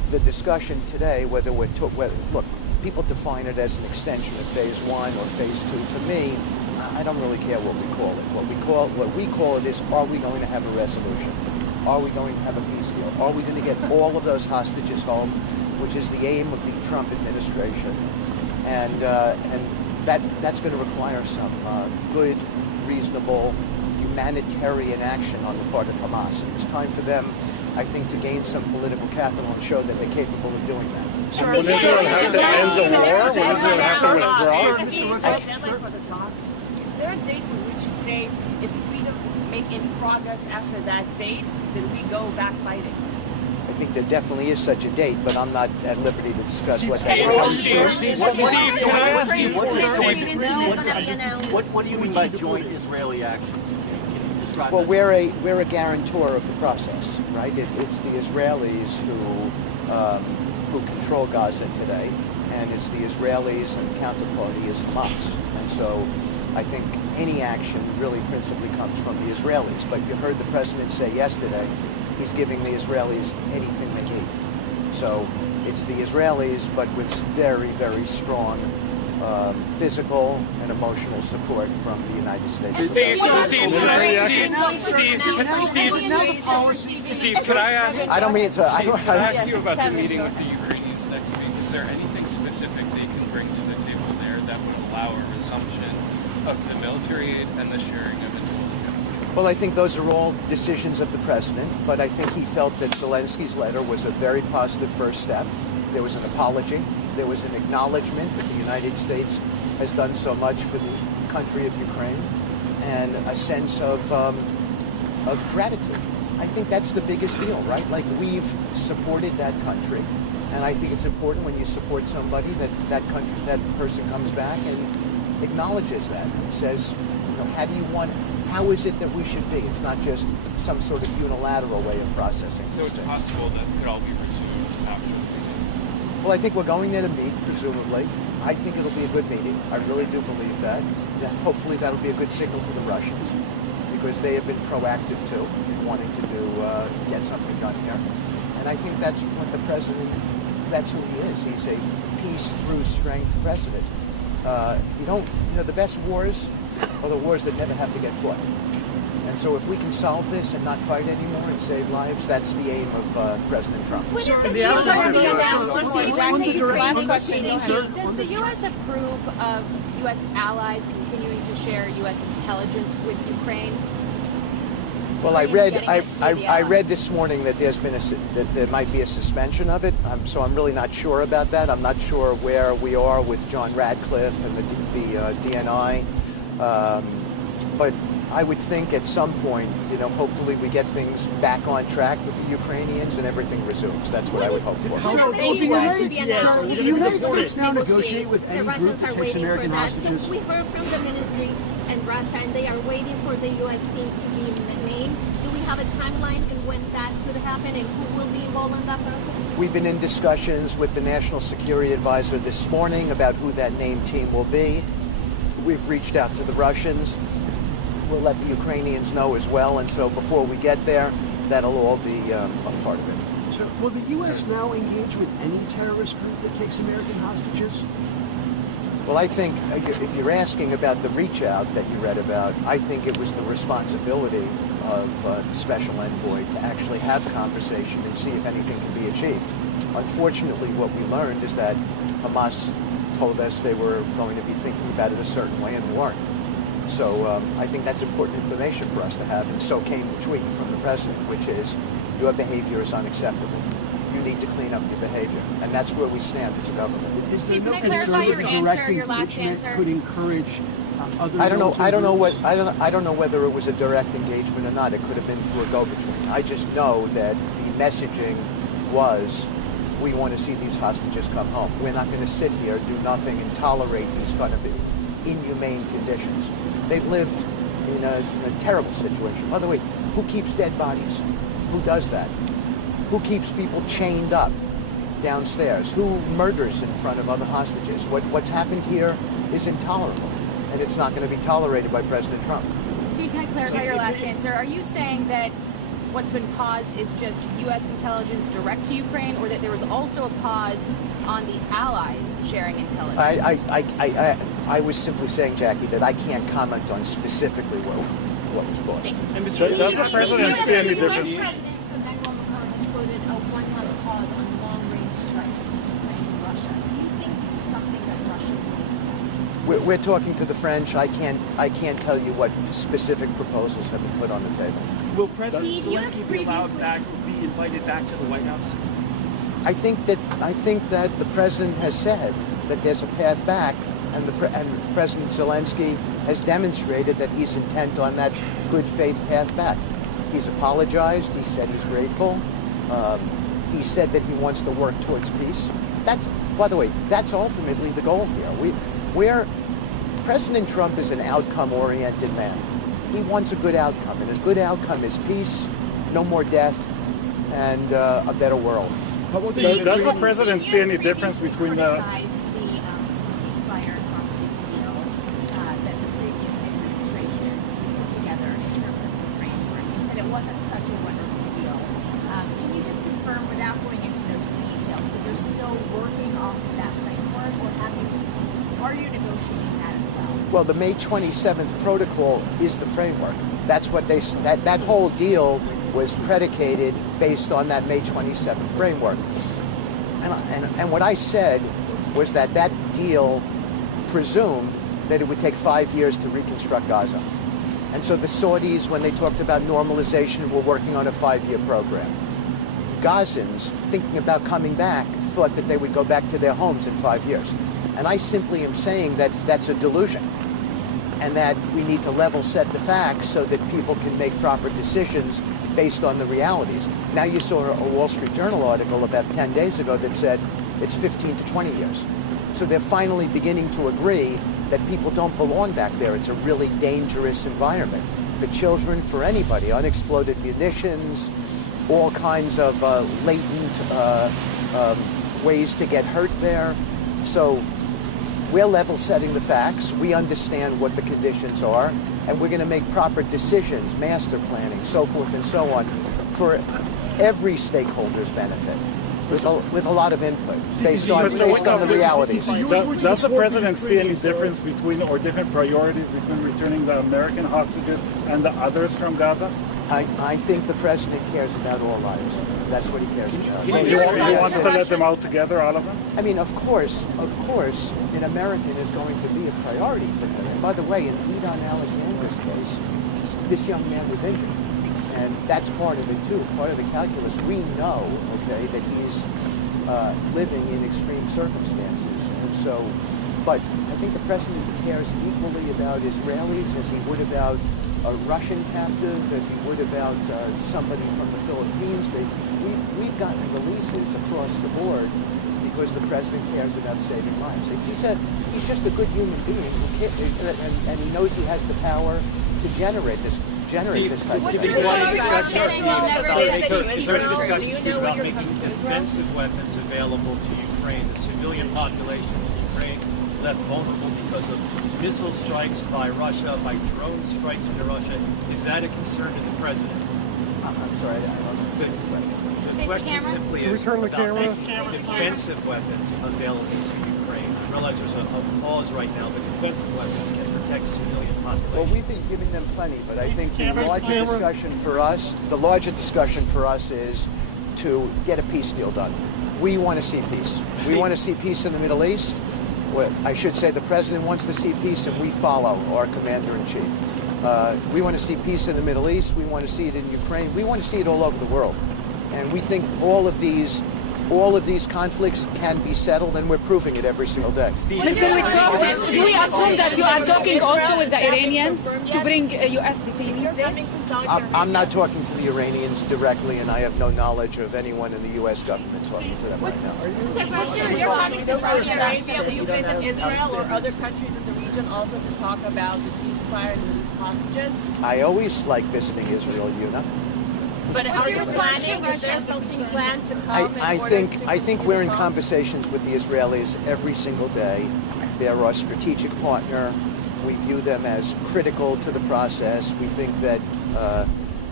the discussion today, whether look, people define it as an extension of phase 1 or phase 2. For me, I don't really care what we call it. What we call it is, are we going to have a resolution? Are we going to have a peace deal? Are we going to get all of those hostages home, which is the aim of the Trump administration? And that's going to require some good, reasonable, humanitarian action on the part of Hamas. And it's time for them, I think, to gain some political capital and show that they're capable of doing that. Will Israel have to end the war? Will Israel have to withdraw? Is there a date in which you say, if we don't make any progress after that date, then we go back fighting? I think there definitely is such a date, but I'm not at liberty to discuss what that is. What do you mean by joint Israeli actions? Well, we're a guarantor of the process, right? It's the Israelis who control Gaza today, and it's the Israelis and the counterparty is Hamas. And so I think any action really principally comes from the Israelis. But you heard the president say yesterday he's giving the Israelis anything they need. So it's the Israelis, but with very, very strong physical and emotional support from the United States. Steve, could I ask? I don't mean to. Could I ask you about the meeting with the Ukrainians next week? Is there anything specific they can bring to the table there that would allow a resumption of the military aid and the sharing of intelligence? Well, I think those are all decisions of the president, but I think he felt that Zelenskyy's letter was a very positive first step. There was an apology. There was an acknowledgement that the United States has done so much for the country of Ukraine, and a sense of gratitude. I think that's the biggest deal, right? Like, we've supported that country, and I think it's important when you support somebody that person comes back and acknowledges that and says, you know, how is it that we should be? It's not just some sort of unilateral way of processing. So it's possible that it could all be resumed after the meeting? Well, I think we're going there to meet, presumably. I think it'll be a good meeting. I really do believe that. Yeah, hopefully that'll be a good signal to the Russians, because they have been proactive too in wanting to get something done here. And I think that's what the president, that's who he is. He's a peace through strength president. The best wars are the wars that never have to get fought. And so if we can solve this and not fight anymore and save lives, that's the aim of President Trump. Does the U.S. approve of U.S. allies continuing to share U.S. intelligence with Ukraine? Well, I read this morning that that there might be a suspension of it. So I'm really not sure about that. I'm not sure where we are with John Radcliffe and the DNI. But I would think at some point, hopefully we get things back on track with the Ukrainians and everything resumes. That's what I would hope for. Will the United States now negotiate with any group that takes American hostages? We heard from the ministry and Russia, and they are waiting for the U.S. team to be named. Do we have a timeline in when that could happen, and who will be involved in that process? We've been in discussions with the National Security Advisor this morning about who that named team will be. We've reached out to the Russians. We'll let the Ukrainians know as well, and so before we get there, that'll all be a part of it. So will the U.S. now engage with any terrorist group that takes American hostages? Well, I think if you're asking about the reach out that you read about, I think it was the responsibility of the special envoy to actually have a conversation and see if anything can be achieved. Unfortunately, what we learned is that Hamas told us they were going to be thinking about it a certain way and weren't. So I think that's important information for us to have, and so came the tweet from the president, which is, your behavior is unacceptable. You need to clean up your behavior, and that's where we stand as a government. Is there no concern that direct engagement could encourage other? I don't know whether it was a direct engagement or not. It could have been through a go-between. I just know that the messaging was, we want to see these hostages come home. We're not going to sit here, do nothing, and tolerate these kind of inhumane conditions. They've lived in a terrible situation. By the way, who keeps dead bodies? Who does that? Who keeps people chained up downstairs? Who murders in front of other hostages? What's happened here is intolerable, and it's not going to be tolerated by President Trump. Steve, can I clarify your last answer? Are you saying that what's been paused is just U.S. intelligence direct to Ukraine, or that there was also a pause on the allies sharing intelligence? I was simply saying, Jackie, that I can't comment on specifically what was paused. And does the president see any difference? The President Emmanuel Macron has quoted a one-month pause on long-range strikes in Ukraine and Russia. Do you think this is something that Russia will accept? We're talking to the French. I can't tell you what specific proposals have been put on the table. Will President Zelenskyy be allowed back or be invited back to the White House? I think that the president has said that there's a path back, and President Zelenskyy has demonstrated that he's intent on that good faith path back. He's apologized. He said he's grateful. He said that he wants to work towards peace. By the way, that's ultimately the goal here. President Trump is an outcome-oriented man. He wants a good outcome, and his good outcome is peace, no more death, and a better world. Does the president see any difference between the ceasefire and hostage deal that the previous administration put together in terms of the framework? You said it wasn't such a wonderful deal. Can you just confirm, without going into those details, that you're still working off of that framework, or are you negotiating that as well? Well, the May 27th protocol is the framework. That's what that whole deal was predicated based on that May 27th framework. And what I said was that deal presumed that it would take 5 years to reconstruct Gaza. And so the Saudis, when they talked about normalization, were working on a 5-year program. Gazans, thinking about coming back, thought that they would go back to their homes in 5 years. And I simply am saying that that's a delusion, and that we need to level set the facts so that people can make proper decisions based on the realities. Now you saw a Wall Street Journal article about 10 days ago that said it's 15 to 20 years. So they're finally beginning to agree that people don't belong back there. It's a really dangerous environment for children, for anybody. Unexploded munitions, all kinds of latent ways to get hurt there. So we're level setting the facts. We understand what the conditions are, and we're going to make proper decisions, master planning, so forth and so on, for every stakeholder's benefit, with a lot of input based on the realities. Does the president see any difference between, or different priorities between returning the American hostages and the others from Gaza? I think the president cares about all lives. That's what he cares about. So he wants to let them out together, all of them? I mean, of course, an American is going to be a priority for him. And by the way, in Idon Alexander's case, this young man was injured. And that's part of it, too, part of the calculus. We know, okay, that he's living in extreme circumstances. And so, but I think the president cares equally about Israelis as he would about a Russian captive, as he would about somebody from the Philippines. We've gotten releases across the board because the president cares about saving lives. He's just a good human being who and he knows he has the power to generate this type of is there a discussion about making defensive weapons available to Ukraine? The civilian populations in Ukraine left vulnerable because of missile strikes by Russia, by drone strikes into Russia. Is that a concern to the president? I'm sorry, I don't know. The question simply is about making defensive weapons available to Ukraine. I realize there's a pause right now, but defensive weapons can protect civilian populations. Well, we've been giving them plenty, but I think the larger discussion for us is to get a peace deal done. We want to see peace. We want to see peace in the Middle East. Well, I should say the president wants to see peace, and we follow our commander-in-chief. We want to see peace in the Middle East. We want to see it in Ukraine. We want to see it all over the world. And we think all of these conflicts can be settled, and we're proving it every single day. Mr. Witkoff, do we assume that you are talking also with the Iranians to bring U.S. detainees there? I'm not talking to the Iranians directly, and I have no knowledge of anyone in the U.S. government talking to them right now. You're talking to Saudi Arabia. Will you visit Israel or other countries in the region also to talk about the ceasefire and release hostages? I always like visiting Israel, Yuna. But are you planning? Is there something planned to come? I think we're in conversations with the Israelis every single day. They're our strategic partner. We view them as critical to the process. We think that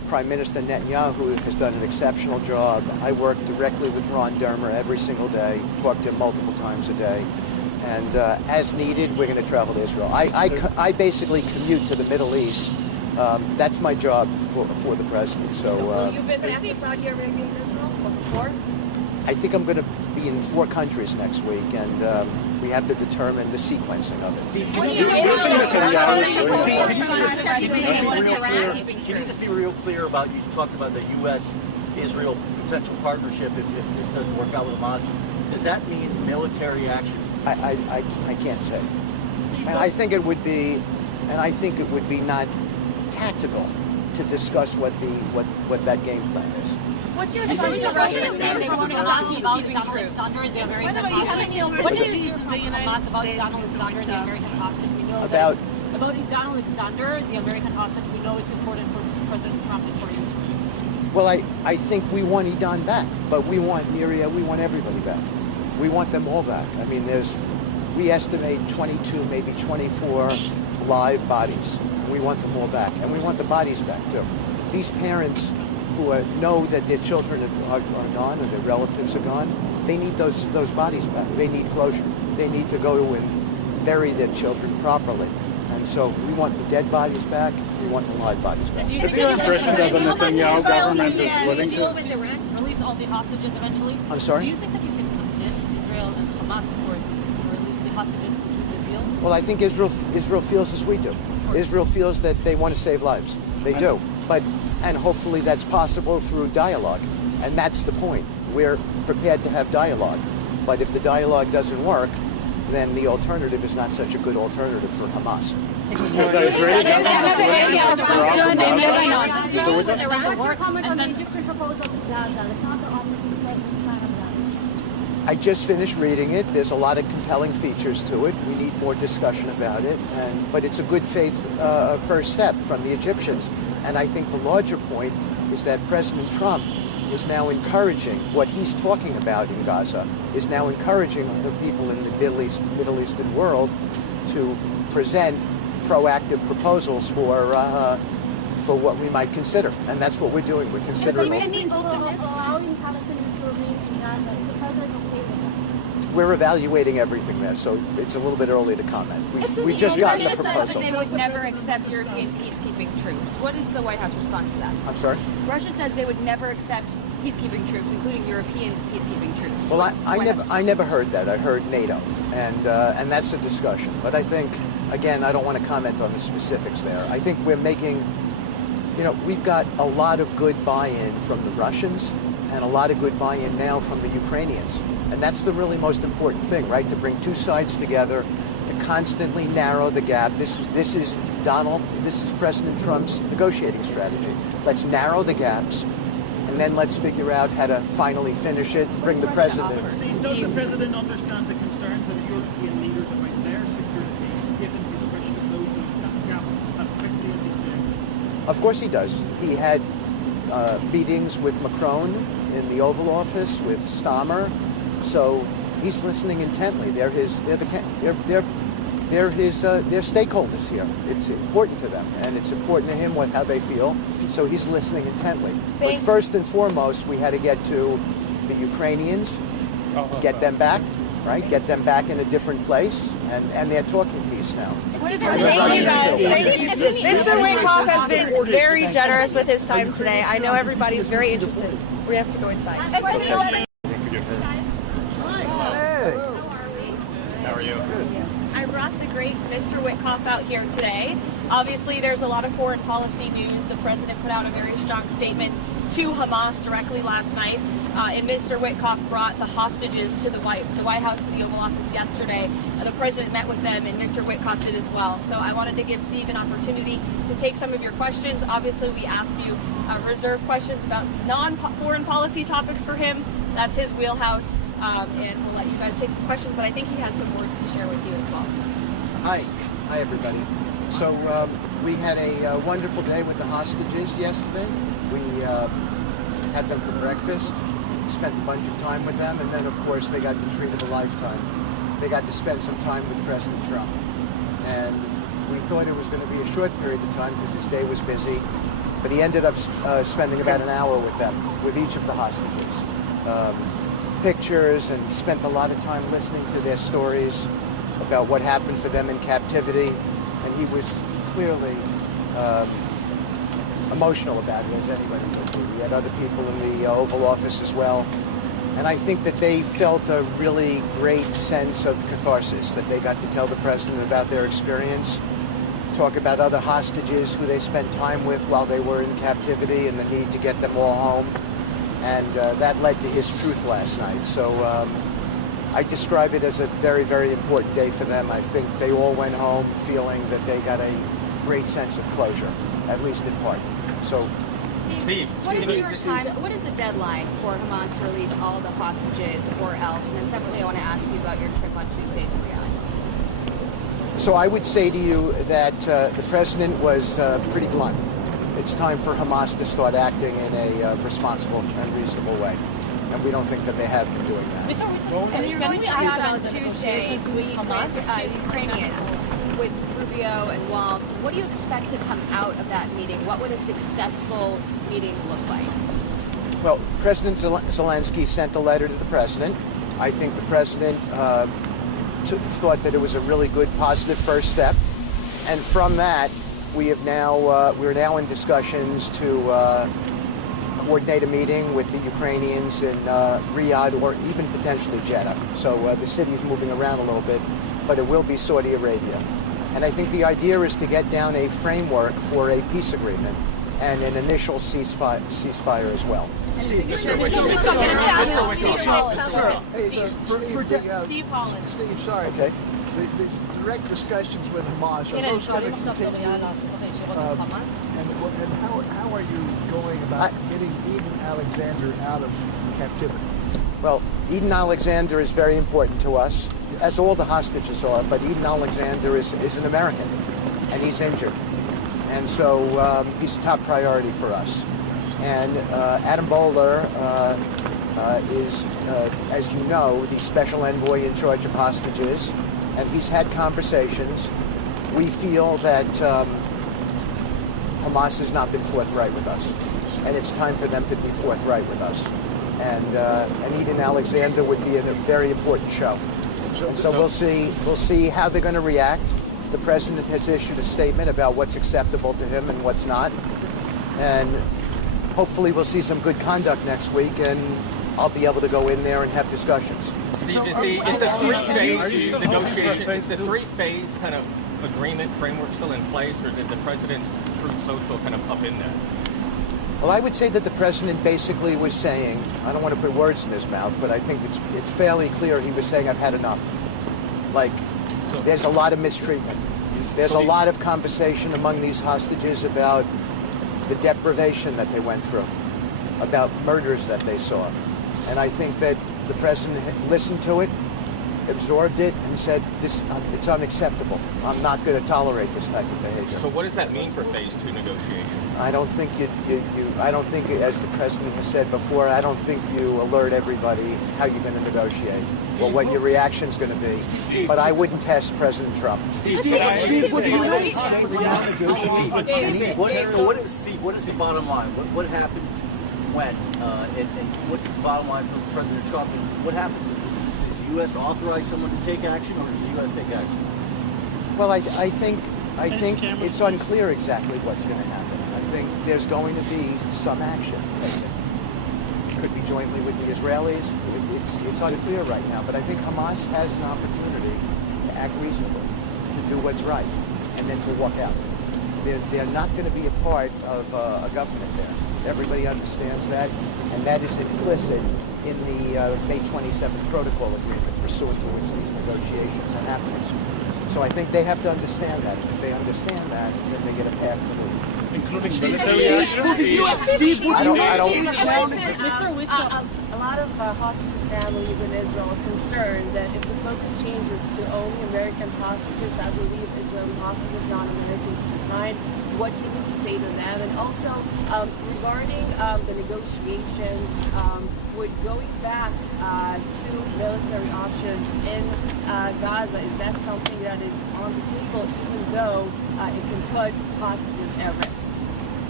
Prime Minister Netanyahu has done an exceptional job. I work directly with Ron Dermer every single day, talk to him multiple times a day. And as needed, we're going to travel to Israel. I basically commute to the Middle East. That's my job for the president. So you've been back to Saudi Arabia and Israel before? I think I'm going to be in 4 countries next week, and we have to determine the sequencing of it. Can you just be real clear about, you talked about the U.S.-Israel potential partnership if this doesn't work out with Hamas. Does that mean military action? I can't say. And I think it would be, not tactical to discuss what that game plan is. What's your assumption of Russia's saying they want to stop peacekeeping troops? What is your Hamas about Donald Alexander, the American hostage? We know about Donald Alexander, the American hostage. We know it's important for President Trump and for Israel. Well, I think we want Idan back, but we want Niria, we want everybody back. We want them all back. I mean, we estimate 22, maybe 24 live bodies. We want them all back, and we want the bodies back too. These parents who know that their children are gone or their relatives are gone, they need those bodies back. They need closure. They need to go and bury their children properly. And so we want the dead bodies back. We want the live bodies back. Is your impression that the Netanyahu government is willing to release all the hostages eventually? I'm sorry? Do you think that you can convince Israel and Hamas, of course, to release the hostages to keep the deal? Well, I think Israel feels as we do. Israel feels that they want to save lives. They do. And hopefully that's possible through dialogue. And that's the point. We're prepared to have dialogue. But if the dialogue doesn't work, then the alternative is not such a good alternative for Hamas. What's your comment on the Egyptian proposal to Gaza, the counter-offer to the president's plan of Gaza? I just finished reading it. There's a lot of compelling features to it. We need more discussion about it. But it's a good faith first step from the Egyptians. And I think the larger point is that President Trump is now encouraging what he's talking about in Gaza, is now encouraging the people in the Middle Eastern world to present proactive proposals for what we might consider. And that's what we're doing. We're considering Does that mean allowing Palestinians to remain in Gaza? Is the president okay with that? We're evaluating everything there, so it's a little bit early to comment. We just got the proposal. They would never accept European peacekeeping troops. What is the White House response to that? I'm sorry? Russia says they would never accept peacekeeping troops, including European peacekeeping troops. Well, I never heard that. I heard NATO, and that's a discussion. But I think, again, I don't want to comment on the specifics there. I think we're making, we've got a lot of good buy-in from the Russians and a lot of good buy-in now from the Ukrainians. And that's the really most important thing, right? To bring two sides together, to constantly narrow the gap. This is President Trump's negotiating strategy. Let's narrow the gaps, and then let's figure out how to finally finish it, bring the president. Does the president understand the concerns of European leaders about their security, given his wish to close those gaps as quickly as he's doing? Of course he does. He had meetings with Macron in the Oval Office, with Stammer. So he's listening intently. They're stakeholders here. It's important to them, and it's important to him how they feel. So he's listening intently. But first and foremost, we had to get to the Ukrainians, get them back, right? Get them back in a different place, and they're talking peace now. Thank you guys. Mr. Witkoff has been very generous with his time today. I know everybody's very interested. We have to go inside. How are you? I brought the great Mr. Witkoff out here today. Obviously, there's a lot of foreign policy news. The president put out a very strong statement to Hamas directly last night, and Mr. Witkoff brought the hostages to the White House, to the Oval Office yesterday. The president met with them, and Mr. Witkoff did as well. So I wanted to give Steve an opportunity to take some of your questions. Obviously, we asked you reserved questions about non-foreign policy topics for him. That's his wheelhouse. And we'll let you guys take some questions, but I think he has some words to share with you as well. Hi everybody. So we had a wonderful day with the hostages yesterday. We had them for breakfast, spent a bunch of time with them, and then of course they got the treat of a lifetime. They got to spend some time with President Trump. And we thought it was going to be a short period of time because his day was busy. But he ended up spending about an hour with them, with each of the hostages. Pictures, and spent a lot of time listening to their stories about what happened for them in captivity. And he was clearly emotional about it, as anybody would be. We had other people in the Oval Office as well. And I think that they felt a really great sense of catharsis, that they got to tell the president about their experience, talk about other hostages who they spent time with while they were in captivity and the need to get them all home. And that led to his truth last night. So I describe it as a very, very important day for them. I think they all went home feeling that they got a great sense of closure, at least in part. So, Steve, what is the deadline for Hamas to release all the hostages or else? And then separately, I want to ask you about your trip on Tuesday to Riyadh. So I would say to you that the president was pretty blunt. It's time for Hamas to start acting in a responsible and reasonable way. And we don't think that they have been doing that. And you're going to out on Tuesday to meet with Ukrainians, with Rubio and Waltz. What do you expect to come out of that meeting? What would a successful meeting look like? Well, President Zelenskyy sent a letter to the president. I think the president thought that it was a really good, positive first step. And from that, we're now in discussions to coordinate a meeting with the Ukrainians in Riyadh or even potentially Jeddah. So the city's moving around a little bit, but it will be Saudi Arabia. And I think the idea is to get down a framework for a peace agreement and an initial ceasefire as well. Steve Holland. Steve, sorry. Okay. The direct discussions with Hamas, are those going to continue? And how are you going about getting Eden Alexander out of captivity? Well, Eden Alexander is very important to us, as all the hostages are, but Eden Alexander is an American, and he's injured. And so he's a top priority for us. And Adam Bowler is, as you know, the special envoy in charge of hostages, and he's had conversations. We feel that Hamas has not been forthright with us, and it's time for them to be forthright with us. And Eden Alexander would be a very important show. And so we'll see how they're going to react. The president has issued a statement about what's acceptable to him and what's not. And hopefully we'll see some good conduct next week, and I'll be able to go in there and have discussions. Steve, is the three-phase kind of agreement framework still in place, or did the president's Truth Social kind of upend that? Well, I would say that the president basically was saying, I don't want to put words in his mouth, but I think it's fairly clear he was saying, I've had enough. Like, there's a lot of mistreatment. There's a lot of conversation among these hostages about the deprivation that they went through, about murders that they saw. And I think that the president listened to it, absorbed it, and said, it's unacceptable. I'm not going to tolerate this type of behavior. So what does that mean for phase 2 negotiations? I don't think I don't think, as the president has said before, I don't think you alert everybody how you're going to negotiate or what your reaction's going to be. But I wouldn't test President Trump. Steve, what is the bottom line? What happens when? And what's the bottom line from President Trump? And what happens? Does the U.S. authorize someone to take action, or does the U.S. take action? Well, I think it's unclear exactly what's going to happen. I think there's going to be some action taken. It could be jointly with the Israelis. It's unclear right now, but I think Hamas has an opportunity to act reasonably, to do what's right, and then to walk out. They're not going to be a part of a government there. Everybody understands that, and that is implicit in the May 27th protocol agreement pursuant to which these negotiations are happening. So I think they have to understand that. If they understand that, then they get a path to move. Including military action? Steve, I don't. Mr. Witkoff, a lot of hostages families in Israel are concerned that if the focus changes to only American hostages, I believe Israeli hostages, non-Americans behind, what can you say to them? And also, regarding the negotiations, would going back to military options in Gaza, is that something that is on the table, even though it can put hostages at risk?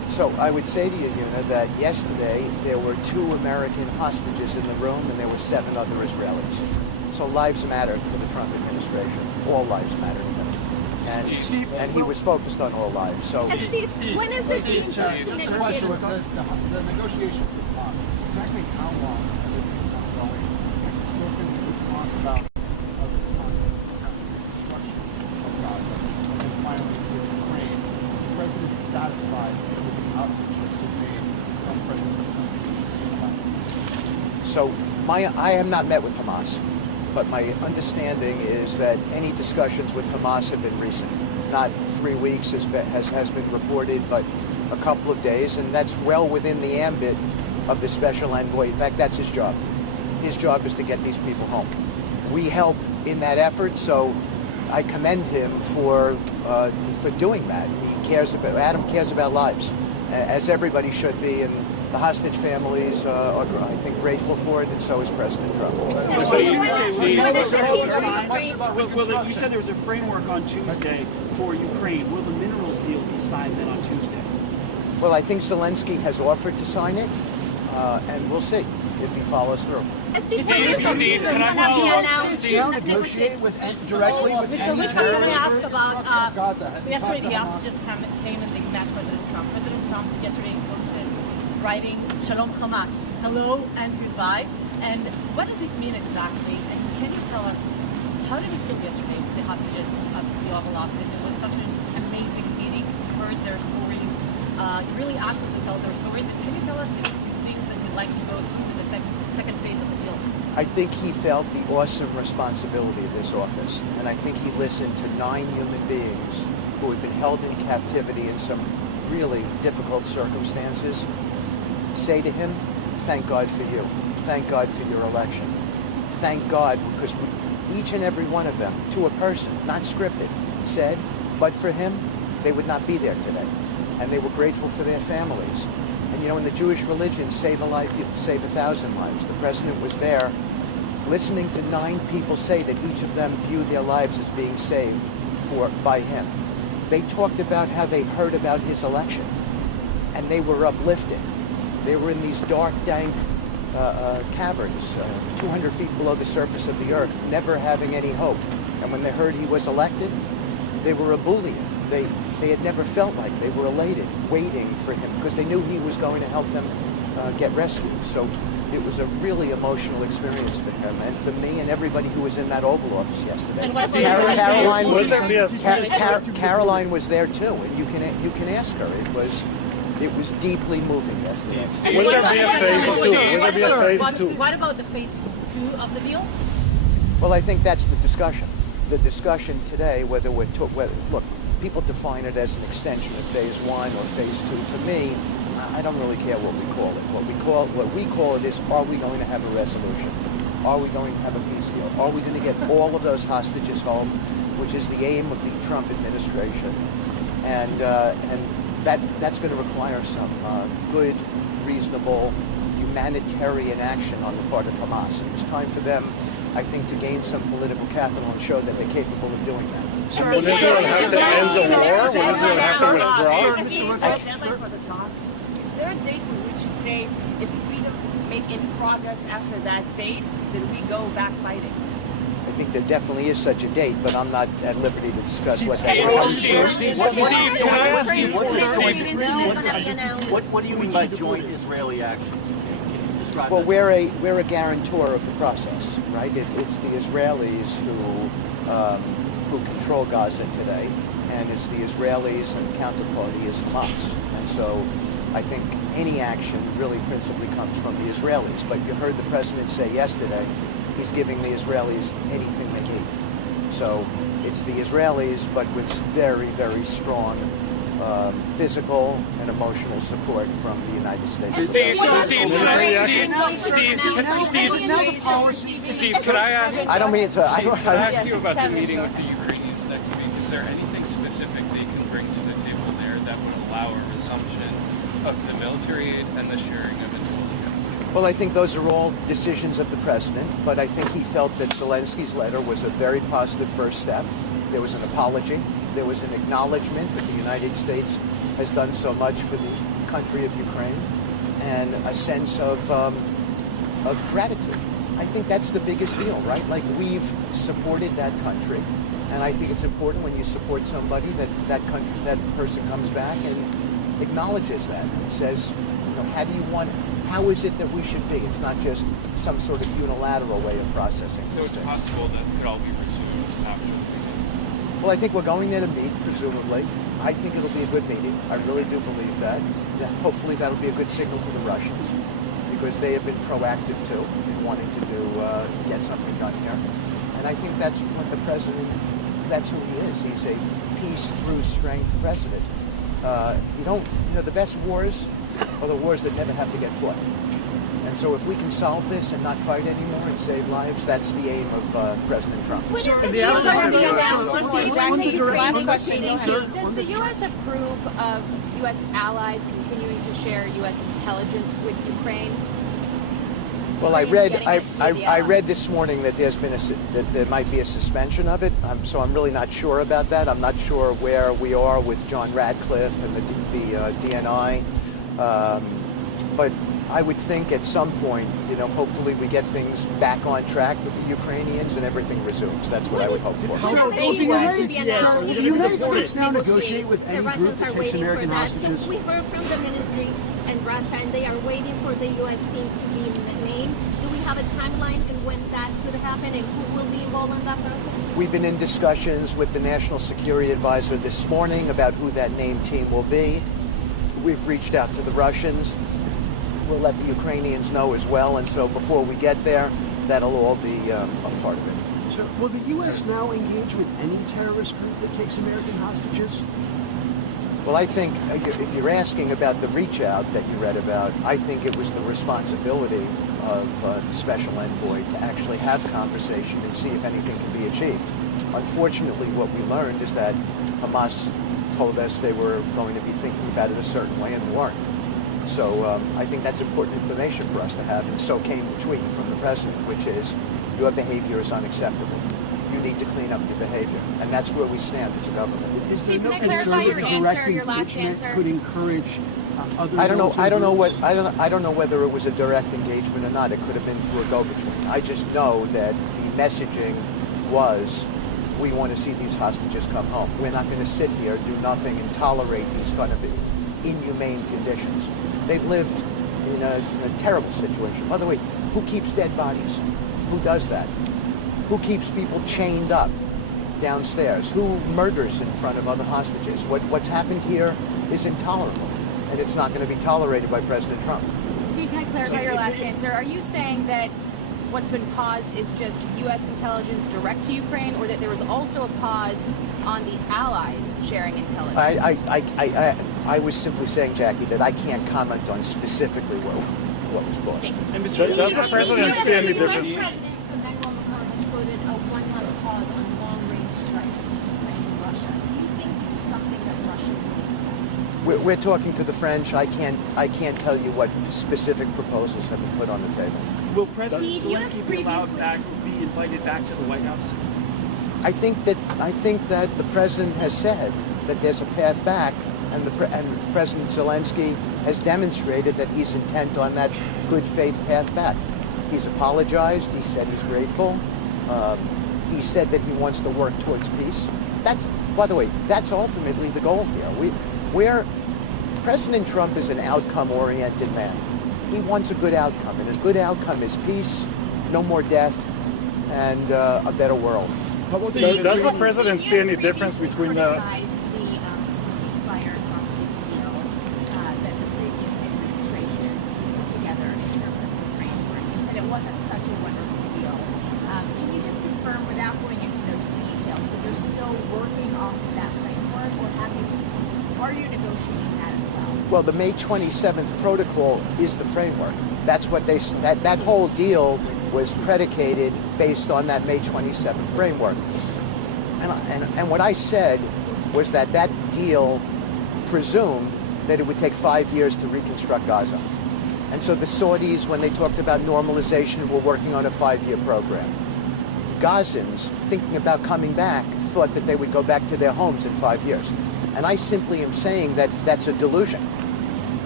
So I would say to you, Yuna, that yesterday there were 2 American hostages in the room and there were 7 other Israelis. So lives matter to the Trump administration. All lives matter to them. And he was focused on all lives. So Steve, when is this being Just a question with the negotiations with Hamas. Exactly how long have they been ongoing? And spoken with Hamas about the reconstruction of Gaza and finally with Ukraine. Is the president satisfied with the outreach that's been made from President Zelenskyy? So I have not met with Hamas, but my understanding is that any discussions with Hamas have been recent. Not 3 weeks has been reported, but a couple of days, and that's well within the ambit of the special envoy. In fact, that's his job. His job is to get these people home. We help in that effort, so I commend him for doing that. Adam cares about lives, as everybody should be, and the hostage families are, I think, grateful for it, and so is President Trump. So you said there was a framework on Tuesday for Ukraine. Will the minerals deal be signed then on Tuesday? Well, I think Zelenskyy has offered to sign it, and we'll see if he follows through. Steve, can I follow up? Steve, negotiate directly with Mr. Witkoff, let me ask about yesterday the hostages came and they met President Trump. President Trump yesterday posted writing Shalom Hamas, hello and goodbye. And what does it mean exactly? And can you tell us, how did you feel yesterday, the hostages at the Oval Office? It was such an amazing meeting. You heard their stories. You really asked them to tell their stories. And can you tell us if you think that you'd like to go through the second phase of the deal? I think he felt the awesome responsibility of this office, and I think he listened to 9 human beings who had been held in captivity in some really difficult circumstances say to him, thank God for you. Thank God for your election. Thank God, because each and every one of them, to a person, not scripted, said, but for him, they would not be there today. And they were grateful for their families. And you know, in the Jewish religion, save a life, you save 1,000 lives. The president was there listening to 9 people say that each of them viewed their lives as being saved by him. They talked about how they heard about his election, and they were uplifted. They were in these dark, dank caverns, 200 feet below the surface of the earth, never having any hope. And when they heard he was elected, they were ebullient. They had never felt like they were elated, waiting for him, because they knew he was going to help them get rescued. So it was a really emotional experience for him and for me and everybody who was in that Oval Office yesterday. Caroline was there too, and you can ask her. It was deeply moving yesterday. Will there be a phase 2? What about the phase 2 of the deal? Well, I think that's the discussion. The discussion today, whether look, people define it as an extension of phase 1 or phase 2. For me, I don't really care what we call it. What we call it is, are we going to have a resolution? Are we going to have a peace deal? Are we going to get all of those hostages home, which is the aim of the Trump administration? And that's going to require some good, reasonable, humanitarian action on the part of Hamas. And it's time for them, I think, to gain some political capital and show that they're capable of doing that. Will Israel have to end the war? Will Israel have to withdraw? Is there a date in which you say, if we don't make any progress after that date, then we go back fighting? I think there definitely is such a date, but I'm not at liberty to discuss what that is. What do you mean by joint Israeli actions? Well, we're a guarantor of the process, right? It's the Israelis who control Gaza today, and it's the Israelis and the counterparty is Hamas. And so I think any action really principally comes from the Israelis. But you heard the president say yesterday he's giving the Israelis anything they need. So it's the Israelis, but with very, very strong physical and emotional support from the United States. Steve, could I ask? I don't mean to. Can I ask you about the meeting with the Ukrainians next week? Is there anything specific they can bring to the table there that would allow a resumption of the military aid and the sharing of intelligence? Well, I think those are all decisions of the president, but I think he felt that Zelenskyy's letter was a very positive first step. There was an apology. There was an acknowledgement that the United States has done so much for the country of Ukraine and a sense of gratitude. I think that's the biggest deal, right? Like, we've supported that country, and I think it's important when you support somebody that that person comes back and acknowledges that and says, you know, how is it that we should be? It's not just some sort of unilateral way of processing. So it's possible that it could all be resumed after the meeting? Well, I think we're going there to meet, presumably. I think it'll be a good meeting. I really do believe that. Hopefully that'll be a good signal to the Russians, because they have been proactive too in wanting to get something done here. And I think that's what the president, that's who he is. He's a peace through strength president. The best wars are the wars that never have to get fought. And so if we can solve this and not fight anymore and save lives, that's the aim of President Trump. Does the U.S. approve of U.S. allies continuing to share U.S. intelligence with Ukraine? Well, I read this morning that that there might be a suspension of it. So I'm really not sure about that. I'm not sure where we are with John Radcliffe and the DNI. But I would think at some point, hopefully we get things back on track with the Ukrainians and everything resumes. That's what I would hope for. The United States now negotiate with any group that takes American hostages? So we heard from the ministry and Russia, and they are waiting for the U.S. team to be named. Do we have a timeline and when that could happen, and who will be involved in that process? We've been in discussions with the National Security Advisor this morning about who that named team will be. We've reached out to the Russians. We'll let the Ukrainians know as well, and so before we get there, that'll all be a part of it. So will the U.S. now engage with any terrorist group that takes American hostages? Well, I think if you're asking about the reach out that you read about, I think it was the responsibility of the special envoy to actually have conversation and see if anything can be achieved. Unfortunately, what we learned is that Hamas told us they were going to be thinking about it a certain way and weren't. So I think that's important information for us to have. And so came the tweet from the president, which is, your behavior is unacceptable. You need to clean up your behavior. And that's where we stand as a government. Is there no concern that the direct engagement could encourage other I don't know whether it was a direct engagement or not. It could have been through a go-between. I just know that the messaging was, we want to see these hostages come home. We're not going to sit here, do nothing, and tolerate these kind of inhumane conditions. They've lived in a terrible situation. By the way, who keeps dead bodies? Who does that? Who keeps people chained up downstairs? Who murders in front of other hostages? What's happened here is intolerable, and it's not going to be tolerated by President Trump. Steve, can I clarify your last answer? Are you saying that what's been paused is just U.S. intelligence direct to Ukraine, or that there was also a pause on the allies sharing intelligence? I was simply saying, Jackie, that I can't comment on specifically what was paused. And does the president see any difference? Quoted a 1-month pause on long-range strikes in Ukraine and Russia. Do you think this is something that Russia will accept? We're talking to the French. I can't tell you what specific proposals have been put on the table. Will President Zelenskyy be invited back to the White House? I think that the president has said that there's a path back, and President Zelenskyy has demonstrated that he's intent on that good faith path back. He's apologized. He said he's grateful. He said that he wants to work towards peace. By the way, that's ultimately the goal here. President Trump is an outcome-oriented man. He wants a good outcome, and his good outcome is peace, no more death, and a better world. Does the president see any difference between the ceasefire hostage deal that the previous administration put together in terms of the framework? You said it wasn't such a wonderful deal. Can you just confirm, without going into those details, that you're still working off of that framework, or are you negotiating that as well? Well, the May 27th protocol is the framework. That's what that whole deal was predicated based on that May 27th framework. And what I said was that deal presumed that it would take 5 years to reconstruct Gaza. And so the Saudis, when they talked about normalization, were working on a 5-year program. Gazans, thinking about coming back, thought that they would go back to their homes in 5 years. And I simply am saying that that's a delusion.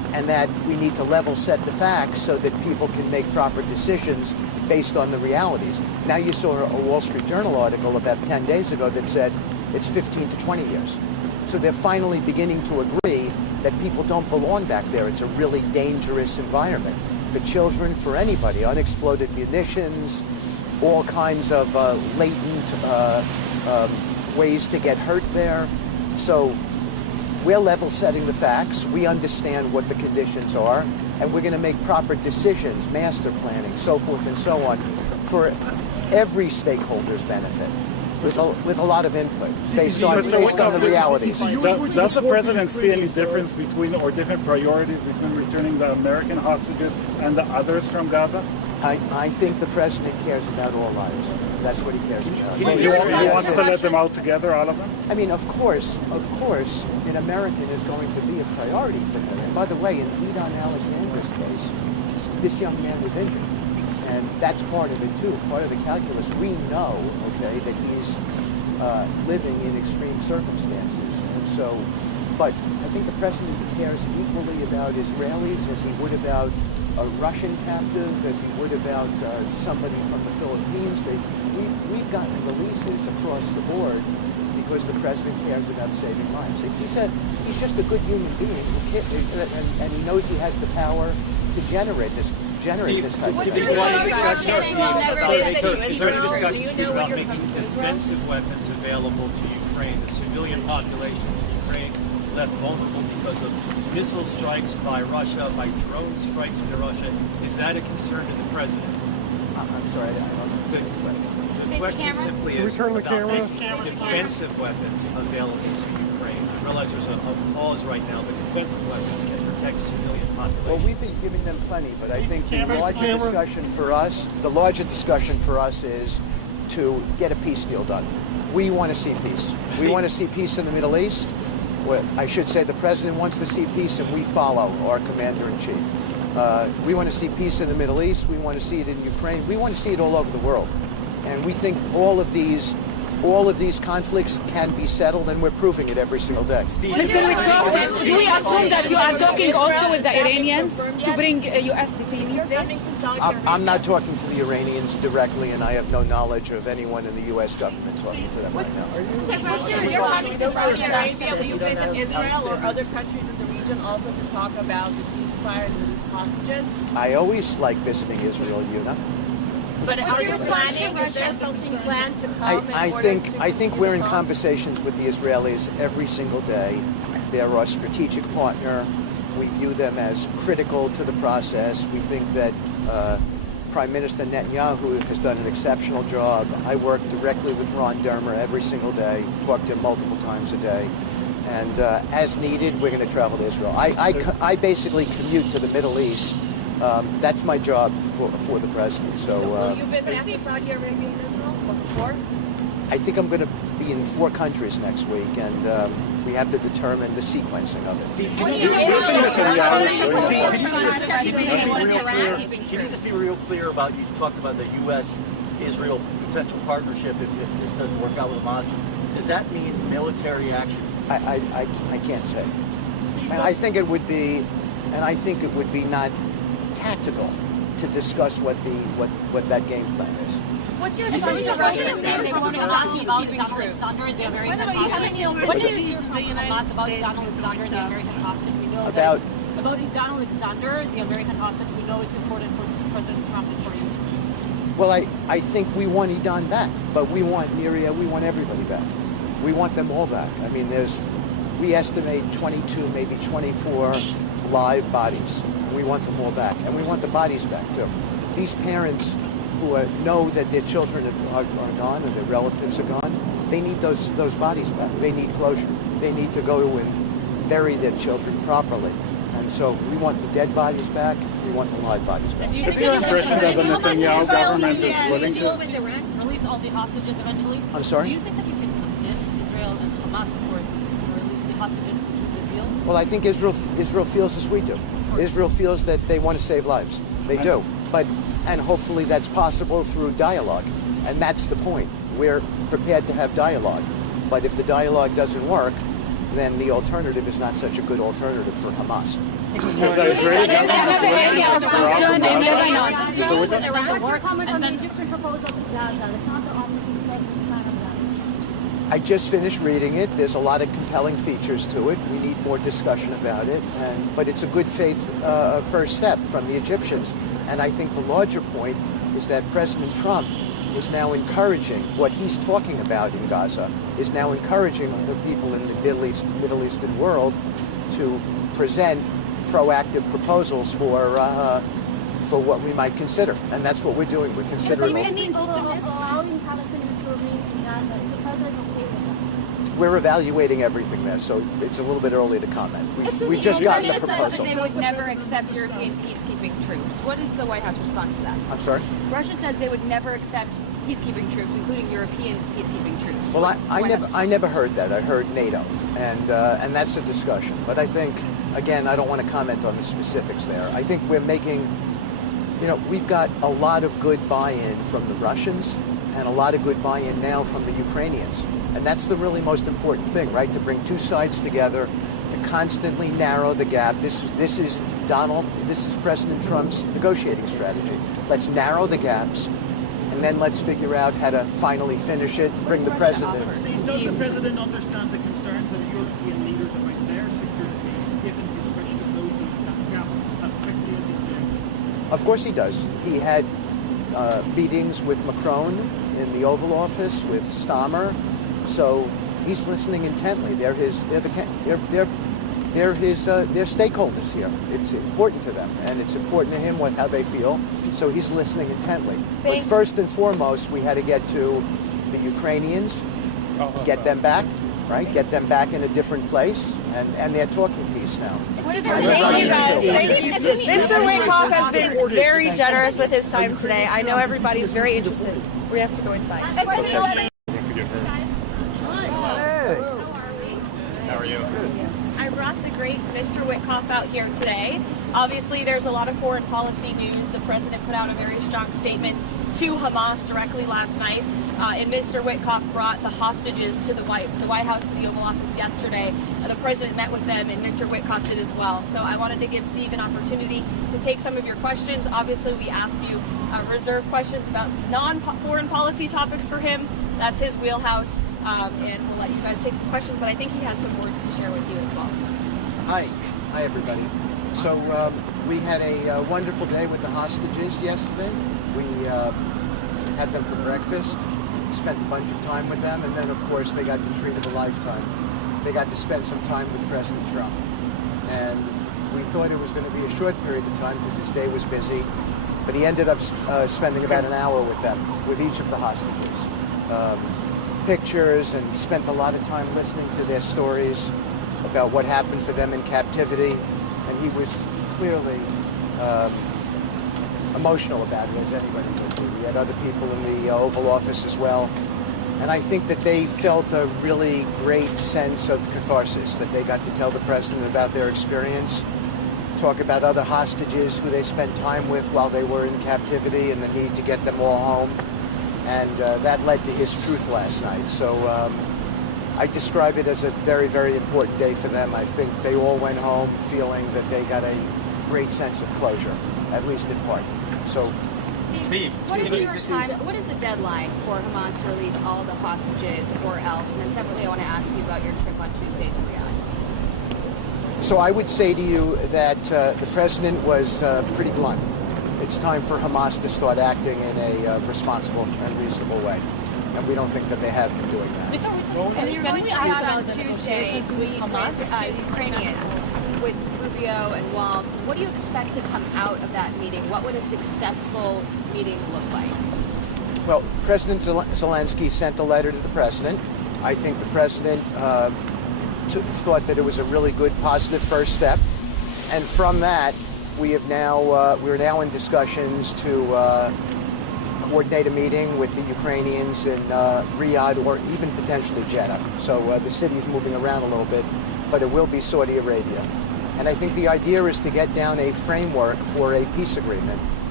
and that we need to level set the facts so that people can make proper decisions based on the realities. Now you saw a Wall Street Journal article about 10 days ago that said it's 15 to 20 years. So they're finally beginning to agree that people don't belong back there. It's a really dangerous environment for children, for anybody. Unexploded munitions, all kinds of latent ways to get hurt there. So we're level setting the facts. We understand what the conditions are, and we're going to make proper decisions, master planning, so forth and so on, for every stakeholder's benefit, with a lot of input based on the realities. Does the president see any difference between, or different priorities between returning the American hostages and the others from Gaza? I think the president cares about all lives. That's what he cares about. So he wants to let them out together, all of them? I mean, of course, an American is going to be a priority for him. And by the way, in Idon Alexander's case, this young man was injured. And that's part of it too, part of the calculus. We know, okay, that he's living in extreme circumstances. And so, but I think the president cares equally about Israelis as he would about a Russian captive, as he would about somebody from the Philippines. We've gotten releases across the board because the president cares about saving lives. He's just a good human being who and he knows he has the power to generate this type of thing. Is there any discussion about making defensive weapons available to Ukraine? The civilian populations in Ukraine left vulnerable because of missile strikes by Russia, by drone strikes into Russia. Is that a concern to the president? I'm sorry, I don't know. The question simply is about defensive weapons available to Ukraine. I realize there's a pause right now, but defensive weapons can protect civilian populations. Well, we've been giving them plenty, but I think the larger discussion for us is to get a peace deal done. We want to see peace. We want to see peace in the Middle East. Well, I should say the president wants to see peace, and we follow our commander-in-chief. We want to see peace in the Middle East. We want to see it in Ukraine. We want to see it all over the world. And we think all of these conflicts can be settled, and we're proving it every single day. Mr. Witkoff, do we assume that you are talking also with the Iranians to bring U.S. detainees there? I'm not talking to the Iranians directly, and I have no knowledge of anyone in the U.S. government talking to them right now. You're talking to Saudi Arabia. Will you visit Israel or other countries in the region also to talk about the ceasefire and the hostages? I always like visiting Israel, Yuna. But are you planning? Is there something planned to come? I think we're in conversations with the Israelis every single day. They're our strategic partner. We view them as critical to the process. We think that Prime Minister Netanyahu has done an exceptional job. I work directly with Ron Dermer every single day, talk to him multiple times a day. And as needed, we're going to travel to Israel. I basically commute to the Middle East. That's my job for the president. So will you visit Saudi Arabia and Israel before? I think I'm going to be in 4 countries next week, and we have to determine the sequencing of it. Can you just be real clear about, you talked about the U.S.-Israel potential partnership if this doesn't work out with Hamas. Does that mean military action? I can't say. And I think it would be not tactical to discuss what that game plan is. What's your assumption about the Donald Alexander, the American hostage? What do you think about Donald Alexander, the American hostage? We know about Donald Alexander, the American hostage. We know it's important for President Trump and for you. Well, I think we want Idon back, but we want Niria, we want everybody back. We want them all back. I mean, we estimate 22, maybe 24 live bodies. We want them all back, and we want the bodies back too. These parents who know that their children are gone or their relatives are gone, they need those bodies back. They need closure. They need to go and bury their children properly. And so we want the dead bodies back. We want the live bodies back. Is your impression that the Netanyahu government is willing to release all the hostages eventually? I'm sorry? Do you think that you can convince Israel and Hamas, of course, to release the hostages to keep the deal? Well, I think Israel feels as we do. Israel feels that they want to save lives. They do. And hopefully that's possible through dialogue. And that's the point. We're prepared to have dialogue. But if the dialogue doesn't work, then the alternative is not such a good alternative for Hamas. Is the Israeli government willing to cooperate with them? What's your comment on the Egyptian proposal to Gaza, the counter-offer to the president's plan of Gaza? I just finished reading it. There's a lot of compelling features to it. We need more discussion about it, but it's a good faith first step from the Egyptians. And I think the larger point is that President Trump is now encouraging what he's talking about in Gaza, is now encouraging the people in the Middle Eastern world to present proactive proposals for what we might consider. And that's what we're doing. We're considering. Does that mean allowing Palestinians to remain in Gaza? Is the president okay with that? We're evaluating everything there, so it's a little bit early to comment. We just got the proposal. They would never accept European peacekeeping troops. What is the White House response to that? I'm sorry? Russia says they would never accept peacekeeping troops, including European peacekeeping troops. Well, I never heard that. I heard NATO, and that's a discussion. But I think, again, I don't want to comment on the specifics there. I think we're making, we've got a lot of good buy-in from the Russians and a lot of good buy-in now from the Ukrainians. And that's the really most important thing, right? To bring two sides together, to constantly narrow the gap. This is President Trump's negotiating strategy. Let's narrow the gaps, and then let's figure out how to finally finish it, bring the president in. Steve, does the president understand the concerns of European leaders about their security, given his wish to close those gaps as quickly as he's doing? Of course he does. He had meetings with Macron in the Oval Office, with Stammer. So he's listening intently. They're stakeholders here. It's important to them, and it's important to him how they feel. So he's listening intently. But first and foremost, we had to get to the Ukrainians, get them back, right? Get them back in a different place, and they're talking peace now. Thank you guys. Mr. Witkoff has been very generous with his time today. I know everybody's very interested. We have to go inside. How are you? I brought the great Mr. Witkoff out here today. Obviously, there's a lot of foreign policy news. The president put out a very strong statement to Hamas directly last night, and Mr. Witkoff brought the hostages to the White House, to the Oval Office yesterday. The president met with them, and Mr. Witkoff did as well. So I wanted to give Steve an opportunity to take some of your questions. Obviously, we asked you reserve questions about non-foreign policy topics for him. That's his wheelhouse. And we'll let you guys take some questions, but I think he has some words to share with you as well. Hi everybody. So we had a wonderful day with the hostages yesterday. We had them for breakfast, spent a bunch of time with them, and then of course they got the treat of a lifetime. They got to spend some time with President Trump. And we thought it was going to be a short period of time because his day was busy, but he ended up spending about an hour with them, with each of the hostages. Pictures, and spent a lot of time listening to their stories about what happened for them in captivity, and he was clearly emotional about it, as anybody would be. We had other people in the Oval Office as well, and I think that they felt a really great sense of catharsis, that they got to tell the president about their experience, talk about other hostages who they spent time with while they were in captivity, and the need to get them all home. And that led to his truth last night. So I describe it as a very, very important day for them. I think they all went home feeling that they got a great sense of closure, at least in part. So, Steve, what is the deadline for Hamas to release all the hostages or else? And then separately, I want to ask you about your trip on Tuesday to Riyadh. So I would say to you that the president was pretty blunt. It's time for Hamas to start acting in a responsible and reasonable way. And we don't think that they have been doing that. And you're going to out on Tuesday to meet with Ukrainians, with Rubio and Waltz. What do you expect to come out of that meeting? What would a successful meeting look like? Well, President Zelenskyy sent a letter to the president. I think the president thought that it was a really good, positive first step. And from that, we're now in discussions to coordinate a meeting with the Ukrainians in Riyadh or even potentially Jeddah. So the city is moving around a little bit, but it will be Saudi Arabia. And I think the idea is to get down a framework for a peace agreement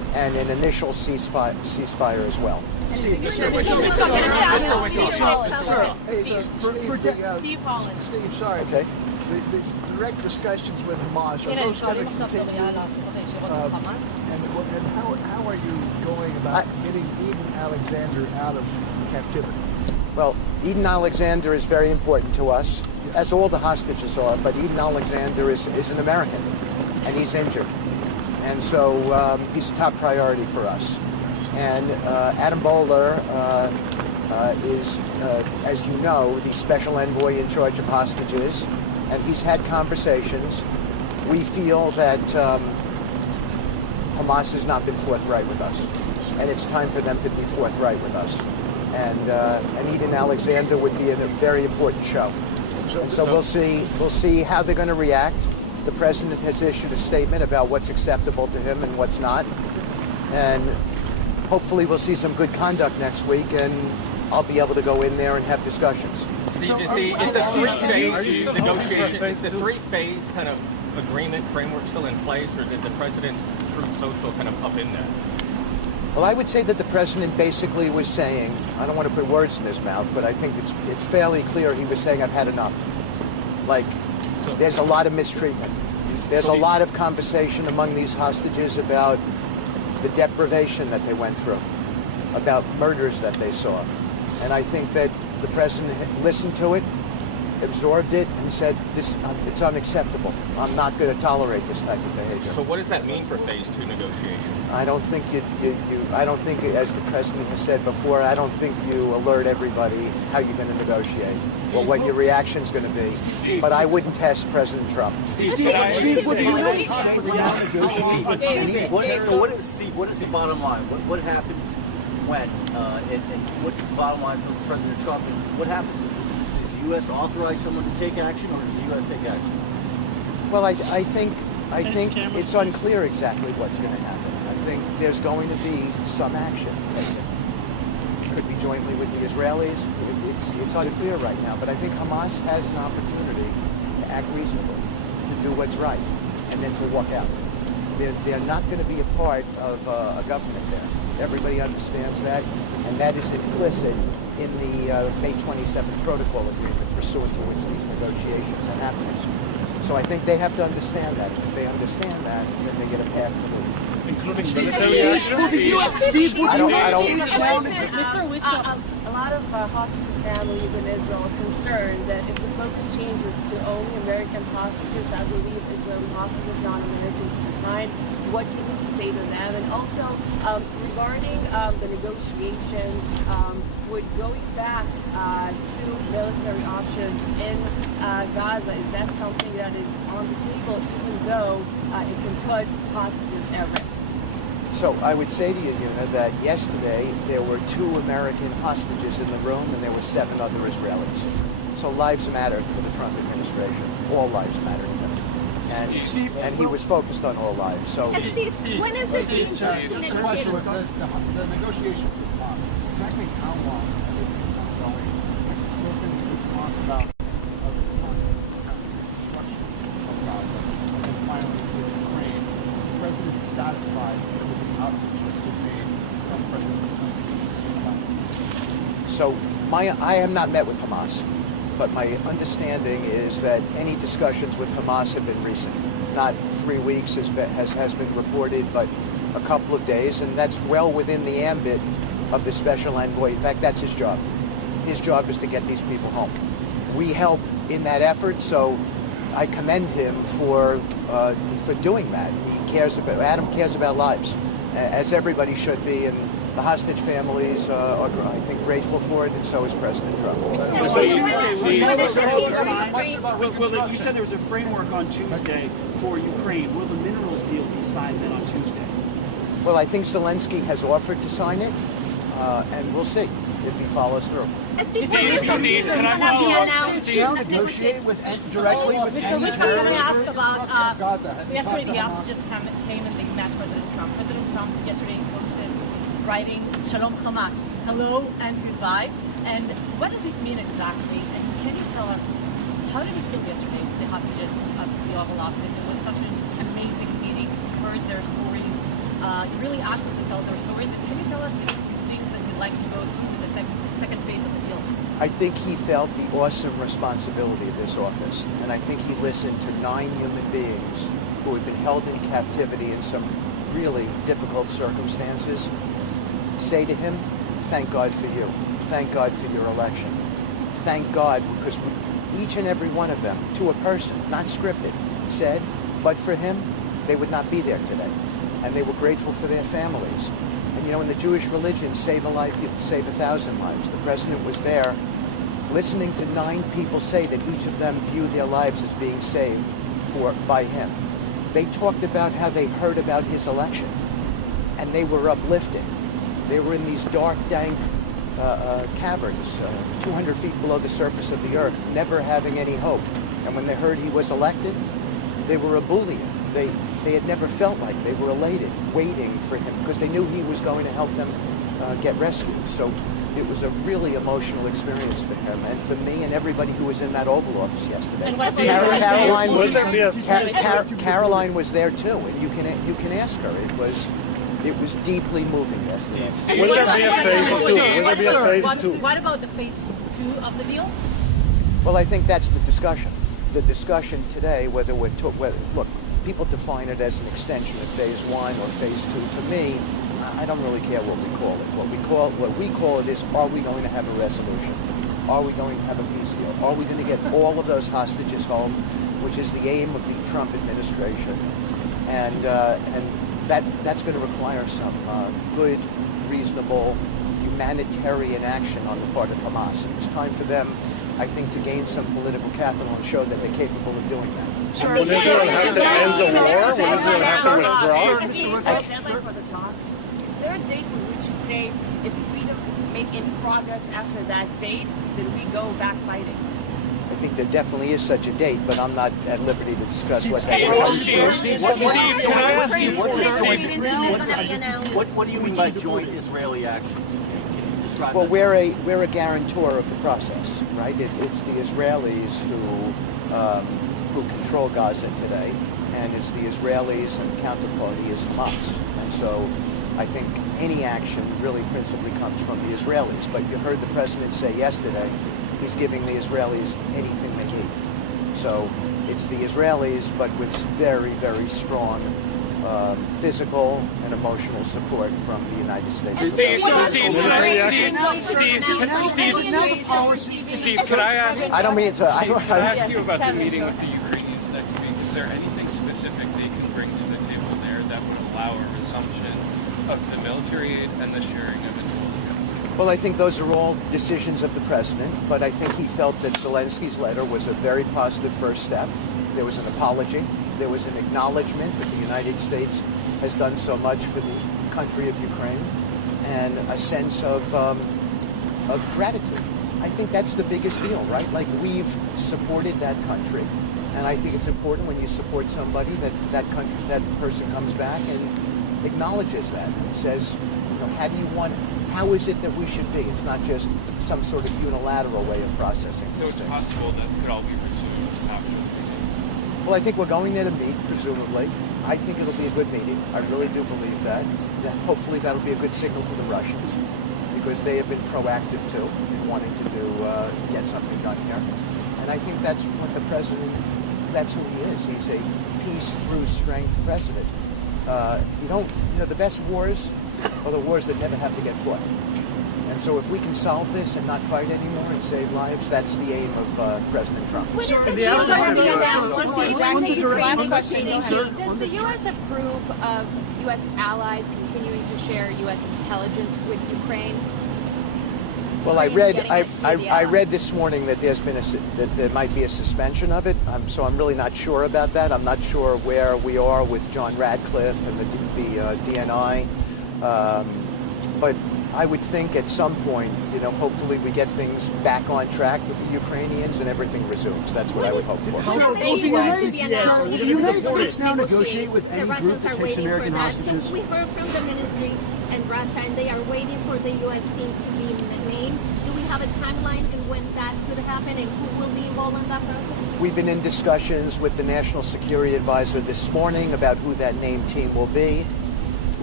and an initial ceasefire as well. Steve Holland. Steve, sorry. Okay. The direct discussions with Hamas, are those going to continue? And how are you going about getting Eden Alexander out of captivity? Well, Eden Alexander is very important to us, as all the hostages are, but Eden Alexander is an American, and he's injured. And so he's a top priority for us. And Adam Bowler is, as you know, the special envoy in charge of hostages, and he's had conversations. We feel that Hamas has not been forthright with us, and it's time for them to be forthright with us. And Eden Alexander would be a very important show. And so we'll see how they're going to react. The president has issued a statement about what's acceptable to him and what's not. And hopefully we'll see some good conduct next week, and I'll be able to go in there and have discussions. Is the three-phase negotiation, is the three-phase kind of agreement framework still in place, or did the president's Truth Social kind of upend that? Well, I would say that the president basically was saying, I don't want to put words in his mouth, but I think it's fairly clear he was saying, I've had enough. Like, there's a lot of mistreatment. There's a lot of conversation among these hostages about the deprivation that they went through, about murders that they saw. And I think that the president listened to it, absorbed it, and said, it's unacceptable. I'm not going to tolerate this type of behavior. So what does that mean for phase 2 negotiations? I don't think I don't think, as the president has said before, I don't think you alert everybody how you're going to negotiate or what your reaction's going to be. But I wouldn't test President Trump. Steve, what is the bottom line? What happens when? And what's the bottom line for President Trump? And what happens? Does the U.S. authorize someone to take action, or does the U.S. take action? Well, I think it's unclear exactly what's going to happen. I think there's going to be some action taken. It could be jointly with the Israelis. It's unclear right now, but I think Hamas has an opportunity to act reasonably, to do what's right, and then to walk out. They're not going to be a part of a government there. Everybody understands that, and that is implicit in the May 27th protocol agreement pursuant to which these negotiations are happening. So I think they have to understand that. If they understand that, then they get a path to move. Including Steve, I don't. Mr. Witkoff, a lot of hostages' families in Israel are concerned that if the focus changes to only American hostages, I believe Israeli hostages, non-Americans behind, what can you say to them? And also, regarding the negotiations, would going back to military options in Gaza, is that something that is on the table, even though it can put hostages at risk? So I would say to you, that yesterday there were 2 American hostages in the room and there were 7 other Israelis. So lives matter to the Trump administration. All lives matter to him. And he was focused on all lives. So Steve, when is this being Just a question with the negotiations with Hamas. Exactly how long are they going? Like spoken with Hamas about the reconstruction of Gaza and then finally with Ukraine. Is the president satisfied with the outreach that's been made from President Trump? So I have not met with Hamas, but my understanding is that any discussions with Hamas have been recent. Not 3 weeks as has been reported, but a couple of days, and that's well within the ambit of the special envoy. In fact, that's his job. His job is to get these people home. We help in that effort, so I commend him for doing that. Adam cares about lives, as everybody should be, and the hostage families are, I think, grateful for it, and so is President Trump. You said there was a framework on Tuesday for Ukraine. Will the minerals deal be signed then on Tuesday? Well, I think Zelenskyy has offered to sign it, and we'll see if he follows through. Steve, can I follow up? Steve, negotiate directly with Mr. Witkoff, let me ask about, yesterday the hostages came and they met President Trump. President Trump yesterday posted writing Shalom Hamas, hello and goodbye. And what does it mean exactly? And can you tell us, how did you feel yesterday, the hostages at the Oval Office? It was such an amazing meeting. We heard their stories. You really asked them to tell their stories. Can you tell us if you think that you'd like to go through the second phase of the deal? I think he felt the awesome responsibility of this office, and I think he listened to 9 human beings who had been held in captivity in some really difficult circumstances say to him, thank God for you. Thank God for your election. Thank God, because each and every one of them, to a person, not scripted, said, but for him, they would not be there today. And they were grateful for their families. And you know, in the Jewish religion, save a life, you save 1,000 lives. The president was there listening to 9 people say that each of them view their lives as being saved by him. They talked about how they heard about his election, and they were uplifted. They were in these dark, dank caverns, 200 feet below the surface of the earth, never having any hope. And when they heard he was elected, they were ebullient. They had never felt like they were elated, waiting for him, because they knew he was going to help them get rescued. So it was a really emotional experience for him and for me and everybody who was in that Oval Office yesterday. Caroline was there too, and you can ask her. It was deeply moving yesterday. Will there be a phase 2? What about the phase 2 of the deal? Well, I think that's the discussion. The discussion today, whether look, people define it as an extension of phase 1 or phase 2. For me, I don't really care what we call it. What we call it is, are we going to have a resolution? Are we going to have a peace deal? Are we going to get all of those hostages home, which is the aim of the Trump administration? And that's going to require some good, reasonable, humanitarian action on the part of Hamas. And it's time for them, I think, to gain some political capital and show that they're capable of doing that. Will Israel have to end the war? Will Israel have to withdraw? Is there a date in which you say, if we don't make any progress after that date, then we go back fighting? I think there definitely is such a date, but I'm not at liberty to discuss what that is. What do you mean by joint Israeli actions? Well, we're a guarantor of the process, right? It's the Israelis who control Gaza today, and it's the Israelis and the counterparty is Hamas. And so I think any action really principally comes from the Israelis. But you heard the president say yesterday he's giving the Israelis anything they need. So it's the Israelis, but with very, very strong physical and emotional support from the United States. Steve, could I ask? I don't mean to. Could I ask you about the meeting with the Ukrainians next week? Is there anything specific they can bring to the table there that would allow a resumption of the military aid and the sharing of intelligence? Well, I think those are all decisions of the president, but I think he felt that Zelensky's letter was a very positive first step. There was an apology. There was an acknowledgement that the United States has done so much for the country of Ukraine, and a sense of gratitude. I think that's the biggest deal, right? Like, we've supported that country, and I think it's important when you support somebody that person comes back and acknowledges that and says, you know, how is it that we should be? It's not just some sort of unilateral way of processing. So it's possible that it could all be resumed after. Well, I think we're going there to meet, presumably. I think it'll be a good meeting. I really do believe that. Hopefully that'll be a good signal to the Russians, because they have been proactive, too, in wanting to get something done here. And I think that's what the president, that's who he is. He's a peace through strength president. The best wars are the wars that never have to get fought. And so if we can solve this and not fight anymore and save lives, that's the aim of President Trump. Does the U.S. approve of U.S. allies continuing to share U.S. intelligence with Ukraine? Well, I read this morning that that there might be a suspension of it. So I'm really not sure about that. I'm not sure where we are with John Radcliffe and the DNI. But I would think at some point, hopefully we get things back on track with the Ukrainians and everything resumes. That's what I would hope for. The United States now negotiate with any group that takes American hostages? We heard from the ministry and Russia, and they are waiting for the U.S. team to be named. Do we have a timeline and when that could happen, and who will be involved in that process? We've been in discussions with the National Security Advisor this morning about who that named team will be.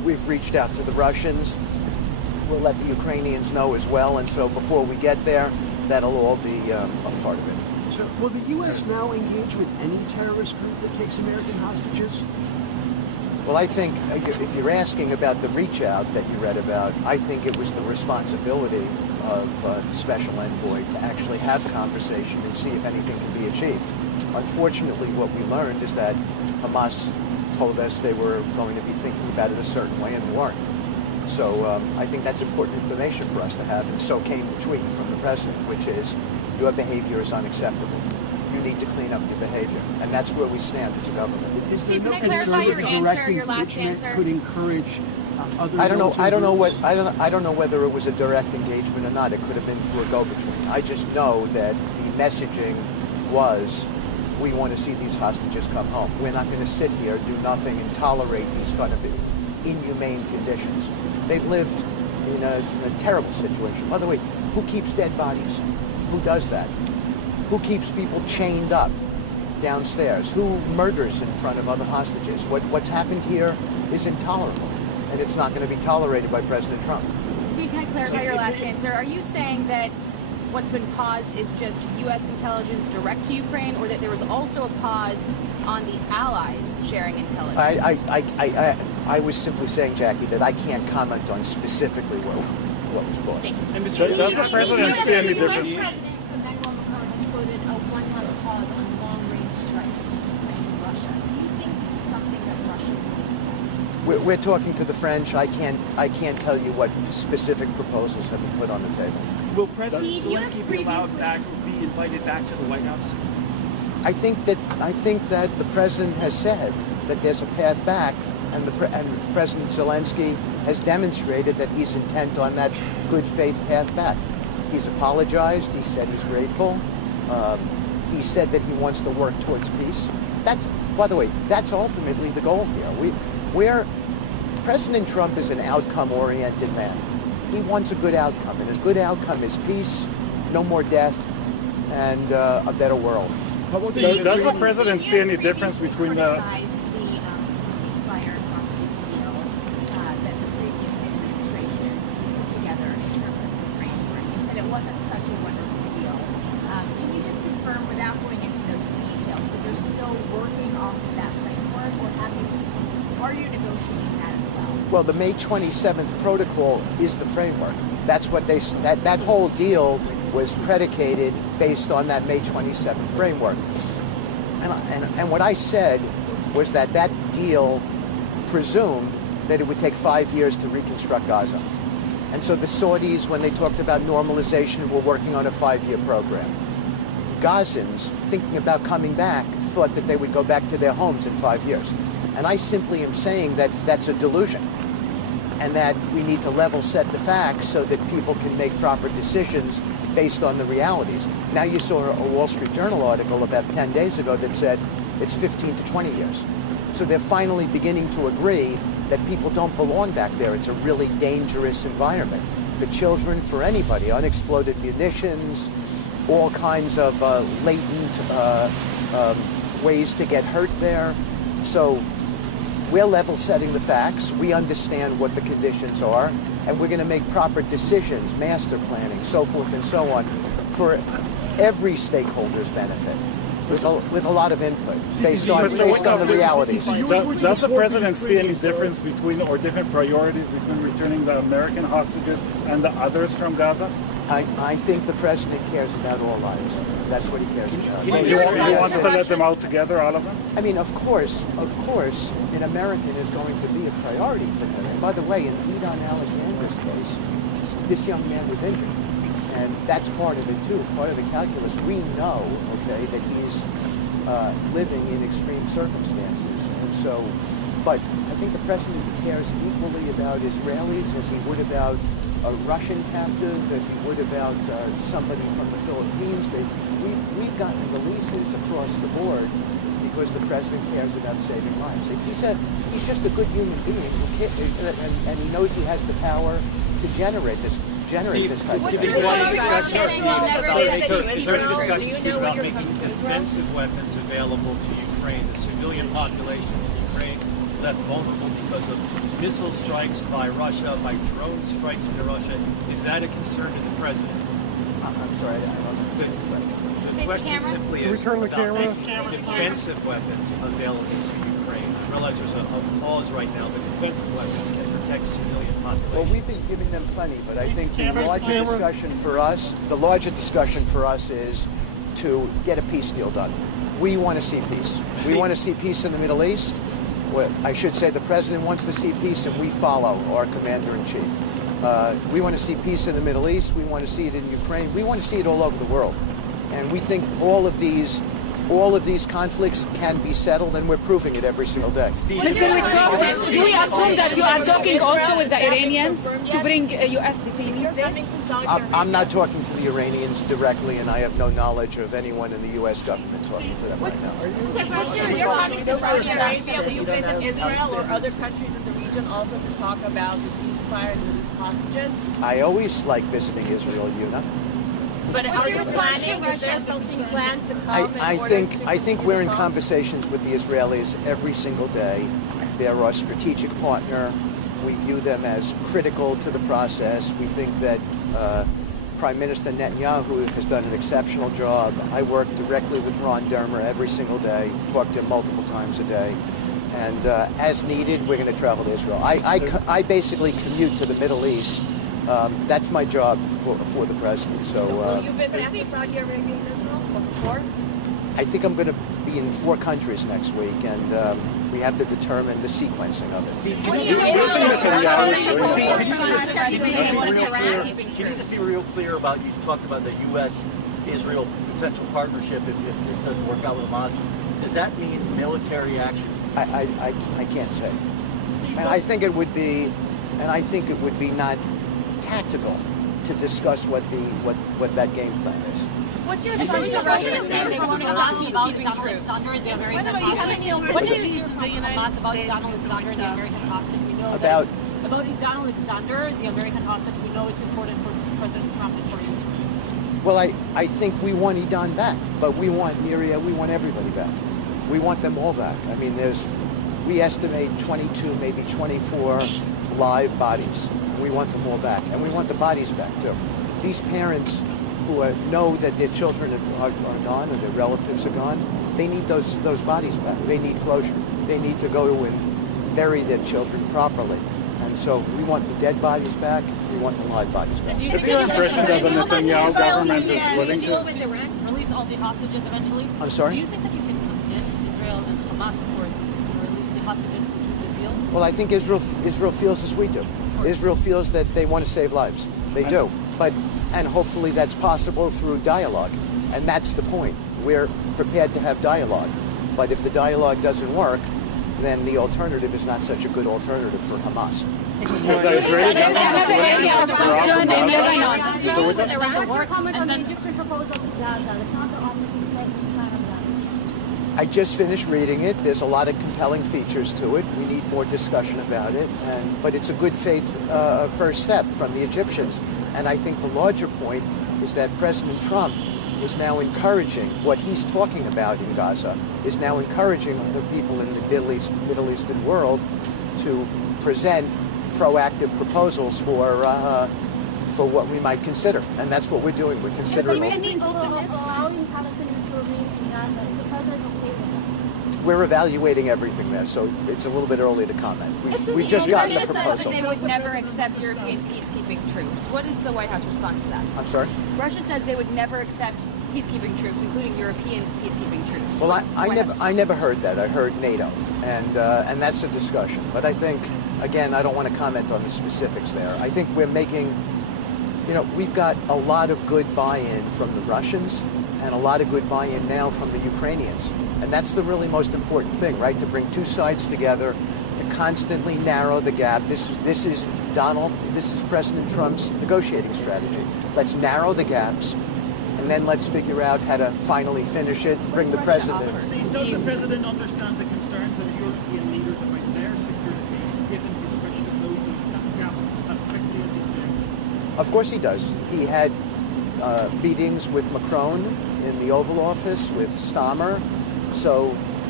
We've reached out to the Russians. We'll let the Ukrainians know as well. And so before we get there, that'll all be a part of it. So will the U.S. now engage with any terrorist group that takes American hostages? Well, I think if you're asking about the reach out that you read about, I think it was the responsibility of Special Envoy to actually have conversation and see if anything can be achieved. Unfortunately, what we learned is that Hamas told us they were going to be thinking about it a certain way and weren't. So I think that's important information for us to have. And so came the tweet from the president, which is, your behavior is unacceptable. You need to clean up your behavior. And that's where we stand as a government. Is there Steve, no can I clarify concern your that direct answer, your last engagement answer? could encourage other I don't know groups? whether it was a direct engagement or not. It could have been through a go-between. I just know that the messaging was, we want to see these hostages come home. We're not going to sit here, do nothing, and tolerate these kind of inhumane conditions. They've lived in a terrible situation. By the way, who keeps dead bodies? Who does that? Who keeps people chained up downstairs? Who murders in front of other hostages? What's happened here is intolerable, and it's not going to be tolerated by President Trump. Steve, can I clarify your last answer? Are you saying that what's been paused is just U.S. intelligence direct to Ukraine, or that there was also a pause on the allies sharing intelligence? I was simply saying, Jackie, that I can't comment on specifically what was paused. And does the president see any difference? Has quoted a one-month pause on long-range strikes in Ukraine and Russia. Do you think this is something that Russia will accept? We're talking to the French. I can't tell you what specific proposals have been put on the table. Will President Zelenskyy be allowed back, be invited back to the White House? I think that the president has said that there's a path back, and President Zelenskyy has demonstrated that he's intent on that good faith path back. He's apologized. He said he's grateful. He said that he wants to work towards peace. By the way, that's ultimately the goal here. President Trump is an outcome-oriented man. He wants a good outcome, and a good outcome is peace, no more death, and a better world. Does the president see any difference between the ceasefire hostage deal that the previous administration put together in terms of the framework? You said it wasn't such a wonderful deal. Can you just confirm, without going into those details, that you're still working off of that framework, or are you negotiating that as well? Well, the May 27th protocol is the framework. That's what that whole deal was predicated based on that May 27th framework. And what I said was that deal presumed that it would take 5 years to reconstruct Gaza. And so the Saudis, when they talked about normalization, were working on a 5-year program. Gazans, thinking about coming back, thought that they would go back to their homes in 5 years. And I simply am saying that that's a delusion, and that we need to level set the facts so that people can make proper decisions based on the realities. Now you saw a Wall Street Journal article about 10 days ago that said it's 15 to 20 years. So they're finally beginning to agree that people don't belong back there. It's a really dangerous environment for children, for anybody. Unexploded munitions, all kinds of latent ways to get hurt there. So we're level setting the facts. We understand what the conditions are, and we're going to make proper decisions, master planning, so forth and so on, for every stakeholder's benefit, with a lot of input based on the realities. Does the president see any difference between, or different priorities between returning the American hostages and the others from Gaza? I think the president cares about all lives. That's what he cares about. So he wants to let them out together, all of them? I mean, of course, an American is going to be a priority for him. And by the way, in Edon Alexander's case, this young man was injured. And that's part of it, too, part of the calculus. We know, okay, that he's living in extreme circumstances. And so, but I think the president cares equally about Israelis as he would about a Russian captive, as he would about somebody from the Philippines. We've gotten releases across the board because the president cares about saving lives. He's just a good human being who and he knows he has the power to generate this type of Is there any discussion about making defensive weapons available to Ukraine, the civilian populations in Ukraine left vulnerable because of missile strikes by Russia, by drone strikes into Russia. Is that a concern to the president? I'm sorry, I don't know. The question simply is about defensive weapons available to Ukraine. I realize there's a pause right now, but defensive weapons can protect civilian populations. Well, we've been giving them plenty, but I think the larger discussion for us is to get a peace deal done. We want to see peace. We want to see peace in the Middle East. Well, I should say the president wants to see peace, and we follow our commander-in-chief. We want to see peace in the Middle East. We want to see it in Ukraine. We want to see it all over the world. And we think all of these conflicts can be settled, and we're proving it every single day. Mr. Witkoff, do we assume that you are talking also with the Iranians to bring U.S. detainees there? I'm not talking to the Iranians directly, and I have no knowledge of anyone in the U.S. government talking to them right now. You're talking to Saudi Arabia. Will you visit Israel or other countries in the region also to talk about the ceasefire and the hostages? I always like visiting Israel, Yuna. But are you planning? Is there something planned to come? I think we're in conversations with the Israelis every single day. They're our strategic partner. We view them as critical to the process. We think that Prime Minister Netanyahu has done an exceptional job. I work directly with Ron Dermer every single day, talk to him multiple times a day. And as needed, we're going to travel to Israel. I basically commute to the Middle East. That's my job for the president. So will you visit Saudi Arabia and Israel before? I think I'm going to be in 4 countries next week, and we have to determine the sequencing of it. Can you just be real clear about, you talked about the U.S.-Israel potential partnership if this doesn't work out with Hamas. Does that mean military action? I can't say. And I think it would be not tactical to discuss what that game plan is. What's your assumption? They want to about Donald Alexander, the American hostage. What do you think about Donald Alexander, the American hostage? We know about Donald Alexander, the American hostage. We know it's important for President Trump and for you. Well, I think we want Idan back, but we want Niria, we want everybody back. We want them all back. I mean, we estimate 22, maybe 24 live bodies. We want them all back, and we want the bodies back too. These parents who know that their children are gone or their relatives are gone, they need those bodies back. They need closure. They need to go and bury their children properly. And so we want the dead bodies back. We want the live bodies back. Is your impression that the Netanyahu government is willing to release all the hostages eventually? I'm sorry? Do you think that you can convince Israel and Hamas, of course, to release the hostages to keep the deal? Well, I think Israel feels as we do. Israel feels that they want to save lives. They do. And hopefully that's possible through dialogue. And that's the point. We're prepared to have dialogue. But if the dialogue doesn't work, then the alternative is not such a good alternative for Hamas. What's your comment on the Egyptian proposal to Gaza, the counter-offensive the president's plan on Gaza? I just finished reading it. There's a lot of compelling features to it. We need more discussion about it. But it's a good faith first step from the Egyptians. And I think the larger point is that President Trump is now encouraging what he's talking about in Gaza, is now encouraging the people in the Middle Eastern world to present proactive proposals for what we might consider. And that's what we're doing. We're considering allowing Palestinians to remain in Gaza. Is the president okay with that? We're evaluating everything there, so it's a little bit early to comment. We've just gotten the proposal. They would never accept European peacekeeping troops. What is the White House response to that? I'm sorry? Russia says they would never accept peacekeeping troops, including European peacekeeping troops. Well, I never heard that. I heard NATO, and that's a discussion. But I think, again, I don't want to comment on the specifics there. I think we're making, we've got a lot of good buy-in from the Russians and a lot of good buy-in now from the Ukrainians. And that's the really most important thing, right? To bring two sides together, to constantly narrow the gap. This is President Trump's negotiating strategy. Let's narrow the gaps, and then let's figure out how to finally finish it, bring the president in. Does the president understand the concerns of European leaders about their security, given his wish to close those gaps as quickly as he's doing? Of course he does. He had meetings with Macron in the Oval Office, with Stammer. So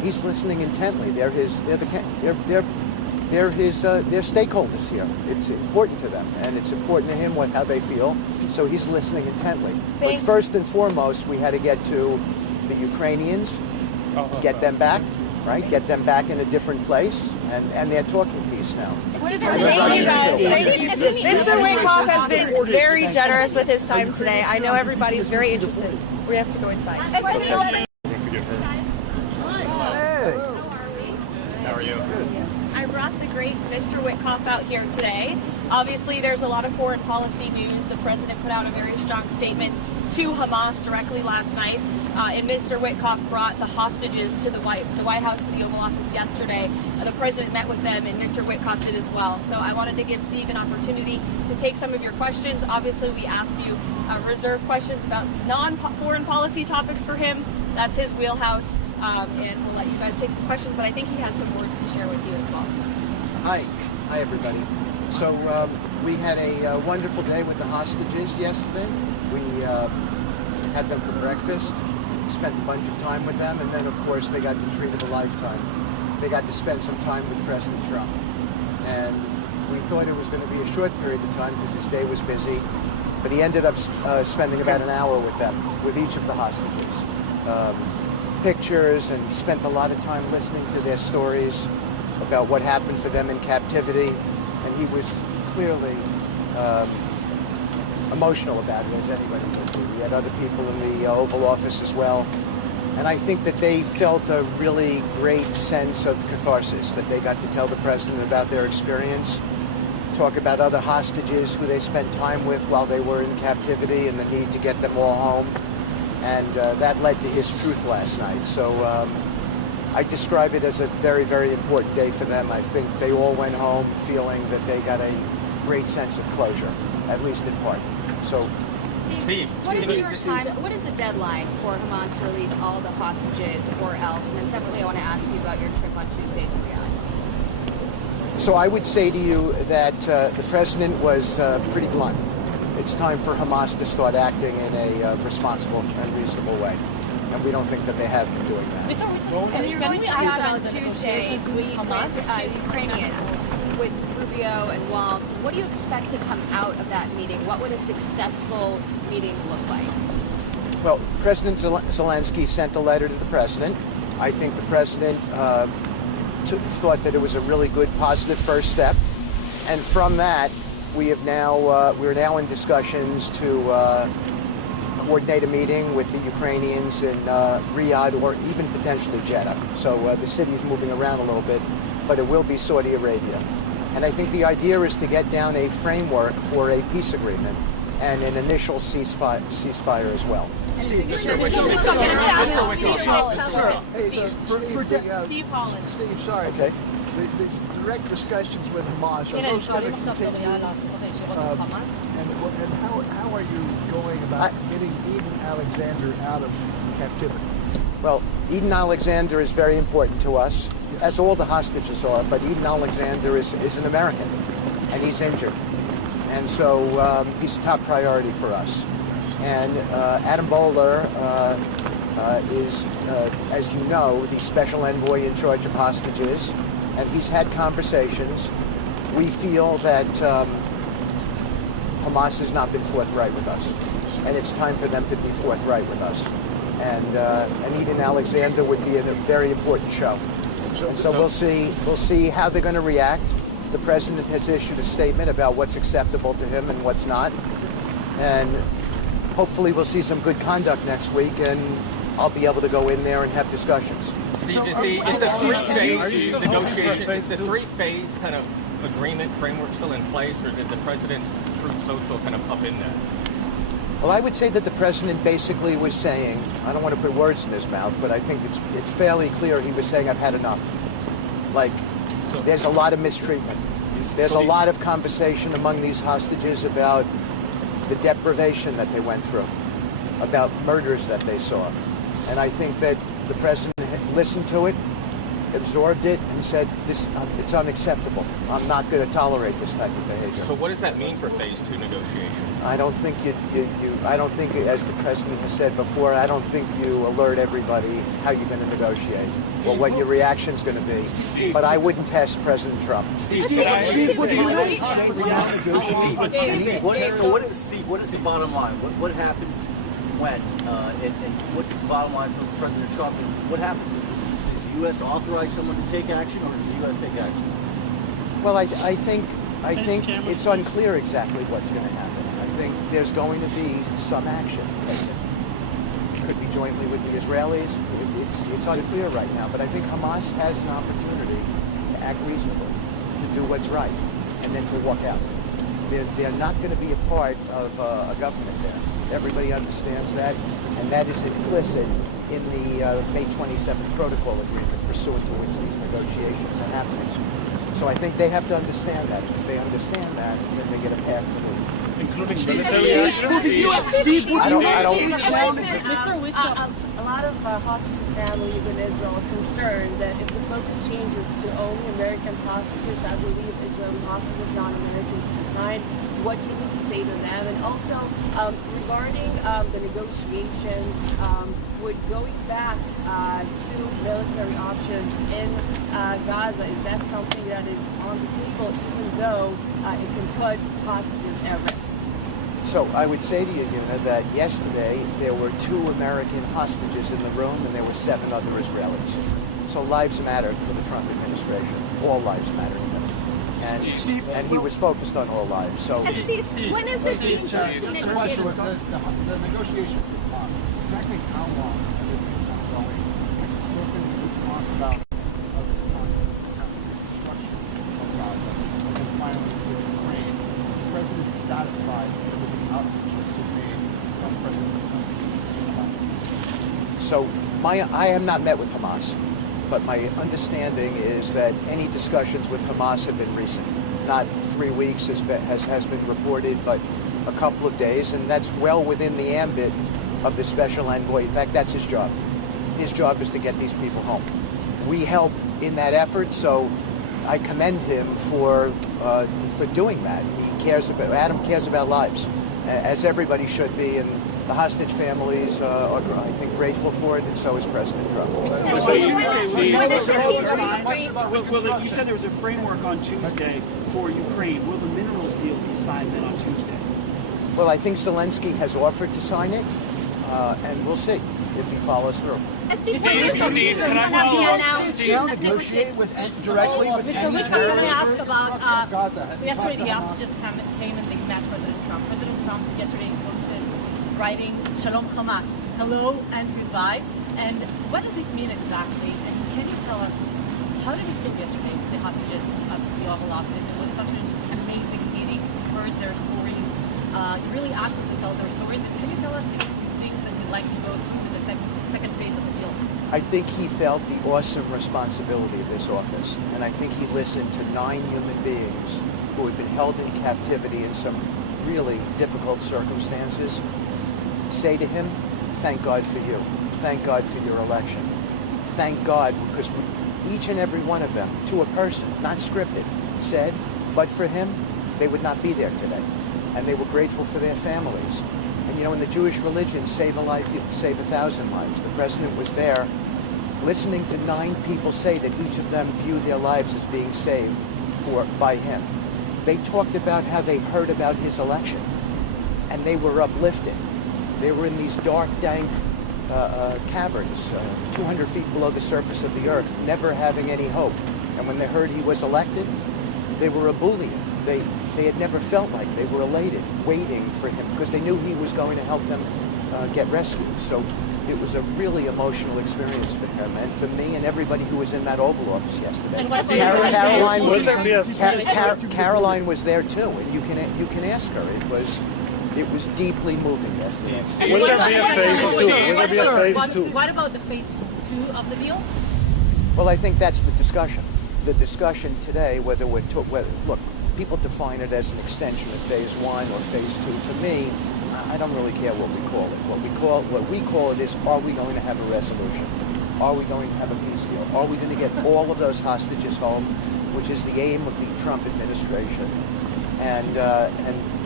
he's listening intently. They're stakeholders here. It's important to them, and it's important to him how they feel. So he's listening intently. But first and foremost, we had to get to the Ukrainians, get them back, right? Get them back in a different place, and they're talking peace now. Thank you guys. Mr. Witkoff has been very generous with his time today. I know everybody's very interested. We have to go inside. How are you? I brought the great Mr. Witkoff out here today. Obviously, there's a lot of foreign policy news. The president put out a very strong statement to Hamas directly last night, and Mr. Witkoff brought the hostages to the White House, to the Oval Office yesterday. The president met with them, and Mr. Witkoff did as well. So I wanted to give Steve an opportunity to take some of your questions. Obviously, we asked you reserve questions about non-foreign policy topics for him. That's his wheelhouse. And we'll let you guys take some questions, but I think he has some words to share with you as well. Hi everybody. So we had a wonderful day with the hostages yesterday. We had them for breakfast, spent a bunch of time with them, and then of course they got the treat of a lifetime. They got to spend some time with President Trump. And we thought it was going to be a short period of time because his day was busy, but he ended up spending about an hour with them, with each of the hostages. Pictures, and spent a lot of time listening to their stories about what happened for them in captivity, and he was clearly emotional about it, as anybody would be. We had other people in the Oval Office as well, and I think that they felt a really great sense of catharsis, that they got to tell the president about their experience, talk about other hostages who they spent time with while they were in captivity, and the need to get them all home. And that led to his truth last night. So I describe it as a very, very important day for them. I think they all went home feeling that they got a great sense of closure, at least in part. So, Steve, what is the deadline for Hamas to release all the hostages or else? And then separately, I want to ask you about your trip on Tuesday to Riyadh. So I would say to you that the president was pretty blunt. It's time for Hamas to start acting in a responsible and reasonable way. And we don't think that they have been doing that. And you're going to have on Tuesday to meet with Ukrainians, with Rubio and Waltz. What do you expect to come out of that meeting? What would a successful meeting look like? Well, President Zelenskyy sent a letter to the president. I think the president thought that it was a really good, positive first step. And from that, we're now in discussions to coordinate a meeting with the Ukrainians in Riyadh or even potentially Jeddah. So the city is moving around a little bit, but it will be Saudi Arabia. And I think the idea is to get down a framework for a peace agreement and an initial ceasefire as well. Steve, sorry. Okay. The direct discussions with Hamas, are those going to continue? And how are you going about getting Eden Alexander out of captivity? Well, Eden Alexander is very important to us, as all the hostages are, but Eden Alexander is an American, and he's injured. And so he's a top priority for us. And Adam Bowler is, as you know, the special envoy in charge of hostages, and he's had conversations. We feel that Hamas has not been forthright with us, and it's time for them to be forthright with us. And Eden Alexander would be a very important show. And so we'll see how they're going to react. The president has issued a statement about what's acceptable to him and what's not. And hopefully we'll see some good conduct next week, and I'll be able to go in there and have discussions. Is the three-phase negotiation, is the three-phase kind of agreement framework still in place, or did the president's Truth Social kind of up in that? Well, I would say that the president basically was saying, I don't want to put words in his mouth, but I think it's fairly clear he was saying, I've had enough. Like, there's a lot of mistreatment. There's a lot of conversation among these hostages about the deprivation that they went through, about murders that they saw. And I think that the president listened to it, absorbed it, and said, it's unacceptable. I'm not going to tolerate this type of behavior. So what does that mean for phase 2 negotiations? I don't think I don't think, as the president has said before, I don't think you alert everybody how you're going to negotiate or what your reaction's going to be. But I wouldn't test President Trump. Steve, what is the bottom line? What happens when? And what's the bottom line for President Trump? And what happens is, does the U.S. authorize someone to take action, or does the U.S. take action? Well, I think it's unclear exactly what's going to happen. I think there's going to be some action taken. Could be jointly with the Israelis. It's unclear right now, but I think Hamas has an opportunity to act reasonably, to do what's right, and then to walk out. They're not going to be a part of a government there. Everybody understands that, and that is implicit in the May 27th protocol agreement, pursuant to which these negotiations are happening. So I think they have to understand that. If they understand that, then they get a path to move. Including military action? Mr. Witkoff. A lot of hostage families in Israel are concerned that if the focus changes to only American hostages, I believe Israeli hostages, non-Americans behind, what can you say to them? And also, regarding the negotiations, would going back to military options in Gaza, is that something that is on the table, even though it can put hostages at risk? So I would say to you, Yuna, that yesterday there were 2 American hostages in the room and there were 7 other Israelis. So lives matter to the Trump administration. All lives matter to them. And he was focused on all lives. So Steve, when is the team Just a question. The negotiations with Hamas, exactly how long have they been going? And you've spoken with Hamas about the Reconstruction of Gaza, and then finally with Ukraine. Is the president satisfied with the outreach that's been made from President Zelenskyy? So I have not met with Hamas, but my understanding is that any discussions with Hamas have been recent. Not 3 weeks has been reported, but a couple of days, and that's well within the ambit of the special envoy. In fact, that's his job. His job is to get these people home. We help in that effort, so I commend him for doing that. Adam cares about lives, as everybody should be, and the hostage families are, I think, grateful for it, and so is President Trump. So you said there was a framework on Tuesday for Ukraine. Will the minerals deal be signed then on Tuesday? Well, I think Zelenskyy has offered to sign it, and we'll see if he follows through. Steve, can I follow up? Steve, negotiate directly with Mr. Witkoff, let me ask about, yesterday the hostages came and they met President Trump. President Trump yesterday posted writing Shalom Hamas, hello and goodbye. And what does it mean exactly? And can you tell us, how did you feel yesterday, the hostages at the Oval Office? It was such an amazing meeting. You heard their stories. You really asked them to tell their stories. And can you tell us if you think that you'd like to go through to the second phase of the deal? I think he felt the awesome responsibility of this office, and I think he listened to 9 human beings who had been held in captivity in some really difficult circumstances say to him, thank God for you. Thank God for your election. Thank God, because each and every one of them, to a person, not scripted, said, but for him, they would not be there today. And they were grateful for their families. And you know, in the Jewish religion, save a life, you save 1,000 lives. The president was there listening to 9 people say that each of them view their lives as being saved by him. They talked about how they heard about his election, and they were uplifted. They were in these dark, dank caverns, 200 feet below the surface of the earth, never having any hope. And when they heard he was elected, they were ebullient. They had never felt like they were elated, waiting for him, because they knew he was going to help them get rescued. So it was a really emotional experience for him, and for me, and everybody who was in that Oval Office yesterday. Caroline was there too, and you can ask her. It was deeply moving yesterday. Will there be a phase 2? What about the phase 2 of the deal? Well, I think that's the discussion. The discussion today, look, people define it as an extension of phase 1 or phase 2. For me, I don't really care what we call it. What we call it is, are we going to have a resolution? Are we going to have a peace deal? Are we going to get all of those hostages home, which is the aim of the Trump administration? And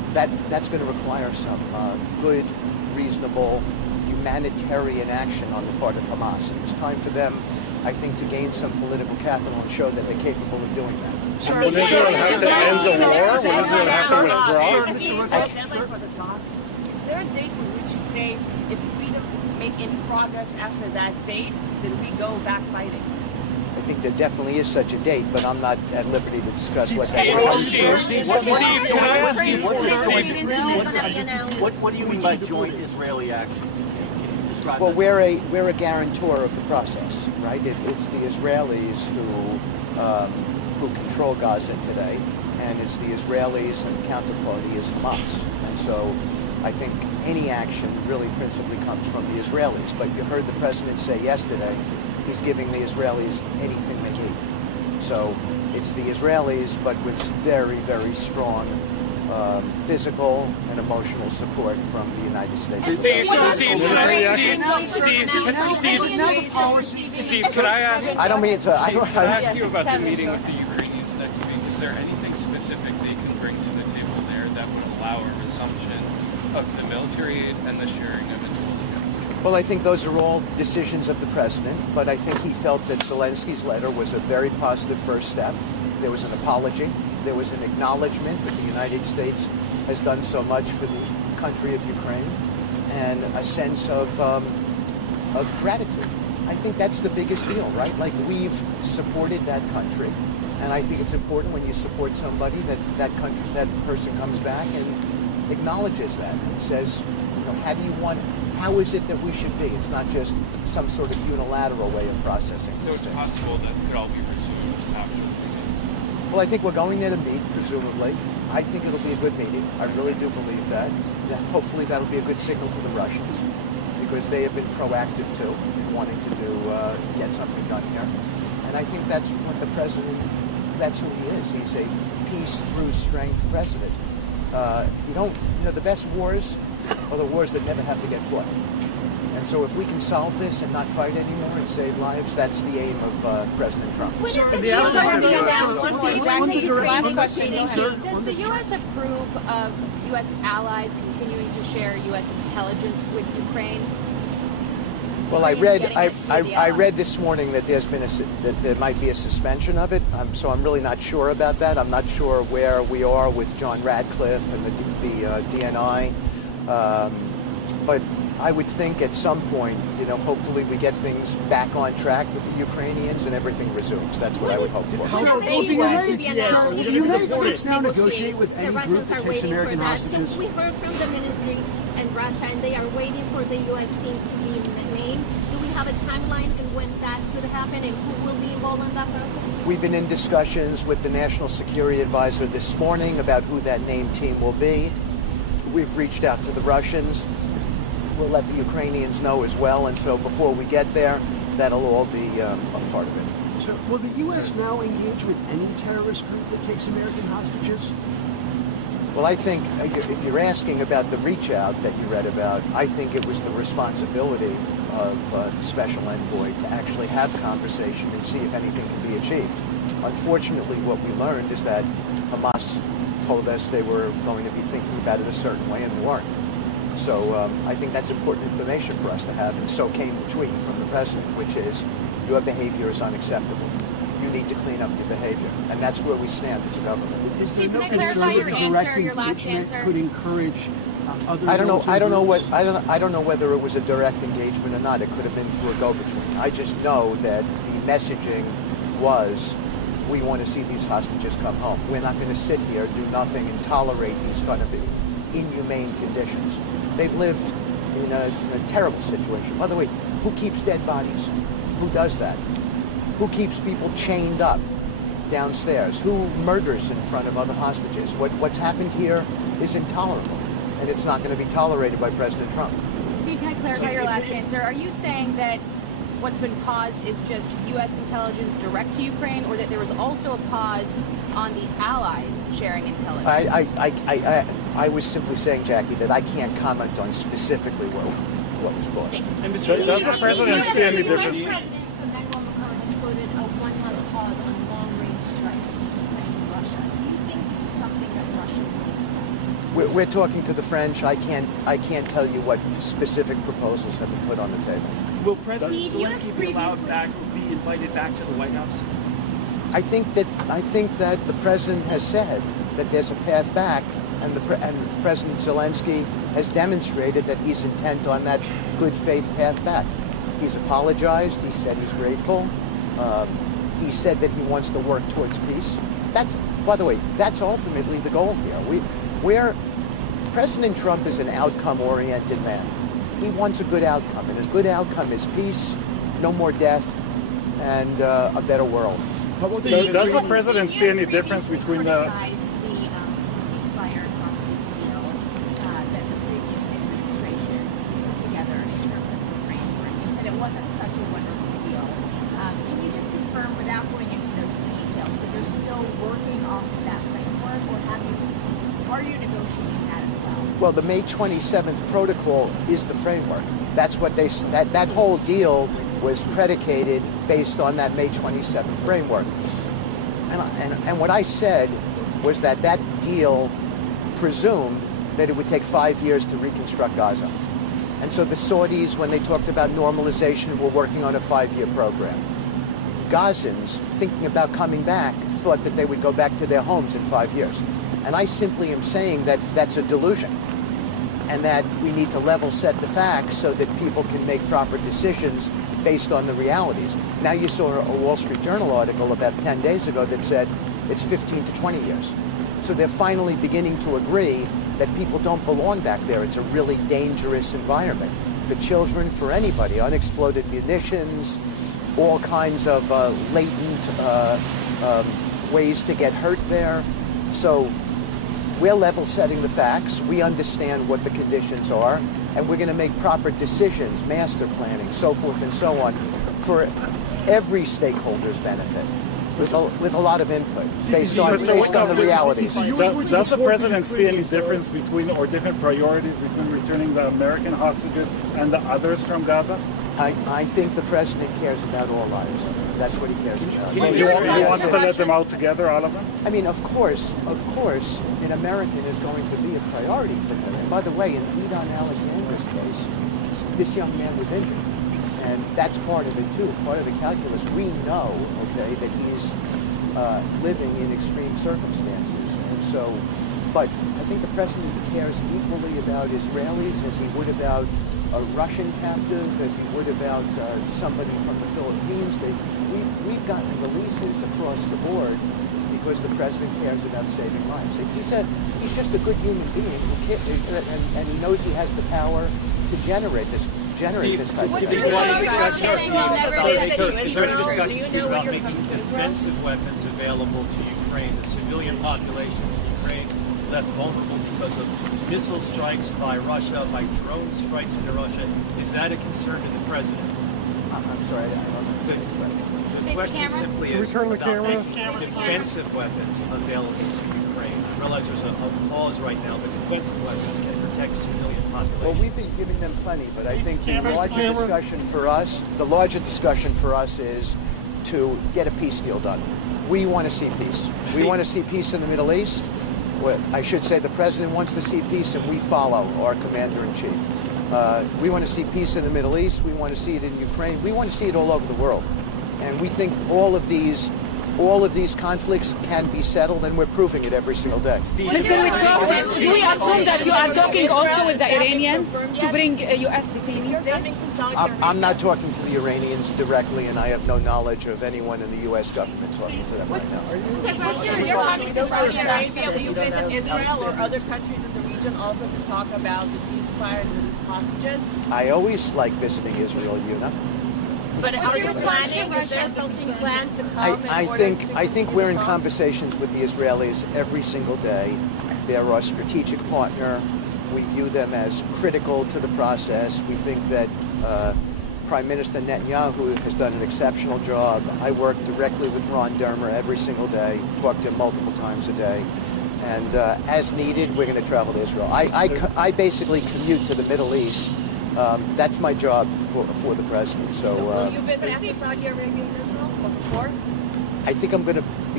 that's going to require some good, reasonable, humanitarian action on the part of Hamas. It's time for them, I think, to gain some political capital and show that they're capable of doing that. Will Israel have to end the war? Will Israel have to withdraw? Is there a date in which you say if we don't make any progress after that date, then we go back fighting? I think there definitely is such a date, but I'm not at liberty to discuss what that is. What do you mean by joint Israeli actions? Can you describe Well, that? we're a guarantor of the process, right? It's the Israelis who control Gaza today, and it's the Israelis, and the counterparty is Hamas. And so I think any action really principally comes from the Israelis. But you heard the president say yesterday he's giving the Israelis anything they need. So it's the Israelis, but with very, very strong physical and emotional support from the United States. Steve, could I ask? I don't mean to. Could I ask you about the meeting with the Ukrainians next week? Is there anything specific they can bring to the table there that would allow a resumption of the military aid and the sharing of intelligence? Well, I think those are all decisions of the president, but I think he felt that Zelensky's letter was a very positive first step. There was an apology. There was an acknowledgement that the United States has done so much for the country of Ukraine, and a sense of gratitude. I think that's the biggest deal, right? Like, we've supported that country, and I think it's important when you support somebody that person comes back and acknowledges that and says, you know, how is it that we should be? It's not just some sort of unilateral way of processing. So it's possible that it could all be resumed after. Well, I think we're going there to meet, presumably. I think it'll be a good meeting. I really do believe that. Hopefully that'll be a good signal to the Russians, because they have been proactive, too, in wanting to get something done here. And I think that's what the president, that's who he is. He's a peace through strength president. The best wars are the wars that never have to get fought. And so if we can solve this and not fight anymore and save lives, that's the aim of President Trump. Does the U.S. approve of U.S. allies continuing to share U.S. intelligence with Ukraine? Well, I read this morning that that there might be a suspension of it. So I'm really not sure about that. I'm not sure where we are with John Radcliffe and the DNI. But I would think at some point, hopefully we get things back on track with the Ukrainians and everything resumes. That's what I would hope for. Will the United States now negotiate with any group that takes American hostages? We heard from the ministry and Russia, and they are waiting for the U.S. team to be named. Do we have a timeline and when that could happen, and who will be involved in that process? We've been in discussions with the National Security Advisor this morning about who that named team will be. We've reached out to the Russians. We'll let the Ukrainians know as well, and so before we get there, that'll all be a part of it. So, will the U.S. now engage with any terrorist group that takes American hostages? Well, I think if you're asking about the reach out that you read about, I think it was the responsibility of the special envoy to actually have conversation and see if anything can be achieved. Unfortunately, what we learned is that Hamas told us they were going to be thinking about it a certain way and weren't. So I think that's important information for us to have, and so came the tweet from the president, which is, your behavior is unacceptable. You need to clean up your behavior, and that's where we stand as a government. Is there no concern that direct engagement could encourage other? I don't know whether it was a direct engagement or not. It could have been through a go-between. I just know that the messaging was, we want to see these hostages come home. We're not going to sit here, do nothing, and tolerate these kind of inhumane conditions. They've lived in a terrible situation. By the way, who keeps dead bodies? Who does that? Who keeps people chained up downstairs? Who murders in front of other hostages? What's happened here is intolerable, and it's not going to be tolerated by President Trump. Steve, can I clarify your last answer? Are you saying that what's been paused is just U.S. intelligence direct to Ukraine, or that there was also a pause on the allies sharing intelligence? I was simply saying, Jackie, that I can't comment on specifically what was paused. And does the president see any difference? Has quoted a 1-month pause on long-range strikes in Russia. Do you think this is something that Russia will accept? We're talking to the French. I can't tell you what specific proposals have been put on the table. Will President Zelenskyy be allowed back or be invited back to the White House? I think that the president has said that there's a path back, and President Zelenskyy has demonstrated that he's intent on that good faith path back. He's apologized. He said he's grateful. He said that he wants to work towards peace. By the way, that's ultimately the goal here. President Trump is an outcome-oriented man. He wants a good outcome, and a good outcome is peace, no more death, and a better world. Does the president see any difference between the ceasefire and hostage deal that the previous administration put together in terms of the framework? You said it wasn't such a wonderful deal. Can you just confirm, without going into those details, that you're still working off of that framework, or are you negotiating that as well? Well, the May 27th protocol is the framework. That's what that whole deal was predicated based on that May 27th framework. And what I said was that deal presumed that it would take 5 years to reconstruct Gaza. And so the Saudis, when they talked about normalization, were working on a 5-year program. Gazans, thinking about coming back, thought that they would go back to their homes in 5 years. And I simply am saying that that's a delusion, and that we need to level set the facts so that people can make proper decisions based on the realities. Now you saw a Wall Street Journal article about 10 days ago that said it's 15 to 20 years. So they're finally beginning to agree that people don't belong back there. It's a really dangerous environment for children, for anybody. Unexploded munitions, all kinds of latent ways to get hurt there. So we're level setting the facts. We understand what the conditions are, and we're going to make proper decisions, master planning, so forth and so on, for every stakeholder's benefit, with a lot of input based on the realities. Does the president see any difference between, or different priorities between returning the American hostages and the others from Gaza? I think the president cares about all lives. That's what he cares about. So he wants to let them out together, all of them? I mean, of course, an American is going to be a priority for him. And by the way, in Edon Alexander's case, this young man was injured. And that's part of it, too, part of the calculus. We know, okay, that he's living in extreme circumstances. And so, but I think the president cares equally about Israelis as he would about a Russian captive, as he would about somebody from the Philippines. We've gotten releases across the board because the president cares about saving lives. He's just a good human being who and he knows he has the power to generate this type of thing. Is there any discussion about making defensive weapons available to Ukraine? The civilian populations in Ukraine left vulnerable because of missile strikes by Russia, by drone strikes into Russia. Is that a concern to the president? I'm sorry, I don't know. The question simply is about making defensive weapons available to Ukraine. I realize there's a pause right now, but defensive weapons can protect civilian populations. Well, we've been giving them plenty, but I think the larger discussion for us is to get a peace deal done. We want to see peace. We want to see peace in the Middle East. Well, I should say the president wants to see peace, and we follow our commander-in-chief. We want to see peace in the Middle East. We want to see it in Ukraine. We want to see it all over the world. And we think all of these conflicts can be settled, and we're proving it every single day. Mr. Witkoff, do we assume that you are talking also with the Iranians to bring U.S. detainees there? I'm not talking to the Iranians directly, and I have no knowledge of anyone in the U.S. government talking to them right now. You're talking to Saudi Arabia. Will you visit Israel or other countries in the region also to talk about the ceasefire and release hostages? I always like visiting Israel, Yuna. But are you planning? Is there something planned to come? I think we're in conversations with the Israelis every single day. They're our strategic partner. We view them as critical to the process. We think that Prime Minister Netanyahu has done an exceptional job. I work directly with Ron Dermer every single day, talk to him multiple times a day. And as needed, we're going to travel to Israel. I basically commute to the Middle East. That's my job for the president. So will you visit after Saudi Arabia and Israel or before? I think I'm going to be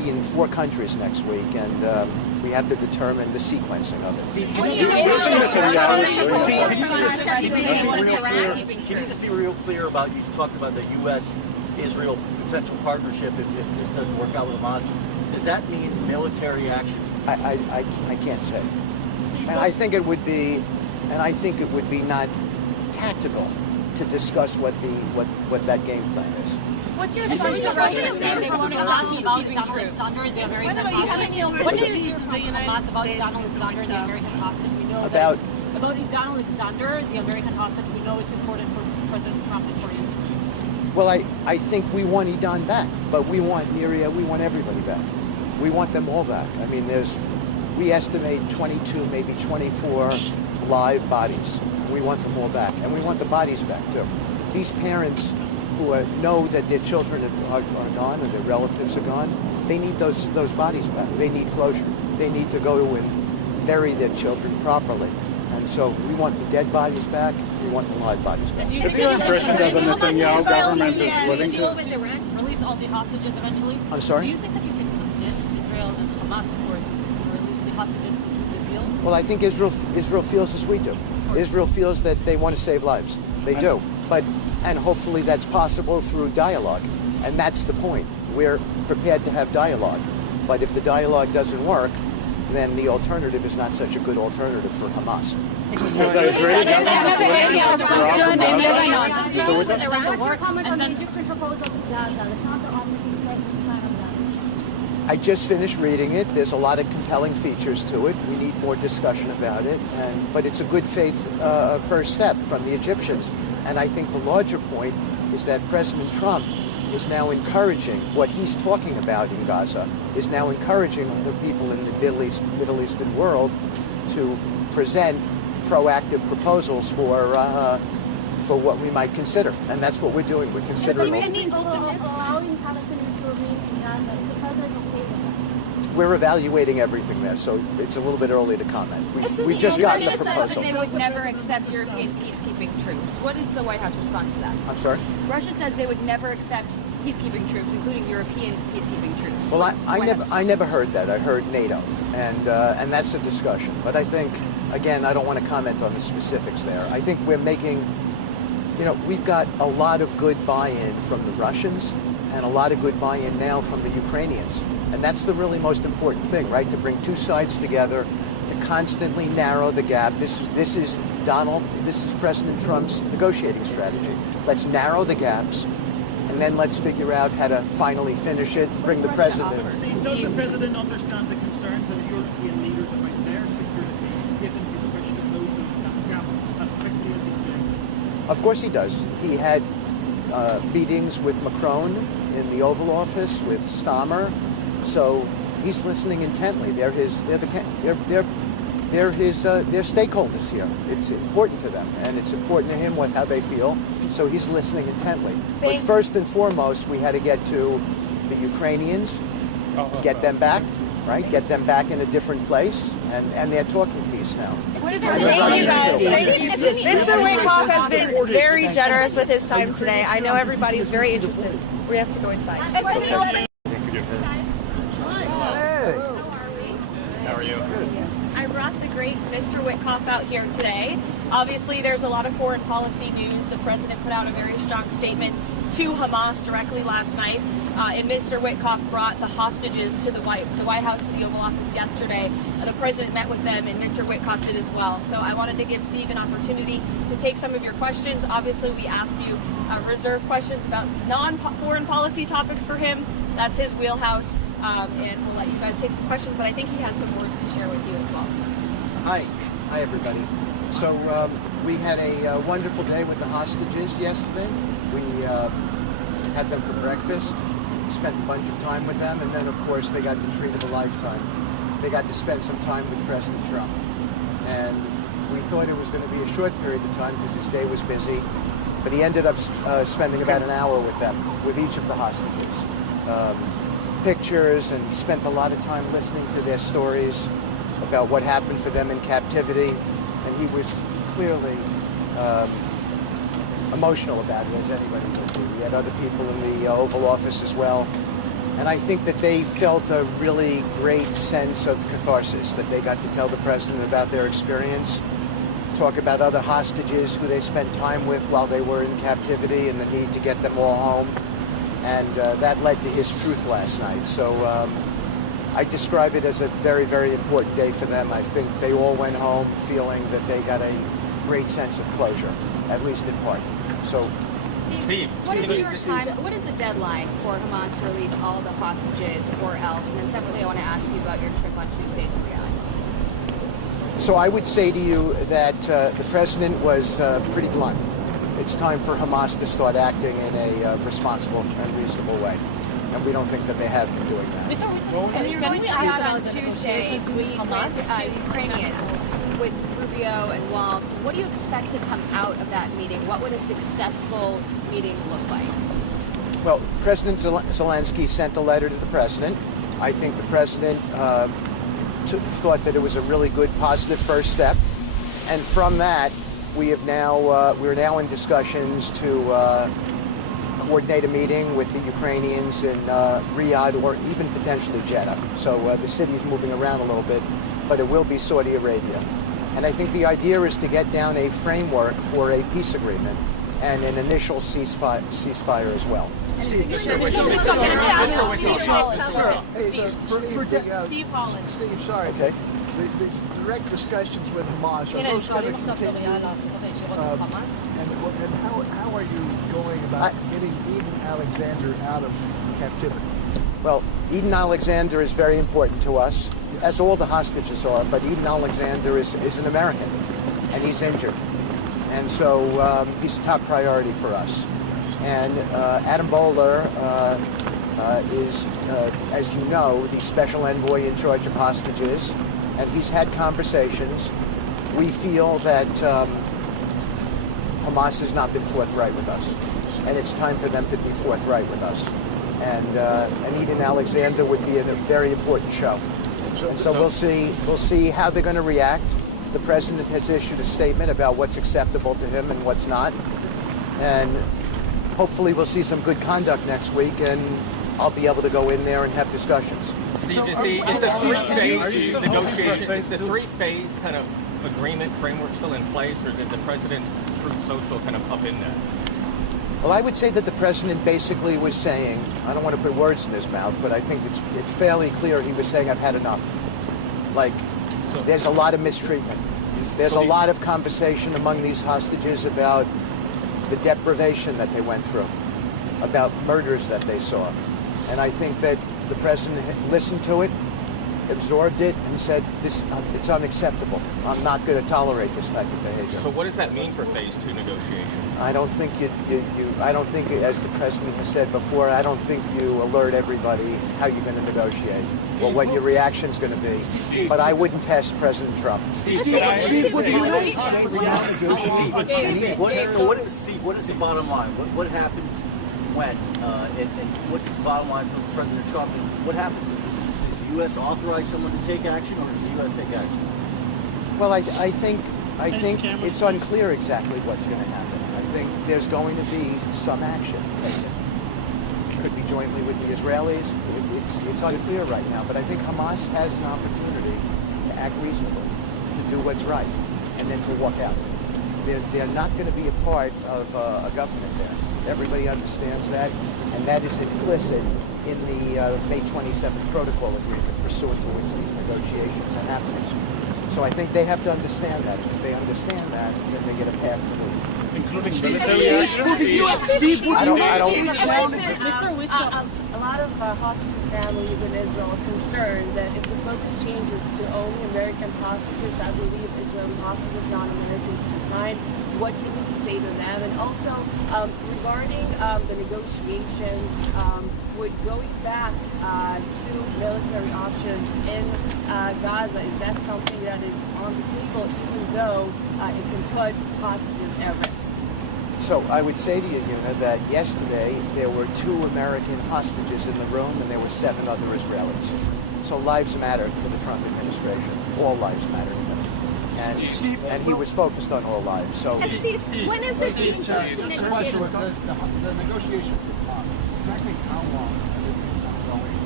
be in 4 countries next week, and we have to determine the sequencing of it. Can you just be real clear about, you talked about the U.S.-Israel potential partnership if this doesn't work out with Hamas. Does that mean military action? I can't say. And I think it would be not tactical to discuss what that game plan is. What's your assumption about the American hostage, the We know about Donald Alexander, the American hostage. We know it's important for President Trump and for Israel. Well, I think we want Idan back, but we want everybody back. We want them all back. I mean, we estimate 22, maybe 24 live bodies. We want them all back, and we want the bodies back too. These parents who know that their children are gone or their relatives are gone, they need those bodies back. They need closure. They need to go and bury their children properly. And so we want the dead bodies back. We want the live bodies back. Is your impression that the Netanyahu government is willing to release all the hostages eventually? I'm sorry? Do you think that you can convince Israel and Hamas, of course, to release the hostages to keep the deal? Well, I think Israel feels as we do. Israel feels that they want to save lives. They do. And hopefully that's possible through dialogue. And that's the point. We're prepared to have dialogue. But if the dialogue doesn't work, then the alternative is not such a good alternative for Hamas. What's your comment on the Egyptian proposal to Gaza, the counter-offensive President's plan on that? I just finished reading it. There's a lot of compelling features to it. We need more discussion about it. But it's a good faith first step from the Egyptians. And I think the larger point is that President Trump is now encouraging what he's talking about in Gaza, is now encouraging the people in the Middle Eastern world to present proactive proposals for what we might consider. And that's what we're doing. We're considering allowing Palestinians to remain in Gaza. Is the president okay with that? We're evaluating everything there, so it's a little bit early to comment. We've just gotten the proposal. They would never accept European peacekeeping troops. What is the White House response to that? I'm sorry? Russia says they would never accept peacekeeping troops, including European peacekeeping troops. Well, I never heard that. I heard NATO, and that's a discussion. But I think, again, I don't want to comment on the specifics there. I think we're making, we've got a lot of good buy-in from the Russians and a lot of good buy-in now from the Ukrainians. And that's the really most important thing, right? To bring two sides together, to constantly narrow the gap. This is President Trump's negotiating strategy. Let's narrow the gaps, and then let's figure out how to finally finish it, bring the president in. Does the president understand the concerns of European leaders about their security, given his wish to close those gaps as quickly as he's doing? Of course he does. He had meetings with Macron in the Oval Office, with Stammer, so he's listening intently. They're stakeholders here. It's important to them, and it's important to him how they feel. So he's listening intently. But first and foremost, we had to get to the Ukrainians, get them back, right? Get them back in a different place, and they're talking peace now. Thank you guys. Mr. Witkoff has been very generous with his time today. I know everybody's very interested. We have to go inside. How are you? I brought the great Mr. Witkoff out here today. Obviously, there's a lot of foreign policy news. The president put out a very strong statement to Hamas directly last night. And Mr. Witkoff brought the hostages to the White House, to the Oval Office yesterday. The president met with them, and Mr. Witkoff did as well. So I wanted to give Steve an opportunity to take some of your questions. Obviously, we ask you reserve questions about non-foreign policy topics for him. That's his wheelhouse. And we'll let you guys take some questions, but I think he has some words to share with you as well. Hi everybody. So we had a wonderful day with the hostages yesterday. We had them for breakfast, spent a bunch of time with them, and then of course they got the treat of a lifetime. They got to spend some time with President Trump. And we thought it was going to be a short period of time because his day was busy, but he ended up spending about an hour with them, with each of the hostages. Pictures, and spent a lot of time listening to their stories about what happened for them in captivity, and he was clearly emotional about it, as anybody would be. We had other people in the Oval Office as well, And I think that they felt a really great sense of catharsis, that they got to tell the president about their experience, talk about other hostages who they spent time with while they were in captivity and the need to get them all home. And that led to his truth last night. So I describe it as a very, very important day for them. I think they all went home feeling that they got a great sense of closure, at least in part. So, Steve, what is the deadline for Hamas to release all the hostages or else? And then separately, I want to ask you about your trip on Tuesday to Riyadh. So I would say to you that the president was pretty blunt. It's time for Hamas to start acting in a responsible and reasonable way. And we don't think that they have been doing that. And you're going to Riyadh on Tuesday to meet with Ukrainians, with Rubio and Waltz. What do you expect to come out of that meeting? What would a successful meeting look like? Well, President Zelenskyy sent a letter to the president. I think the president thought that it was a really good, positive first step. And from that, we're now in discussions to coordinate a meeting with the Ukrainians in Riyadh or even potentially Jeddah. So the city's moving around a little bit, but it will be Saudi Arabia. And I think the idea is to get down a framework for a peace agreement and an initial ceasefire as well. Steve Holland. Steve, sorry. Okay. The direct discussions with Hamas, are those going to continue? And how are you going about getting Eden Alexander out of captivity? Well, Eden Alexander is very important to us, as all the hostages are, but Eden Alexander is an American, and he's injured. And so he's a top priority for us. And Adam Bowler is, as you know, the special envoy in charge of hostages, and he's had conversations. We feel that Hamas has not been forthright with us, and it's time for them to be forthright with us. And Eden Alexander would be a very important show. And so we'll see how they're going to react. The president has issued a statement about what's acceptable to him and what's not. And hopefully we'll see some good conduct next week, and I'll be able to go in there and have discussions. Is the three-phase negotiation, is the three-phase kind of agreement framework still in place, or did the president's Truth Social kind of up in that? Well, I would say that the president basically was saying, I don't want to put words in his mouth, but I think it's fairly clear he was saying, I've had enough. Like, there's a lot of mistreatment. There's a lot of conversation among these hostages about the deprivation that they went through, about murders that they saw. And I think that the president listened to it, absorbed it, and said, it's unacceptable. I'm not going to tolerate this type of behavior. So what does that mean for phase 2 negotiations? I don't think I don't think, as the president has said before, I don't think you alert everybody how you're going to negotiate or what your reaction's going to be. But I wouldn't test President Trump. What is the bottom line? What happens when? And what's the bottom line for President Trump? And what happens does the U.S. authorize someone to take action, or does the U.S. take action? Well, I think it's unclear exactly what's going to happen. I think there's going to be some action taken. It could be jointly with the Israelis. It's unclear right now, but I think Hamas has an opportunity to act reasonably, to do what's right, and then to walk out. They're not going to be a part of a government there. Everybody understands that, and that is implicit in the May 27th protocol agreement pursuant to which these negotiations are happening. So I think they have to understand that. If they understand that, then they get a path to move. Including military action? Mr. Witkoff, a lot of hostages' families in Israel are concerned that if the focus changes to only American hostages, I believe Israeli hostages, non-Americans confined, what can you say to them? And also, regarding the negotiations, would going back to military options in Gaza, is that something that is on the table, even though it can put hostages at risk? So I would say to you, that yesterday there were 2 American hostages in the room and there were 7 other Israelis. So lives matter to the Trump administration. All lives matter to them. And he was focused on all lives. So Steve, when is this being The negotiations with Hamas, exactly how long have they been going?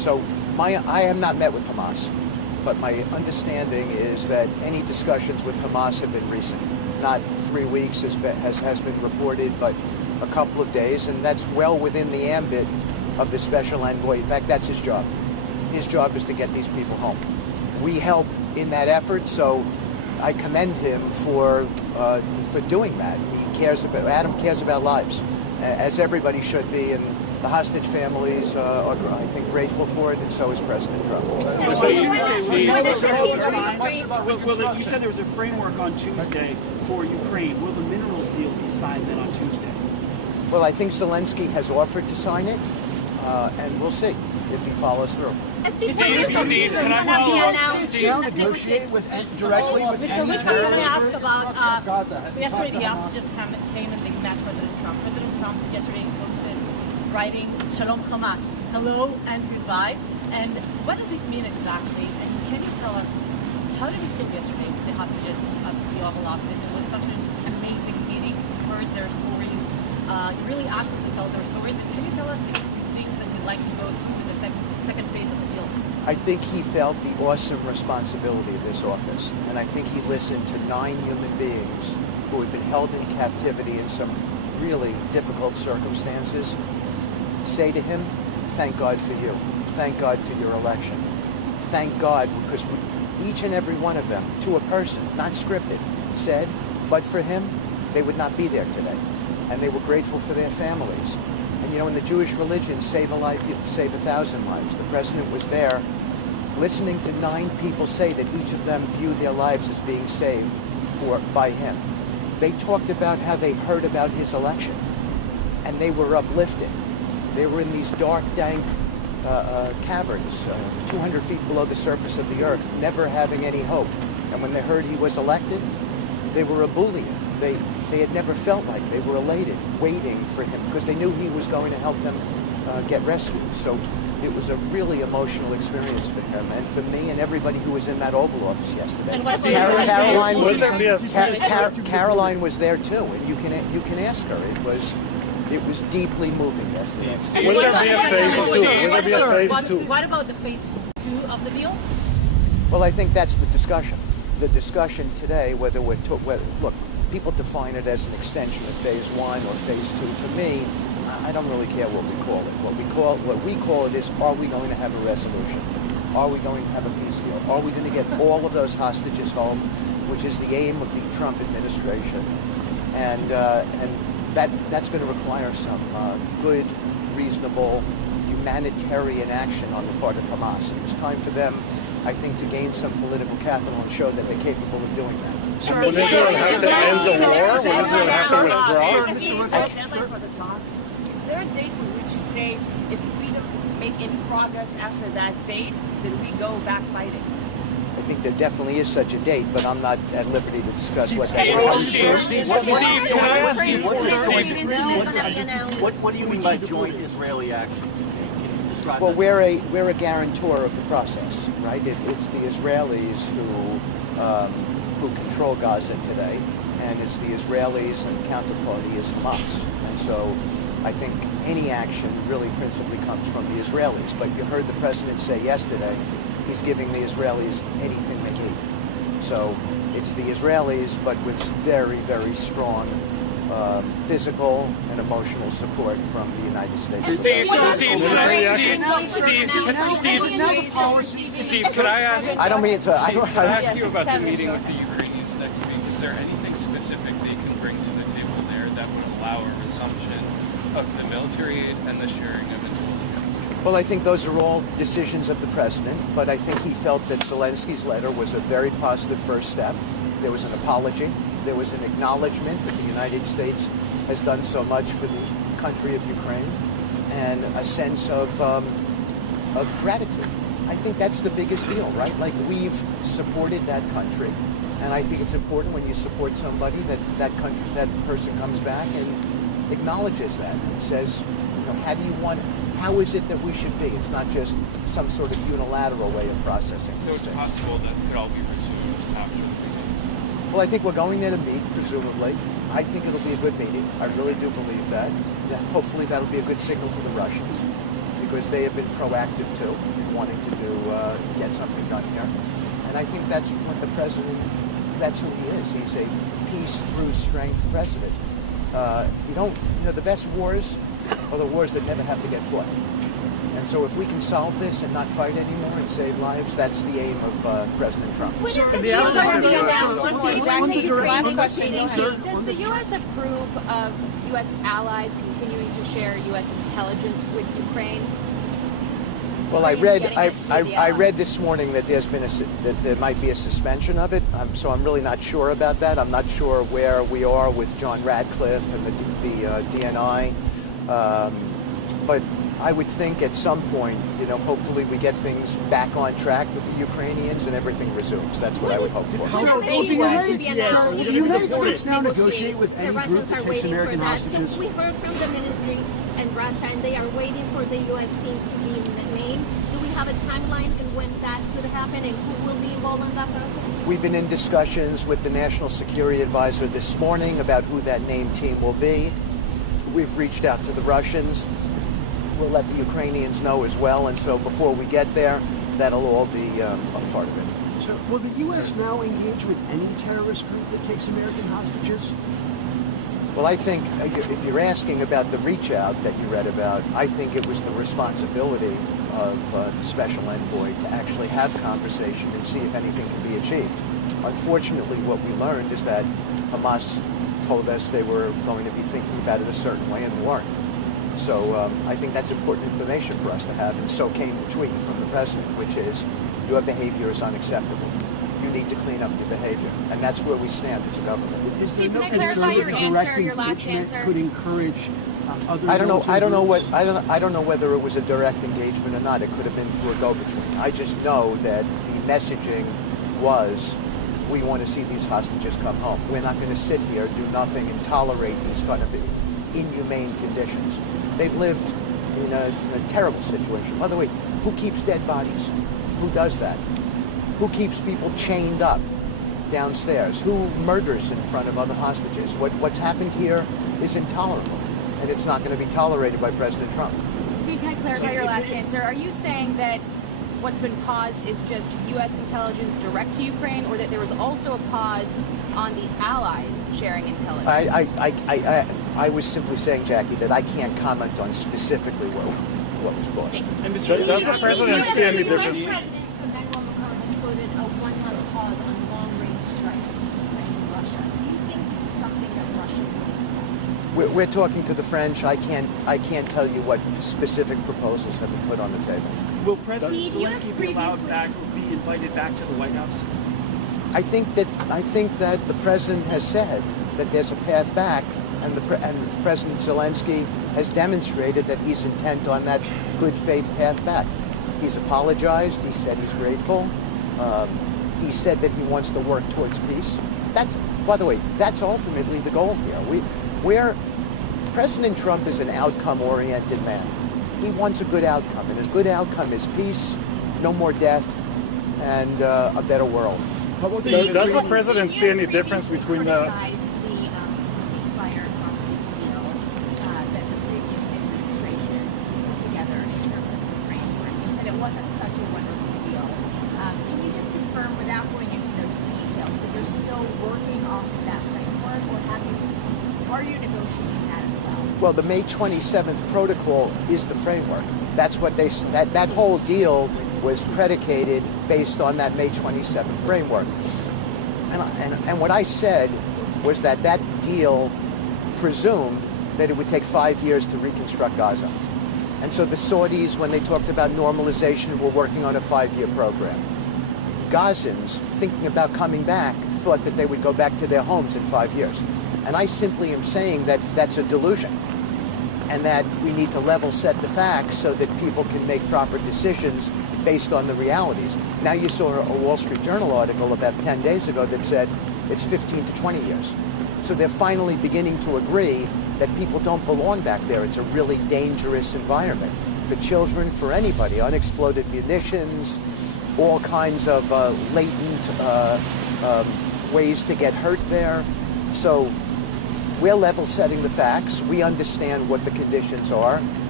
So I have not met with Hamas, but my understanding is that any discussions with Hamas have been recent. Not 3 weeks has been reported, but a couple of days, and that's well within the ambit of the special envoy. In fact, that's his job. His job is to get these people home. We help in that effort, so I commend him for doing that. Adam cares about lives, as everybody should be, and the hostage families are, I think, grateful for it, and so is President Trump. You said there was a framework on Tuesday for Ukraine. Will the minerals deal be signed then on Tuesday? Well, I think Zelenskyy has offered to sign it, and we'll see if he follows through. Steve, can I follow up? Steve, negotiate directly with Mr. Witkoff, can I ask about yesterday the hostages came and they met President Trump. President Trump yesterday posted writing Shalom Hamas, hello and goodbye. And what does it mean exactly? And can you tell us, how did you feel yesterday with the hostages at the Oval Office? It was such an amazing meeting. You heard their stories. You really asked them to tell their stories. And can you tell us if you think that you'd like to go through to the second phase of the deal? I think he felt the awesome responsibility of this office, and I think he listened to 9 human beings who had been held in captivity in some really difficult circumstances say to him, thank God for you. Thank God for your election. Thank God, because each and every one of them, to a person, not scripted, said, but for him, they would not be there today. And they were grateful for their families. And you know, in the Jewish religion, save a life, you save 1,000 lives. The president was there listening to 9 people say that each of them viewed their lives as being saved by him. They talked about how they heard about his election, and they were uplifted. They were in these dark, dank caverns, 200 feet below the surface of the earth, never having any hope. And when they heard he was elected, they were ebullient. They had never felt like they were elated, waiting for him, because they knew he was going to help them get rescued. So it was a really emotional experience for him, and for me and everybody who was in that Oval Office yesterday. Caroline was there too, and you can ask her. It was deeply moving yesterday. Will there be a phase two? What about the phase 2 of the deal? Well, I think that's the discussion. The discussion today, look, people define it as an extension of phase 1 or phase 2. For me, I don't really care what we call it. What we call it is, are we going to have a resolution? Are we going to have a peace deal? Are we going to get all of those hostages home, which is the aim of the Trump administration? And that's going to require some good, reasonable, humanitarian action on the part of Hamas. It's time for them, I think, to gain some political capital and show that they're capable of doing that. Will Israel have to end the war? Will Israel have to withdraw? Is there a date with which you say, if we don't make any progress after that date, then we go back fighting? I think there definitely is such a date, but I'm not at liberty to discuss what that is. What do you mean by joint Israeli actions? Well, we're a guarantor of the process, right? It's the Israelis who control Gaza today, and it's the Israelis, and the counterparty is Hamas. And so I think any action really principally comes from the Israelis. But you heard the president say yesterday, he's giving the Israelis anything they need. So it's the Israelis, but with very, very strong physical and emotional support from the United States. Steve, could I ask? I don't mean to. Can I ask you about the meeting with the Ukrainians next week? Is there anything specific they can bring to the table there that would allow a resumption of the military aid and the sharing of intelligence? Well, I think those are all decisions of the president, but I think he felt that Zelenskyy's letter was a very positive first step. There was an apology. There was an acknowledgement that the United States has done so much for the country of Ukraine, and a sense of gratitude. I think that's the biggest deal, right? Like, we've supported that country, and I think it's important when you support somebody that person comes back and acknowledges that and says, you know, how is it that we should be? It's not just some sort of unilateral way of processing. So it's possible that it could all be resumed after the meeting? Well, I think we're going there to meet, presumably. I think it'll be a good meeting. I really do believe that. Hopefully that'll be a good signal to the Russians, because they have been proactive too in wanting to get something done here. And I think that's what the president, that's who he is. He's a peace through strength president. The best wars are the wars that never have to get fought. And so if we can solve this and not fight anymore and save lives, that's the aim of President Trump. Does the U.S. approve of U.S. allies continuing to share U.S. intelligence with Ukraine? Well, I read this morning that that there might be a suspension of it. So I'm really not sure about that. I'm not sure where we are with John Radcliffe and the DNI. But I would think at some point, hopefully we get things back on track with the Ukrainians and everything resumes. That's what I would hope for. Will the United States now negotiate with any group that takes American hostages? So we heard from the ministry and Russia, and they are waiting for the U.S. team to be named. Do we have a timeline and when that could happen, and who will be involved in that process? We've been in discussions with the National Security Advisor this morning about who that named team will be. We've reached out to the Russians. We'll let the Ukrainians know as well, and so before we get there, that'll all be a part of it. So will the U.S. now engage with any terrorist group that takes American hostages? Well, I think if you're asking about the reach out that you read about, I think it was the responsibility of the special envoy to actually have conversation and see if anything can be achieved. Unfortunately, what we learned is that Hamas told us they were going to be thinking about it a certain way and weren't. So I think that's important information for us to have, and so came the tweet from the president, which is, your behavior is unacceptable. You need to clean up your behavior, and that's where we stand as a government. Is there no concern that direct engagement could encourage other? I don't know whether it was a direct engagement or not. It could have been through a go-between. I just know that the messaging was, we want to see these hostages come home. We're not going to sit here, do nothing, and tolerate these kind of inhumane conditions. They've lived in a terrible situation. By the way, who keeps dead bodies? Who does that? Who keeps people chained up downstairs? Who murders in front of other hostages? What's happened here is intolerable, and it's not going to be tolerated by President Trump. Steve, can I clarify your last answer? Are you saying that what's been paused is just U.S. intelligence direct to Ukraine, or that there was also a pause on the allies sharing intelligence? I was simply saying, Jackie, that I can't comment on specifically what was paused. And does the president see any difference? Has quoted a 1-month pause on long-range strikes in Ukraine and Russia. Do you think this is something that Russia will accept? We're talking to the French. I can't tell you what specific proposals have been put on the table. Will President Zelenskyy be allowed back or be invited back to the White House? I think that the president has said that there's a path back, and President Zelenskyy has demonstrated that he's intent on that good faith path back. He's apologized. He said he's grateful. He said that he wants to work towards peace. By the way, that's ultimately the goal here. President Trump is an outcome-oriented man. He wants a good outcome, and his good outcome is peace, no more death, and a better world. Does the president see any difference between the ceasefire hostage deal that the previous administration put together in terms of the framework? You said it wasn't such a wonderful deal. Can you just confirm, without going into those details, that you're still working off of that framework, or are you negotiating that as well? Well, the May 27th protocol is the framework. That's what that whole deal was predicated based on that May 27th framework. And what I said was that deal presumed that it would take 5 years to reconstruct Gaza. And so the Saudis, when they talked about normalization, were working on a 5-year program. Gazans, thinking about coming back, thought that they would go back to their homes in 5 years. And I simply am saying that that's a delusion, and that we need to level set the facts so that people can make proper decisions based on the realities. Now you saw a Wall Street Journal article about 10 days ago that said it's 15 to 20 years. So they're finally beginning to agree that people don't belong back there. It's a really dangerous environment for children, for anybody. Unexploded munitions, all kinds of latent ways to get hurt there. So we're level setting the facts. We understand what the conditions are.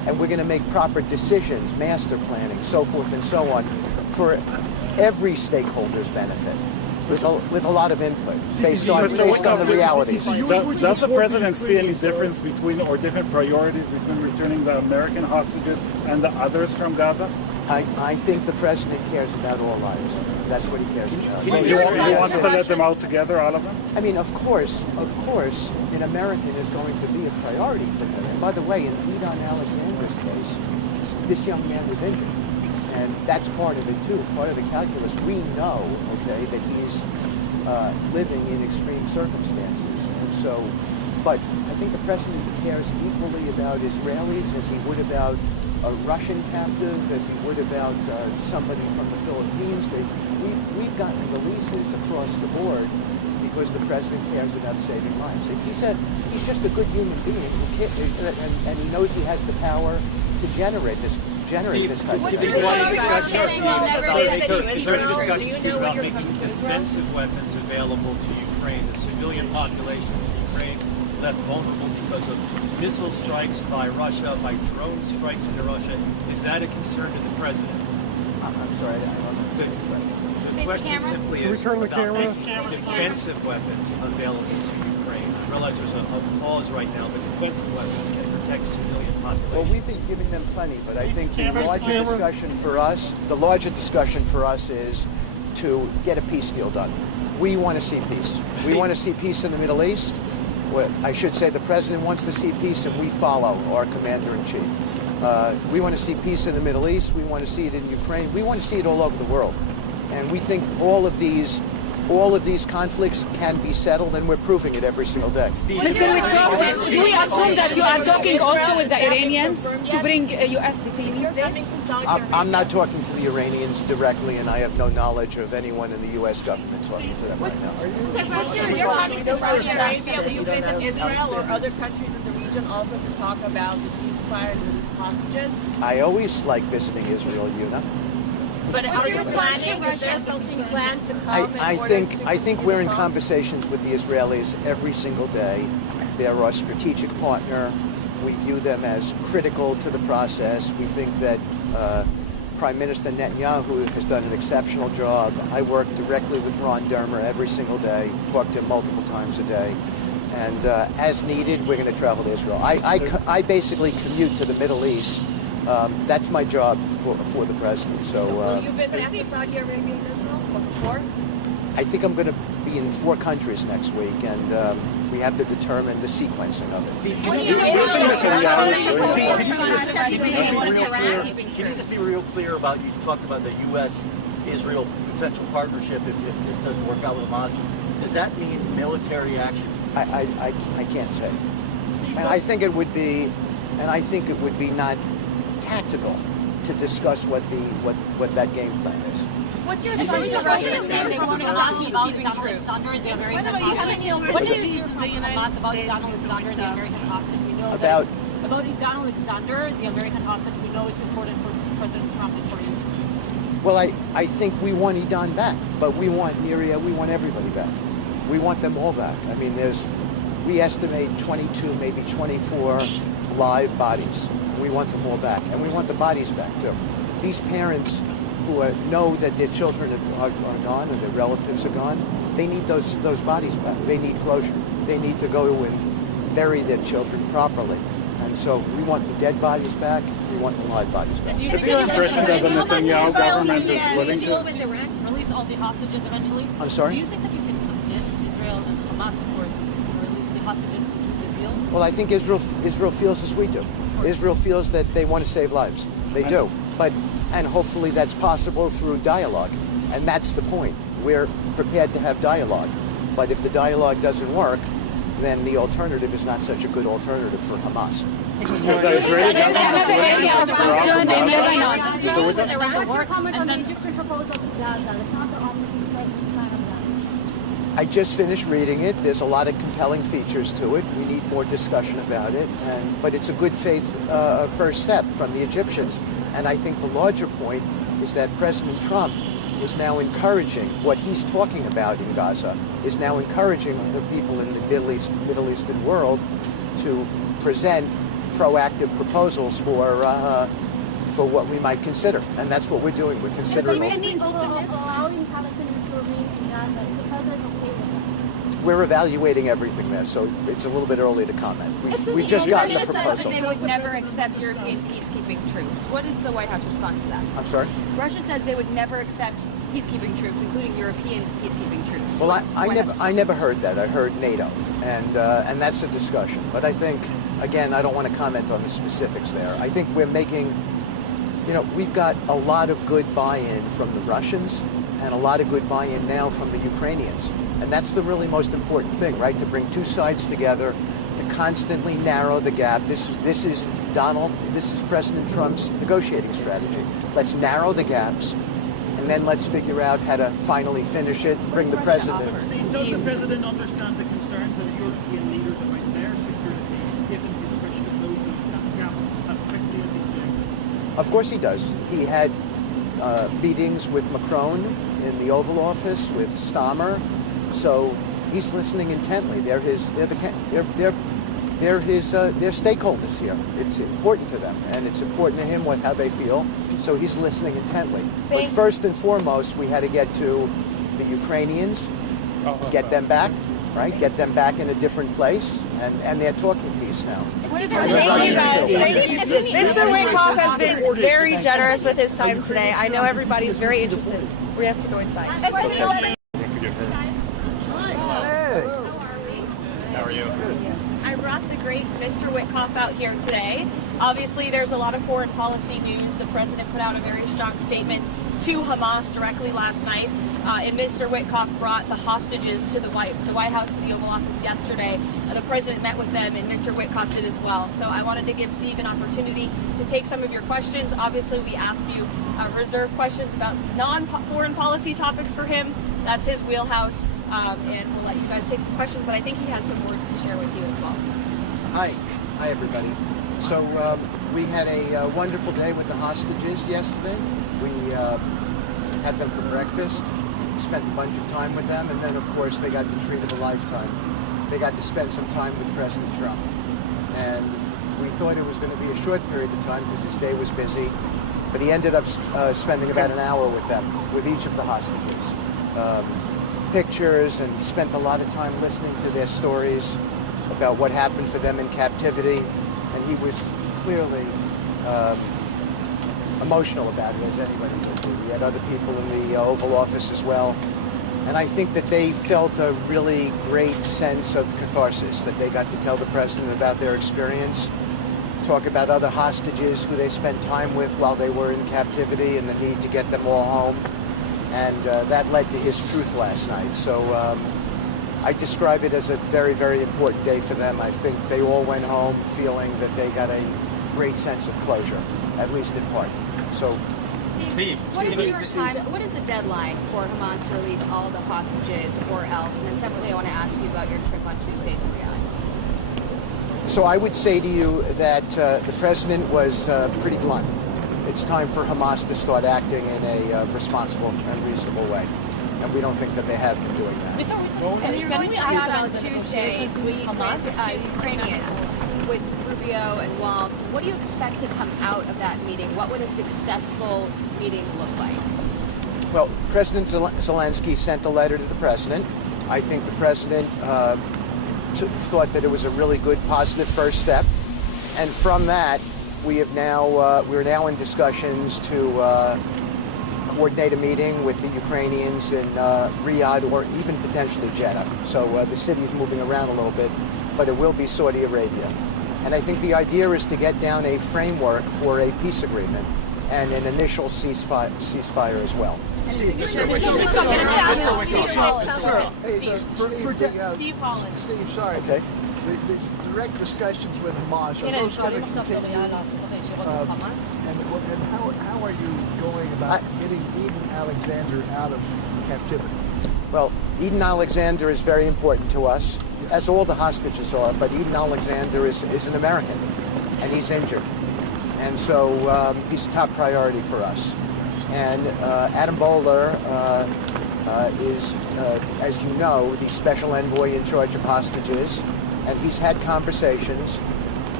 and we're going to make proper decisions, master planning, so forth and so on, for every stakeholder's benefit, with a lot of input, based on the realities. Does the president see any difference between, or different priorities between returning the American hostages and the others from Gaza? I think the president cares about all lives. That's what he cares about. So he wants to let them out together, all of them? I mean, of course, an American is going to be a priority for him. And by the way, in Edon Alexander's case, this young man was injured. And that's part of it too, part of the calculus. We know, okay, that he's living in extreme circumstances. And so, but I think the president cares equally about Israelis as he would about a Russian captive, as he would about somebody from the Philippines. We've gotten releases across the board because the president cares about saving lives. He's just a good human being who and he knows he has the power to generate this type of Is there any discussion about making defensive weapons available to Ukraine? The civilian populations in Ukraine left vulnerable because of missile strikes by Russia, by drone strikes into Russia. Is that a concern to the president? I'm sorry, I don't know. The question simply is about making defensive weapons available to Ukraine. I realize there's a pause right now, but defensive weapons can protect civilian populations. Well, we've been giving them plenty, but I think the larger discussion for us is to get a peace deal done. We want to see peace. We want to see peace in the Middle East. Well, I should say the president wants to see peace, and we follow our commander-in-chief. We want to see peace in the Middle East. We want to see it in Ukraine. We want to see it all over the world. And we think all of these conflicts can be settled, and we're proving it every single day. Mr. Witkoff, do we assume that you are talking also with the Iranians to bring U.S. detainees there? I'm not talking to the Iranians directly, and I have no knowledge of anyone in the U.S. government talking to them right now. You're talking to Saudi Arabia. Will you visit Israel or other countries in the region also to talk about the ceasefire and release hostages? I always like visiting Israel, Yuna. But are you planning? Is there something planned to come? I think we're in conversations with the Israelis every single day. They're our strategic partner. We view them as critical to the process. We think that Prime Minister Netanyahu has done an exceptional job. I work directly with Ron Dermer every single day, talk to him multiple times a day. And as needed, we're going to travel to Israel. I basically commute to the Middle East. That's my job for the president. So you've been to Saudi Arabia and Israel before? I think I'm going to be in 4 countries next week, and we have to determine the sequencing of it. Can you just be real clear about, you talked about the U.S.-Israel potential partnership if this doesn't work out with Hamas. Does that mean military action? I can't say. And I think it would be not tactical to discuss what that game plan is. What's your sense of Russia's name? They want to talk about Donald Alexander, the American hostage. What do you hear from Hamas about Donald Alexander, the American hostage? We know about Donald Alexander, the American hostage. We know it's important for President Trump and for his. Well, I think we want Edon back, but we want Niria, we want everybody back. We want them all back. I mean, we estimate 22, maybe 24 live bodies. We want them all back, and we want the bodies back too. These parents who know that their children are gone or their relatives are gone, they need those bodies back. They need closure. They need to go and bury their children properly. And so we want the dead bodies back. We want the live bodies back. Is the impression that the Netanyahu government is willing to release all the hostages eventually? I'm sorry? Do you think that you can convince Israel and Hamas, of course, to release the hostages to keep the deal? Well, I think Israel feels as we do. Israel feels that they want to save lives. They do. And hopefully that's possible through dialogue. And that's the point. We're prepared to have dialogue. But if the dialogue doesn't work, then the alternative is not such a good alternative for Hamas. What's your comment on the Egyptian proposal to Gaza, the counter-offensive President's plan on that? I just finished reading it. There's a lot of compelling features to it. We need more discussion about it. But it's a good faith first step from the Egyptians. And I think the larger point is that President Trump is now encouraging what he's talking about in Gaza, is now encouraging the people in the Middle Eastern world to present proactive proposals for what we might consider, and that's what we're doing. We're considering. Allowing Palestinians to remain in Gaza, is the president okay with that? We're evaluating everything there, so it's a little bit early to comment. We've just gotten the Russia says proposal. that they would never accept European peacekeeping troops. What is the White House response to that? I'm sorry? Russia says they would never accept peacekeeping troops, including European peacekeeping troops. Well, I never heard that. I heard NATO, and that's a discussion. But I think, again, I don't want to comment on the specifics there. I think we're making, we've got a lot of good buy-in from the Russians and a lot of good buy-in now from the Ukrainians. And that's the really most important thing, right? To bring two sides together, to constantly narrow the gap. This is President Trump's negotiating strategy. Let's narrow the gaps, and then let's figure out how to finally finish it, bring the president. Does the president understand the concerns of the European leaders about their security, given his wish to close those gaps as quickly as he's doing? Of course he does. He had meetings with Macron in the Oval Office, with Stammer, so he's listening intently. They're stakeholders here. It's important to them, and it's important to him how they feel. So he's listening intently. But first and foremost, we had to get to the Ukrainians, get them back, right? Get them back in a different place, and they're talking peace now. Thank you guys. Mr. Witkoff has been very generous with his time today. I know everybody's very interested. We have to go inside. How are you? I brought the great Mr. Witkoff out here today. Obviously, there's a lot of foreign policy news. The president put out a very strong statement to Hamas directly last night. And Mr. Witkoff brought the hostages to the White House, to the Oval Office yesterday. The president met with them, and Mr. Witkoff did as well. So I wanted to give Steve an opportunity to take some of your questions. Obviously, we ask you reserve questions about non-foreign policy topics for him. That's his wheelhouse. And we'll let you guys take some questions, but I think he has some words to share with you as well. Hi everybody. So we had a wonderful day with the hostages yesterday. We had them for breakfast, spent a bunch of time with them, and then of course they got the treat of a lifetime. They got to spend some time with President Trump. And we thought it was going to be a short period of time because his day was busy, but he ended up spending about an hour with them, with each of the hostages. Pictures, and spent a lot of time listening to their stories about what happened for them in captivity, and he was clearly emotional about it, as anybody would be. We had other people in the Oval Office as well, and I think that they felt a really great sense of catharsis, that they got to tell the president about their experience, talk about other hostages who they spent time with while they were in captivity and the need to get them all home. And that led to his truth last night. So I describe it as a very, very important day for them. I think they all went home feeling that they got a great sense of closure, at least in part. So, Steve, what is the deadline for Hamas to release all the hostages or else? And then separately, I want to ask you about your trip on Tuesday to Riyadh. So I would say to you that the president was pretty blunt. It's time for Hamas to start acting in a responsible and reasonable way. And we don't think that they have been doing that. And you're going to Riyadh on Tuesday to meet with Ukrainians, with Rubio and Waltz. What do you expect to come out of that meeting? What would a successful meeting look like? Well, President Zelenskyy sent a letter to the president. I think the president thought that it was a really good, positive first step. And from that, we're now in discussions to coordinate a meeting with the Ukrainians in Riyadh or even potentially Jeddah. So the city's moving around a little bit, but it will be Saudi Arabia. And I think the idea is to get down a framework for a peace agreement and an initial ceasefire as well. Steve Holland. Steve, sorry. Okay. The direct discussions with Hamas, are those going to continue? And how are you going about getting Eden Alexander out of captivity? Well, Eden Alexander is very important to us, as all the hostages are, but Eden Alexander is an American, and he's injured. And so he's a top priority for us. And Adam Bowler is, as you know, the special envoy in charge of hostages, and he's had conversations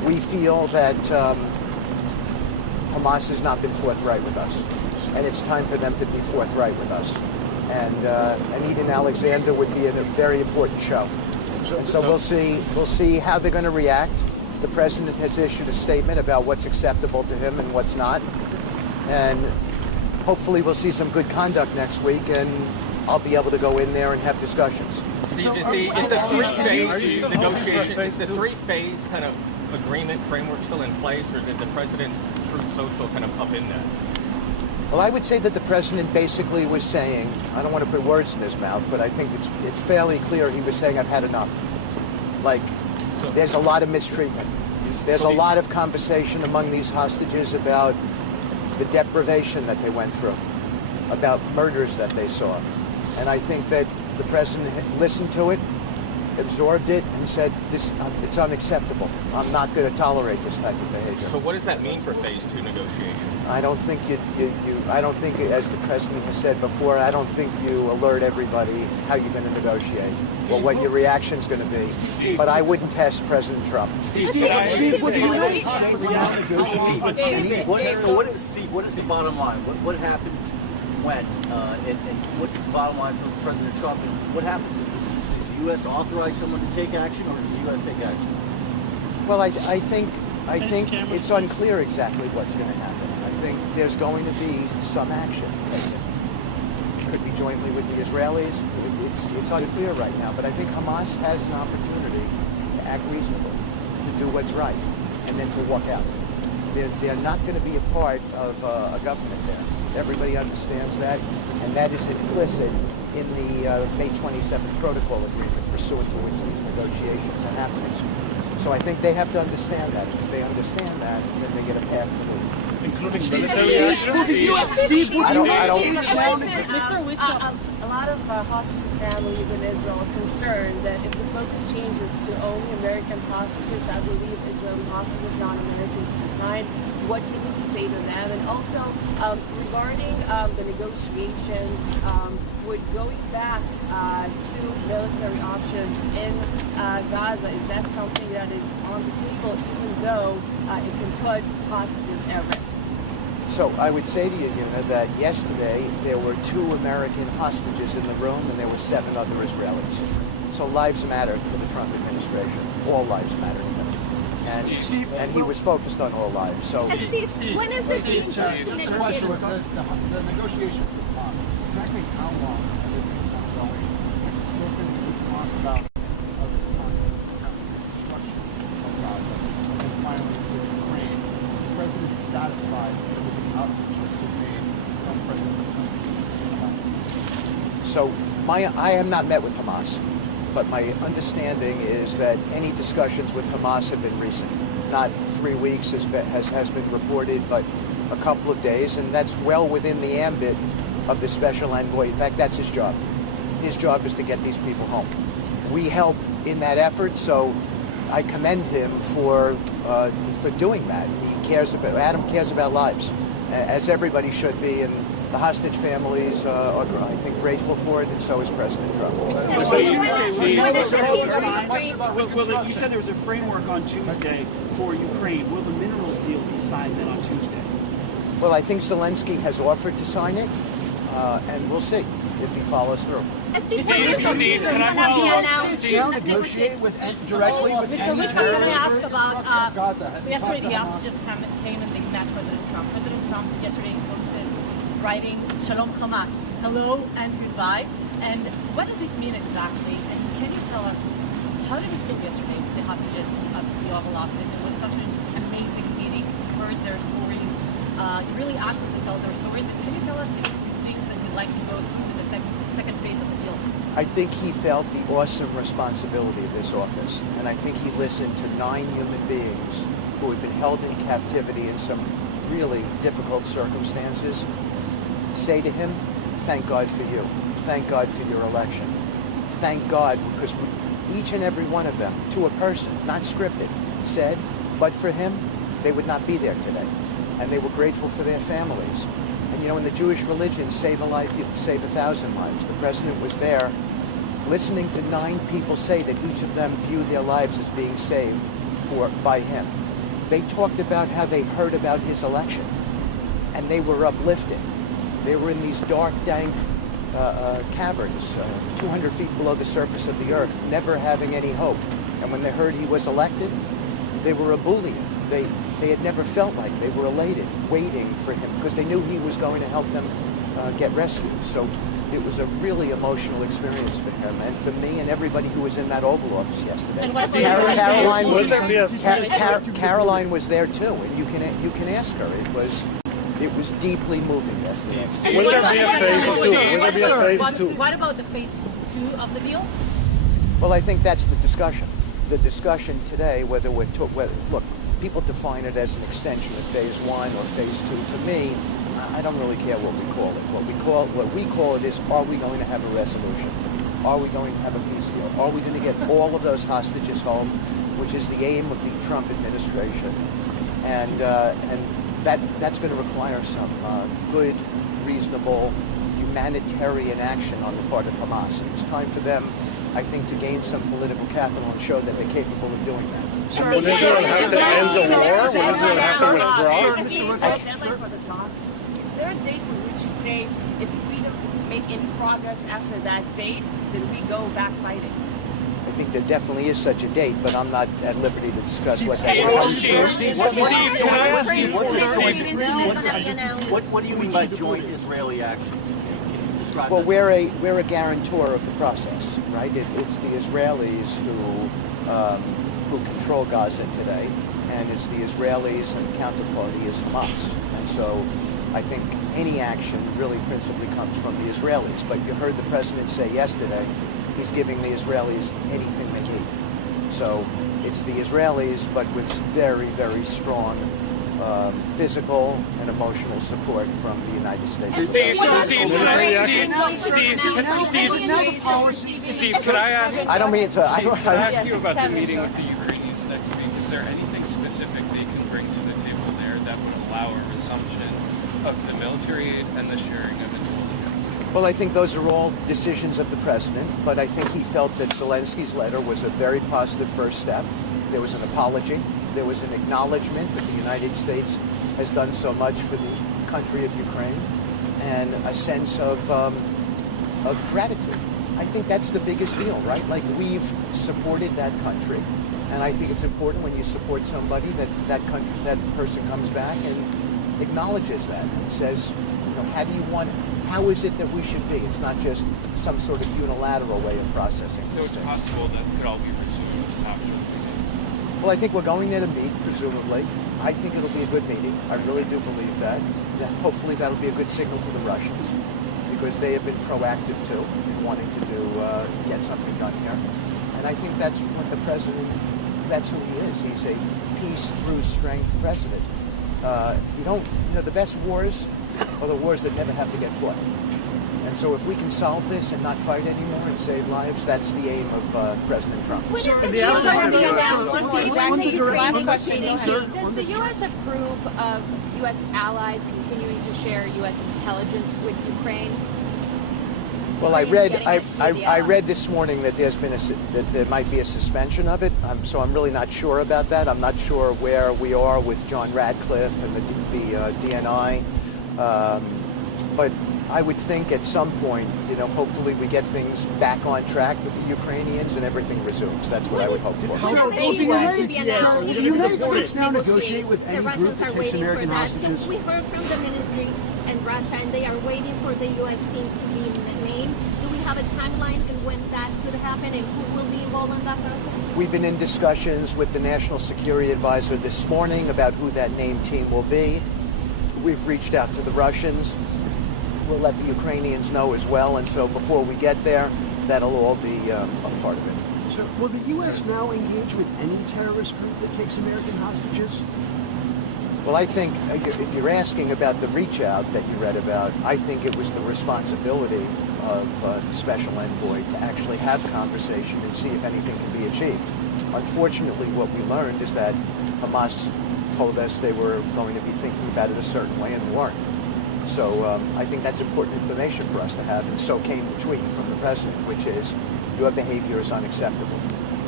we feel that Hamas has not been forthright with us, and it's time for them to be forthright with us. And Eden Alexander would be a very important show. And so we'll see how they're going to react. The president has issued a statement about what's acceptable to him and what's not. And hopefully we'll see some good conduct next week, and I'll be able to go in there and have discussions. Is the three-phase negotiation, is the three-phase kind of agreement framework still in place, or did the president's Truth Social kind of up in that? Well, I would say that the president basically was saying, I don't want to put words in his mouth, but I think it's fairly clear he was saying, I've had enough. Like, there's a lot of mistreatment. There's a lot of conversation among these hostages about the deprivation that they went through, about murders that they saw. And I think that the president listened to it, absorbed it, and said, it's unacceptable. I'm not going to tolerate this type of behavior. So what does that mean for phase 2 negotiations? I don't think I don't think, as the president has said before, I don't think you alert everybody how you're going to negotiate or what your reaction's going to be. But I wouldn't test President Trump. Steve, what is the bottom line? What happens when? And what's the bottom line for President Trump? And what happens is, does the U.S. authorize someone to take action, or does the U.S. take action? Well, I think it's unclear exactly what's going to happen. I think there's going to be some action taken. It could be jointly with the Israelis. It's unclear right now, but I think Hamas has an opportunity to act reasonably, to do what's right, and then to walk out. They're not going to be a part of a government there. Everybody understands that, and that is implicit in the May 27th protocol agreement, pursuant to which these negotiations are happening. So I think they have to understand that. If they understand that, then they get a path to move. Including military action? Mr. Witkoff. A lot of hostages' families in Israel are concerned that if the focus changes to only American hostages, I believe Israeli hostages, non-Americans behind, what can you say to them? And also, regarding the negotiations, would going back to military options in Gaza, is that something that is on the table, even though it can put hostages at risk? So I would say to you, that yesterday there were 2 American hostages in the room, and there were 7 other Israelis. So lives matter to the Trump administration. All lives matter to them. And he was focused on all lives. So when is this being the negotiation with Hamas, exactly how long are they going? And it's spoken with Hamas about reconstruction of Gaza, and then finally with Ukraine. Is the president satisfied with the outreach that's been made from President Zelenskyy? So I have not met with Hamas, but my understanding is that any discussions with Hamas have been recent. Not 3 weeks has been reported, but a couple of days, and that's well within the ambit of the special envoy. In fact, that's his job. His job is to get these people home. We help in that effort, so I commend him for doing that. Adam cares about lives, as everybody should be, and the hostage families are, I think, grateful for it, and so is President Trump. You said there was a framework on Tuesday for Ukraine. Will the minerals deal be signed then on Tuesday? Well, I think Zelenskyy has offered to sign it, and we'll see if he follows through. Steve, can I follow up? Steve, negotiate directly with Mr. Witkoff, let me ask about yesterday the hostages came and they met President Trump. President Trump yesterday posted writing Shalom Hamas, hello and goodbye. And what does it mean exactly? And can you tell us, how did you feel yesterday with the hostages at the Oval Office? It was such an amazing meeting. You heard their stories. You really asked them to tell their stories. And can you tell us if you think that you'd like to go through to the second phase of the deal? I think he felt the awesome responsibility of this office, and I think he listened to 9 human beings who had been held in captivity in some really difficult circumstances say to him, thank God for you. Thank God for your election. Thank God, because each and every one of them, to a person, not scripted, said, but for him, they would not be there today. And they were grateful for their families. And in the Jewish religion, save a life, you save 1,000 lives. The president was there listening to 9 people say that each of them view their lives as being saved by him. They talked about how they heard about his election, and they were uplifted. They were in these dark, dank caverns, 200 feet below the surface of the earth, never having any hope. And when they heard he was elected, they were ebullient. They had never felt like they were elated, waiting for him, because they knew he was going to help them get rescued. So it was a really emotional experience for him, and for me, and everybody who was in that Oval Office yesterday. Caroline was there too, and you can ask her. It was deeply moving yesterday. Will there be a phase two? What about the phase 2 of the deal? Well, I think that's the discussion. The discussion today, whether look, people define it as an extension of phase 1 or phase 2. For me, I don't really care what we call it. What we call it is, are we going to have a resolution? Are we going to have a peace deal? Are we going to get all of those hostages home, which is the aim of the Trump administration? And that's going to require some good, reasonable, humanitarian action on the part of Hamas. And it's time for them, I think, to gain some political capital and show that they're capable of doing that. Will Israel have to end the war? Will Israel have to withdraw? Is there a date with which you say, if we don't make any progress after that date, then we go back fighting? I think there definitely is such a date, but I'm not at liberty to discuss what that is. What do you mean by joint Israeli actions? Well, we're a guarantor of the process, right? It's the Israelis who control Gaza today, and it's the Israelis and counterparty is Hamas. And so I think any action really principally comes from the Israelis. But you heard the president say yesterday, he's giving the Israelis anything they need. So it's the Israelis, but with very, very strong physical and emotional support from the United States. Steve, could I ask? I don't mean to. Could I ask you about the meeting with the Ukrainians next week? Is there anything specific they can bring to the table there that would allow a resumption of the military aid and the sharing of intelligence? Well, I think those are all decisions of the president, but I think he felt that Zelensky's letter was a very positive first step. There was an apology. There was an acknowledgement that the United States has done so much for the country of Ukraine, and a sense of gratitude. I think that's the biggest deal, right? Like, we've supported that country, and I think it's important when you support somebody that person comes back and acknowledges that and says, you know, how is it that we should be? It's not just some sort of unilateral way of processing. So it's possible that could all be resumed after. Well, I think we're going there to meet, presumably. I think it'll be a good meeting. I really do believe that. Hopefully that'll be a good signal to the Russians, because they have been proactive, too, in wanting to get something done here. And I think that's what the president, that's who he is. He's a peace through strength president. The best wars are the wars that never have to get fought. And so if we can solve this and not fight anymore and save lives, that's the aim of President Trump. Does the U.S. approve of U.S. allies continuing to share U.S. intelligence with Ukraine? Well, I read this morning that that there might be a suspension of it. So I'm really not sure about that. I'm not sure where we are with John Radcliffe and the DNI. But I would think at some point, hopefully we get things back on track with the Ukrainians and everything resumes. That's what I would hope for. So the United States now negotiate with any group that takes American hostages? We heard from the ministry and Russia, and they are waiting for the U.S. team to be named. Do we have a timeline and when that could happen, and who will be involved in that process? We've been in discussions with the National Security Advisor this morning about who that named team will be. We've reached out to the Russians. We'll let the Ukrainians know as well, and so before we get there, that'll all be a part of it. So will the U.S. now engage with any terrorist group that takes American hostages? Well, I think if you're asking about the reach out that you read about, I think it was the responsibility of the special envoy to actually have conversation and see if anything can be achieved. Unfortunately, what we learned is that Hamas told us they were going to be thinking about it a certain way and weren't. So I think that's important information for us to have, and so came the tweet from the president, which is, your behavior is unacceptable.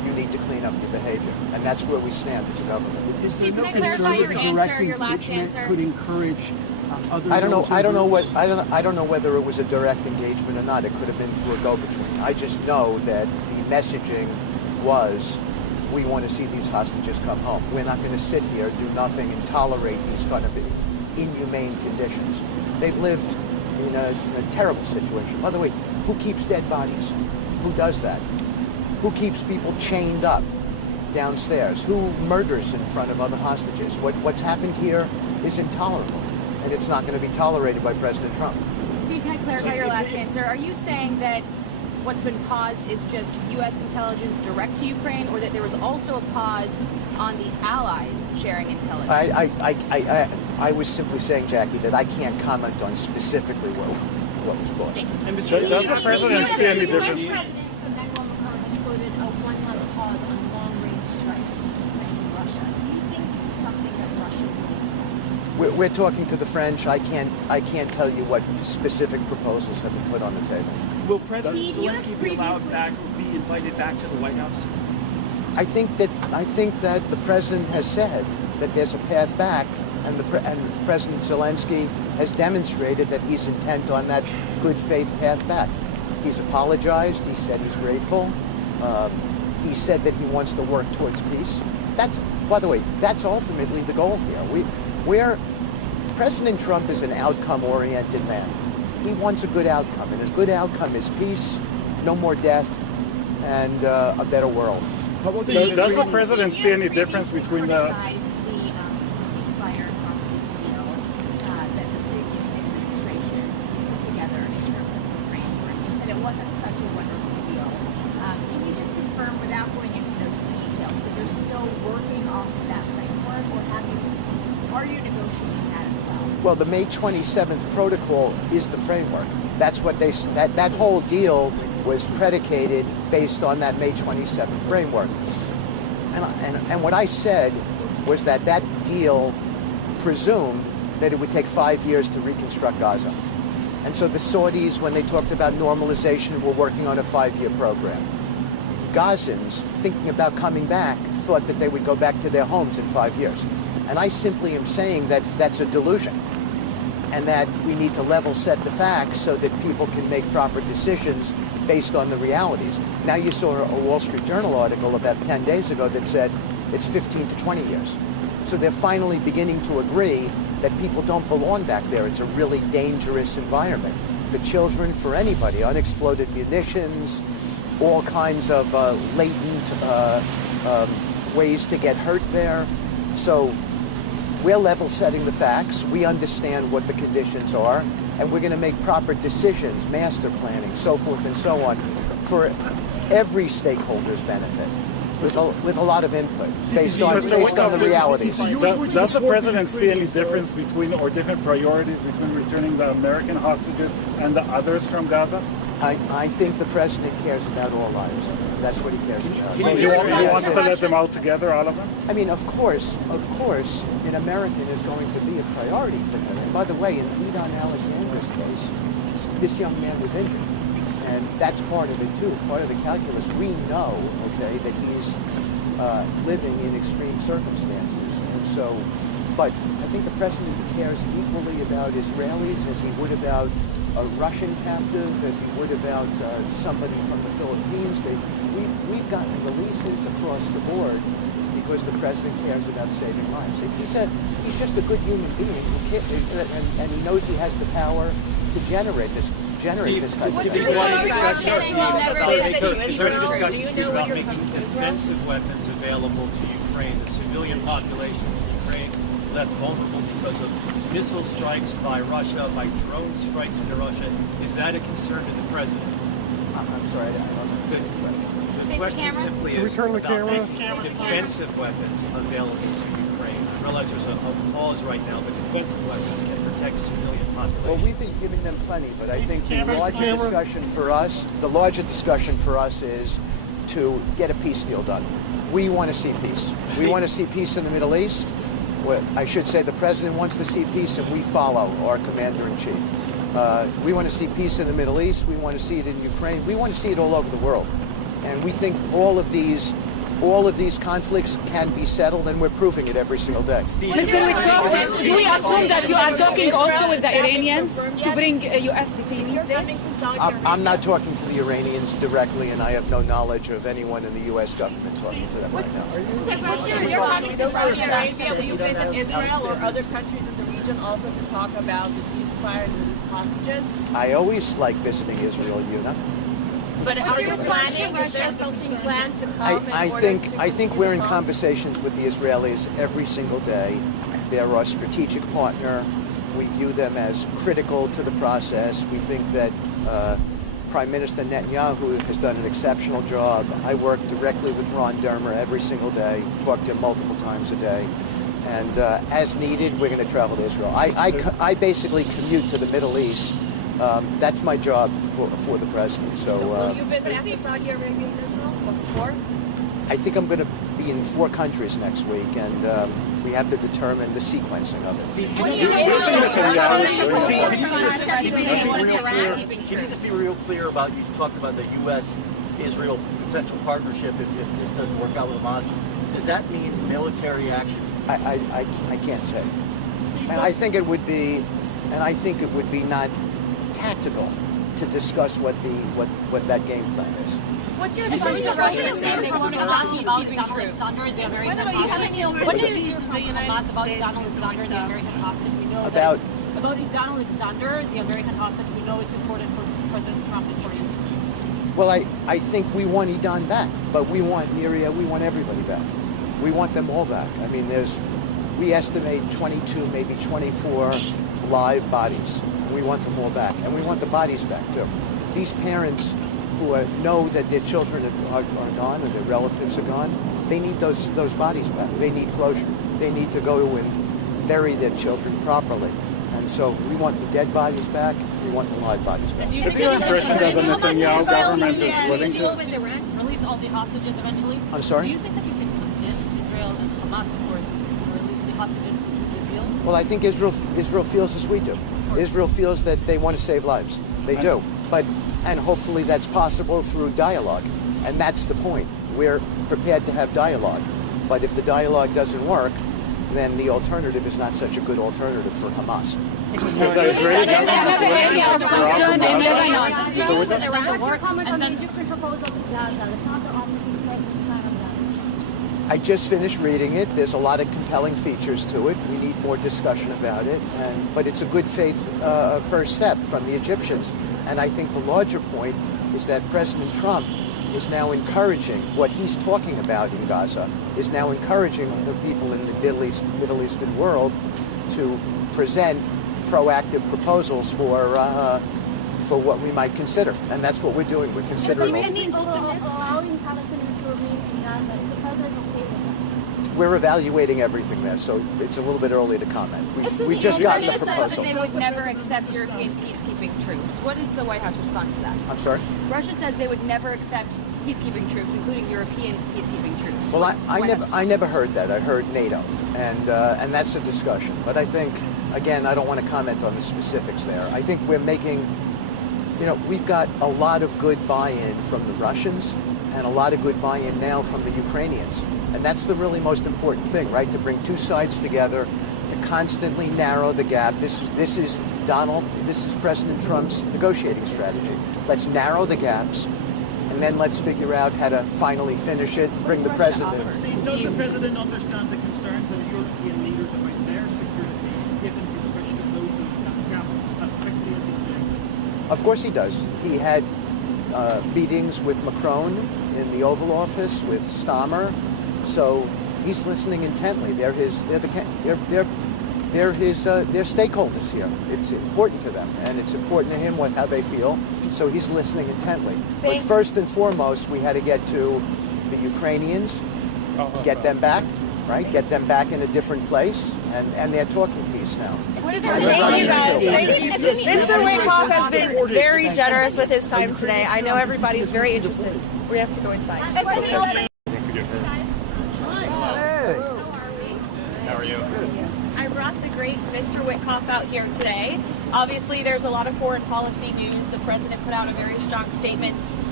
you need to clean up your behavior. And that's where we stand as a government. Is there Steve, no can I clarify concern your that answer, direct your last engagement answer? could encourage other I don't know military what I don't know whether it was a direct engagement or not. It could have been through a go-between. I just know that the messaging was, we want to see these hostages come home. We're not going to sit here, do nothing, and tolerate these kind of inhumane conditions. They've lived in a terrible situation. By the way, who keeps dead bodies? Who does that? Who keeps people chained up downstairs? Who murders in front of other hostages? What's happened here is intolerable, and it's not going to be tolerated by President Trump. Steve, can I clarify your last answer? Are you saying that what's been paused is just U.S. intelligence direct to Ukraine, or that there was also a pause on the allies sharing intelligence? I was simply saying, Jackie, that I can't comment on specifically what was paused. And does the president see any difference? The president, Emmanuel Macron, has quoted a one-month pause on long-range strikes in Russia. Do you think this is something that Russia will accept? We're talking to the French. I can't tell you what specific proposals have been put on the table. Will President Zelenskyy be allowed back or be invited back to the White House? I think that the president has said that there's a path back, and President Zelenskyy has demonstrated that he's intent on that good faith path back. He's apologized. He said he's grateful. He said that he wants to work towards peace. By the way, that's ultimately the goal here. President Trump is an outcome-oriented man. He wants a good outcome, and a good outcome is peace, no more death, and a better world. Does the president see any difference between the ceasefire hostage deal that the previous administration put together in terms of the framework? You said it wasn't such a wonderful deal. Can you just confirm, without going into those details, that you're still working off of that framework, or are you negotiating that as well? Well, the May 27th protocol is the framework. That's what that whole deal was predicated based on that May 27th framework. And what I said was that deal presumed that it would take 5 years to reconstruct Gaza. And so the Saudis, when they talked about normalization, were working on a 5-year program. Gazans, thinking about coming back, thought that they would go back to their homes in 5 years. And I simply am saying that that's a delusion, and that we need to level set the facts so that people can make proper decisions based on the realities. Now you saw a Wall Street Journal article about 10 days ago that said it's 15 to 20 years. So they're finally beginning to agree that people don't belong back there. It's a really dangerous environment for children, for anybody. Unexploded munitions, all kinds of latent ways to get hurt there. So we're level setting the facts. We understand what the conditions are, and we're going to make proper decisions, master planning, so forth and so on, for every stakeholder's benefit, with a lot of input based on the realities. Does the president see any difference between, or different priorities between returning the American hostages and the others from Gaza? I think the president cares about all lives. That's what he cares about. So he wants to let them out together, all of them? I mean, of course, an American is going to be a priority for him. And by the way, in Edon Alexander's case, this young man was injured. And that's part of it, too, part of the calculus. We know, okay, that he's living in extreme circumstances. And so, but I think the president cares equally about Israelis as he would about a Russian captive, as he would about somebody from the Philippines. We've gotten releases across the board because the president cares about saving lives. He's just a good human being who and he knows he has the power to generate this type of Is there any discussion about making defensive weapons available to Ukraine? The civilian populations in Ukraine left vulnerable because of missile strikes by Russia, by drone strikes into Russia. Is that a concern to the president? I'm sorry, I don't know. The question simply is about making defensive weapons available to Ukraine. I realize there's a pause right now, but defensive weapons can protect civilian populations. Well, we've been giving them plenty, but I think the larger discussion for us is to get a peace deal done. We want to see peace. We want to see peace in the Middle East. Well, I should say the president wants to see peace, and we follow our commander-in-chief. We want to see peace in the Middle East. We want to see it in Ukraine. We want to see it all over the world. And we think all of these all of these conflicts can be settled, and we're proving it every single day. Mr. Witkoff, do we assume that you are talking also with the Iranians to bring U.S. detainees there? I'm not talking to the Iranians directly, and I have no knowledge of anyone in the U.S. government talking to them right now. You're talking to Saudi Arabia. Will you visit Israel or other countries in the region also to talk about the ceasefire and release hostages? I always like visiting Israel, Yuna. But are you planning? Is there something planned to come? I think we're in conversations with the Israelis every single day. They're our strategic partner. We view them as critical to the process. We think that Prime Minister Netanyahu has done an exceptional job. I work directly with Ron Dermer every single day, talk to him multiple times a day. And as needed, we're going to travel to Israel. I basically commute to the Middle East. That's my job for the president. So will you visit after Saudi Arabia and Israel or before? I think I'm going to be in 4 countries next week, and we have to determine the sequencing of it. Steve, can you just be real clear about, you talked about the U.S.-Israel potential partnership if this doesn't work out with Hamas. Does that mean military action? I can't say. And I think it would be not tactical to discuss what that game plan is. What's your sense of Russia's name about Donald Alexander, the American hostage? What do you hear from Hamas about Donald Alexander, the American hostage? We know about Donald Alexander, the American hostage. We know it's important for President Trump and for you. Well, I think we want Idan back, but we want Niria, we want everybody back. We want them all back. I mean, we estimate 22, maybe 24 live bodies. We want them all back, and we want the bodies back too. These parents who know that their children are gone or their relatives are gone, they need those bodies back. They need closure. They need to go and bury their children properly. And so we want the dead bodies back. We want the live bodies back. Is your impression that the Netanyahu government is willing to release all the hostages eventually? I'm sorry? Do you think that you can convince Israel and Hamas, of course, to release the hostages to keep the deal? Well, I think Israel feels as we do. Israel feels that they want to save lives. They do. And hopefully that's possible through dialogue. And that's the point. We're prepared to have dialogue. But if the dialogue doesn't work, then the alternative is not such a good alternative for Hamas. Is the Israeli government willing to withdraw from Gaza? What's your comment on the Egyptian proposal to Gaza, the counter-offensive president's plan on Gaza? I just finished reading it. There's a lot of compelling features to it. We need more discussion about it. But it's a good faith first step from the Egyptians. And I think the larger point is that President Trump is now encouraging what he's talking about in Gaza, is now encouraging the people in the Middle Eastern world to present proactive proposals for what we might consider. And that's what we're doing. We're considering allowing Palestinians to remain in Gaza. Is the president okay with that? We're evaluating everything there, so it's a little bit early to comment. We've just gotten the proposal. Russia says they would never accept European peacekeeping troops. What is the White House response to that? I'm sorry? Russia says they would never accept peacekeeping troops, including European peacekeeping troops. Well, I never heard that. I heard NATO, and that's a discussion. But I think, again, I don't want to comment on the specifics there. I think we're making, we've got a lot of good buy-in from the Russians and a lot of good buy-in now from the Ukrainians. And that's the really most important thing, right? To bring two sides together, to constantly narrow the gap. This is President Trump's negotiating strategy. Let's narrow the gaps, and then let's figure out how to finally finish it, bring the president. Does the president understand the concerns of the European leaders about their security, given his wish to close those gaps as quickly as he's doing? Of course he does. He had meetings with Macron in the Oval Office, with Stammer. So he's listening intently. They're stakeholders here. It's important to them, and it's important to him how they feel. So he's listening intently. But first and foremost, we had to get to the Ukrainians, get them back, right? Get them back in a different place, and they're talking peace now. Thank you guys. Mr. Witkoff has been very generous with his time today. I know everybody's very interested. We have to go inside. How are you? I brought the great Mr. Witkoff out here today. Obviously, there's a lot of foreign policy news. The president put out a very strong statement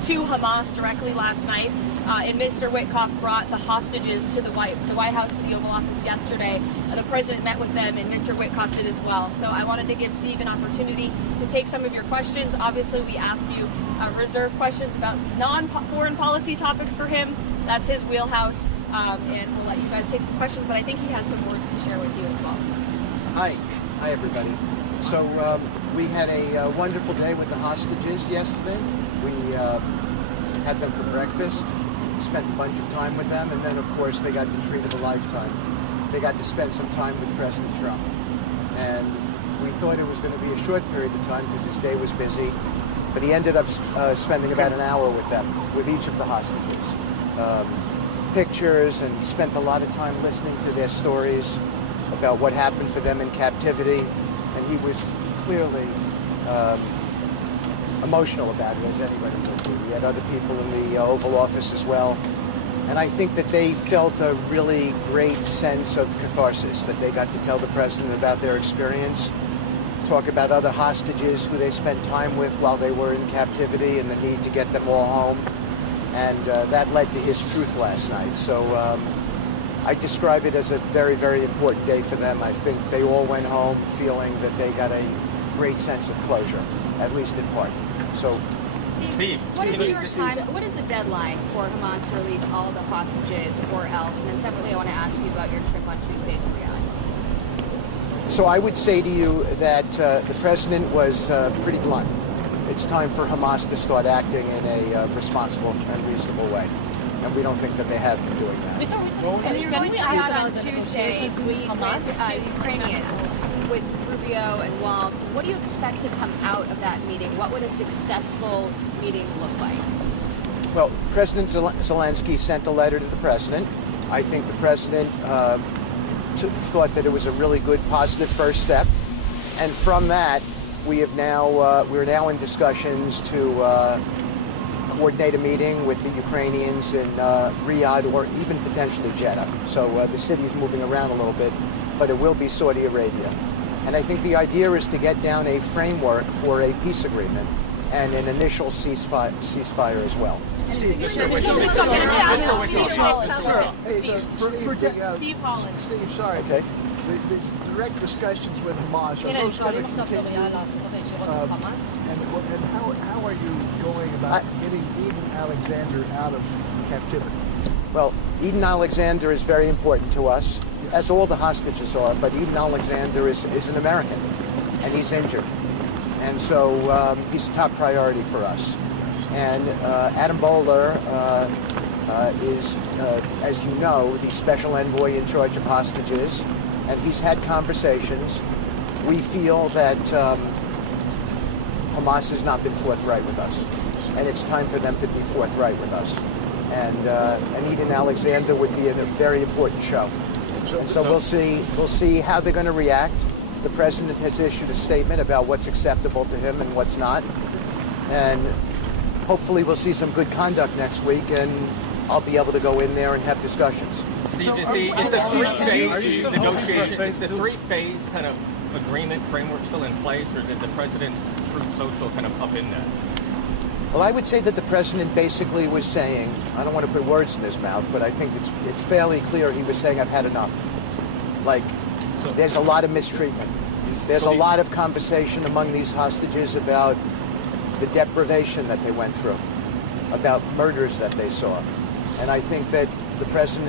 to Hamas directly last night. And Mr. Witkoff brought the hostages to the White House, to the Oval Office yesterday. The president met with them, and Mr. Witkoff did as well. So I wanted to give Steve an opportunity to take some of your questions. Obviously, we ask you reserve questions about non-foreign policy topics for him. That's his wheelhouse, and we'll let you guys take some questions, but I think he has some words to share with you as well. Hi everybody. So we had a wonderful day with the hostages yesterday. We had them for breakfast, spent a bunch of time with them, and then of course they got the treat of a lifetime. They got to spend some time with President Trump. And we thought it was going to be a short period of time because his day was busy, but he ended up spending about an hour with them, with each of the hostages. Pictures, and spent a lot of time listening to their stories about what happened for them in captivity, and he was clearly emotional about it, as anybody would be. He had other people in the Oval Office as well, and I think that they felt a really great sense of catharsis, that they got to tell the president about their experience, talk about other hostages who they spent time with while they were in captivity and the need to get them all home, and that led to his truth last night. So I describe it as a very, very important day for them. I think they all went home feeling that they got a great sense of closure, at least in part. So, Steve, what is the deadline for Hamas to release all the hostages or else? And then separately, I want to ask you about your trip on Tuesday to Riyadh. So I would say to you that the president was pretty blunt. It's time for Hamas to start acting in a responsible and reasonable way. And we don't think that they have been doing that. And you're going to Riyadh on Tuesday to meet with Ukrainians, with Rubio and Waltz. What do you expect to come out of that meeting? What would a successful meeting look like? Well, President Zelenskyy sent a letter to the president. I think the president thought that it was a really good, positive first step. And from that, we're now in discussions to coordinate a meeting with the Ukrainians in Riyadh or even potentially Jeddah. So the city's moving around a little bit, but it will be Saudi Arabia. And I think the idea is to get down a framework for a peace agreement and an initial ceasefire as well. Steve Holland. Steve, sorry. Okay. The direct discussions with Hamas, are those going to continue? And how are you going about getting Eden Alexander out of captivity? Well, Eden Alexander is very important to us, as all the hostages are, but Eden Alexander is an American, and he's injured. And so he's a top priority for us. And Adam Bowler is, as you know, the special envoy in charge of hostages, and he's had conversations. We feel that Hamas has not been forthright with us, and it's time for them to be forthright with us. And Eden Alexander would be a very important show. And so we'll see how they're going to react. The president has issued a statement about what's acceptable to him and what's not. And hopefully we'll see some good conduct next week, and I'll be able to go in there and have discussions. Is the three-phase kind of agreement framework still in place, or did the president's Truth Social kind of up in that? Well, I would say that the president basically was saying, I don't want to put words in his mouth, but I think it's fairly clear he was saying, I've had enough. Like, there's a lot of mistreatment. There's a lot of conversation among these hostages about the deprivation that they went through, about murders that they saw. And I think that the president